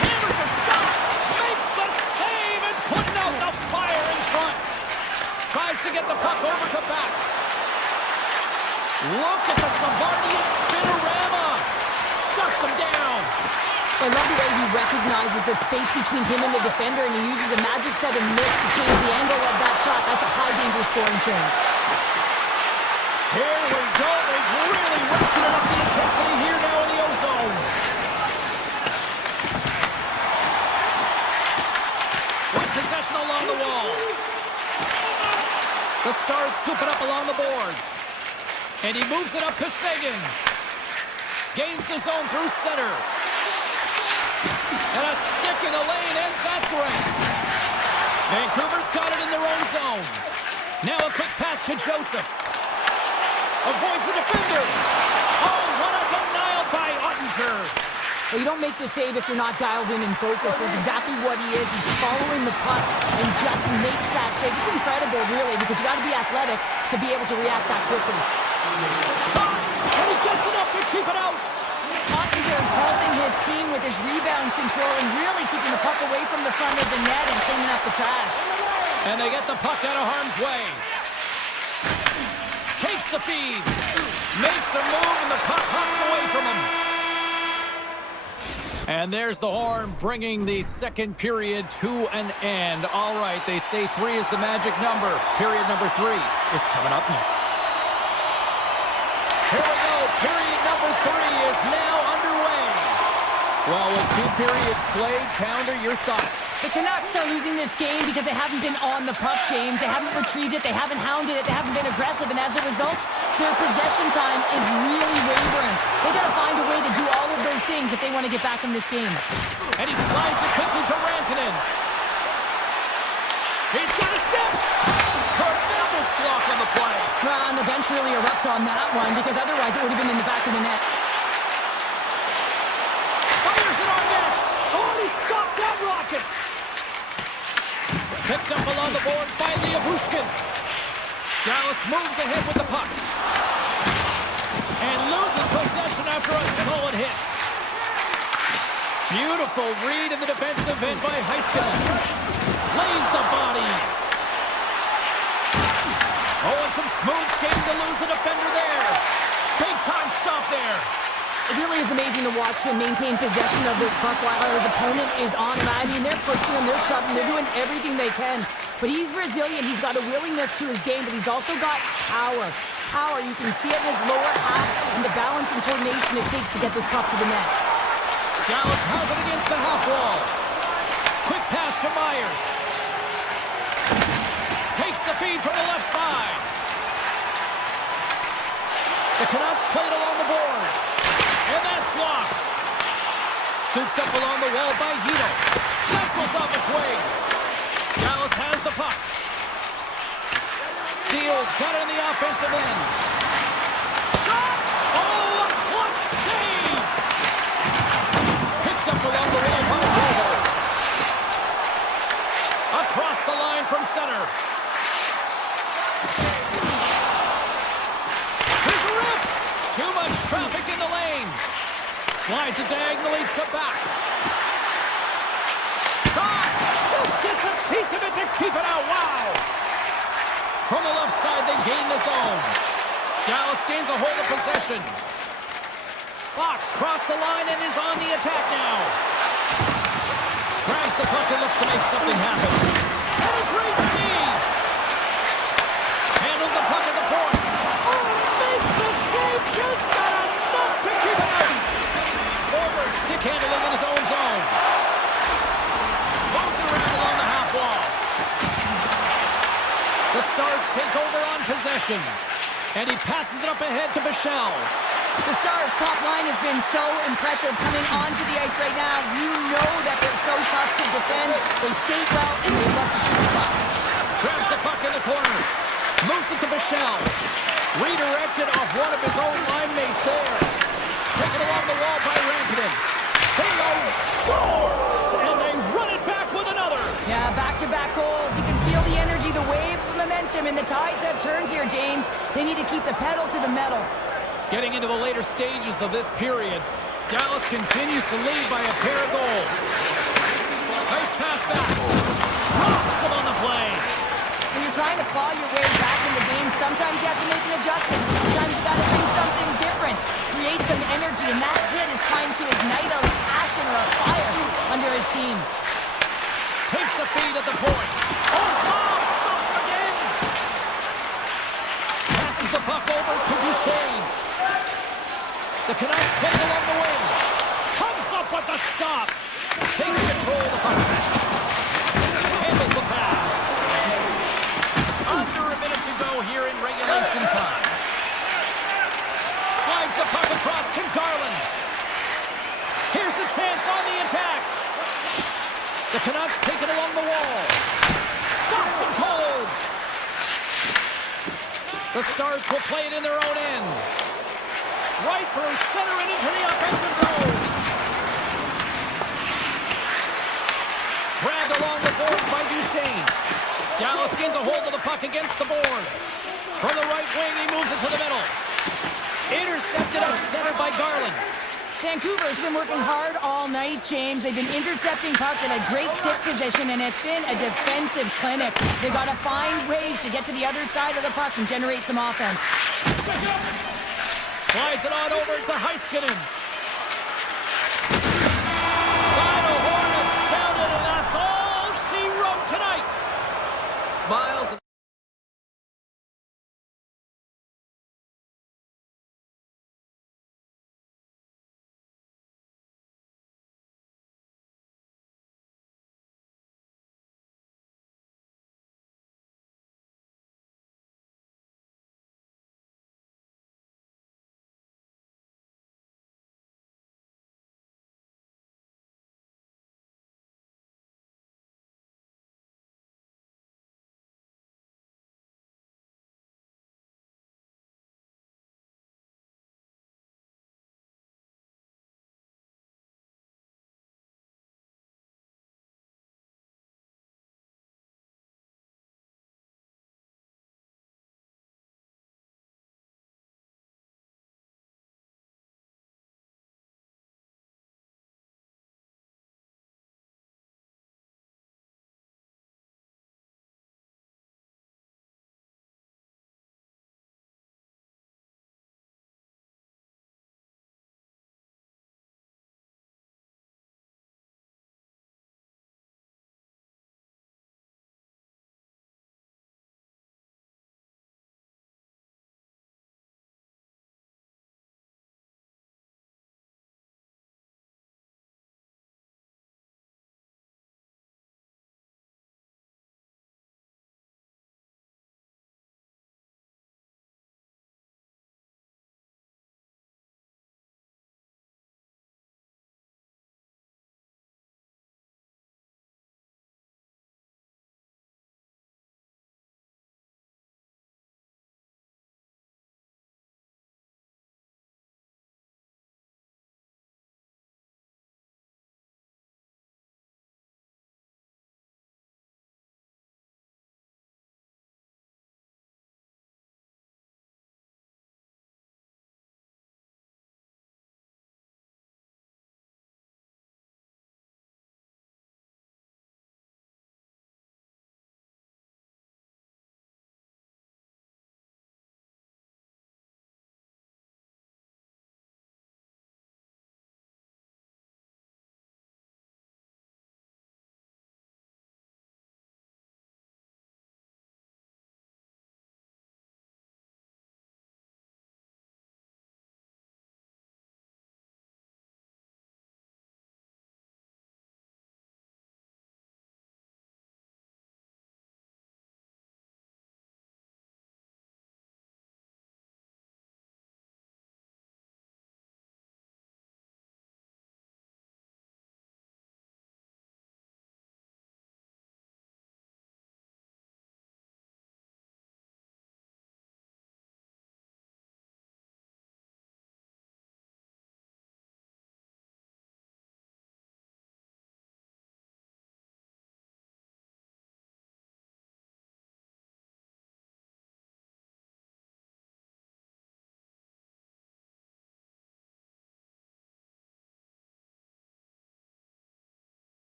Hammers a shot. Makes the save and putting out the fire in front. Tries to get the puck over to back. Look at the Savardian spinorama. Shuts him down. I love the way he recognizes the space between him and the defender, and he uses a magic set of mitts to change the angle of that shot. That's a high-danger scoring chance. Here we go. They've really ratcheted up the intensity here now in the O-zone. With possession along the wall. The Stars scoop it up along the boards. And he moves it up to Sagan. Gains the zone through center. And a stick in the lane ends that threat. Vancouver's got it in their own zone. Now a quick pass to Joseph. Avoids the defender. Oh, what a denial by Ottinger. Well, you don't make the save if you're not dialed in and focused. That's exactly what he is. He's following the puck and just makes that save. It's incredible, really, because you got to be athletic to be able to react that quickly. Shot, and he gets enough to keep it out. Ottinger is helping his team with his rebound control and really keeping the puck away from the front of the net and cleaning up the trash. And they get the puck out of harm's way. Takes the feed. Makes a move, and the puck hops away from him. And there's the horn, bringing the second period to an end. All right, they say 3 is the magic number. Period number 3 is coming up next. Here we go. Period number 3 is now underway. Well, with 2 periods played, Pounder, your thoughts? The Canucks are losing this game because they haven't been on the puck, James. They haven't retrieved it. They haven't hounded it. They haven't been aggressive. And as a result, their possession time is really wavering. They got to find a way to do all of those things if they want to get back in this game. And he slides it quickly to Rantanen. He's got a step. Tremendous block on the play. Well, and the bench really erupts on that one because otherwise it would have been in the back of the net. Fires it on net. Oh, and he stopped that rocket. Picked up along the boards by Bushkin. Dallas moves ahead with the puck. And loses possession after a solid hit. Beautiful read in the defensive end by Heiskanen. Lays the body. Oh, and some smooth skating to lose the defender there. Big time stop there. It really is amazing to watch him maintain possession of this puck while his opponent is on him. I mean, they're pushing him, they're shoving, they're doing everything they can But he's resilient. He's got a willingness to his game, but he's also got power. Power, you can see it in his lower half and the balance and coordination it takes to get this puck to the net. Dallas has it against the half wall. Quick pass to Myers. Takes the feed from the left side. The Canucks played along the boards. And that's blocked. Scooped up along the wall by Hito. That goes off its wing. Dallas has the puck. Steals, got it in the offensive end. Shot! Oh, a clutch save! Picked up along the wall by Bobo. Across the line from center. Here's a rip! Too much traffic in the lane. Slides it diagonally to back. Shot! Just gets a piece of it to keep it out. Wow! From the left side, they gain the zone. Dallas gains a hold of possession. Fox crossed the line and is on the attack now. Grabs the puck and looks to make something happen. And a great save! Handles the puck at the point. Oh, it makes the save! Just got enough to keep it out! Forward stick handling in his own zone. Moves it around along the half wall. The Stars take over on possession. And he passes it up ahead to Bichelle. The Stars' top line has been so impressive coming onto the ice right now. You know that they're so tough to defend. They skate well, and they love to shoot the puck. Grabs the puck in the corner. Moves it to Bichelle. Redirected off one of his own line mates there. Taken along the wall by Rantanen. Halo scores! And they run it back with another. Yeah, back-to-back goals. You can feel the energy, the wave of momentum, and the tides have turned here, James. They need to keep the pedal to the metal. Getting into the later stages of this period, Dallas continues to lead by a pair of goals. Nice pass back. Rocks him on the play. When you're trying to claw your way back in the game, sometimes you have to make an adjustment. Sometimes you got to do something different. Create some energy, and that hit is trying to ignite a passion or a fire under his team. Takes the feed at the point. Oh, stuffs him again. Passes the puck over to Duchesne. The Canucks play along the wing. Comes up with the stop. Takes control of the puck. Handles the pass. Under a minute to go here in regulation time. Slides the puck across to Garland. Here's a chance on the attack. The Canucks take it along the wall. Stops him cold. The Stars will play it in their own end. Right through center and into the offensive zone. Grabbed along the boards by Duchesne. Dallas gains a hold of the puck against the boards. From the right wing, he moves it to the middle. Intercepted at center by Garland. Vancouver's been working hard all night, James. They've been intercepting pucks in a great stick position, and it's been a defensive clinic. They've got to find ways to get to the other side of the puck and generate some offense. Slides it on over to Heiskanen. Final horn is sounded, and that's all she wrote tonight. Smiles.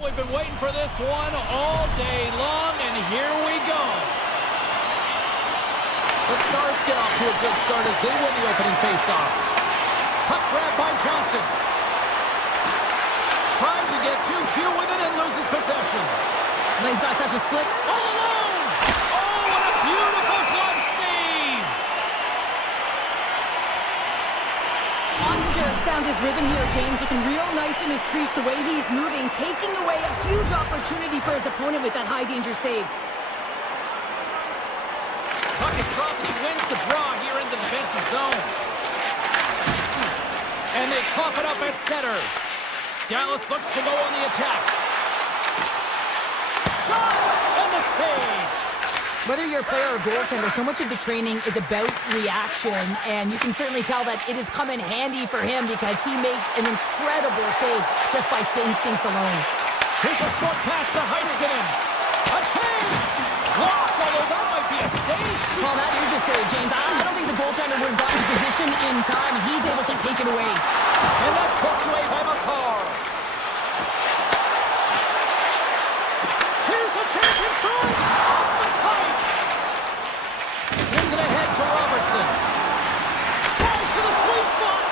We've been waiting for this one all day long, and here we go. The Stars get off to a good start as they win the opening faceoff. Puck grab by Johnston. Trying to get too cute with it and loses possession. And he's got such a slick. All alone! Oh, what a beautiful glove save! Ottinger's found his rhythm here, James. Looking real nice in his crease, the way he's moving, taking away a huge opportunity for his opponent with that high-danger save. Puck is dropped and he wins the draw here in the defensive zone. And they cough it up at center. Dallas looks to go on the attack. Shot! And the save! Whether you're a player or goaltender, so much of the training is about reaction, and you can certainly tell that it has come in handy for him because he makes an incredible save just by instincts alone. Here's a short pass to Heiskanen. A chance! Blocked, although that might be a save. Well, that is a save, James. I don't think the goaltender would have gotten to position in time. He's able to take it away. And that's poked away by McCarr. Here's a chance in front! Off the pipe! Sends it ahead to Robertson. Drives to the sweet spot!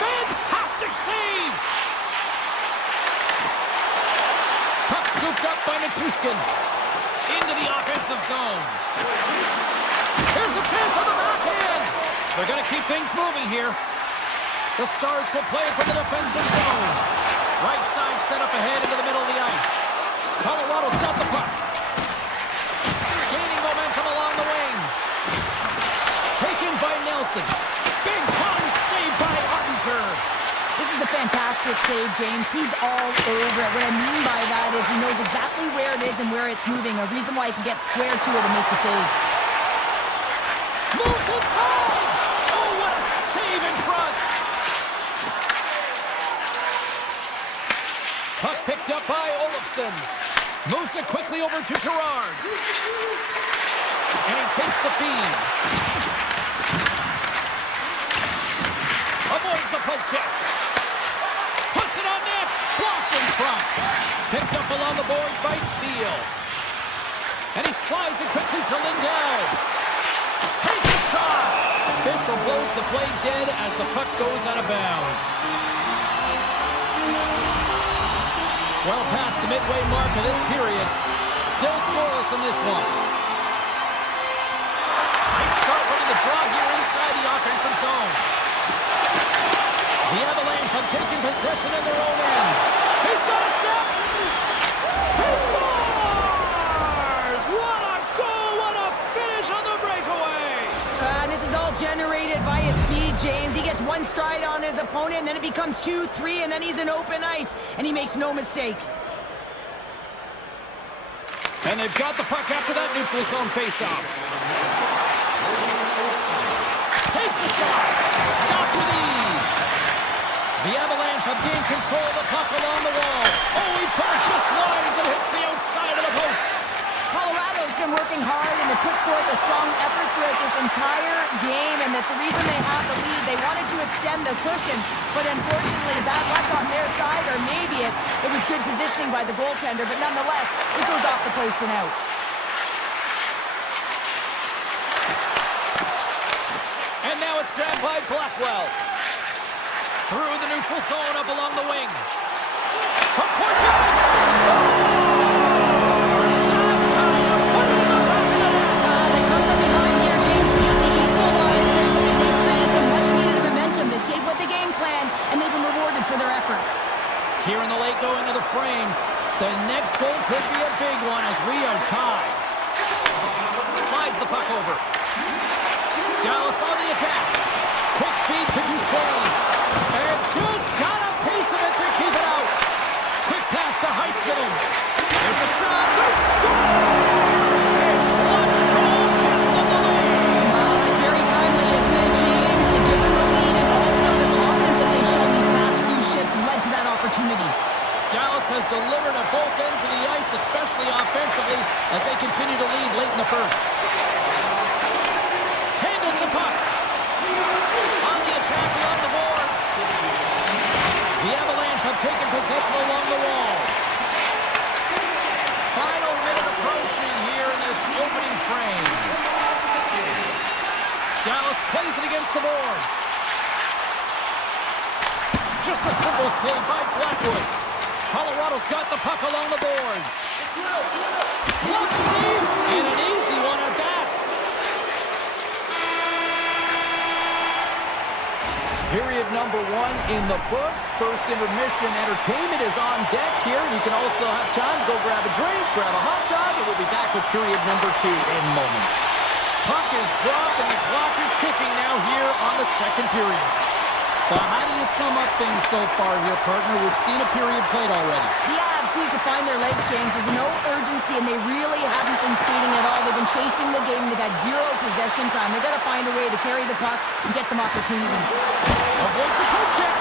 Fantastic save! Puck scooped up by Nichushkin. Into the offensive zone. Here's a chance on the backhand! They're going to keep things moving here. The Stars will play from the defensive zone. Right side set up ahead into the middle of the ice. Colorado's got the puck. Gaining momentum along the wing. Taken by Nelson. Big time save by Ottinger. This is a fantastic save, James. He's all over it. What I mean by that is he knows exactly where it is and where it's moving. A reason why he can get square to it and make the save. Moves inside! Oh, what a save in front! Puck picked up by Olofsson. Moves it quickly over to Gerard. And he takes the feed. Avoids the poke check. Puts it on net. Blocked in front. Picked up along the boards by Steele. And he slides it quickly to Lindell. Takes a shot. Official blows the play dead as the puck goes out of bounds. Well past the midway mark of this period. Still scoreless in this one. They start running the draw here inside the offensive zone. The Avalanche have taken possession in their own end. He's got a step. He scores! What a goal! What a finish on the breakaway! And this is all generated by his speed, James. He gets one stride on his opponent, and then it becomes 2, 3, and then he's in open ice, and he makes no mistake. And they've got the puck after that neutral zone faceoff. Takes a shot. Stopped with ease. The Avalanche have gained control of the puck along the wall. Oh, he put it just wide as it hits the outside of the post. Colorado's been working hard and they put forth a strong effort throughout this entire game, and that's the reason they have the lead. They wanted to extend the cushion, but unfortunately bad luck on their side, or maybe it was good positioning by the goaltender, but nonetheless, it goes off the post and out. And now it's grabbed by Blackwell. Through the neutral zone up along the wing. From point blank. Scores! That's how you put it in the back of the net. They come from behind here, James, to get the equalizer, and they created some much-needed momentum. They stayed with the game plan, and they've been rewarded for their efforts. Here in the late going of the frame, the next goal could be a big one as we are tied. Slides the puck over. Dallas on the attack. Quick feed to Duchesne. And just got a piece of it to keep it out. Quick pass to Heiskanen. There's a shot. They score! And clutch goal gets them the lead. Well, that's very timely, isn't it, James? To give them the lead, and also the confidence that they've shown these past few shifts led to that opportunity. Dallas has delivered at both ends of the ice, especially offensively, as they continue to lead late in the first. Handles the puck. On the attack along the boards. The Avalanche have taken possession along the wall. opening frame. Dallas plays it against the boards. Just a simple save by Blackwood. Colorado's got the puck along the boards. Block save, and an easy one at that. Period number 1 in the books. First intermission entertainment is on deck here. You can also have time to go grab a drink, grab a hot dog, and we'll be back with period number 2 in moments. Puck is dropped and the clock is ticking now here on the second period. So how do you sum up things so far here, partner? We've seen a period played already. The Avs need to find their legs, James. There's no urgency, and they really haven't been skating at all. They've been chasing the game. They've had 0 possession time. They've got to find a way to carry the puck and get some opportunities. Avoids the poke check.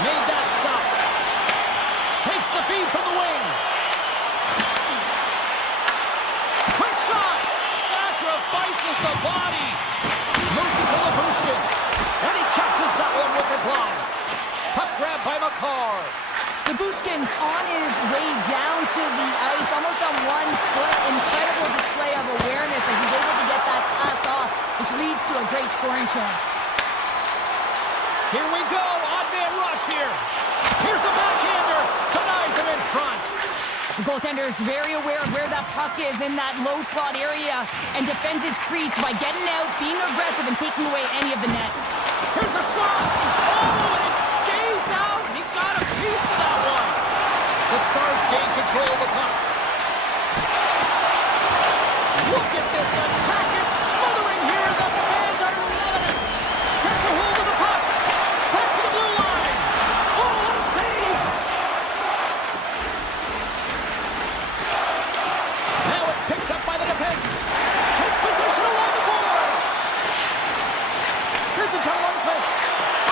Made that stop. Takes the feed from the wing. Quick shot. Sacrifices the body. Moves it to Labushkin. And he catches that one with the glove. Puck grab by Makar. Labushkin's on his way down to the ice, almost on 1 foot. Incredible display of awareness as he's able to get that pass off, which leads to a great scoring chance. Here we go, odd man rush here. Here's a backhander, denies him in front. The goaltender is very aware of where that puck is in that low slot area and defends his crease by getting out, being aggressive, and taking away any of the net. Here's a shot. Oh, and it stays out. He got a piece of that one. The Stars gain control of the puck. Look at this attack. It's smothering here. The fans are loving it. Gets a hold of the puck. Back to the blue line. Oh, what a save. Now it's picked up by the defense. Takes position along the boards. Sends it to Lundqvist.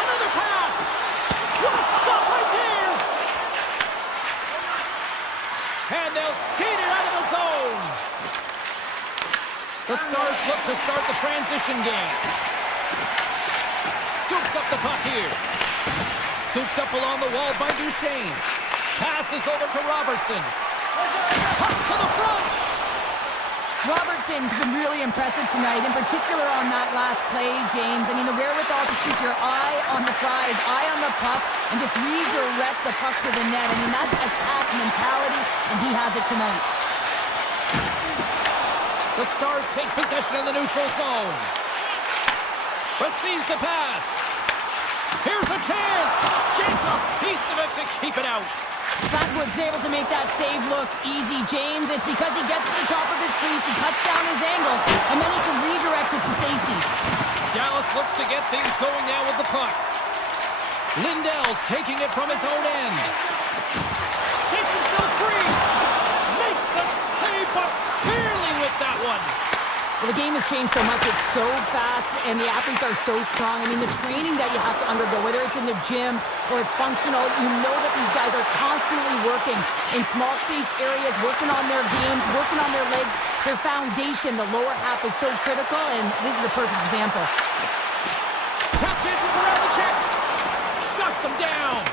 Another pass. What a stop right there. And they'll skate it out of the zone. The Stars look to start the transition game. Scoops up the puck here. Scooped up along the wall by Duchesne. Passes over to Robertson. Cuts to the front. Robertson's been really impressive tonight, in particular on that last play, James. I mean, the wherewithal to keep your eye on the prize, eye on the puck, and just redirect the puck to the net. I mean, that's attack mentality, and he has it tonight. The Stars take possession in the neutral zone. Receives the pass. Here's a chance. Gets a piece of it to keep it out. Blackwood's able to make that save look easy, James. It's because he gets to the top of his crease, he cuts down his angles, and then he can redirect it to safety. Dallas looks to get things going now with the puck. Lindell's taking it from his own end. Shakes himself free. Makes the save, but barely with that one. Well, the game has changed so much. It's so fast, and the athletes are so strong. I mean, the training that you have to undergo, whether it's in the gym or it's functional, you know that these guys are constantly working in small space areas, working on their games, working on their legs. Their foundation, the lower half, is so critical, and this is a perfect example. Tap dances around the check. Shuts him down.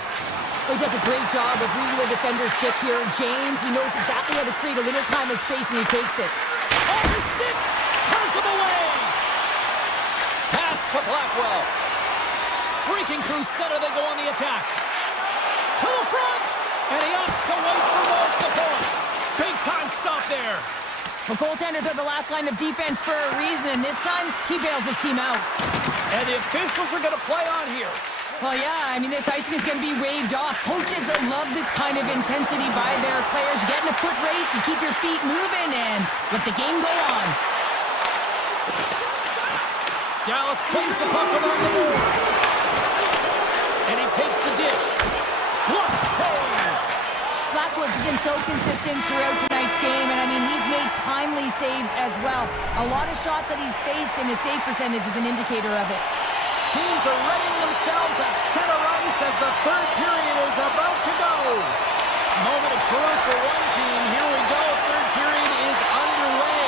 He does a great job of reading the defender's stick here. James, he knows exactly how to create a little time and space, and he takes it. Off his stick. Turns him away. Pass to Blackwell. Streaking through center, they go on the attack. To the front. And he opts to wait for more support. Big time stop there. Well, goaltenders are the last line of defense for a reason, and this time, he bails his team out. And the officials are going to play on here. Well, yeah, I mean, this icing is going to be waved off. Coaches that love this kind of intensity by their players. You get in a foot race, you keep your feet moving, and let the game go on. Dallas plays the puck along the boards. And he takes the dish. Glove save. Blackwood's been so consistent throughout tonight's game, and I mean, he's made timely saves as well. A lot of shots that he's faced, and his save percentage is an indicator of it. Teams are readying themselves at center ice as the third period is about to go. Moment of truth for one team. Here we go. Third period is underway.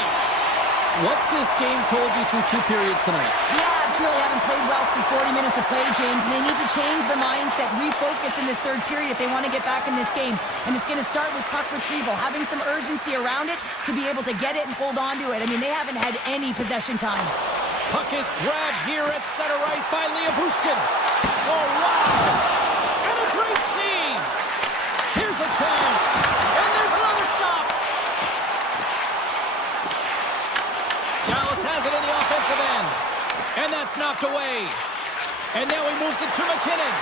What's this game told you through 2 periods tonight? The Avs really haven't played well through 40 minutes of play, James, and they need to change the mindset, refocus in this third period if they want to get back in this game. And it's going to start with puck retrieval, having some urgency around it to be able to get it and hold on to it. I mean, they haven't had any possession time. Puck is grabbed here at center ice by Bushkin. Oh, wow! And a great save! Here's a chance. And there's another stop. Dallas has it in the offensive end. And that's knocked away. And now he moves it to McKinnon.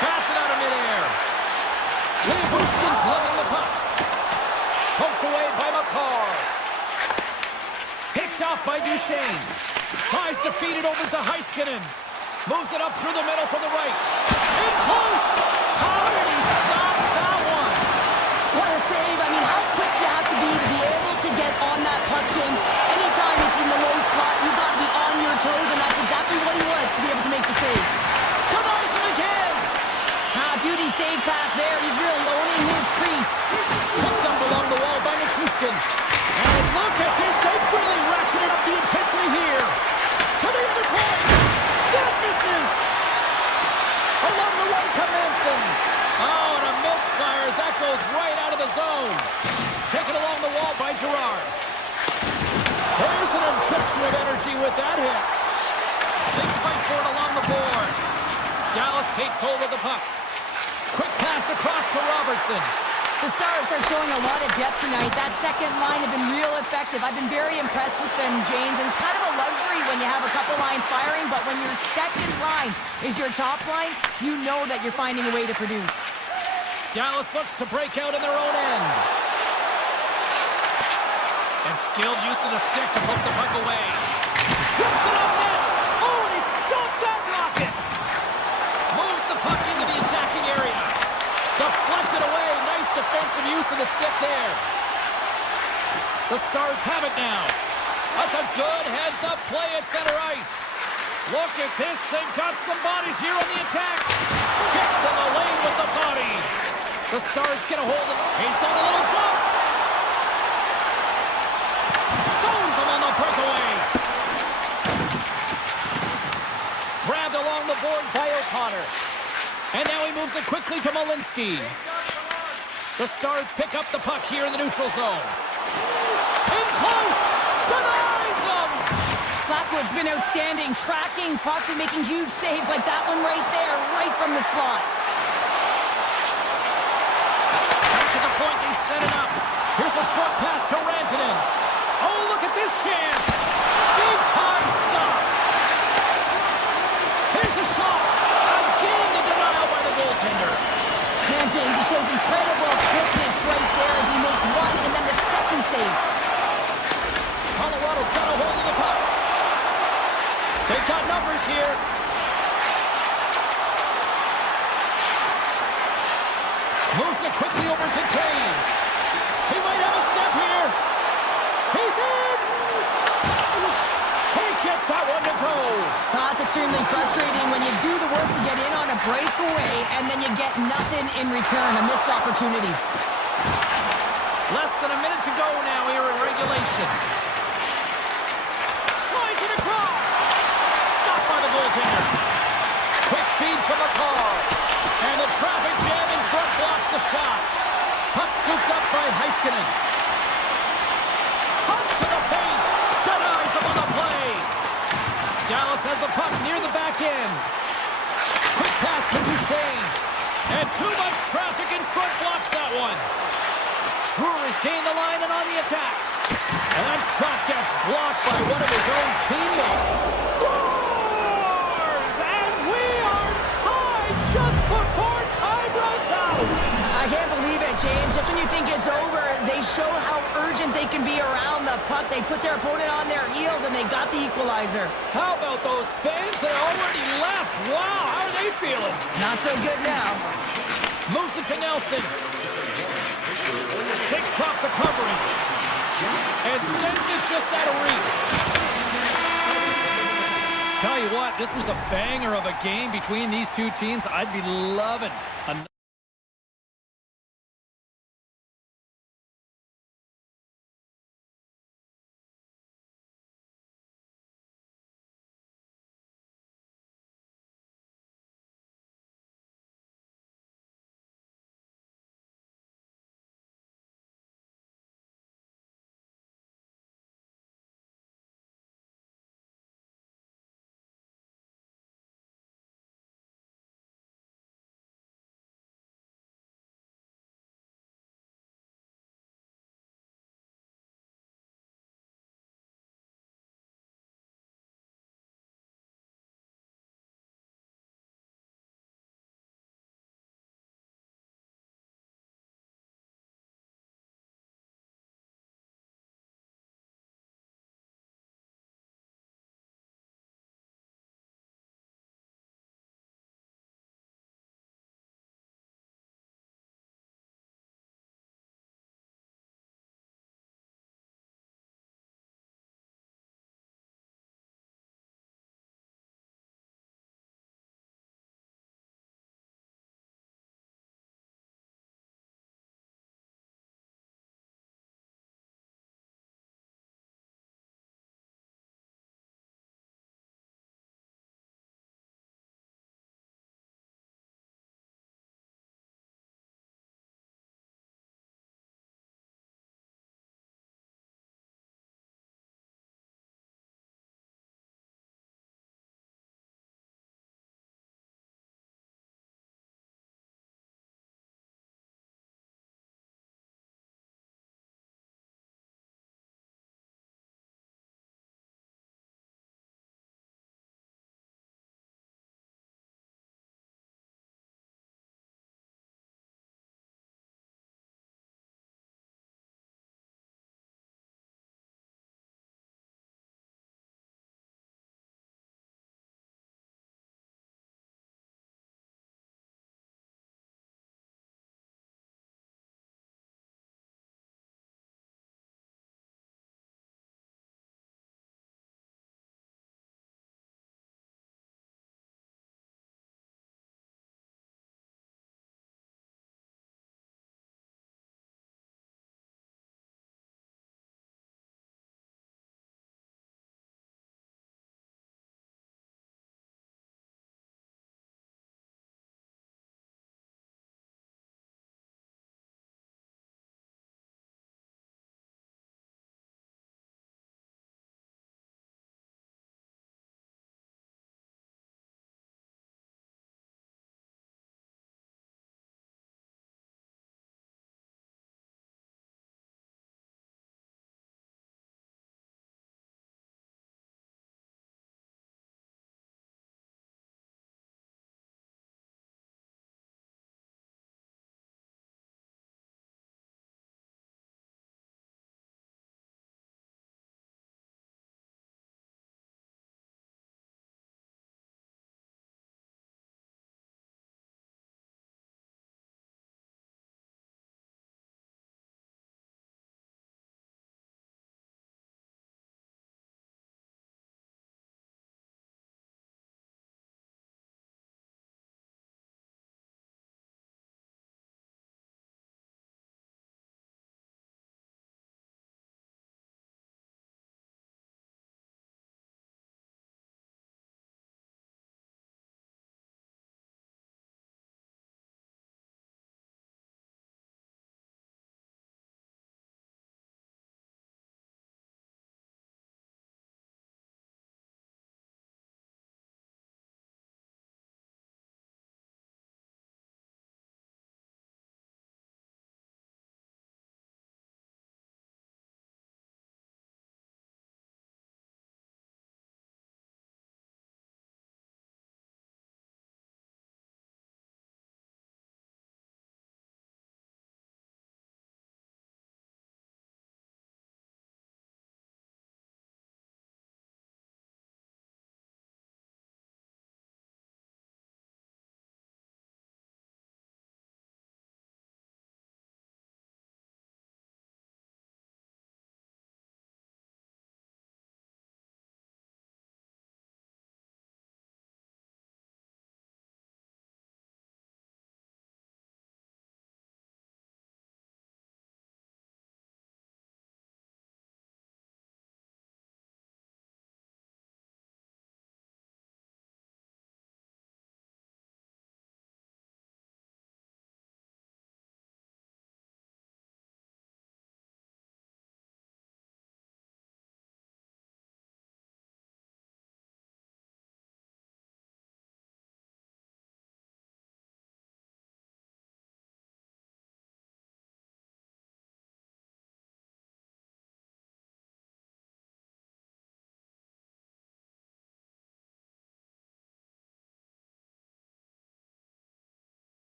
Pass it out of midair. Bushkin's lugging the puck. Poked away by McCarr. Picked off by Duchesne. Tries to feed it over to Heiskanen. Moves it up through the middle from the right. In close! How did he stop that one? What a save. I mean, how quick you have to be able to get on that puck, James. Anytime it's in the low slot, you got to be on your toes, and that's exactly what he was to be able to make the save. Denies him again! Beauty save path there. He's really owning his crease. Hooked up along the wall by Nichushkin. And look at this. They've really ratcheted up the intensity here. To the other point. That misses. Along the way to Manson. Oh, and a misfire as that goes right out of the zone. Taken along the wall by Gerard. There's an injection of energy with that hit. Big fight for it along the boards. Dallas takes hold of the puck. Quick pass across to Robertson. The Stars are showing a lot of depth tonight. That second line have been real effective. I've been very impressed with them, James. And it's kind of a luxury when you have a couple lines firing, but when your second line is your top line, you know that you're finding a way to produce. Dallas looks to break out in their own end. And skilled use of the stick to poke the puck away. Flips it up net. Oh, and he stopped that rocket. Moves the puck into the attacking area. Deflected away. Nice defensive use of the stick there. The Stars have it now. That's a good heads-up play at center ice. Look at this. They've got some bodies here on the attack. Gets in the lane with the body. The Stars get a hold of him. He's done a little jump. Stones him on the breakaway. Grabbed along the board by O'Connor. And now he moves it quickly to Malinsky. The Stars pick up the puck here in the neutral zone. In close! Denies him! Blackwood's been outstanding, tracking pucks and making huge saves like that one right there, right from the slot. Back to the point, they set it up. Here's a short pass to Rantanen. Oh, look at this chance! Big time stop! Here's a shot! Again, the denial by the goaltender. Man, James, he shows incredible quickness right there as he makes one and then the second save. Colorado's got a hold of the puck. They've got numbers here. Moves it quickly over to Taves. He might have a step here. He's in! Can't get that one to go. That's extremely frustrating when you do the work to get in on a breakaway and then you get nothing in return, a missed opportunity. Less than a minute to go now here in regulation. Slides it across. Stopped by the goaltender. Quick feed to McCarr. And the traffic jam in front blocks the shot. Puck scooped up by Heiskanen. Cuts to the paint. Denies him on the play. Dallas has the puck near the back end. Quick pass to Duchesne. And too much traffic in front blocks that one. Brewer's gained the line and on the attack. And that shot gets blocked by one of his own teammates. Scores! And we are tied just before time runs out. I can't believe it, James. Just when you think it's over, they show how urgent they can be around the puck. They put their opponent on their heels and they got the equalizer. How about those fans that already left? Wow, how are they feeling? Not so good now. Moves it to Nelson. Shakes off the coverage. And sends it just out of reach. Tell you what, this was a banger of a game between these two teams. I'd be loving a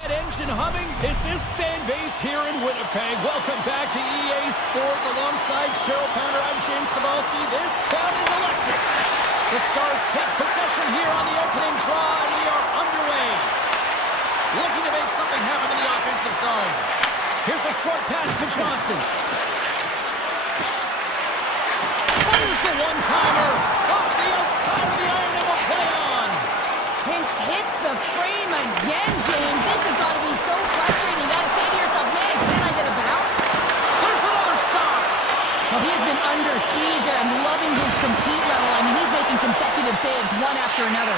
That engine humming is this fan base here in Winnipeg. Welcome back to EA Sports alongside Cheryl Pounder. I'm James Cybulski. This town is electric. The Stars take possession here on the opening draw, and we are underway. Looking to make something happen in the offensive zone. Here's a short pass to Johnston. Fires the one-timer. Off the outside of the iron and will play on. Hintz hits the frame again, James. This has got to be so frustrating. You got to say to yourself, man, can I get a bounce? There's another stop. Well, he's been under siege, and I'm loving his compete level. I mean, he's making consecutive saves one after another.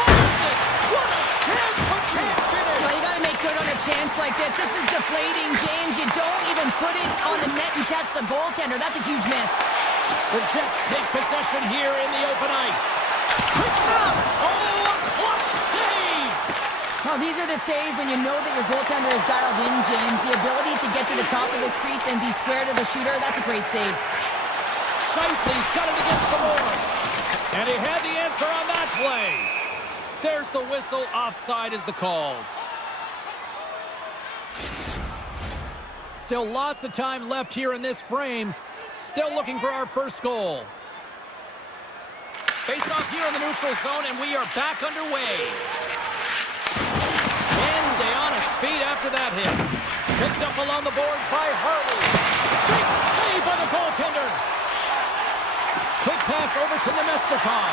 Fires it. What a chance, but can't finish. Well, you got to make good on a chance like this. This is deflating, James. You don't even put it on the net and test the goaltender. That's a huge miss. The Jets take possession here in the open ice. Picks it up. Oh, a clutch save. Well, these are the saves when you know that your goaltender is dialed in, James. The ability to get to the top of the crease and be square to the shooter, that's a great save. Shifley's got it against the boards. And he had the answer on that play. There's the whistle. Offside is the call. Still lots of time left here in this frame. Still looking for our first goal. Face off here in the neutral zone, and we are back underway. And stay on his feet after that hit. Picked up along the boards by Harley. Big save by the goaltender. Quick pass over to Nemestikov.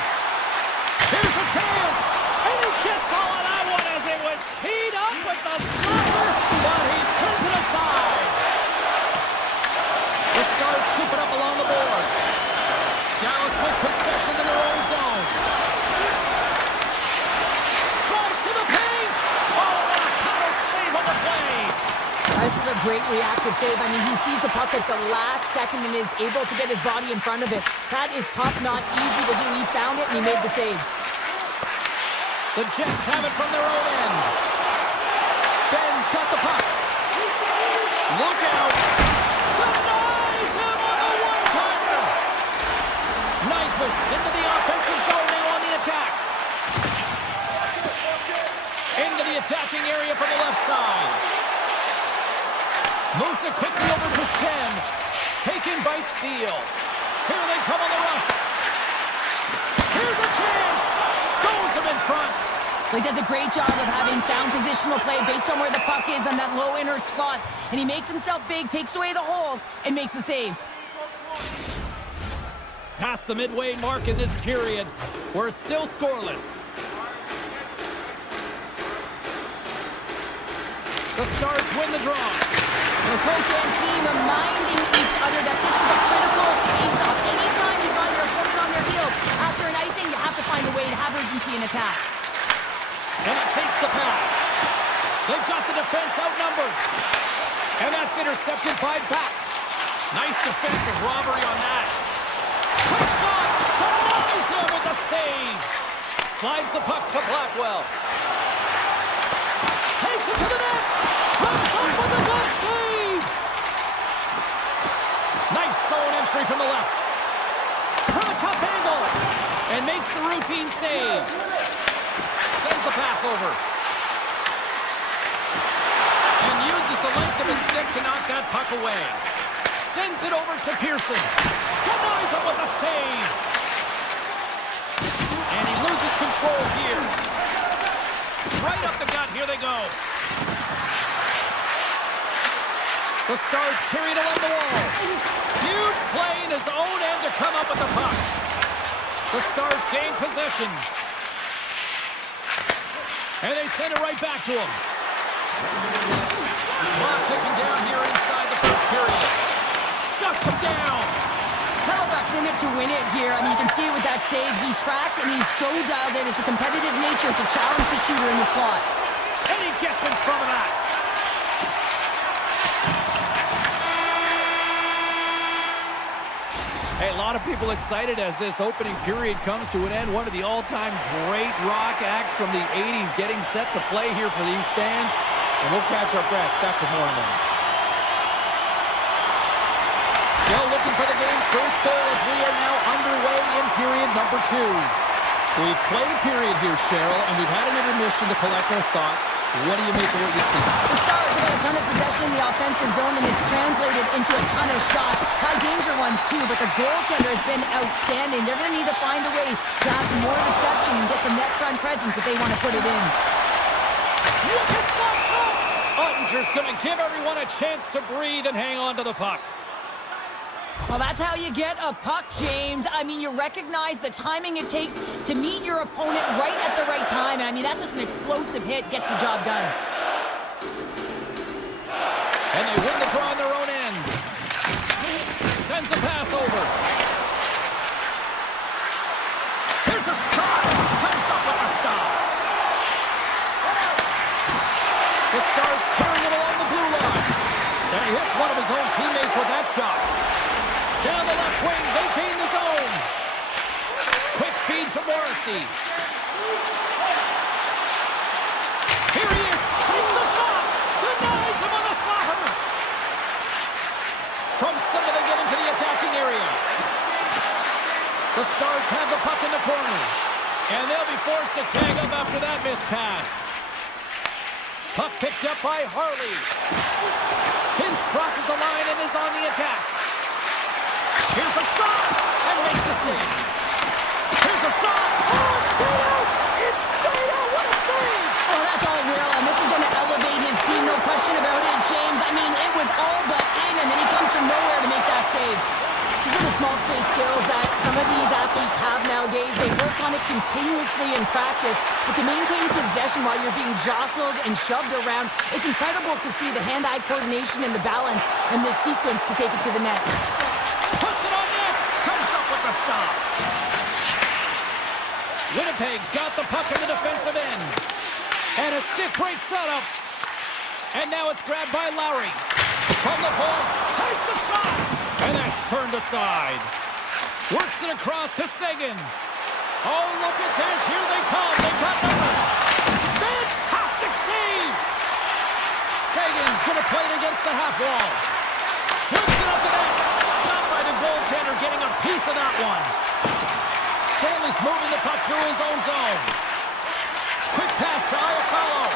Here's a chance. And he gets all of that one as it was teed up with the slapper, but he turns it aside. The Stars scoop it up along the boards. Dallas with possession in their own zone. Drives to the paint. Oh, and a counter save on the play. This is a great reactive save. I mean, he sees the puck at the last second and is able to get his body in front of it. That is tough, not easy to do. He found it and he made the save. The Jets have it from their own end. Ben's got the puck. Look out. Denies him on the one-timer. Knifes into the offensive zone now on the attack. Into the attacking area from the left side. Moves it quickly over to Shen. Taken by Steele. Here they come on the rush. Here's a chance. Stones him in front. He does a great job of having sound positional play based on where the puck is on that low inner spot. And he makes himself big, takes away the holes, and makes the save. Past the midway mark in this period. We're still scoreless. The Stars win the draw. The coach and team reminding each other that this is a critical face-off. Anytime you find your opponent on their heels after an icing, you have to find a way to have urgency in attack. And it takes the pass. They've got the defense outnumbered. And that's intercepted by Back. Nice defensive robbery on that. Quick shot. Denies him with the save. Slides the puck to Blackwell. Takes it to the net. Comes up with a good save. Nice zone entry from the left. From a tough angle. And makes the routine save. Sends the pass over. And uses the length of his stick to knock that puck away. Sends it over to Pearson. Denies him with a save. And he loses control here. Right up the gut. Here they go. The Stars carried along the wall. Huge play in his own end to come up with the puck. The Stars gain possession. And they send it right back to him. Clock ticking down here inside the first period. Shuts him down. Halifax in it to win it here. I mean, you can see it with that save. He tracks and he's so dialed in. It's a competitive nature to challenge the shooter in the slot. And he gets in front of that. Hey, a lot of people excited as this opening period comes to an end. One of the all-time great rock acts from the 80s getting set to play here for these fans. And we'll catch our breath. Back with more in a moment. Still looking for the game's first goal as we are now underway in period number 2. We've played a period here, Cheryl, and we've had an intermission to collect our thoughts. What do you make of what you see? The Stars have had a ton of possession in the offensive zone, and it's translated into a ton of shots. High danger ones, too, but the goaltender has been outstanding. They're going to need to find a way to have some more deception and get some net front presence if they want to put it in. Look at slap shot! Ottinger's going to give everyone a chance to breathe and hang on to the puck. Well, that's how you get a puck, James. I mean, you recognize the timing it takes to meet your opponent right at the right time. And I mean, that's just an explosive hit, gets the job done. And they win the draw on their own end. Sends a pass over. Here's a shot. Comes up with the stop. The Stars carrying it along the blue line. And he hits one of his own teammates with that shot. Down the left wing, they gain the zone. Quick feed to Morrissey. Here he is, takes the shot, denies him on the slapper. From center, they get into the attacking area. The Stars have the puck in the corner, and they'll be forced to tag up after that missed pass. Puck picked up by Harley. Hintz crosses the line and is on the attack. Here's a shot, and makes the save. Here's a shot, oh, it's stayed out! It's stayed out, what a save! Oh, that's all Will, and this is going to elevate his team, no question about it, James. I mean, it was all but in, and then he comes from nowhere to make that save. These are the small space skills that some of these athletes have nowadays. They work on it continuously in practice, but to maintain possession while you're being jostled and shoved around, it's incredible to see the hand-eye coordination and the balance in this sequence to take it to the net. Puts it on net, comes up with the stop. Winnipeg's got the puck in the defensive end. And a stick breaks that up. And now it's grabbed by Lowry. From the point, takes the shot. And that's turned aside. Works it across to Seguin. Oh, look at this. Here they come. They've got numbers. Fantastic save. Seguin's going to play it against the half wall. Flips it up the net. Stopped by the goaltender, getting a piece of that one. Stanley's moving the puck through his own zone. Quick pass to Iafallo.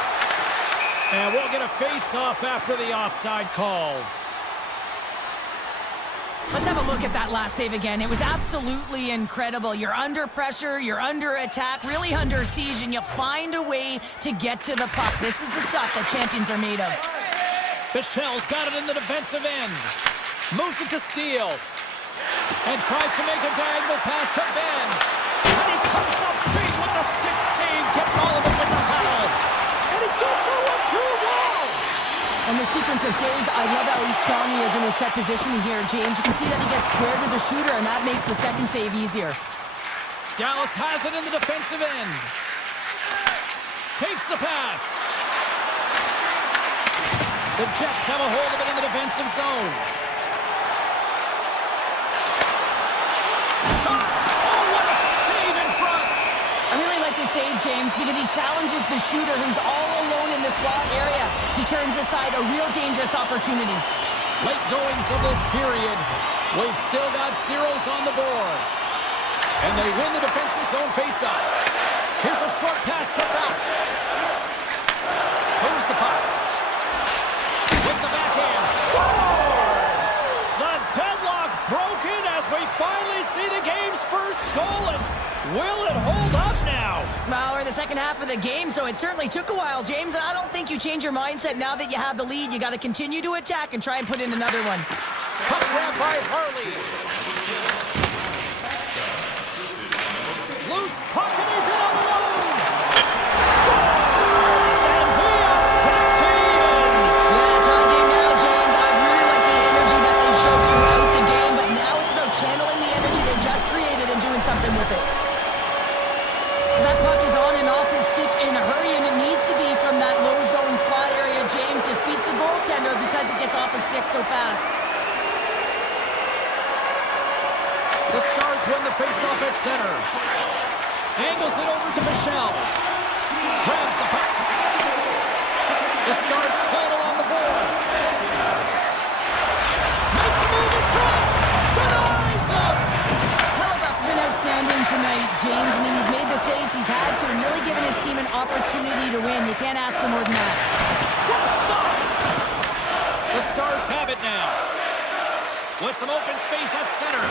And we'll get a face-off after the offside call. Let's have a look at that last save again. It was absolutely incredible. You're under pressure, you're under attack, really under siege, and you find a way to get to the puck. This is the stuff that champions are made of. Michelle's got it in the defensive end. Moves it to Steele. And tries to make a diagonal pass to Ben. And he comes up big with the stick save, getting all of it with the foul. And he gets that one to the wall. And the sequence of saves, I love how strong he is in his set positioning here, James. You can see that he gets squared to the shooter, and that makes the second save easier. Dallas has it in the defensive end. Takes the pass. The Jets have a hold of it in the defensive zone. Shot. Oh, what a save in front. I really like the save, James, because he challenges the shooter who's all alone in the slot area. He turns aside a real dangerous opportunity. Late goings of this period. We've still got zeros on the board. And they win the defensive zone faceoff. Here's a short pass to Bell. Moves the puck. With the backhand. Scores! The deadlock broken as we finally see the game's first goal. And will it hold up now? Well, we're in the second half of the game, so it certainly took a while, James, and I don't think you change your mindset now that you have the lead. You got to continue to attack and try and put in another one. Puck grab by Harley. Loose puck and he's in alone. Scores! And we are back to even. Yeah, it's our game now, James. I really like the energy that they showed throughout the game, but now it's about channeling the energy they just created and doing something with it. That puck is on and off his stick in a hurry, and it needs to be from that low zone slot area. James just beats the goaltender because it gets off his stick so fast. The Stars win the faceoff at center. Angles it over to Michelle. Grabs the puck. The Stars play it along the boards. Makes a move in front. Denies him. Hellebuck's been outstanding tonight, James. I mean, he's made the saves he's had to and really given given his team an opportunity to win. You can't ask for more than that. What a stop! The Stars have it now. With some open space at center.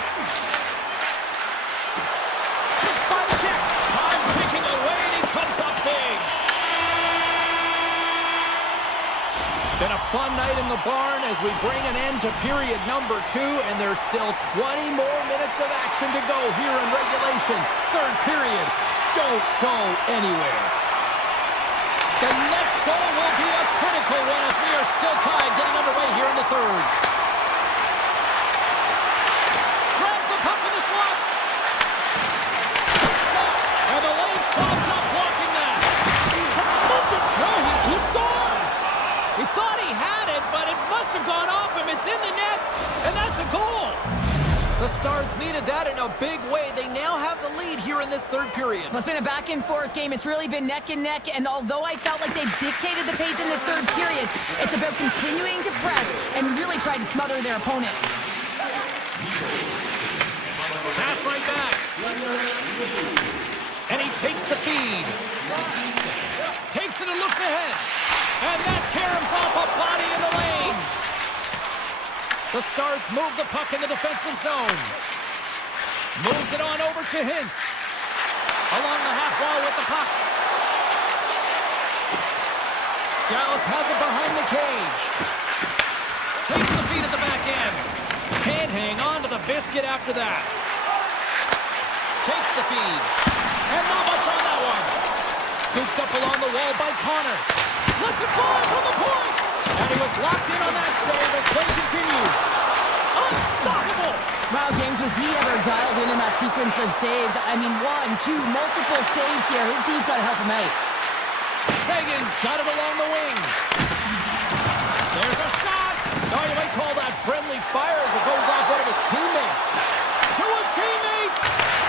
6-5 check. Time ticking away, and he comes up big. Been a fun night in the barn as we bring an end to period number 2, and there's still 20 more minutes of action to go here in regulation. Third period. Don't go anywhere. The next goal will be a critical one as we are still tied, getting underway here in the third. Grabs the puck in the slot. And the lane's clogged up, blocking that. No, he scores! He thought he had it, but it must have gone off him. It's in the net, and that's a goal. The Stars needed that in a big way. They now have the lead here in this third period. Well, it's been a back-and-forth game. It's really been neck and neck, and although I felt like they've dictated the pace in this third period, it's about continuing to press and really try to smother their opponent. Pass right back. And he takes the feed. Takes it and looks ahead. And that caroms off a body in the lane. The Stars move the puck in the defensive zone. Moves it on over to Hintz. Along the half wall with the puck. Dallas has it behind the cage. Takes the feed at the back end. Can't hang on to the biscuit after that. Takes the feed. And not much on that one. Scooped up along the wall by Connor. Lets it fly from the point. And he was locked in on that save as play continues. Unstoppable. Wow, James, was he ever dialed in that sequence of saves? I mean, 1, 2, multiple saves here. His D's got to help him out. Sagan's got it along the wing. There's a shot. Oh, you might call that friendly fire as it goes off one of his teammates. To his teammate.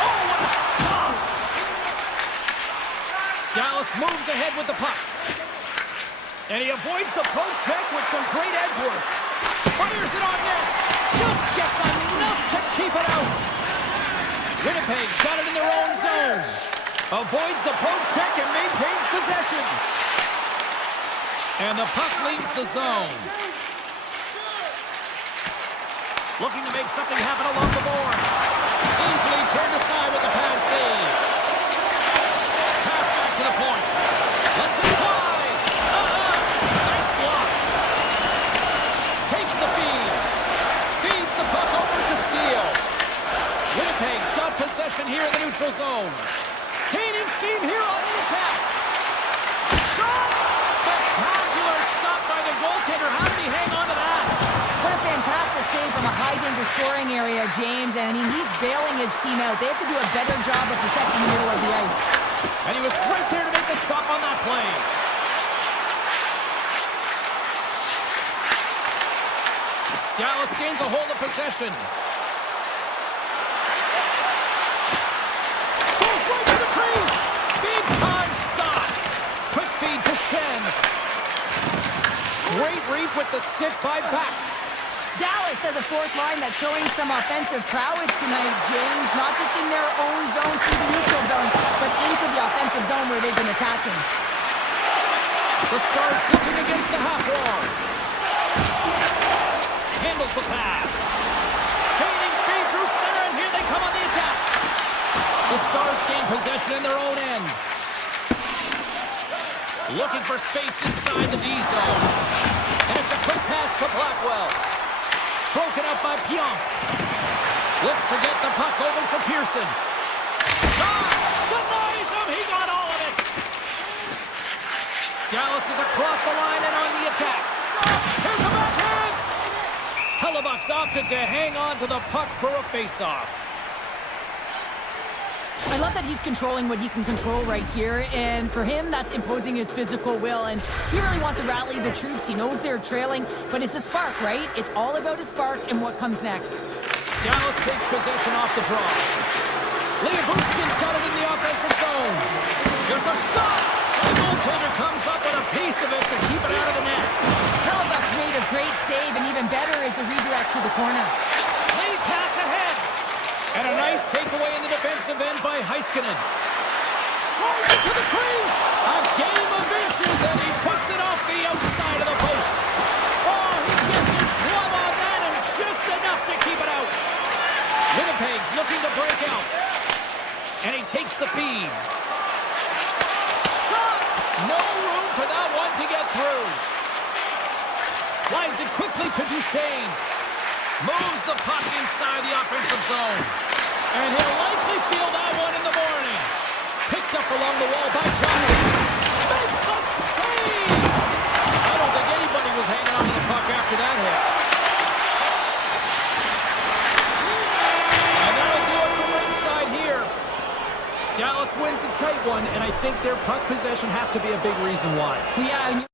Oh, what a stop. Dallas moves ahead with the puck. And he avoids the poke check with some great edge work. Fires it on net. Just gets enough to keep it out. Winnipeg's got it in their own zone. Avoids the poke check and maintains possession. And the puck leaves the zone. Looking to make something happen along the boards. Easily turned aside with the pad save. Pass back to the point. Let's it fly. Nice block. Takes the feed. Feeds the puck over to Steele. Winnipeg's got possession here in the neutral zone. Gaining steam here on the attack. Shot! Spectacular stop by the goaltender. How did he hang on to that? What a fantastic save from a high-danger scoring area, James. And, I mean, he's bailing his team out. They have to do a better job of protecting the middle of the ice. And he was right there to make the stop on that play. Dallas gains a hold of possession. Goes right to the crease. Big time stop. Quick feed to Shen. Great reach with the stick by Back. Dallas has a fourth line that's showing some offensive prowess tonight, James. Not just in their own zone through the neutral zone, but into the offensive zone where they've been attacking. The Stars looking against the half wall. Handles the pass. Gaining speed through center, and here they come on the attack. The Stars gain possession in their own end. Looking for space inside the D zone. And it's a quick pass to Blackwell. Broken up by Pionk. Looks to get the puck over to Pearson. Shot! Denies him! He got all of it! Dallas is across the line and on the attack. Here's a backhand! Hellebuck's opted to hang on to the puck for a face-off. I love that he's controlling what he can control right here, and for him, that's imposing his physical will, and he really wants to rally the troops. He knows they're trailing, but it's a spark, right? It's all about a spark and what comes next. Dallas takes possession off the draw. Leobushkin's got it in the offensive zone. There's a shot! The goaltender comes up with a piece of it to keep it out of the net. Hellebuck's made a great save, and even better is the redirect to the corner. Lead pass ahead. And a nice takeaway in the defensive end by Heiskanen. Drives it to the crease. A game of inches, and he puts it off the outside of the post. Oh, he gets his glove on that, and just enough to keep it out. Winnipeg's looking to break out. And he takes the feed. Shot! No room for that one to get through. Slides it quickly to Duchesne. Moves the puck inside the offensive zone. And he'll likely feel that one in the morning. Picked up along the wall by Johnson. Makes the save! I don't think anybody was hanging on to the puck after that hit. And that'll do it from ringside here. Dallas wins the tight one, and I think their puck possession has to be a big reason why. Yeah, and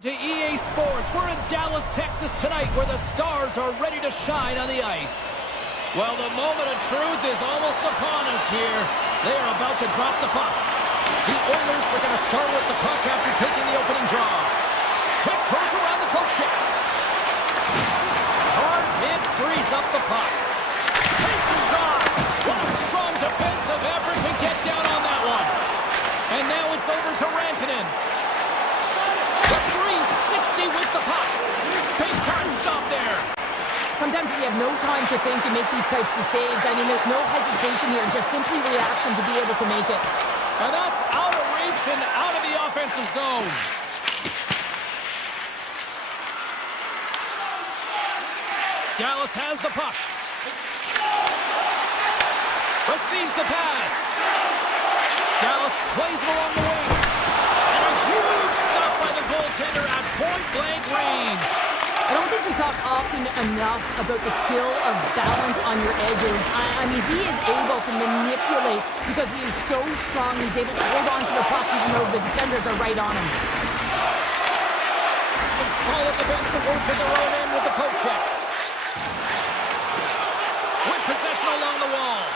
To EA Sports, we're in Dallas, Texas tonight where the stars are ready to shine on the ice. Well, the moment of truth is almost upon us here. They are about to drop the puck. The Oilers are going to start with the puck after taking the opening draw. Tiptoes around the poke check. Hard hit frees up the puck. Takes a shot. What a strong defensive effort to get down on that one. And now it's over to Rantanen. The 360 with the puck. Big time stop there. Sometimes you have no time to think and make these types of saves. I mean, there's no hesitation here, just simply reaction to be able to make it. And that's out of reach and out of the offensive zone. Dallas has the puck. Receives the pass. Dallas plays it along the wing. And a huge stop by the goaltender at point-blank range. I don't think we talk often enough about the skill of balance on your edges. I mean, he is able to manipulate because he is so strong. He's able to hold on to the puck even though the defenders are right on him. Some solid defensive work in their own end with the poke check. With possession along the wall.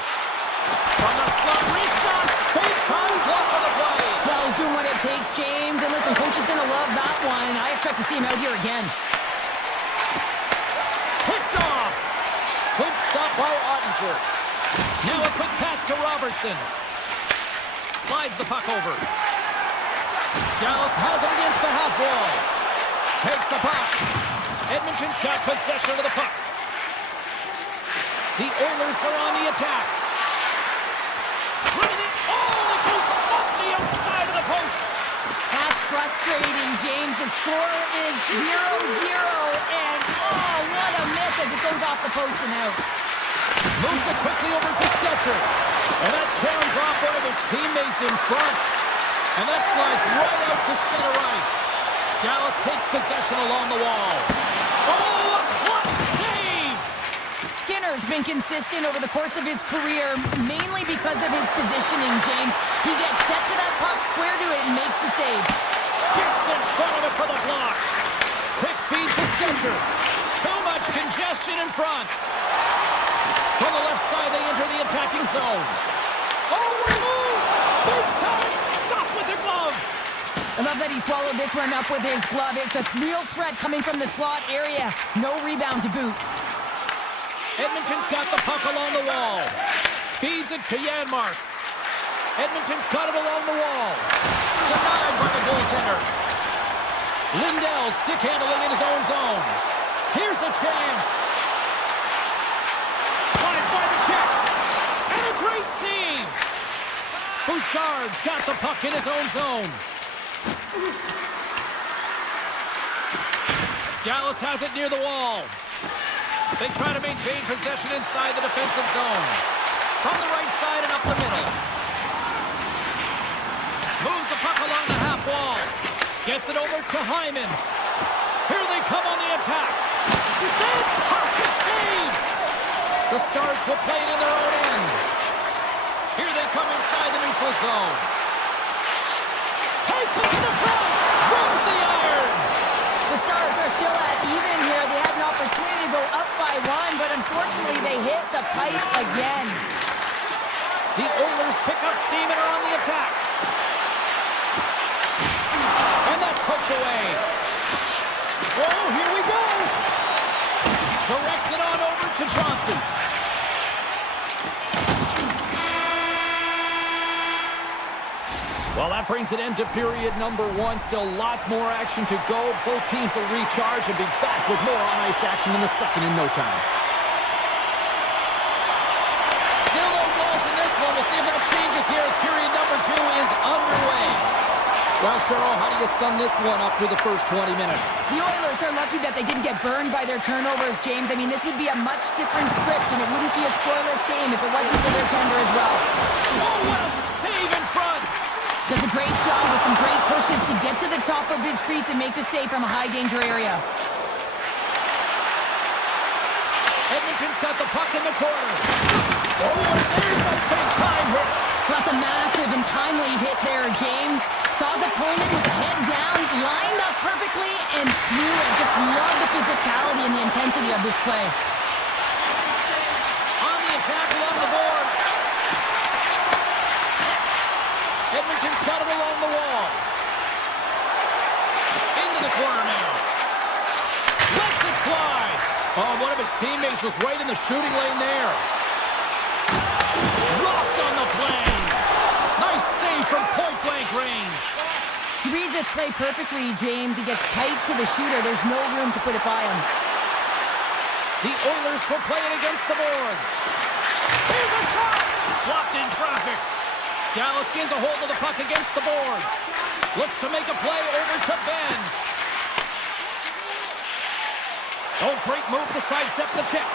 From the slot, wrist shot, big time block on the play. Well, he's doing what it takes, James. And listen, coach is going to love that one. I expect to see him out here again. Picked off. Good stop by Ottinger. Now a quick pass to Robertson. Slides the puck over. Dallas has it against the half wall. Takes the puck. Edmonton's got possession of the puck. The Oilers are on the attack. Bringing it. Oh, it goes off the outside of the post. That's frustrating, James. The score is 0-0, and oh, what a miss as it goes off the post and out. Moves it quickly over to Stelcher. And that turns off one of his teammates in front. And that slides right out to center ice. Dallas takes possession along the wall. Oh, a clutch save! Skinner's been consistent over the course of his career, mainly because of his positioning, James. He gets set to that puck, square to it, and makes the save. Gets in front of it for the block. Quick feed to Stelcher. Too much congestion in front. From the left side, they enter the attacking zone. Oh, remove! Big time stop with the glove. I love that he swallowed this one up with his glove. It's a real threat coming from the slot area. No rebound to boot. Edmonton's got the puck along the wall. Feeds it to Janmark. Edmonton's got it along the wall. Denied by the goaltender. Lindell stick handling in his own zone. Here's a chance. Slides by the check. And a great save. Bouchard's got the puck in his own zone. Dallas has it near the wall. They try to maintain possession inside the defensive zone. From the right side and up the middle. Moves the puck along the half wall. Gets it over to Hyman. Here they come on the attack. Fantastic save! The Stars will play it in their own end. Here they come inside the neutral zone. Takes it to the front. Throws the iron. The Stars are still at even here. They had an opportunity to go up by one, but unfortunately they hit the pipe again. The Oilers pick up steam and are on the attack. And that's poked away. Oh, here we go. Directs it on over to Johnston. Well, that brings an end to period number one. Still lots more action to go. Both teams will recharge and be back with more on-ice action in the second in no time. Still no goals in this one. We'll see if that changes here as period number two is underway. Well, Cheryl, how do you sum this one up through the first 20 minutes? The Oilers are lucky that they didn't get burned by their turnovers, James. I mean, this would be a much different script, and it wouldn't be a scoreless game if it wasn't for their tender as well. Oh, what a save in front! Does a great job with some great pushes to get to the top of his crease and make the save from a high-danger area. Edmonton's got the puck in the corner. Oh, and there's a big-time hit. That's a massive and timely hit there, James. Saw his opponent with the head down, lined up perfectly and flew. I just love the physicality and the intensity of this play. On the attack along the boards. Edmonton's got it along the wall. Into the corner now. Lets it fly. Oh, one of his teammates was right in the shooting lane there. Rocked on the plane. Nice save from point-blank range. He reads this play perfectly, James. He gets tight to the shooter. There's no room to put it by him. The Oilers will play it against the boards. Here's a shot! Blocked in traffic. Dallas gains a hold of the puck against the boards. Looks to make a play over to Ben. Oh, great move to sidestep the check.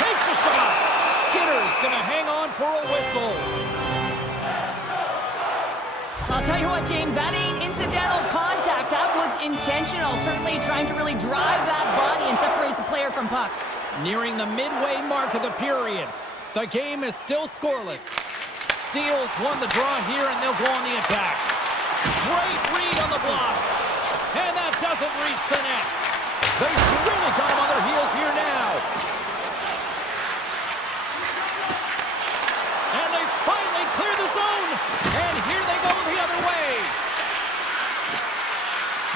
Takes a shot. Skinner's gonna hang on for a whistle. I'll tell you what, James, that ain't incidental contact. That was intentional. Certainly trying to really drive that body and separate the player from puck. Nearing the midway mark of the period. The game is still scoreless. Steel's won the draw here, and they'll go on the attack. Great read on the block. And that doesn't reach the net. They've really got them on their heels here now. And they finally clear the zone. And here they go the other way.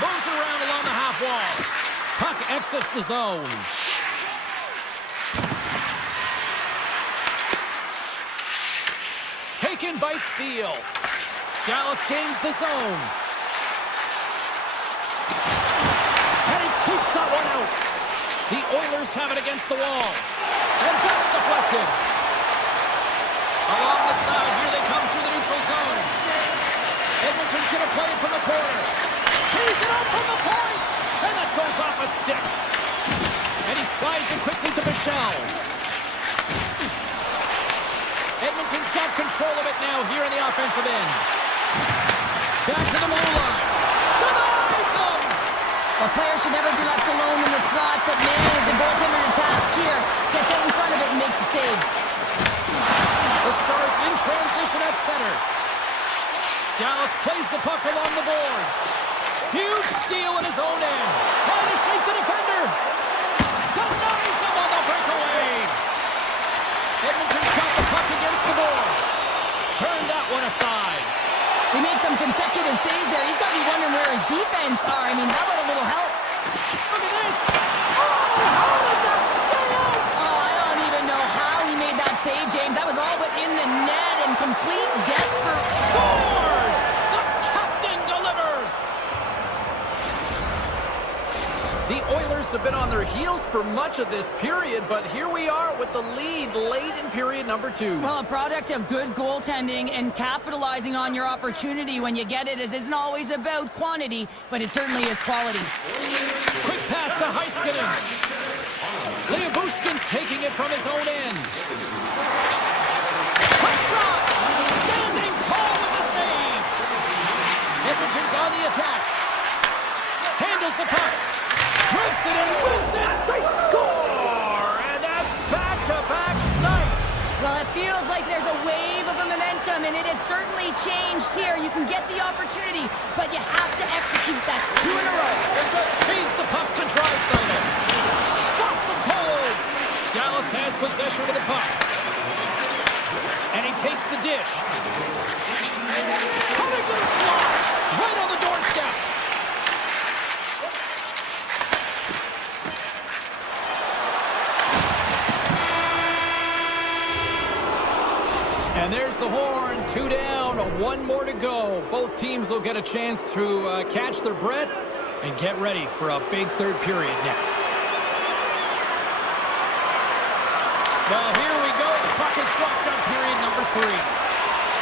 Moves around along the half wall. Puck exits the zone. Taken by Steele. Dallas gains the zone. And he keeps that one out. The Oilers have it against the wall. And that's deflected. Along the side, here they come through the neutral zone. Edmonton's going to play it from the corner. He's it up from the point. And that goes off a stick. And he slides it quickly to Michel. Edmonton's got control of it now here in the offensive end. Back to the blue line. Denies him! A player should never be left alone in the slot, but man, is the goaltender to task here. Gets out in front of it and makes the save. The Stars in transition at center. Dallas plays the puck along the boards. Huge steal in his own end. Trying to shake the defender. Denies him on the breakaway. Edmonton's got the puck against the boards. Turn that one aside. He makes some consecutive saves there. He's got to be wondering where his defense are. I mean, how about a little help? Look at this. Oh, how did that stay out? Oh, I don't even know how he made that save, James. That was all but in the net and complete desperate. Scores! The captain delivers! The Oilers have been on their heels for much of this period, but here we are with the lead late in period number 2. Well, a product of good goaltending and capitalizing on your opportunity when you get it. It isn't always about quantity, but it certainly is quality. Quick pass to Heiskanen. Leobushkin's taking it from his own end. Quick shot! Standing tall with the save! Edmonton's on the attack. Handles the puck. Grips it and moves it. They score! And that's back-to-back snipes. Well, it feels like there's a wave of a momentum, and it has certainly changed here. You can get the opportunity, but you have to execute. That's 2 in a row. Feeds the puck to Draisaitl. Stops him cold. Dallas has possession of the puck. And he takes the dish. Coming to the slot. Right on the doorstep. And there's the horn. 2 down, 1 more to go. Both teams will get a chance to catch their breath and get ready for a big third period next. Well, here we go. The puck is dropped on period number 3.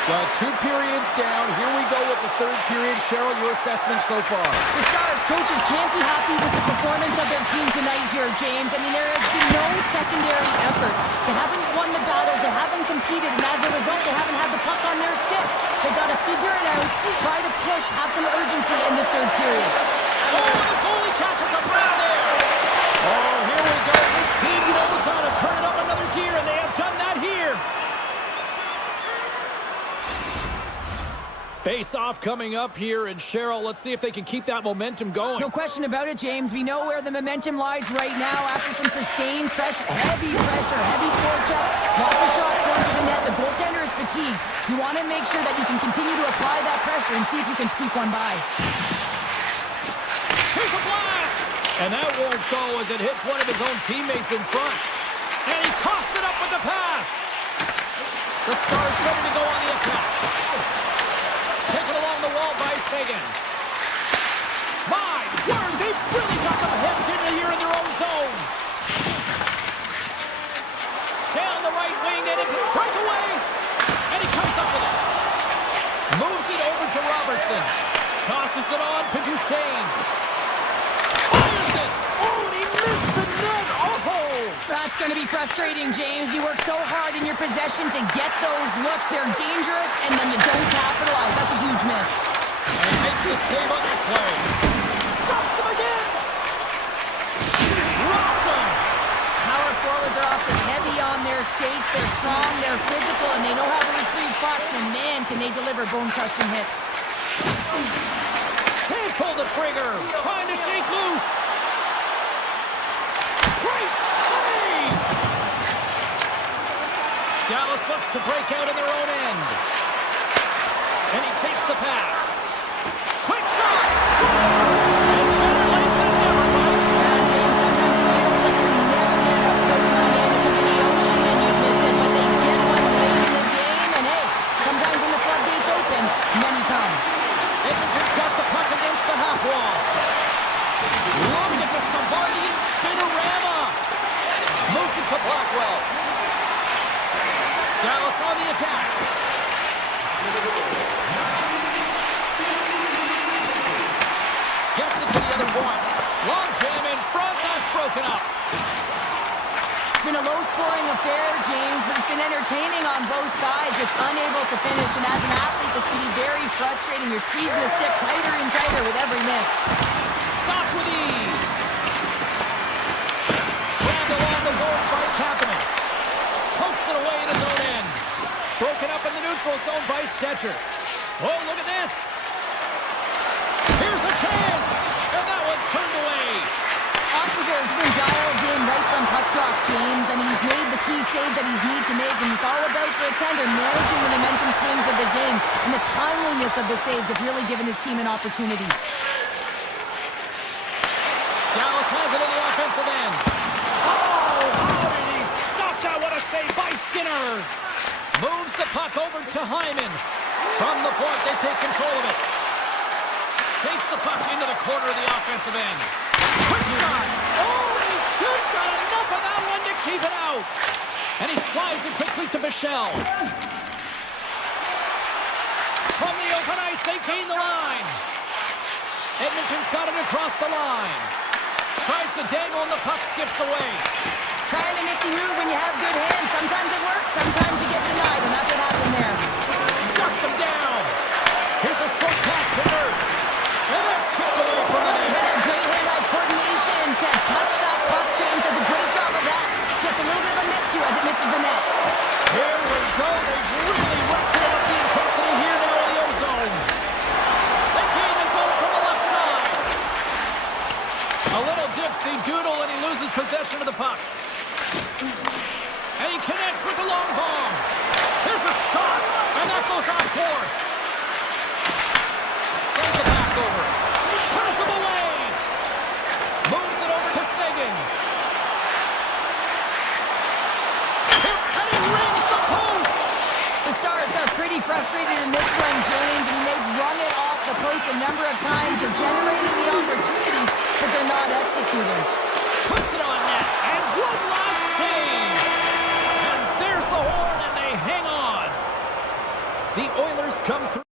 Well, 2 periods down. Here we go with the third period. Cheryl, your assessment so far? The Stars coaches can't be happy with the performance of their team tonight here, James. I mean, there has been no secondary effort. They haven't won the battles. They haven't competed. And as a result, they haven't had the puck on their stick. They've got to figure it out, try to push, have some urgency in this third period. Oh, the goalie catches a grab there. Oh, here we go. This team knows how to turn it up another gear, and they have done that here. Face-off coming up here, and Cheryl, let's see if they can keep that momentum going. No question about it, James. We know where the momentum lies right now after some sustained pressure, heavy forecheck, lots of shots going to the net. The goaltender is fatigued. You want to make sure that you can continue to apply that pressure and see if you can squeak one by. Here's a blast! And that won't go as it hits one of his own teammates in front. And he coughs it up with the pass. The Stars ready to go on the attack. Taken along the wall by Sagan. My word, they've really got them hemmed in here in their own zone. Down the right wing and into the breakaway. And he comes up with it. Moves it over to Robertson. Tosses it on to Duchesne. Fires it. Oh, and he missed the net. Oh! That's going to be frustrating, James. You work so hard in your possession to get those looks. They're dangerous, and then you don't capitalize. That's a huge miss. And makes the save on that play. Stuffs him again. Rocked him. Power forwards are often heavy on their skates. They're strong, they're physical, and they know how to retrieve pucks. And man, can they deliver bone-crushing hits. Can't pull the trigger. Trying to shake loose. Great save! Dallas looks to break out in their own end. And he takes the pass. Quick shot! Scores! And better late than never, Mike. Yeah, James, sometimes it feels like you're never get a good run in. It could be the ocean and you miss it, but they get one late in the game. And hey, sometimes when the floodgates open, many come. Edmonton's got the puck against the half wall. Look at the Savardian spinorama. Moves it to Blackwell. Dallas on the attack. Gets it to the other point. Long jam in front. That's broken up. It's been a low-scoring affair, James, but it's been entertaining on both sides, just unable to finish. And as an athlete, this can be very frustrating. You're squeezing the stick tighter and tighter with every miss. Stopped with ease. Grabbed along the boards by Kapanen. Pokes it away in his own end. Broken up in the neutral zone by Stetcher. Oh, look at this. Here's a chance. And that one's turned away. Ottinger's been dialed in right from puck drop, James, and he's made the key save that he's need to make, and it's all about for a tender managing the momentum swings of the game, and the timeliness of the saves have really given his team an opportunity. Dallas has it in the offensive end. Oh, how did he stop that? What a save by Skinner. Moves the puck over to Hyman. From the point, they take control of it. Takes the puck into the corner of the offensive end. Quick shot. Oh, he just got enough of that one to keep it out. And he slides it quickly to Michel. From the open ice, they gain the line. Edmonton's got it across the line. Tries to dangle and the puck skips away. Trying a nifty move when you have good hands. Sometimes it works, sometimes you get denied, and that's what happened there. Shuts him down. Here's a short pass to Nurse. And that's tipped away from the net. And great hand-eye coordination to touch that puck. James does a great job of that. Just a little bit of a miscue as it misses the net. Here we go. They've really ratcheted up the intensity here now in the O-zone. They gain the zone from the left side. A little dipsy doodle and he loses possession of the puck. And he connects with the long bomb. There's a shot, and that goes off course. Sends the pass over. Turns him away. Moves it over to Sagan. And he rings the post. The Stars are pretty frustrated in this one, James. I mean, they've run it off the post a number of times. They're generating the opportunities, but they're not executing. Puts it on net, and one last save. And there's the horn, and they hang on. The Oilers come through.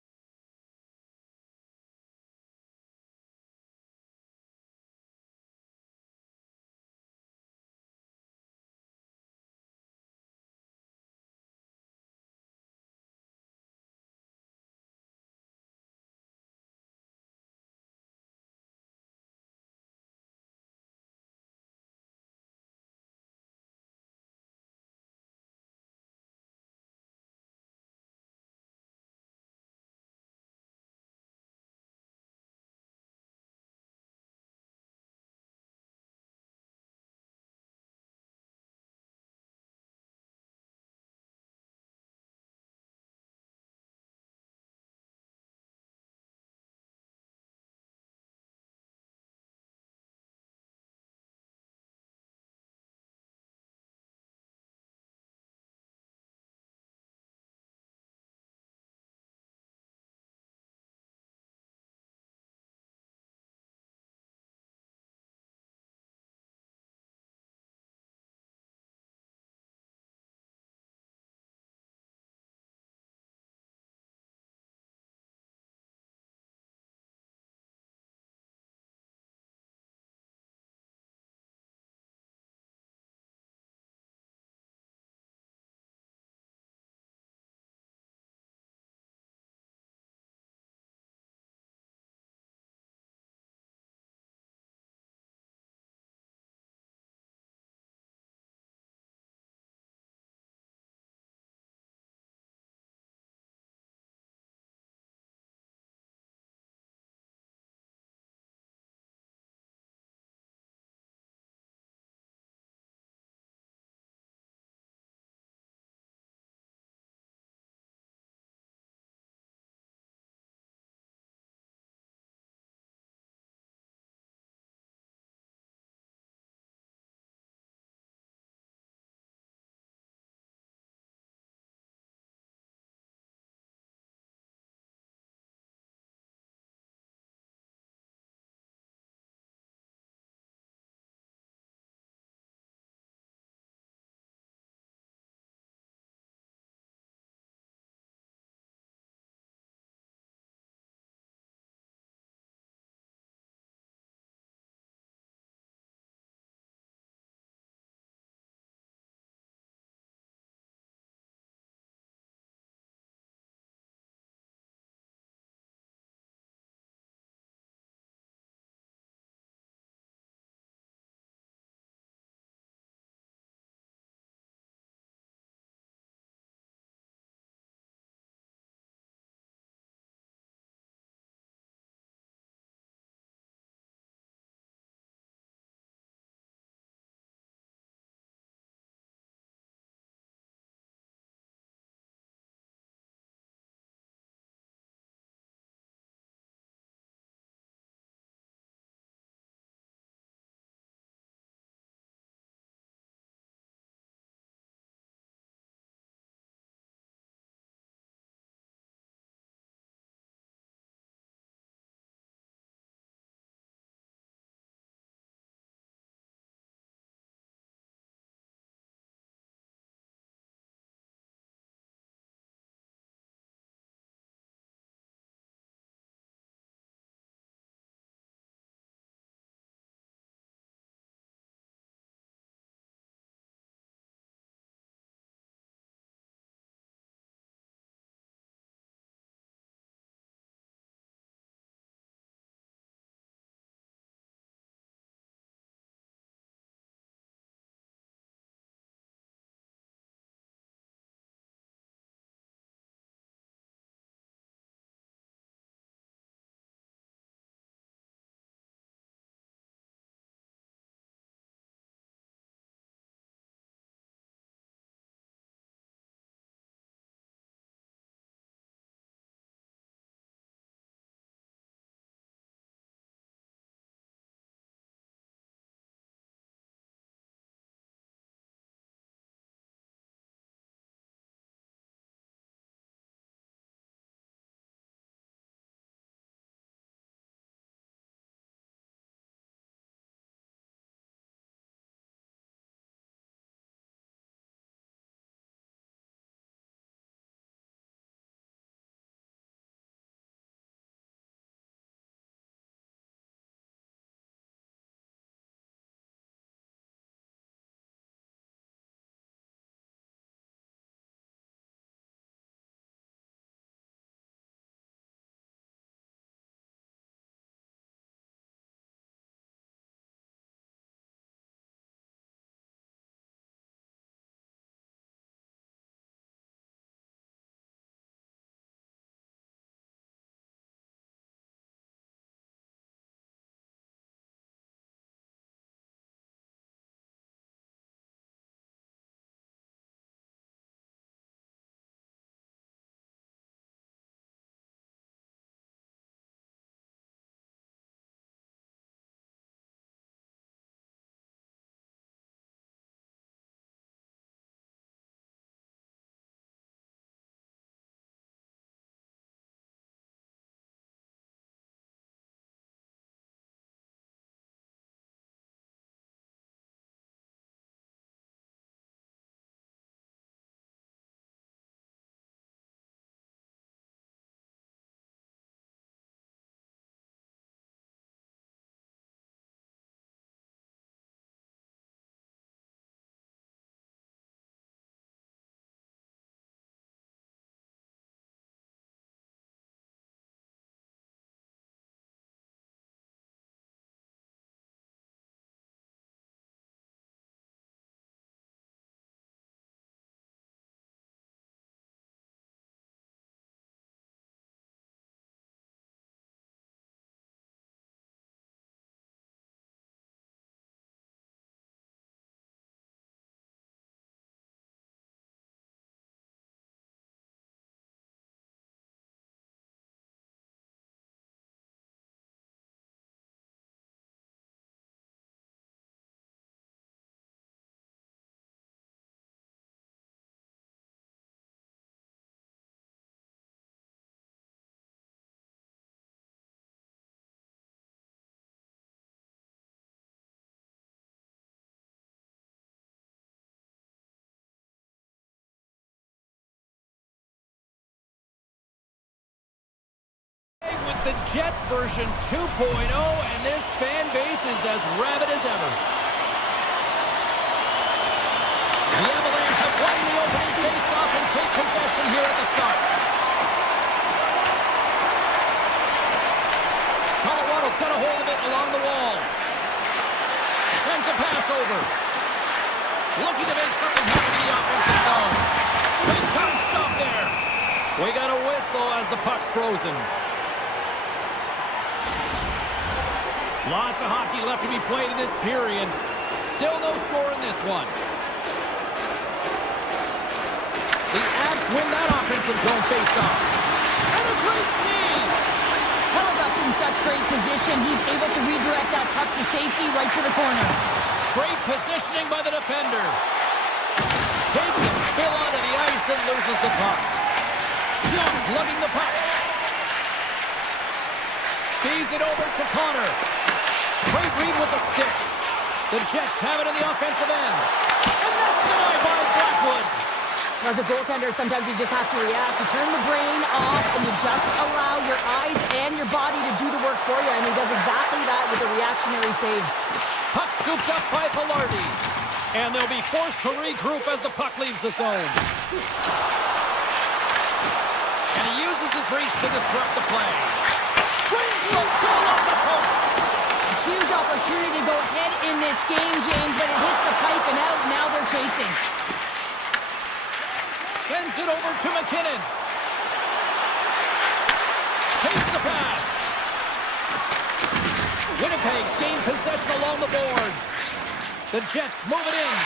the Jets version 2.0, and this fan base is as rabid as ever. The Avalanche have won the opening face-off and take possession here at the start. Colorado's got a hold of it along the wall. Sends a pass over. Looking to make something happen in the offensive zone. Big time stop there. We got a whistle as the puck's frozen. Lots of hockey left to be played in this period. Still no score in this one. The Avs win that offensive zone face-off. And a great save! Hellebuyck's in such great position, he's able to redirect that puck to safety right to the corner. Great positioning by the defender. Takes a spill onto the ice and loses the puck. Young's lugging the puck. Feeds it over to Connor. Great read with the stick. The Jets have it in the offensive end. And that's denied by Blackwood. As a goaltender, sometimes you just have to react. You turn the brain off and you just allow your eyes and your body to do the work for you. And he does exactly that with a reactionary save. Puck scooped up by Velarde. And they'll be forced to regroup as the puck leaves the zone. And he uses his reach to disrupt the play. Brings the ball off the post. A huge opportunity to go ahead in this game, James, but it hits the pipe and out. Now they're chasing. Sends it over to McKinnon. Takes the pass. Winnipeg's gained possession along the boards. The Jets move it in.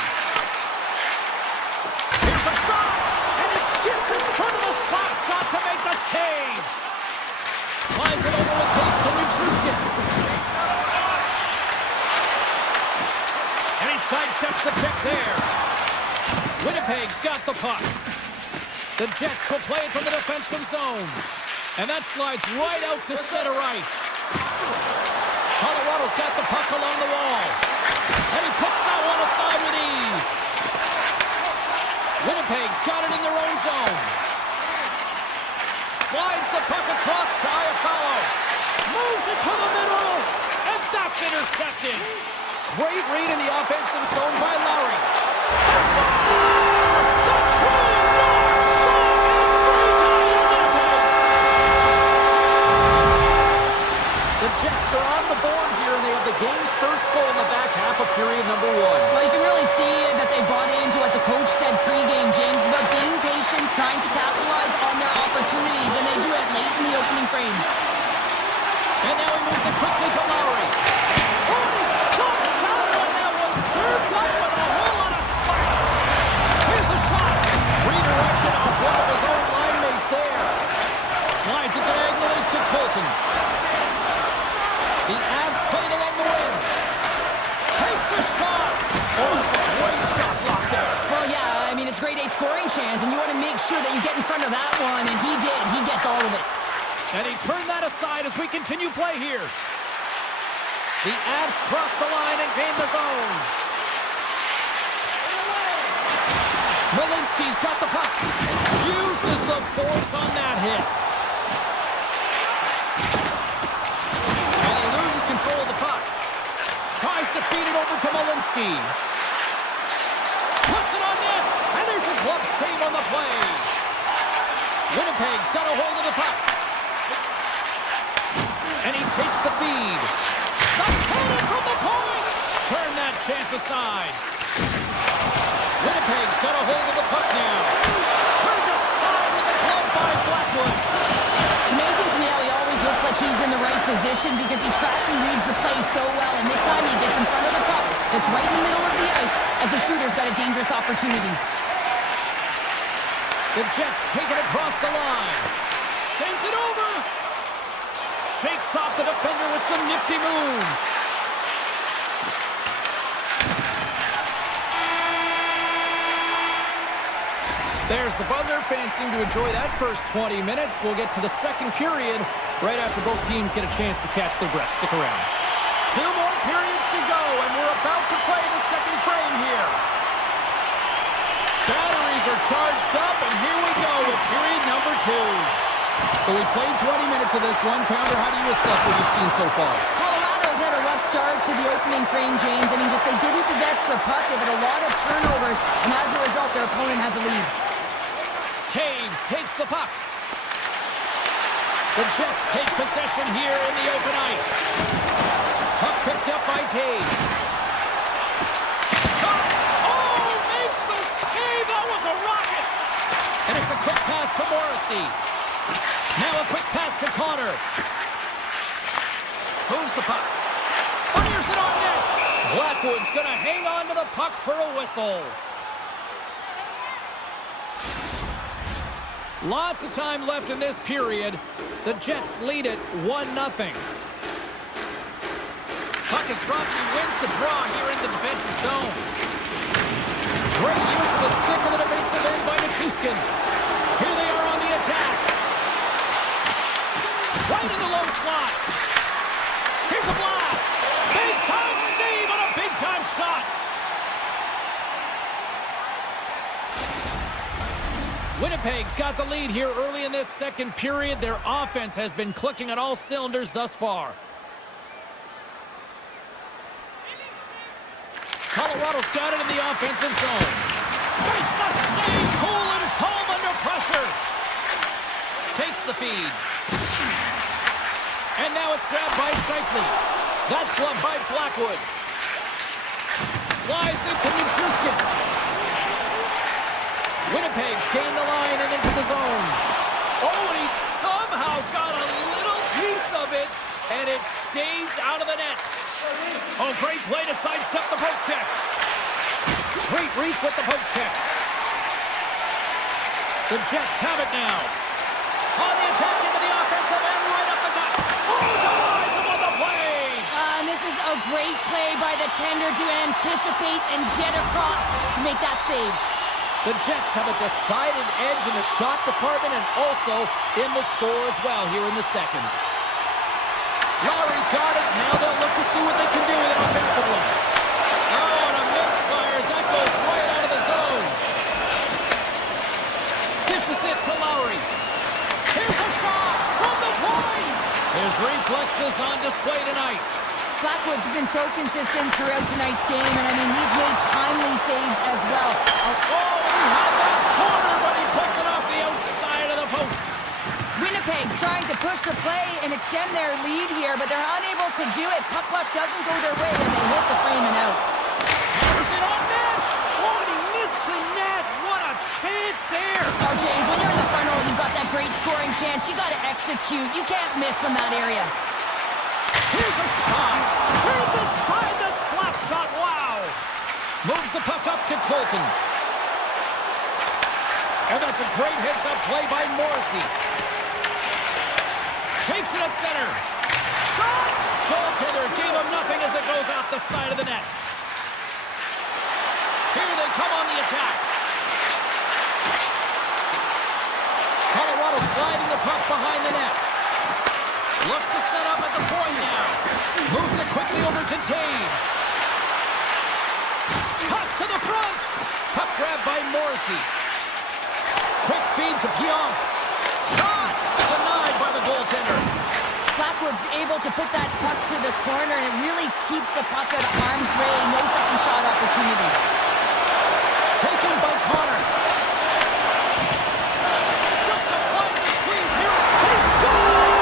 Here's a shot, and it gets in front of the slot shot to make the save. Slides it over with pace to Nichushkin. And he sidesteps the pick there. Winnipeg's got the puck. The Jets will play it from the defensive zone. And that slides right out to center ice. Colorado's got the puck along the wall. And he puts that one aside with ease. Winnipeg's got it in their own zone. Slides the puck across to Iafallo. Moves it to the middle. And that's intercepted. Great read in the offensive zone by Lowry. The score! The train march strong and free to Winnipeg. The Jets are on the board here, and they have the game's first goal in the back half of period number 1. Well, you can really see that they bought into what the coach said pregame, James, about being patient, trying to capitalize on their opportunities, and they do it late in the opening frame. And now he moves it quickly to Lowry. Oh, he stops that one. That was served up with a whole lot of spikes. Here's a shot. Redirected off one of his own line mates there. Slides it diagonally to Colton. The Avs played along the wing. Takes a shot. Oh, that's a great shot block there. Well, yeah, I mean, it's a grade A scoring chance, and you want to make sure that you get in front of that one, and he did. He gets all of it. And he turned that aside as we continue play here. The Avs cross the line and gain the zone. Malinsky's got the puck. Uses the force on that hit. And he loses control of the puck. Tries to feed it over to Malinsky. Puts it on net. And there's a glove save on the play. Winnipeg's got a hold of the puck. And he takes the feed. The cannon from the point! Turn that chance aside. Winnipeg's got a hold of the puck now. Turned aside with the glove by Blackwood. It's amazing to me how he always looks like he's in the right position because he tracks and reads the play so well, and this time he gets in front of the puck. It's right in the middle of the ice as the shooter's got a dangerous opportunity. The Jets take it across the line. Sends it over. Shakes off the defender with some nifty moves. There's the buzzer. Fans seem to enjoy that first 20 minutes. We'll get to the second period right after both teams get a chance to catch their breath. Stick around. 2 more periods to go, and we're about to play the second frame here. Batteries are charged up, and here we go with period number 2. So we played 20 minutes of this one. Pounder, how do you assess what you've seen so far? Colorado's had a rough start to the opening frame, James. I mean, just they didn't possess the puck. They've had a lot of turnovers, and as a result, their opponent has a lead. Taves takes the puck. The Jets take possession here in the open ice. Puck picked up by Taves. Shot! Oh, makes the save! That was a rocket! And it's a quick pass to Morrissey. Now a quick pass to Connor. Moves the puck. Fires it on net. Blackwood's gonna hang on to the puck for a whistle. Lots of time left in this period. The Jets lead it 1-0. Puck is dropped and he wins the draw here in the defensive zone. Great use of the stick of the defensive end by Nichushkin. Here they are on the attack. Right in the low slot. Here's a blast. Big time save on a big time shot. Winnipeg's got the lead here early in this second period. Their offense has been clicking on all cylinders thus far. Colorado's got it in the offensive zone. Makes the save, cool and calm under pressure. Takes the feed. And now it's grabbed by Scheifele. That's gloved by Blackwood. Slides it to Nichushkin. Winnipeg's gained the line and into the zone. Oh, and he somehow got a little piece of it, and it stays out of the net. Oh, great play to sidestep the poke check. Great reach with the poke check. The Jets have it now. On the attack into the offensive end, right up the gut. Oh, denies him on the play. And this is a great play by the tender to anticipate and get across to make that save. The Jets have a decided edge in the shot department and also in the score as well here in the second. Lowry's got it. Now they'll look to see what they can do with it offensively. Oh, and a misfire as that goes right out of the zone. Dishes it to Lowry. Here's a shot from the point. His reflexes on display tonight. Blackwood's been so consistent throughout tonight's game, and I mean, he's made timely saves as well. Oh, he had that corner, but he puts it off the outside of the post. Winnipeg's trying to push the play and extend their lead here, but they're unable to do it. Puck luck doesn't go their way, and they hit the frame and out. Hammers it on net. Oh, and he missed the net. What a chance there. Oh, James, when you're in the front row, you've got that great scoring chance. You got to execute. You can't miss from that area. Here's a shot. Here's aside the slap shot. Wow. Moves the puck up to Colton. And that's a great heads-up play by Morrissey. Takes it at center. Shot. Goaltender gave him nothing as it goes out the side of the net. Here they come on the attack. Colorado sliding the puck behind the net. Looks to set up at the point now. Moves it quickly over to Taves. Cuts to the front. Puck grab by Morrissey. Quick feed to Pionk. Shot! Denied by the goaltender. Blackwood's able to put that puck to the corner, and it really keeps the puck out of harm's way. No second shot opportunity. Taken by Connor. Just applying the squeeze here. They score!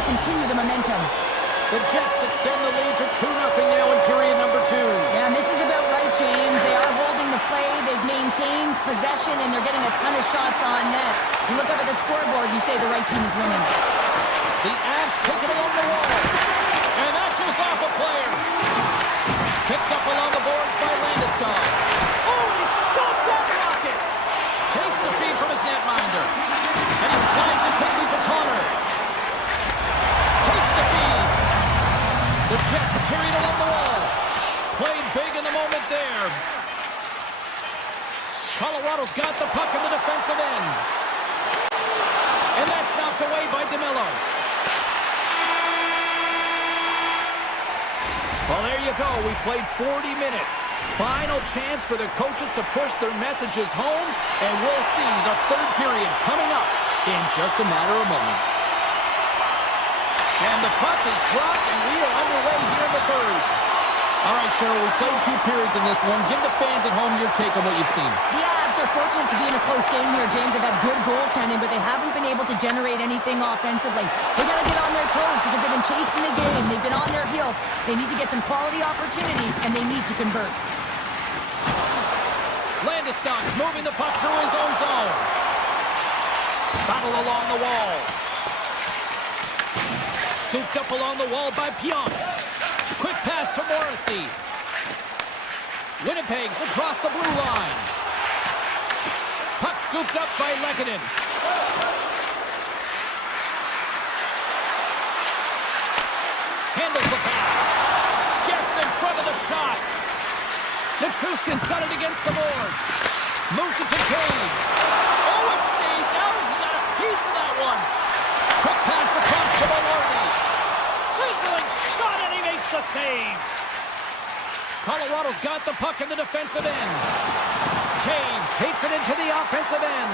Continue the momentum. The Jets extend the lead to 2-0 now in period number 2. Yeah, and this is about right, James. They are holding the play. They've maintained possession, and they're getting a ton of shots on net. You look up at the scoreboard, you say the right team is winning. The Avs take it along the wall. And that goes off a player. Picked up along the boards by Landeskog. Oh, he stopped that rocket. Takes the feed from his netminder. And he slides it quickly to Connor. Takes the feed. The Jets carried along the wall. Played big in the moment there. Colorado's got the puck in the defensive end. And that's knocked away by DeMello. Well, there you go. We played 40 minutes. Final chance for the coaches to push their messages home, and we'll see the third period coming up in just a matter of moments. And the puck is dropped, and we are underway here in the third. All right, Cheryl, we played 2 periods in this one. Give the fans at home your take on what you've seen. The Avs are fortunate to be in a close game here, James. They've had good goaltending, but they haven't been able to generate anything offensively. They got to get on their toes because they've been chasing the game. They've been on their heels. They need to get some quality opportunities, and they need to convert. Landeskog's moving the puck through his own zone. Battle along the wall. Scooped up along the wall by Pionk. Quick pass to Morrissey. Winnipeg's across the blue line. Puck scooped up by Lehkonen. Handles the pass. Gets in front of the shot. Nichushkin's got it against the boards. Moves it to Caves. Oh, it stays out. He got a piece of that one. Quick pass across to Maloney. Sizzling shot, and he makes the save. Colorado's got the puck in the defensive end. Caves takes it into the offensive end.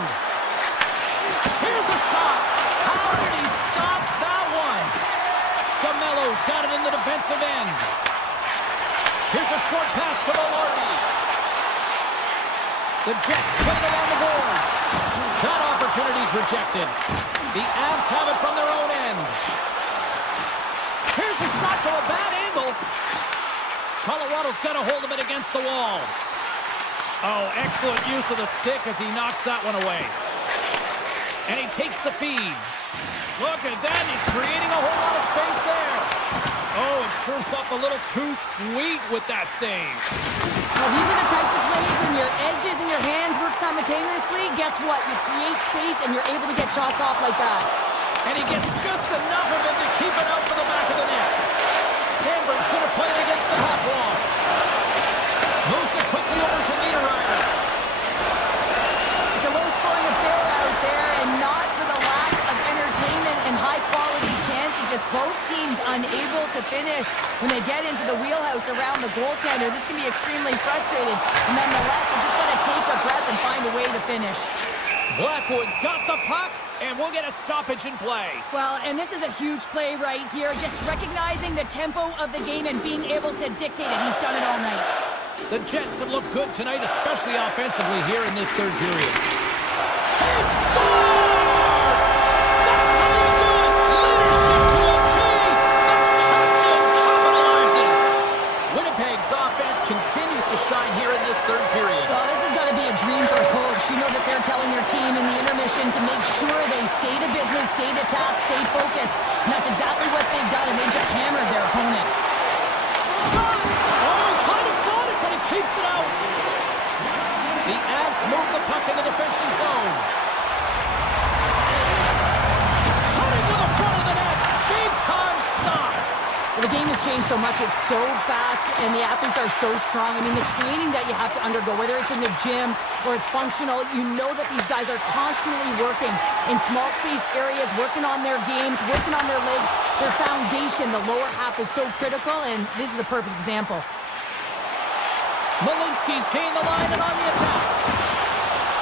Here's a shot. How did he stop that one? DeMello's got it in the defensive end. Here's a short pass to Maloney. The Jets played along the boards. That opportunity's rejected. The Avs have it from their own end. Here's a shot from a bad angle. Colorado's got a hold of it against the wall. Oh, excellent use of the stick as he knocks that one away. And he takes the feed. Look at that, he's creating a whole lot of space there. Oh, it surfs up a little too sweet with that save. Well, these are the types of plays when your edges and your hands work simultaneously. Guess what? You create space and you're able to get shots off like that. And he gets just enough of it to keep it out for the back of the net. Sandberg's going to play it against the half wall. Moves it quickly over to Niederreiter. It's a low-scoring affair out there, and not for the lack of entertainment and high-quality chances. Just both teams unable to finish when they get into the wheelhouse around the goaltender. This can be extremely frustrating. Nonetheless, they just got to take a breath and find a way to finish. Blackwood's got the puck, and we'll get a stoppage in play. Well, and this is a huge play right here. Just recognizing the tempo of the game and being able to dictate it. He's done it all night. The Jets have looked good tonight, especially offensively here in this third period. He scores! That's how you do it! Leadership to a T! The captain capitalizes! Winnipeg's offense continues to shine here in this third period. Well, this has got to be a dream for a coach. You know that they're telling their team in the intermission to make sure they stay to business, stay to task, stay focused. And that's exactly what they've done, and they just hammered their opponent. Shot! Oh, kind of thought it, but he keeps it out. The Avs move the puck in the defensive zone. Cutting to the front of the net. Big time stop. Well, the game has changed so much. It's so fast, and the athletes are so strong. I mean, the training that you have to undergo, whether it's in the gym or it's functional, you know that these guys are constantly working in small space areas, working on their games, working on their legs. Their foundation, the lower half, is so critical, and this is a perfect example. Malinsky's gained the line and on the attack.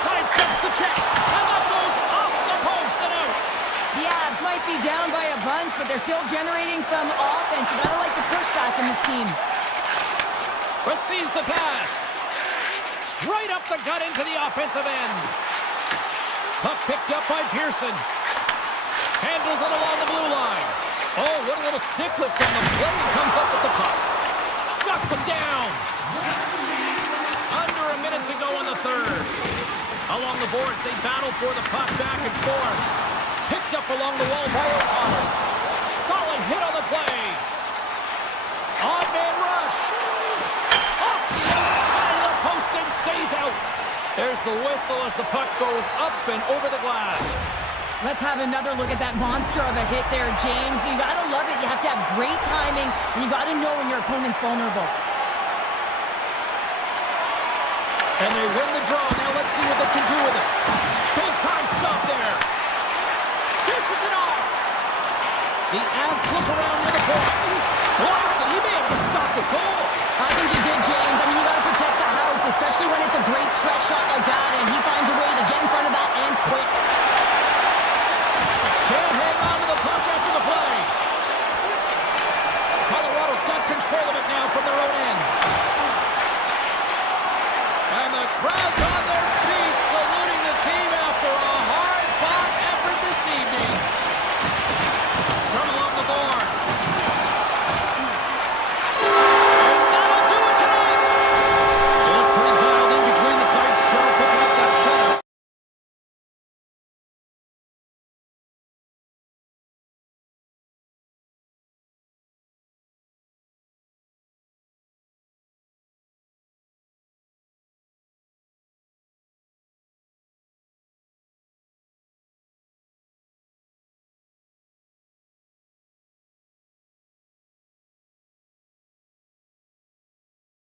Sidesteps the check, and that goes off the post and out. The Avs might be down by a bunch, but they're still generating some offense. You gotta like the pushback in this team. Receives the pass. Right up the gut into the offensive end. Puck picked up by Pearson. Handles it along the blue line. Oh, what a little stick lift from the play. He comes up with the puck. Shuts him down. Under a minute to go in the third. Along the boards, they battle for the puck back and forth. Picked up along the wall by O'Connor. Solid hit on the play. On man rush. Off the outside of the post and stays out. There's the whistle as the puck goes up and over the glass. Let's have another look at that monster of a hit there, James. You gotta love it. You have to have great timing, and you gotta know when your opponent's vulnerable. And they win the draw. Now let's see what they can do with it. Big time stop there. Dishes it off. The Avs slip around near the point. blocked, and he may have just stopped the goal.